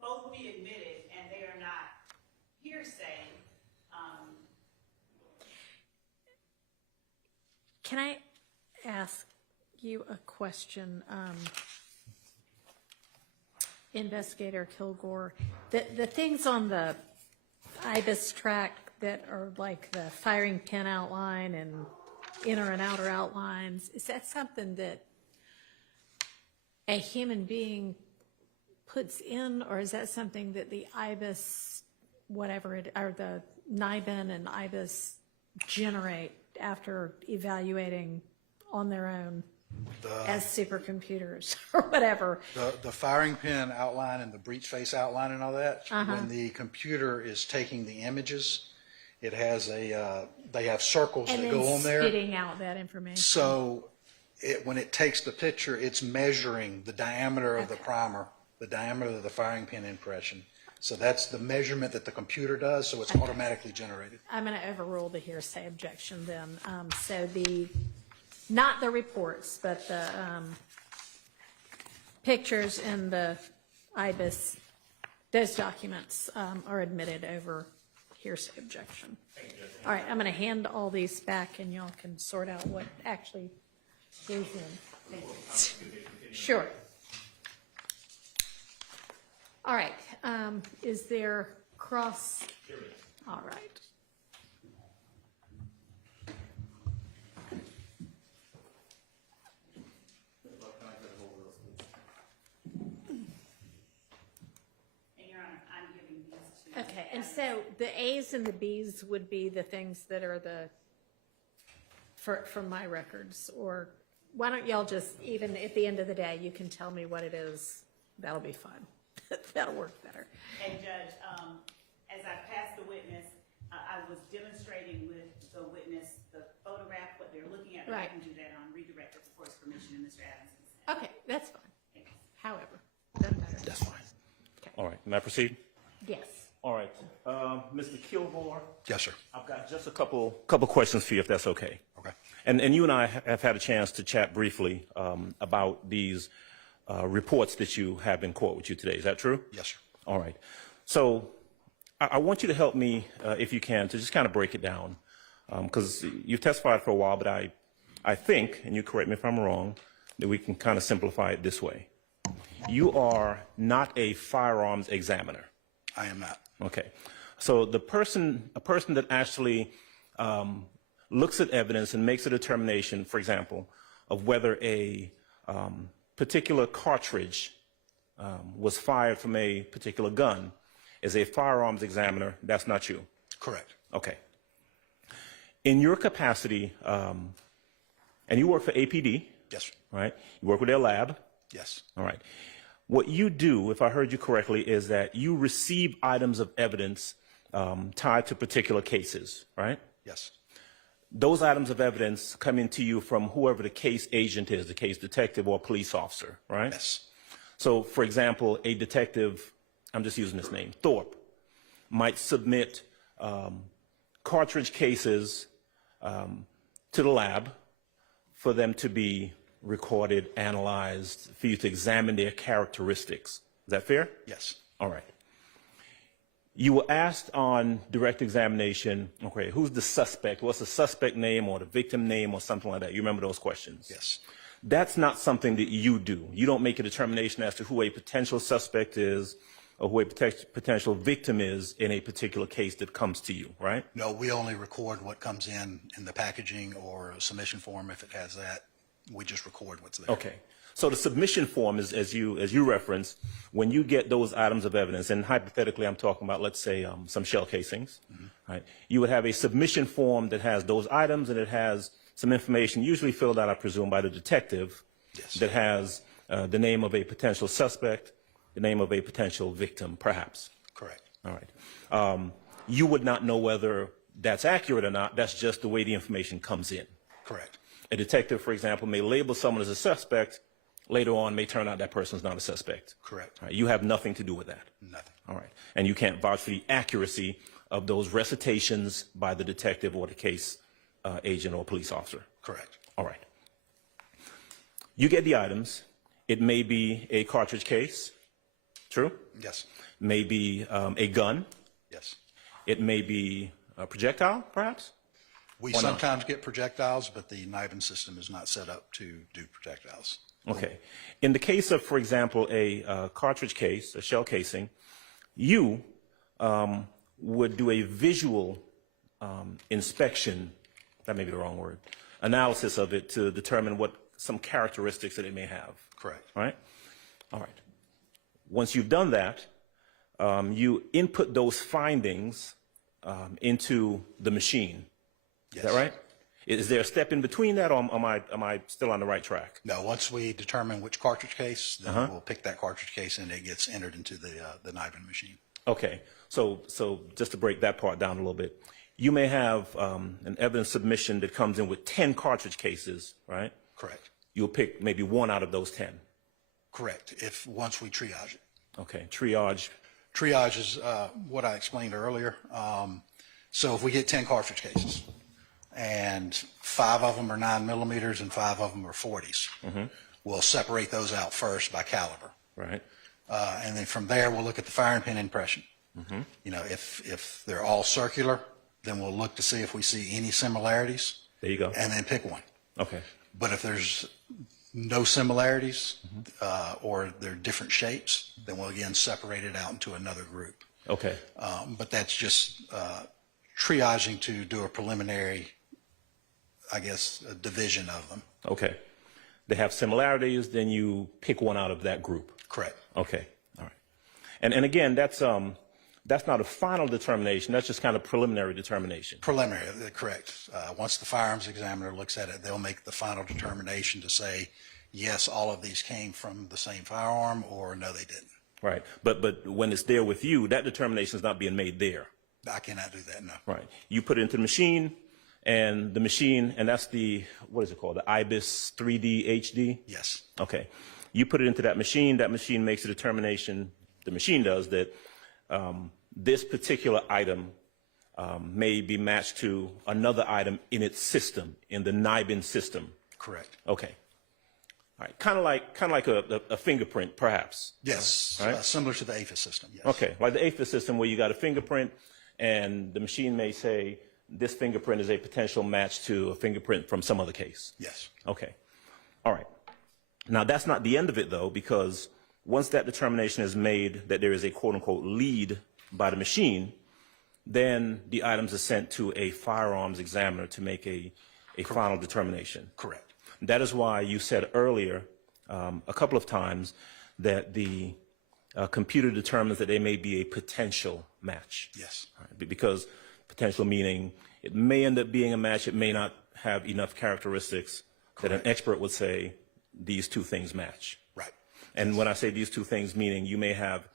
both be admitted and they are not hearsay. Can I ask you a question, Investigator Kilgore? The things on the IBIS track that are like the firing pin outline and inner and outer outlines, is that something that a human being puts in, or is that something that the IBIS, whatever it, or the NIBIN and IBIS generate after evaluating on their own as supercomputers or whatever? The firing pin outline and the breech face outline and all that, when the computer is taking the images, it has they have circles And that then go on there. spitting out that information. So when it takes the picture, it's measuring the diameter of the primer, the diameter of the firing pin impression. So that's the measurement that the computer does, so it's automatically generated. I'm going to overrule the hearsay objection then. So not the reports, but the pictures in the IBIS, those documents are admitted over hearsay objection. All right, I'm going to hand all these back and y'all can sort out what actually goes in. Sure. All right, is there cross? All right. Okay, and so the A's and the B's would be the things that are from my records, or why don't y'all just, even at the end of the day, you can tell me what it is. That'll be fun. That'll work better. And Judge, as I passed the witness, I was demonstrating with the witness the photograph, what they're looking at. Right. I can do that on redirect of course permission and Mr. Adams. Okay, that's fine. However, doesn't matter. That's fine. All right, may I proceed? Yes. All right, Mr. Kilgore. Yes, sir. I've got just a couple questions for you, if that's okay. Okay. And you and I have had a chance to chat briefly about these reports that you have in court with you today. Is that true? Yes, sir. All right. So I want you to help me, if you can, to just kind of break it down, because you've testified for a while, but I think, and you correct me if I'm wrong, that we can kind of simplify it this way. You are not a firearms examiner. I am not. Okay. So a person that actually looks at evidence and makes a determination, for example, of whether a particular cartridge was fired from a particular gun, is a firearms examiner. That's not you. Correct. Okay. In your capacity, and you work for APD. Yes, sir. Right? You work with their lab. Yes. All right. What you do, if I heard you correctly, is that you receive items of evidence tied to particular cases, right? Yes. Those items of evidence come into you from whoever the case agent is, the case detective or police officer, right? Yes. So, for example, a detective, I'm just using this name, Thorpe, might submit cartridge cases to the lab for them to be recorded, analyzed, for you to examine their characteristics. Is that fair? Yes. All right. You were asked on direct examination, okay, who's the suspect? What's the suspect name or the victim name or something like that? You remember those questions? Yes. That's not something that you do. You don't make a determination as to who a potential suspect is or who a potential victim is in a particular case that comes to you, right? No, we only record what comes in the packaging or a submission form. If it has that, we just record what's there. Okay. So the submission form is, as you referenced, when you get those items of evidence, and hypothetically I'm talking about, let's say, some shell casings, right? You would have a submission form that has those items and it has some information, usually filled out, I presume, by the detective, that has the name of a potential suspect, the name of a potential victim, perhaps. Correct. All right. You would not know whether that's accurate or not. That's just the way the information comes in. Correct. A detective, for example, may label someone as a suspect. Later on, may turn out that person's not a suspect. Correct. Right. You have nothing to do with that. Nothing. All right. And you can't vouch for the accuracy of those recitations by the detective or the case agent or police officer. Correct. All right. You get the items. It may be a cartridge case. True? Yes. Maybe a gun. Yes. It may be a projectile, perhaps? We Or not? sometimes get projectiles, but the NIBIN system is not set up to do projectiles. Okay. In the case of, for example, a cartridge case, a shell casing, you would do a visual inspection, that may be the wrong word, analysis of it to determine what some characteristics that it may have. Correct. All right? All right. Once you've done that, you input those findings into the machine. Yes. Is that right? Is there a step in between that, or am I still on the right track? No, once we determine which cartridge case, then we'll pick that cartridge case and it gets entered into the NIBIN machine. Okay. So just to break that part down a little bit, you may have an evidence submission that comes in with 10 cartridge cases, right? Correct. You'll pick maybe one out of those 10. Correct. Once we triage it. Okay. Triage. Triage is what I explained earlier. So if we get 10 cartridge cases, and 5 of them are 9mm and 5 of them are 40s. We'll separate those out first by caliber. Right. And then from there, we'll look at the firing pin impression. You know, if they're all circular, then we'll look to see if we see any similarities. There you go. And then pick one. Okay. But if there's no similarities or they're different shapes, then we'll again separate it out into another group. Okay. But that's just triaging to do a preliminary, I guess, a division of them. Okay. They have similarities, then you pick one out of that group. Correct. Okay. All right. And again, that's not a final determination. That's just kind of preliminary determination. Preliminary, correct. Once the firearms examiner looks at it, they'll make the final determination to say, yes, all of these came from the same firearm, or no, they didn't. Right. But when it's there with you, that determination is not being made there. I cannot do that, no. Right. You put it into the machine, and the machine, and that's the, what is it called, the IBIS 3D HD? Yes. Okay. You put it into that machine makes a determination, the machine does, that this particular item may be matched to another item in its system, in the NIBIN system. Correct. Okay. All right. Kind of like a fingerprint, perhaps. Yes. Right? Similar to the APHIS system, yes. Okay. Like the APHIS system, where you got a fingerprint, and the machine may say this fingerprint is a potential match to a fingerprint from some other case. Yes. Okay. All right. Now, that's not the end of it, though, because once that determination is made that there is a quote-unquote lead by the machine, then the items are sent to a firearms examiner to make a final determination. Correct. That is why you said earlier a couple of times that the computer determines that they may be a potential match. Yes. Right? Because potential meaning it may end up being a match, it may not have enough characteristics that an expert would say these two things match. Right. And when I say these two things, meaning you may have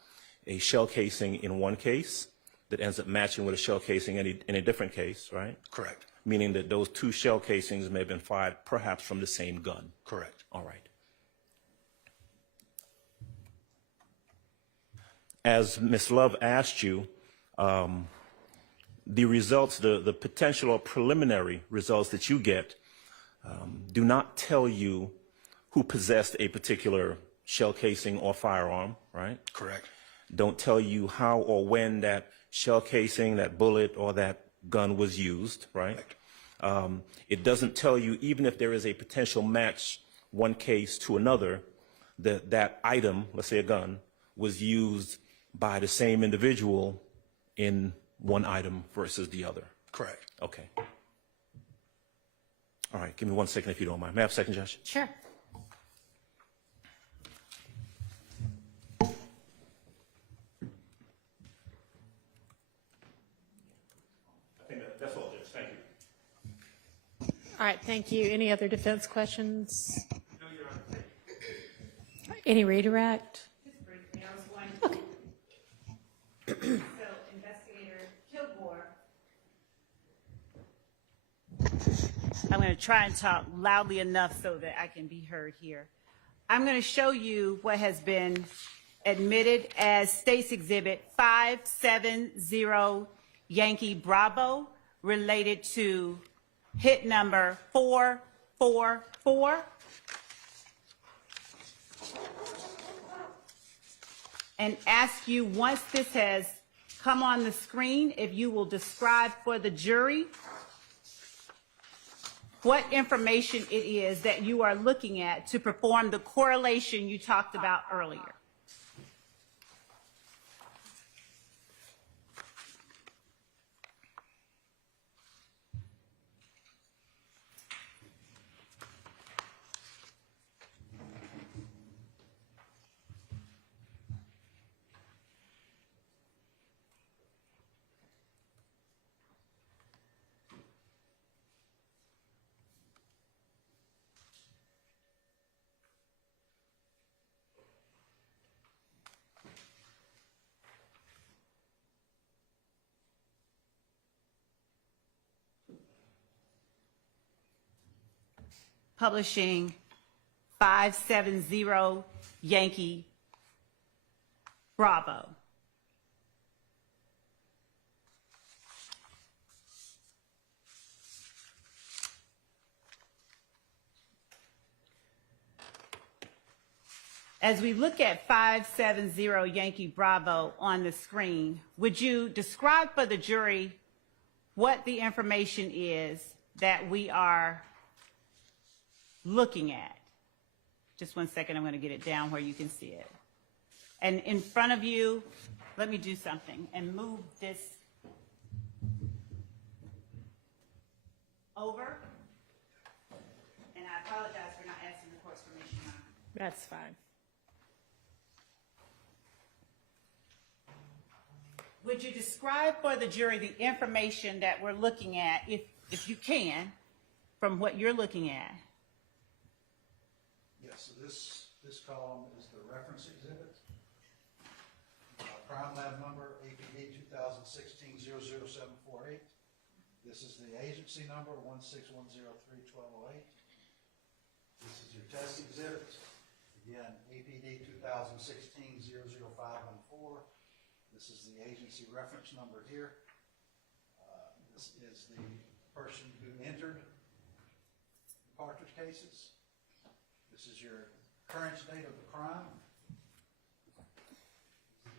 a shell casing in one case that ends up matching with a shell casing in a different case, right? Correct. Meaning that those two shell casings may have been fired perhaps from the same gun. Correct. All right. As Ms. Love asked you, the results, the potential or preliminary results that you get do not tell you who possessed a particular shell casing or firearm, right? Correct. don't tell you how or when that shell casing, that bullet, or that gun was used, right? It doesn't tell you, even if there is a potential match, one case to another, that that item, let's say a gun, was used by the same individual in one item versus the other. Correct. Okay. All right, give me 1 second if you don't mind. May I have a second, Judge? Sure. I think that's all, Judge. Thank you. All right, thank you. Any other defense questions? Any redirect? Just briefly, I was going to. So, Investigator Kilgore. I'm going to try and talk loudly enough so that I can be heard here. I'm going to show you what has been admitted as State's Exhibit 570 Yankee Bravo related to hit number 444. And ask you, once this has come on the screen, if you will describe for the jury what information it is that you are looking at to perform the correlation you talked about earlier. Publishing 570 Yankee Bravo. As we look at 570 Yankee Bravo on the screen, would you describe for the jury what the information is that we are looking at? Just 1 second, I'm going to get it down where you can see it. And in front of you, let me do something and move this over. And I apologize for not asking the court's permission. That's fine. Would you describe for the jury the information that we're looking at, if you can, from what you're looking at? Yes, so this column is the reference exhibit. Crime lab number, APD 2016-00748. This is the agency number, 16103-1208. This is your test exhibit. Again, APD 2016-00514. This is the agency reference number here. This is the person who entered the cartridge cases. This is your current date of the crime.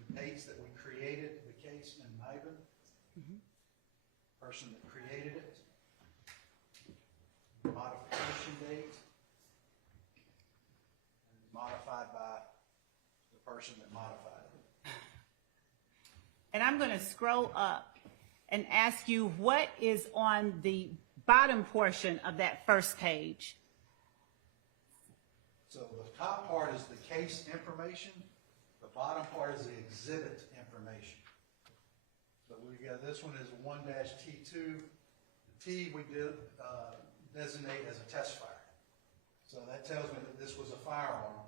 The dates that we created the case in Niven. Person that created it. Modification date. And modified by the person that modified it. And I'm going to scroll up and ask you what is on the bottom portion of that first page. So the top part is the case information. The bottom part is the exhibit information. So we got, this one is 1-T2. The T we did designate as a test fire. So that tells me that this was a firearm.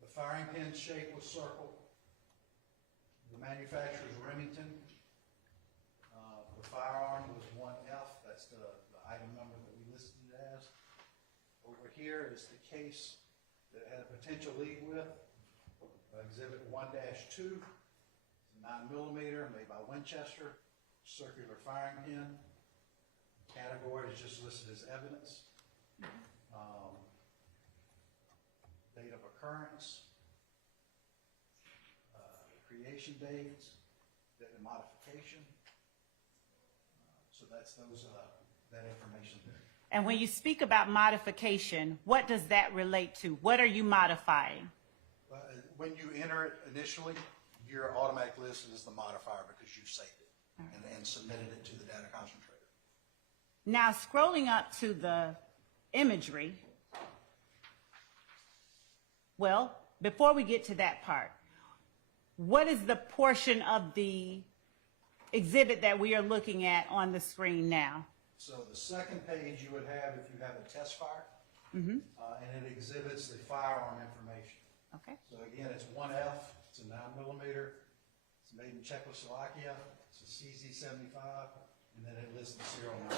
The firing pin shape was circle. The manufacturer is Remington. The firearm was 1F. That's the item number that we listed it as. Over here is the case that had a potential lead with. Exhibit 1-2. 9mm made by Winchester. Circular firing pin. Category is just listed as evidence. Date of occurrence. expiration dates, the modification. So that's that information there. And when you speak about modification, what does that relate to? What are you modifying? When you enter it initially, you're automatically listed as the modifier because you saved it and submitted it to the data concentrator. Now, scrolling up to the imagery, well, before we get to that part, what is the portion of the exhibit that we are looking at on the screen now? So the second page you would have if you have a test fire, and it exhibits the firearm information. Okay. So again, it's 1F, it's a 9mm, it's made in Czechoslovakia, it's a CZ75, and then it lists the serial number.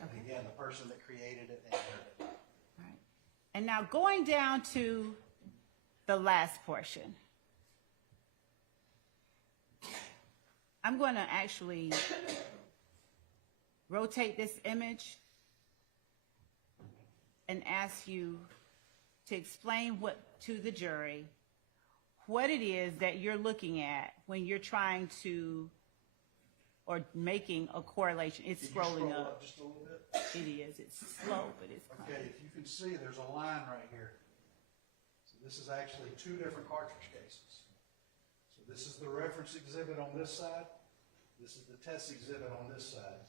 And again, the person that created it and entered it. All right. And now going down to the last portion. I'm going to actually rotate this image and ask you to explain to the jury what it is that you're looking at when you're trying to or making a correlation. It's scrolling up. Just a little bit. It is. It's slow, but it's Okay, if you can see, there's a line right here. So this is actually two different cartridge cases. So this is the reference exhibit on this side. This is the test exhibit on this side.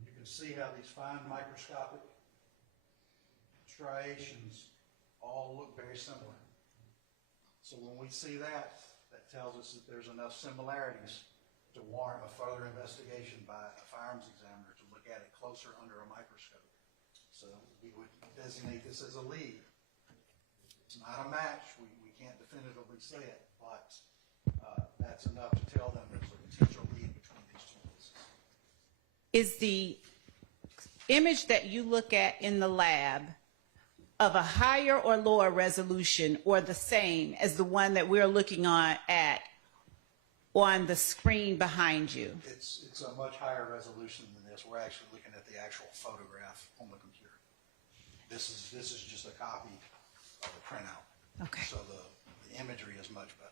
You can see how these fine microscopic striations all look very similar. So when we see that, that tells us that there's enough similarities to warrant a further investigation by a firearms examiner to look at it closer under a microscope. So we would designate this as a lead. It's not a match. We can't definitively say it, but that's enough to tell them there's a potential lead between these two cases. Is the image that you look at in the lab of a higher or lower resolution or the same as the one that we're looking at on the screen behind you? It's a much higher resolution than this. We're actually looking at the actual photograph on the computer. This is just a copy of the printout. Okay. So the imagery is much better.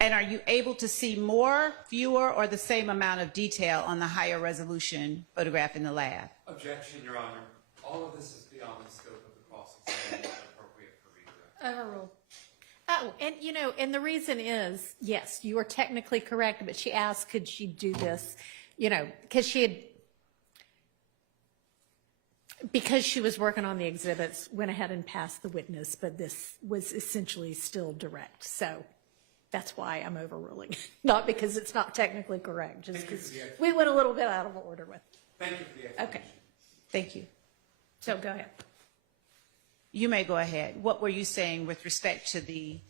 And are you able to see more, fewer, or the same amount of detail on the higher resolution photograph in the lab? Objection, Your Honor. All of this is beyond the scope of the cross-examination and appropriate for redirect. Overruled. Oh, and and the reason is, yes, you are technically correct, but she asked, could she do this, because because she was working on the exhibits, went ahead and passed the witness, but this was essentially still direct. So that's why I'm overruling. Not because it's not technically correct, just because we went a little bit out of order with it. Thank you for the explanation. Okay. Thank you. So go ahead. You may go ahead. What were you saying with respect to the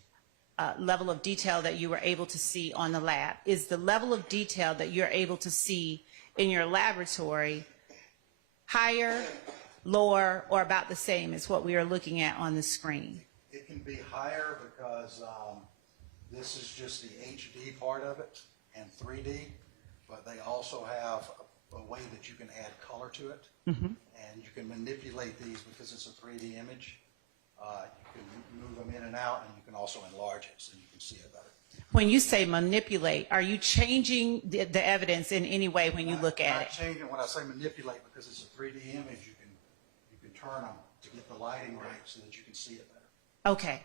level of detail that you were able to see on the lab? Is the level of detail that you're able to see in your laboratory higher, lower, or about the same as what we are looking at on the screen? It can be higher because this is just the HD part of it and 3D, but they also have a way that you can add color to it. And you can manipulate these because it's a 3D image. You can move them in and out, and you can also enlarge it so you can see it better. When you say manipulate, are you changing the evidence in any way when you look at Not it? changing when I say manipulate because it's a 3D image. You can turn them to get the lighting right so that you can see it better. Okay.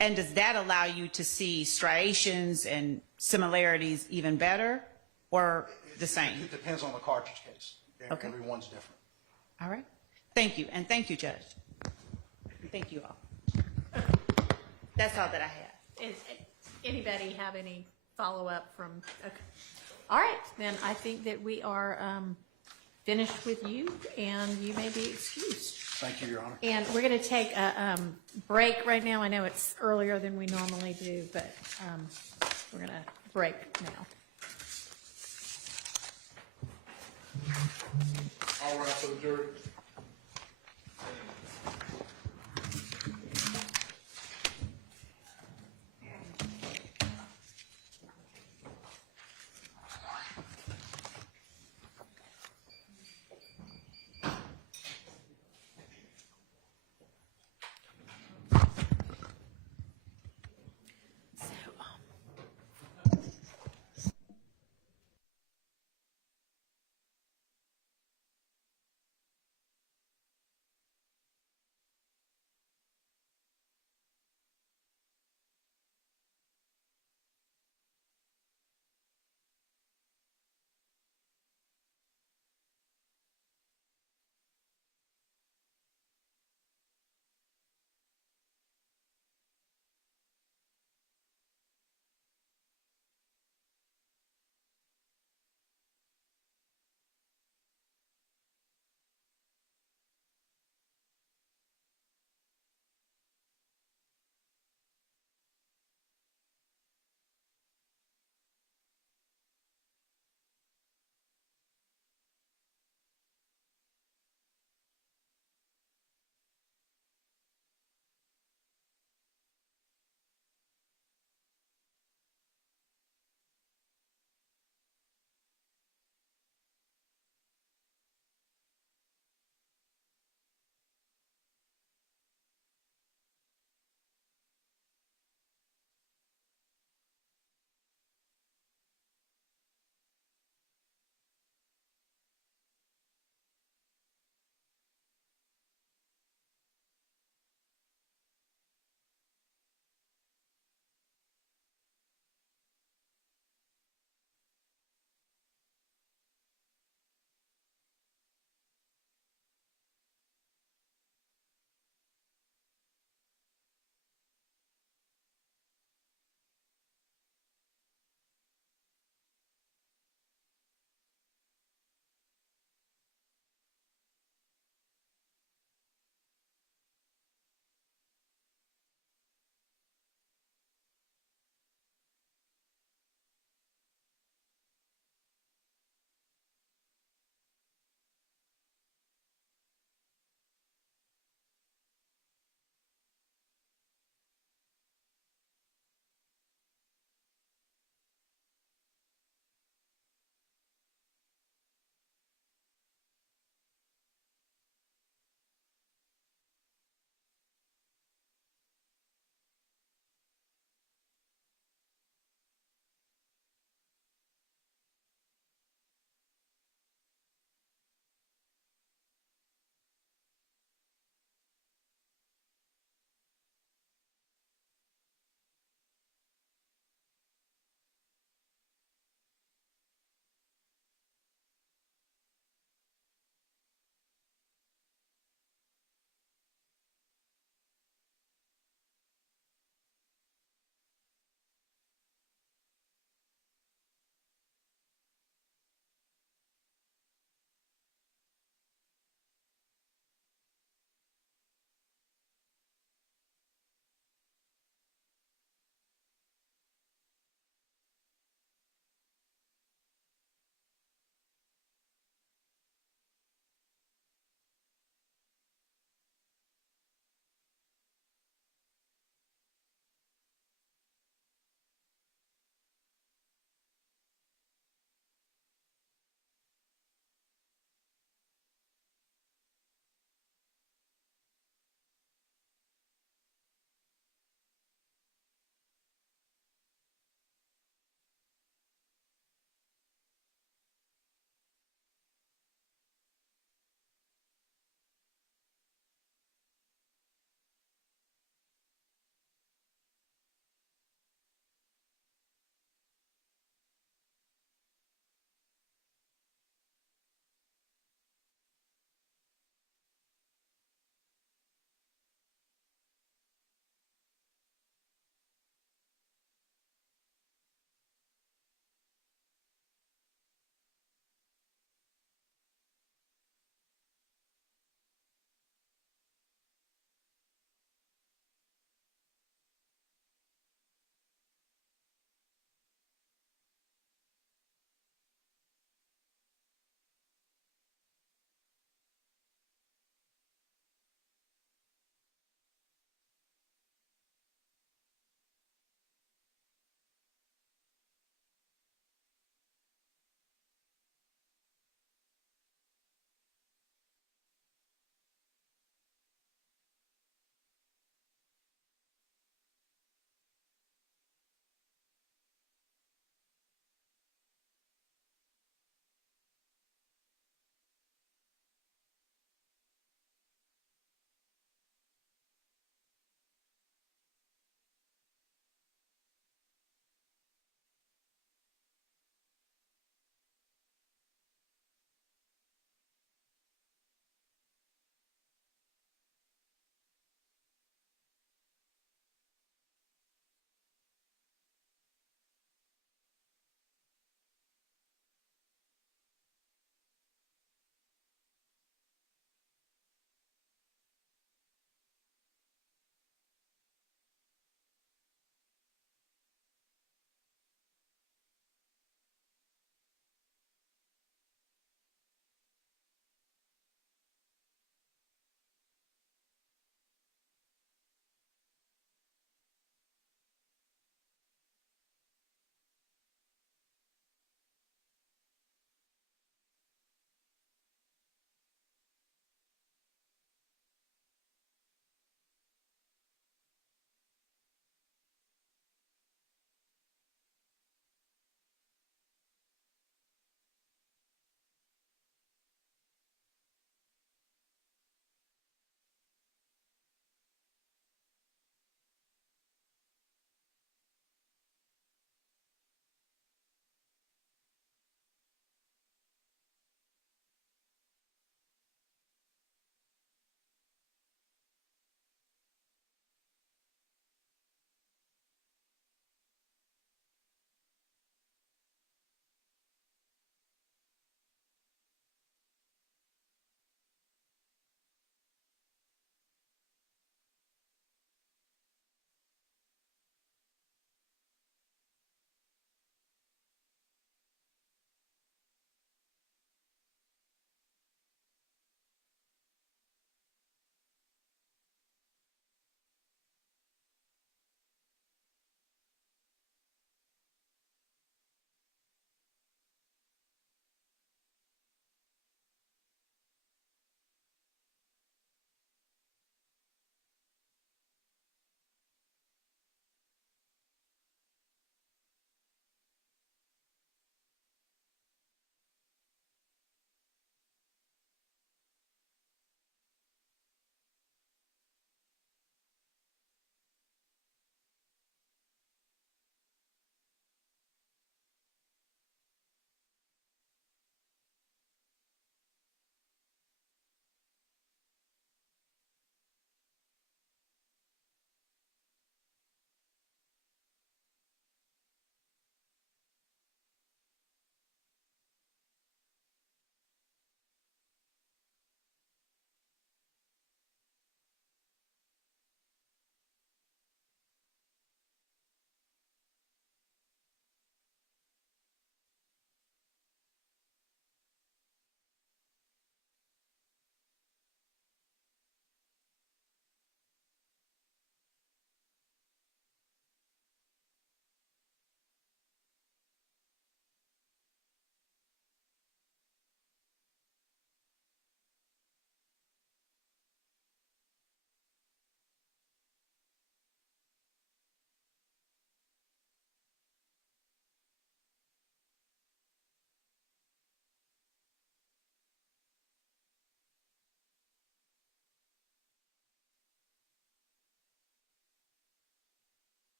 And does that allow you to see striations and similarities even better or the same? It depends on the cartridge case. Okay. Everyone's different. All right. Thank you. And thank you, Judge. Thank you all. That's all that I have. Anybody have any follow-up from? Okay. All right, then I think that we are finished with you, and you may be excused. Thank you, Your Honor. And we're going to take a break right now. I know it's earlier than we normally do, but we're going to break now. All right, so the jury.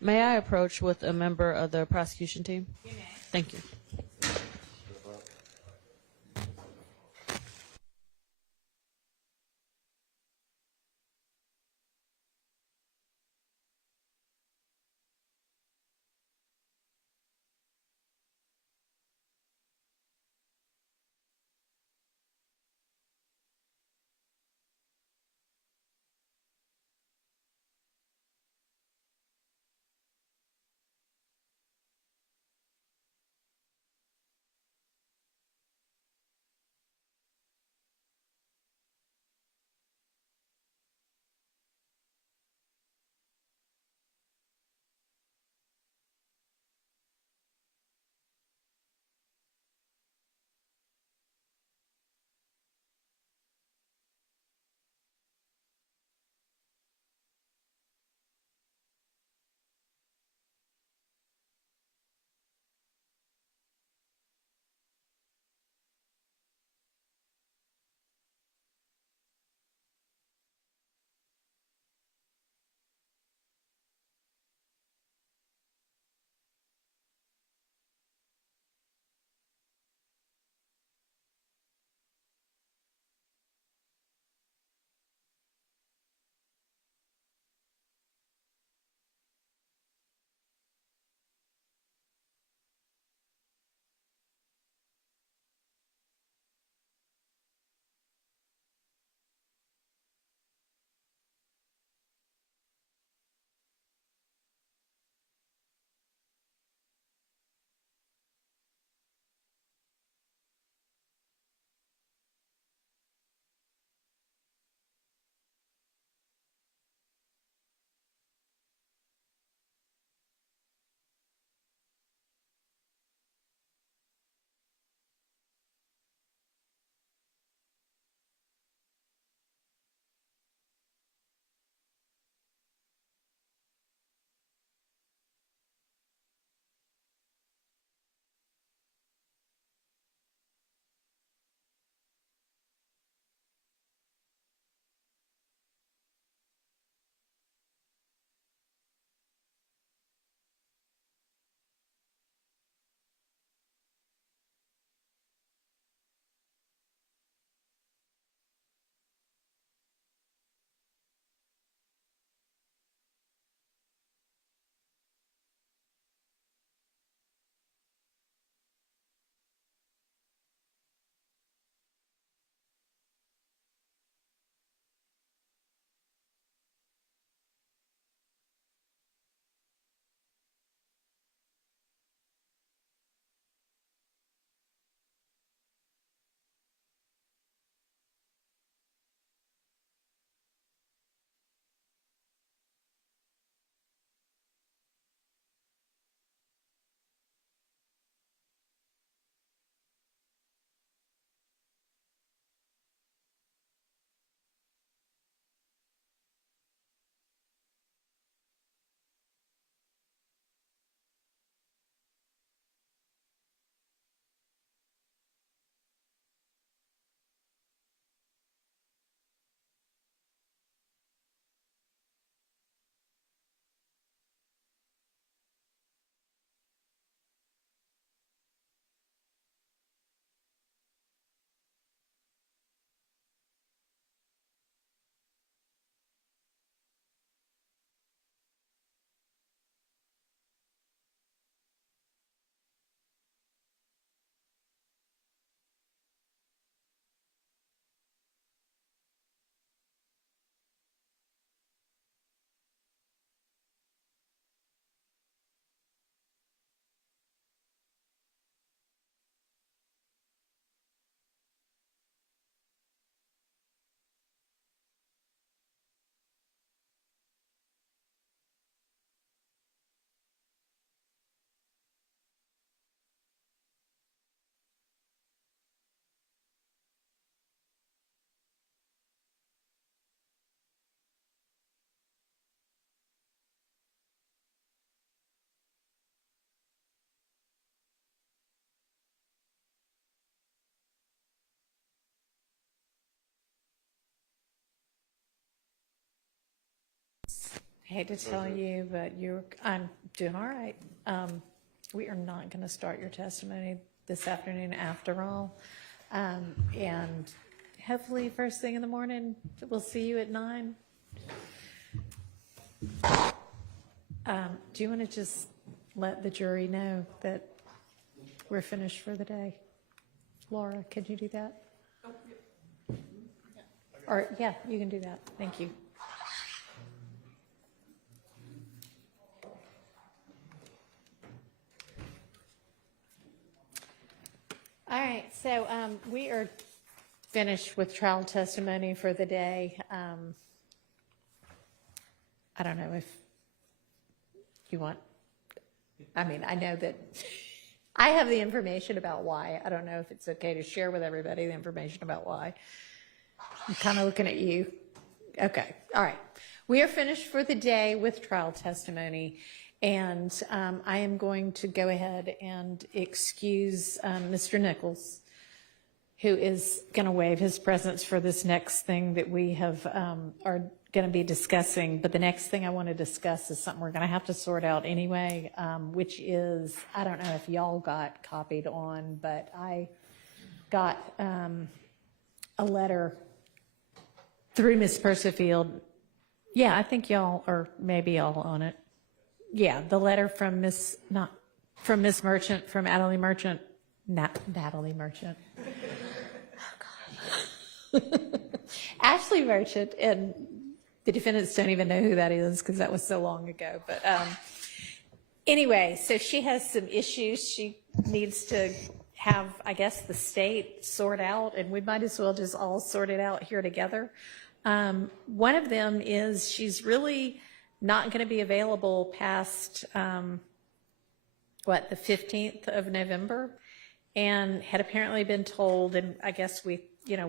May I approach with a member of the prosecution team? Thank you. hate to tell you, but I'm doing all right. We are not going to start your testimony this afternoon after all. And hopefully first thing in the morning, we'll see you at 9. Do you want to just let the jury know that we're finished for the day? Laura, can you do that? Or, yeah, you can do that. Thank you. All right, so we are finished with trial testimony for the day. I don't know if you want, I mean, I know that I have the information about why. I don't know if it's okay to share with everybody the information about why. I'm kind of looking at you. Okay, all right. We are finished for the day with trial testimony, and I am going to go ahead and excuse Mr. Nichols, who is going to waive his presence for this next thing that we have are going to be discussing. But the next thing I want to discuss is something we're going to have to sort out anyway, which is, I don't know if y'all got copied on, but I got a letter through Ms. Persifield. Yeah, I think y'all, or maybe y'all on it. Yeah, the letter from not from Miss Merchant, from Natalie Merchant. Natalie Merchant. Oh, God. Ashley Merchant, and the defendants don't even know who that is because that was so long ago. But anyway, so she has some issues she needs to have, I guess, the state sort out, and we might as well just all sort it out here together. One of them is she's really not going to be available past, the 15th of November, and had apparently been told, and I guess we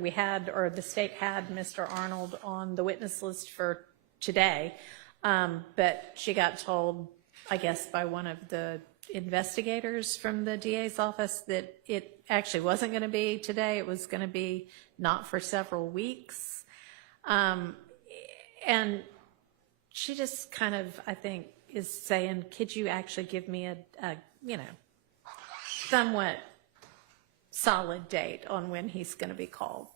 had, or the state had Mr. Arnold on the witness list for today, but she got told, I guess, by one of the investigators from the DA's office that it actually wasn't going to be today. It was going to be not for several weeks. And she just kind of, I think, is saying, could you actually give me a somewhat solid date on when he's going to be called?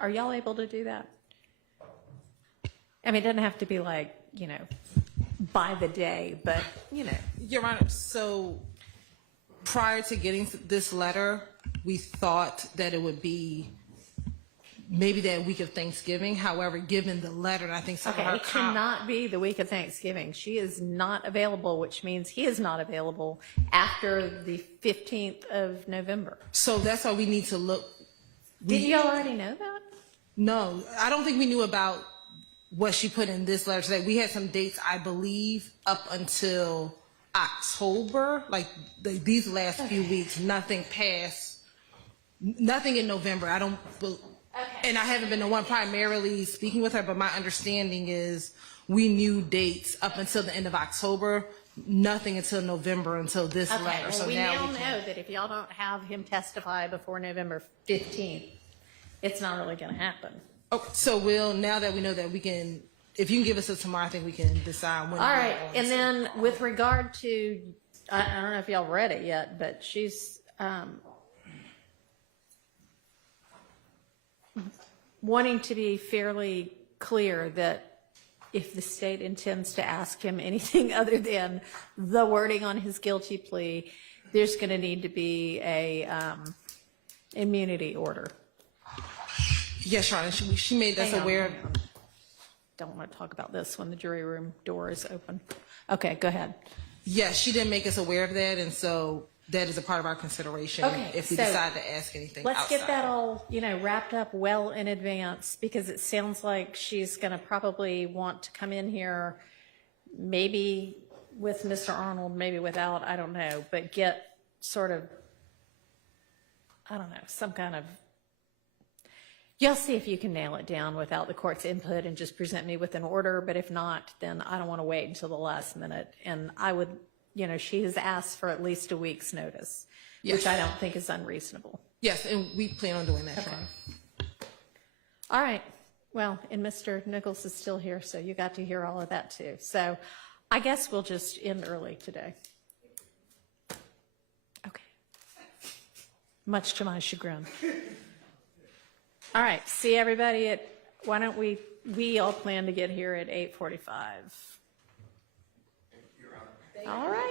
Are y'all able to do that? I mean, it doesn't have to be like, by the day, but, Your Honor, so prior to getting this letter, we thought that it would be maybe that week of Thanksgiving. However, given the letter, I think some of okay, our it cannot be the week of Thanksgiving. She is not available, which means he is not available after the 15th of November. So that's why we need to look. Did you already know that? No, I don't think we knew about what she put in this letter today. We had some dates, I believe, up until October, like these last few weeks, nothing past, nothing in November. I don't, and I haven't been the one primarily speaking with her, but my understanding is we knew dates up until the end of October, nothing until November, until this letter. Well, so we now now we know can, that if y'all don't have him testify before November 15th, it's not really going to happen. okay, so now that we know that we can, if you can give us a tomorrow, I think we can decide when. All right, and then with regard to, I don't know if y'all read it yet, but she's wanting to be fairly clear that if the state intends to ask him anything other than the wording on his guilty plea, there's going to need to be a immunity order. Yes, Your Honor, she made us aware. Don't want to talk about this when the jury room door is open. Okay, go ahead. Yes, she didn't make us aware of that, and so that is a part of our consideration if we so decide to ask anything let's outside. get that all, wrapped up well in advance, because it sounds like she's going to probably want to come in here maybe with Mr. Arnold, maybe without, I don't know, but get sort of, I don't know, some kind of, you'll see if you can nail it down without the court's input and just present me with an order, but if not, then I don't want to wait until the last minute. And I would, she has asked for at least a week's notice, which I don't think is unreasonable. Yes, and we plan on doing that. Okay. All right. Well, and Mr. Nichols is still here, so you got to hear all of that too. So I guess we'll just end early today. Okay. Much to my chagrin. All right, see everybody at, why don't we all plan to get here at 8:45. All right.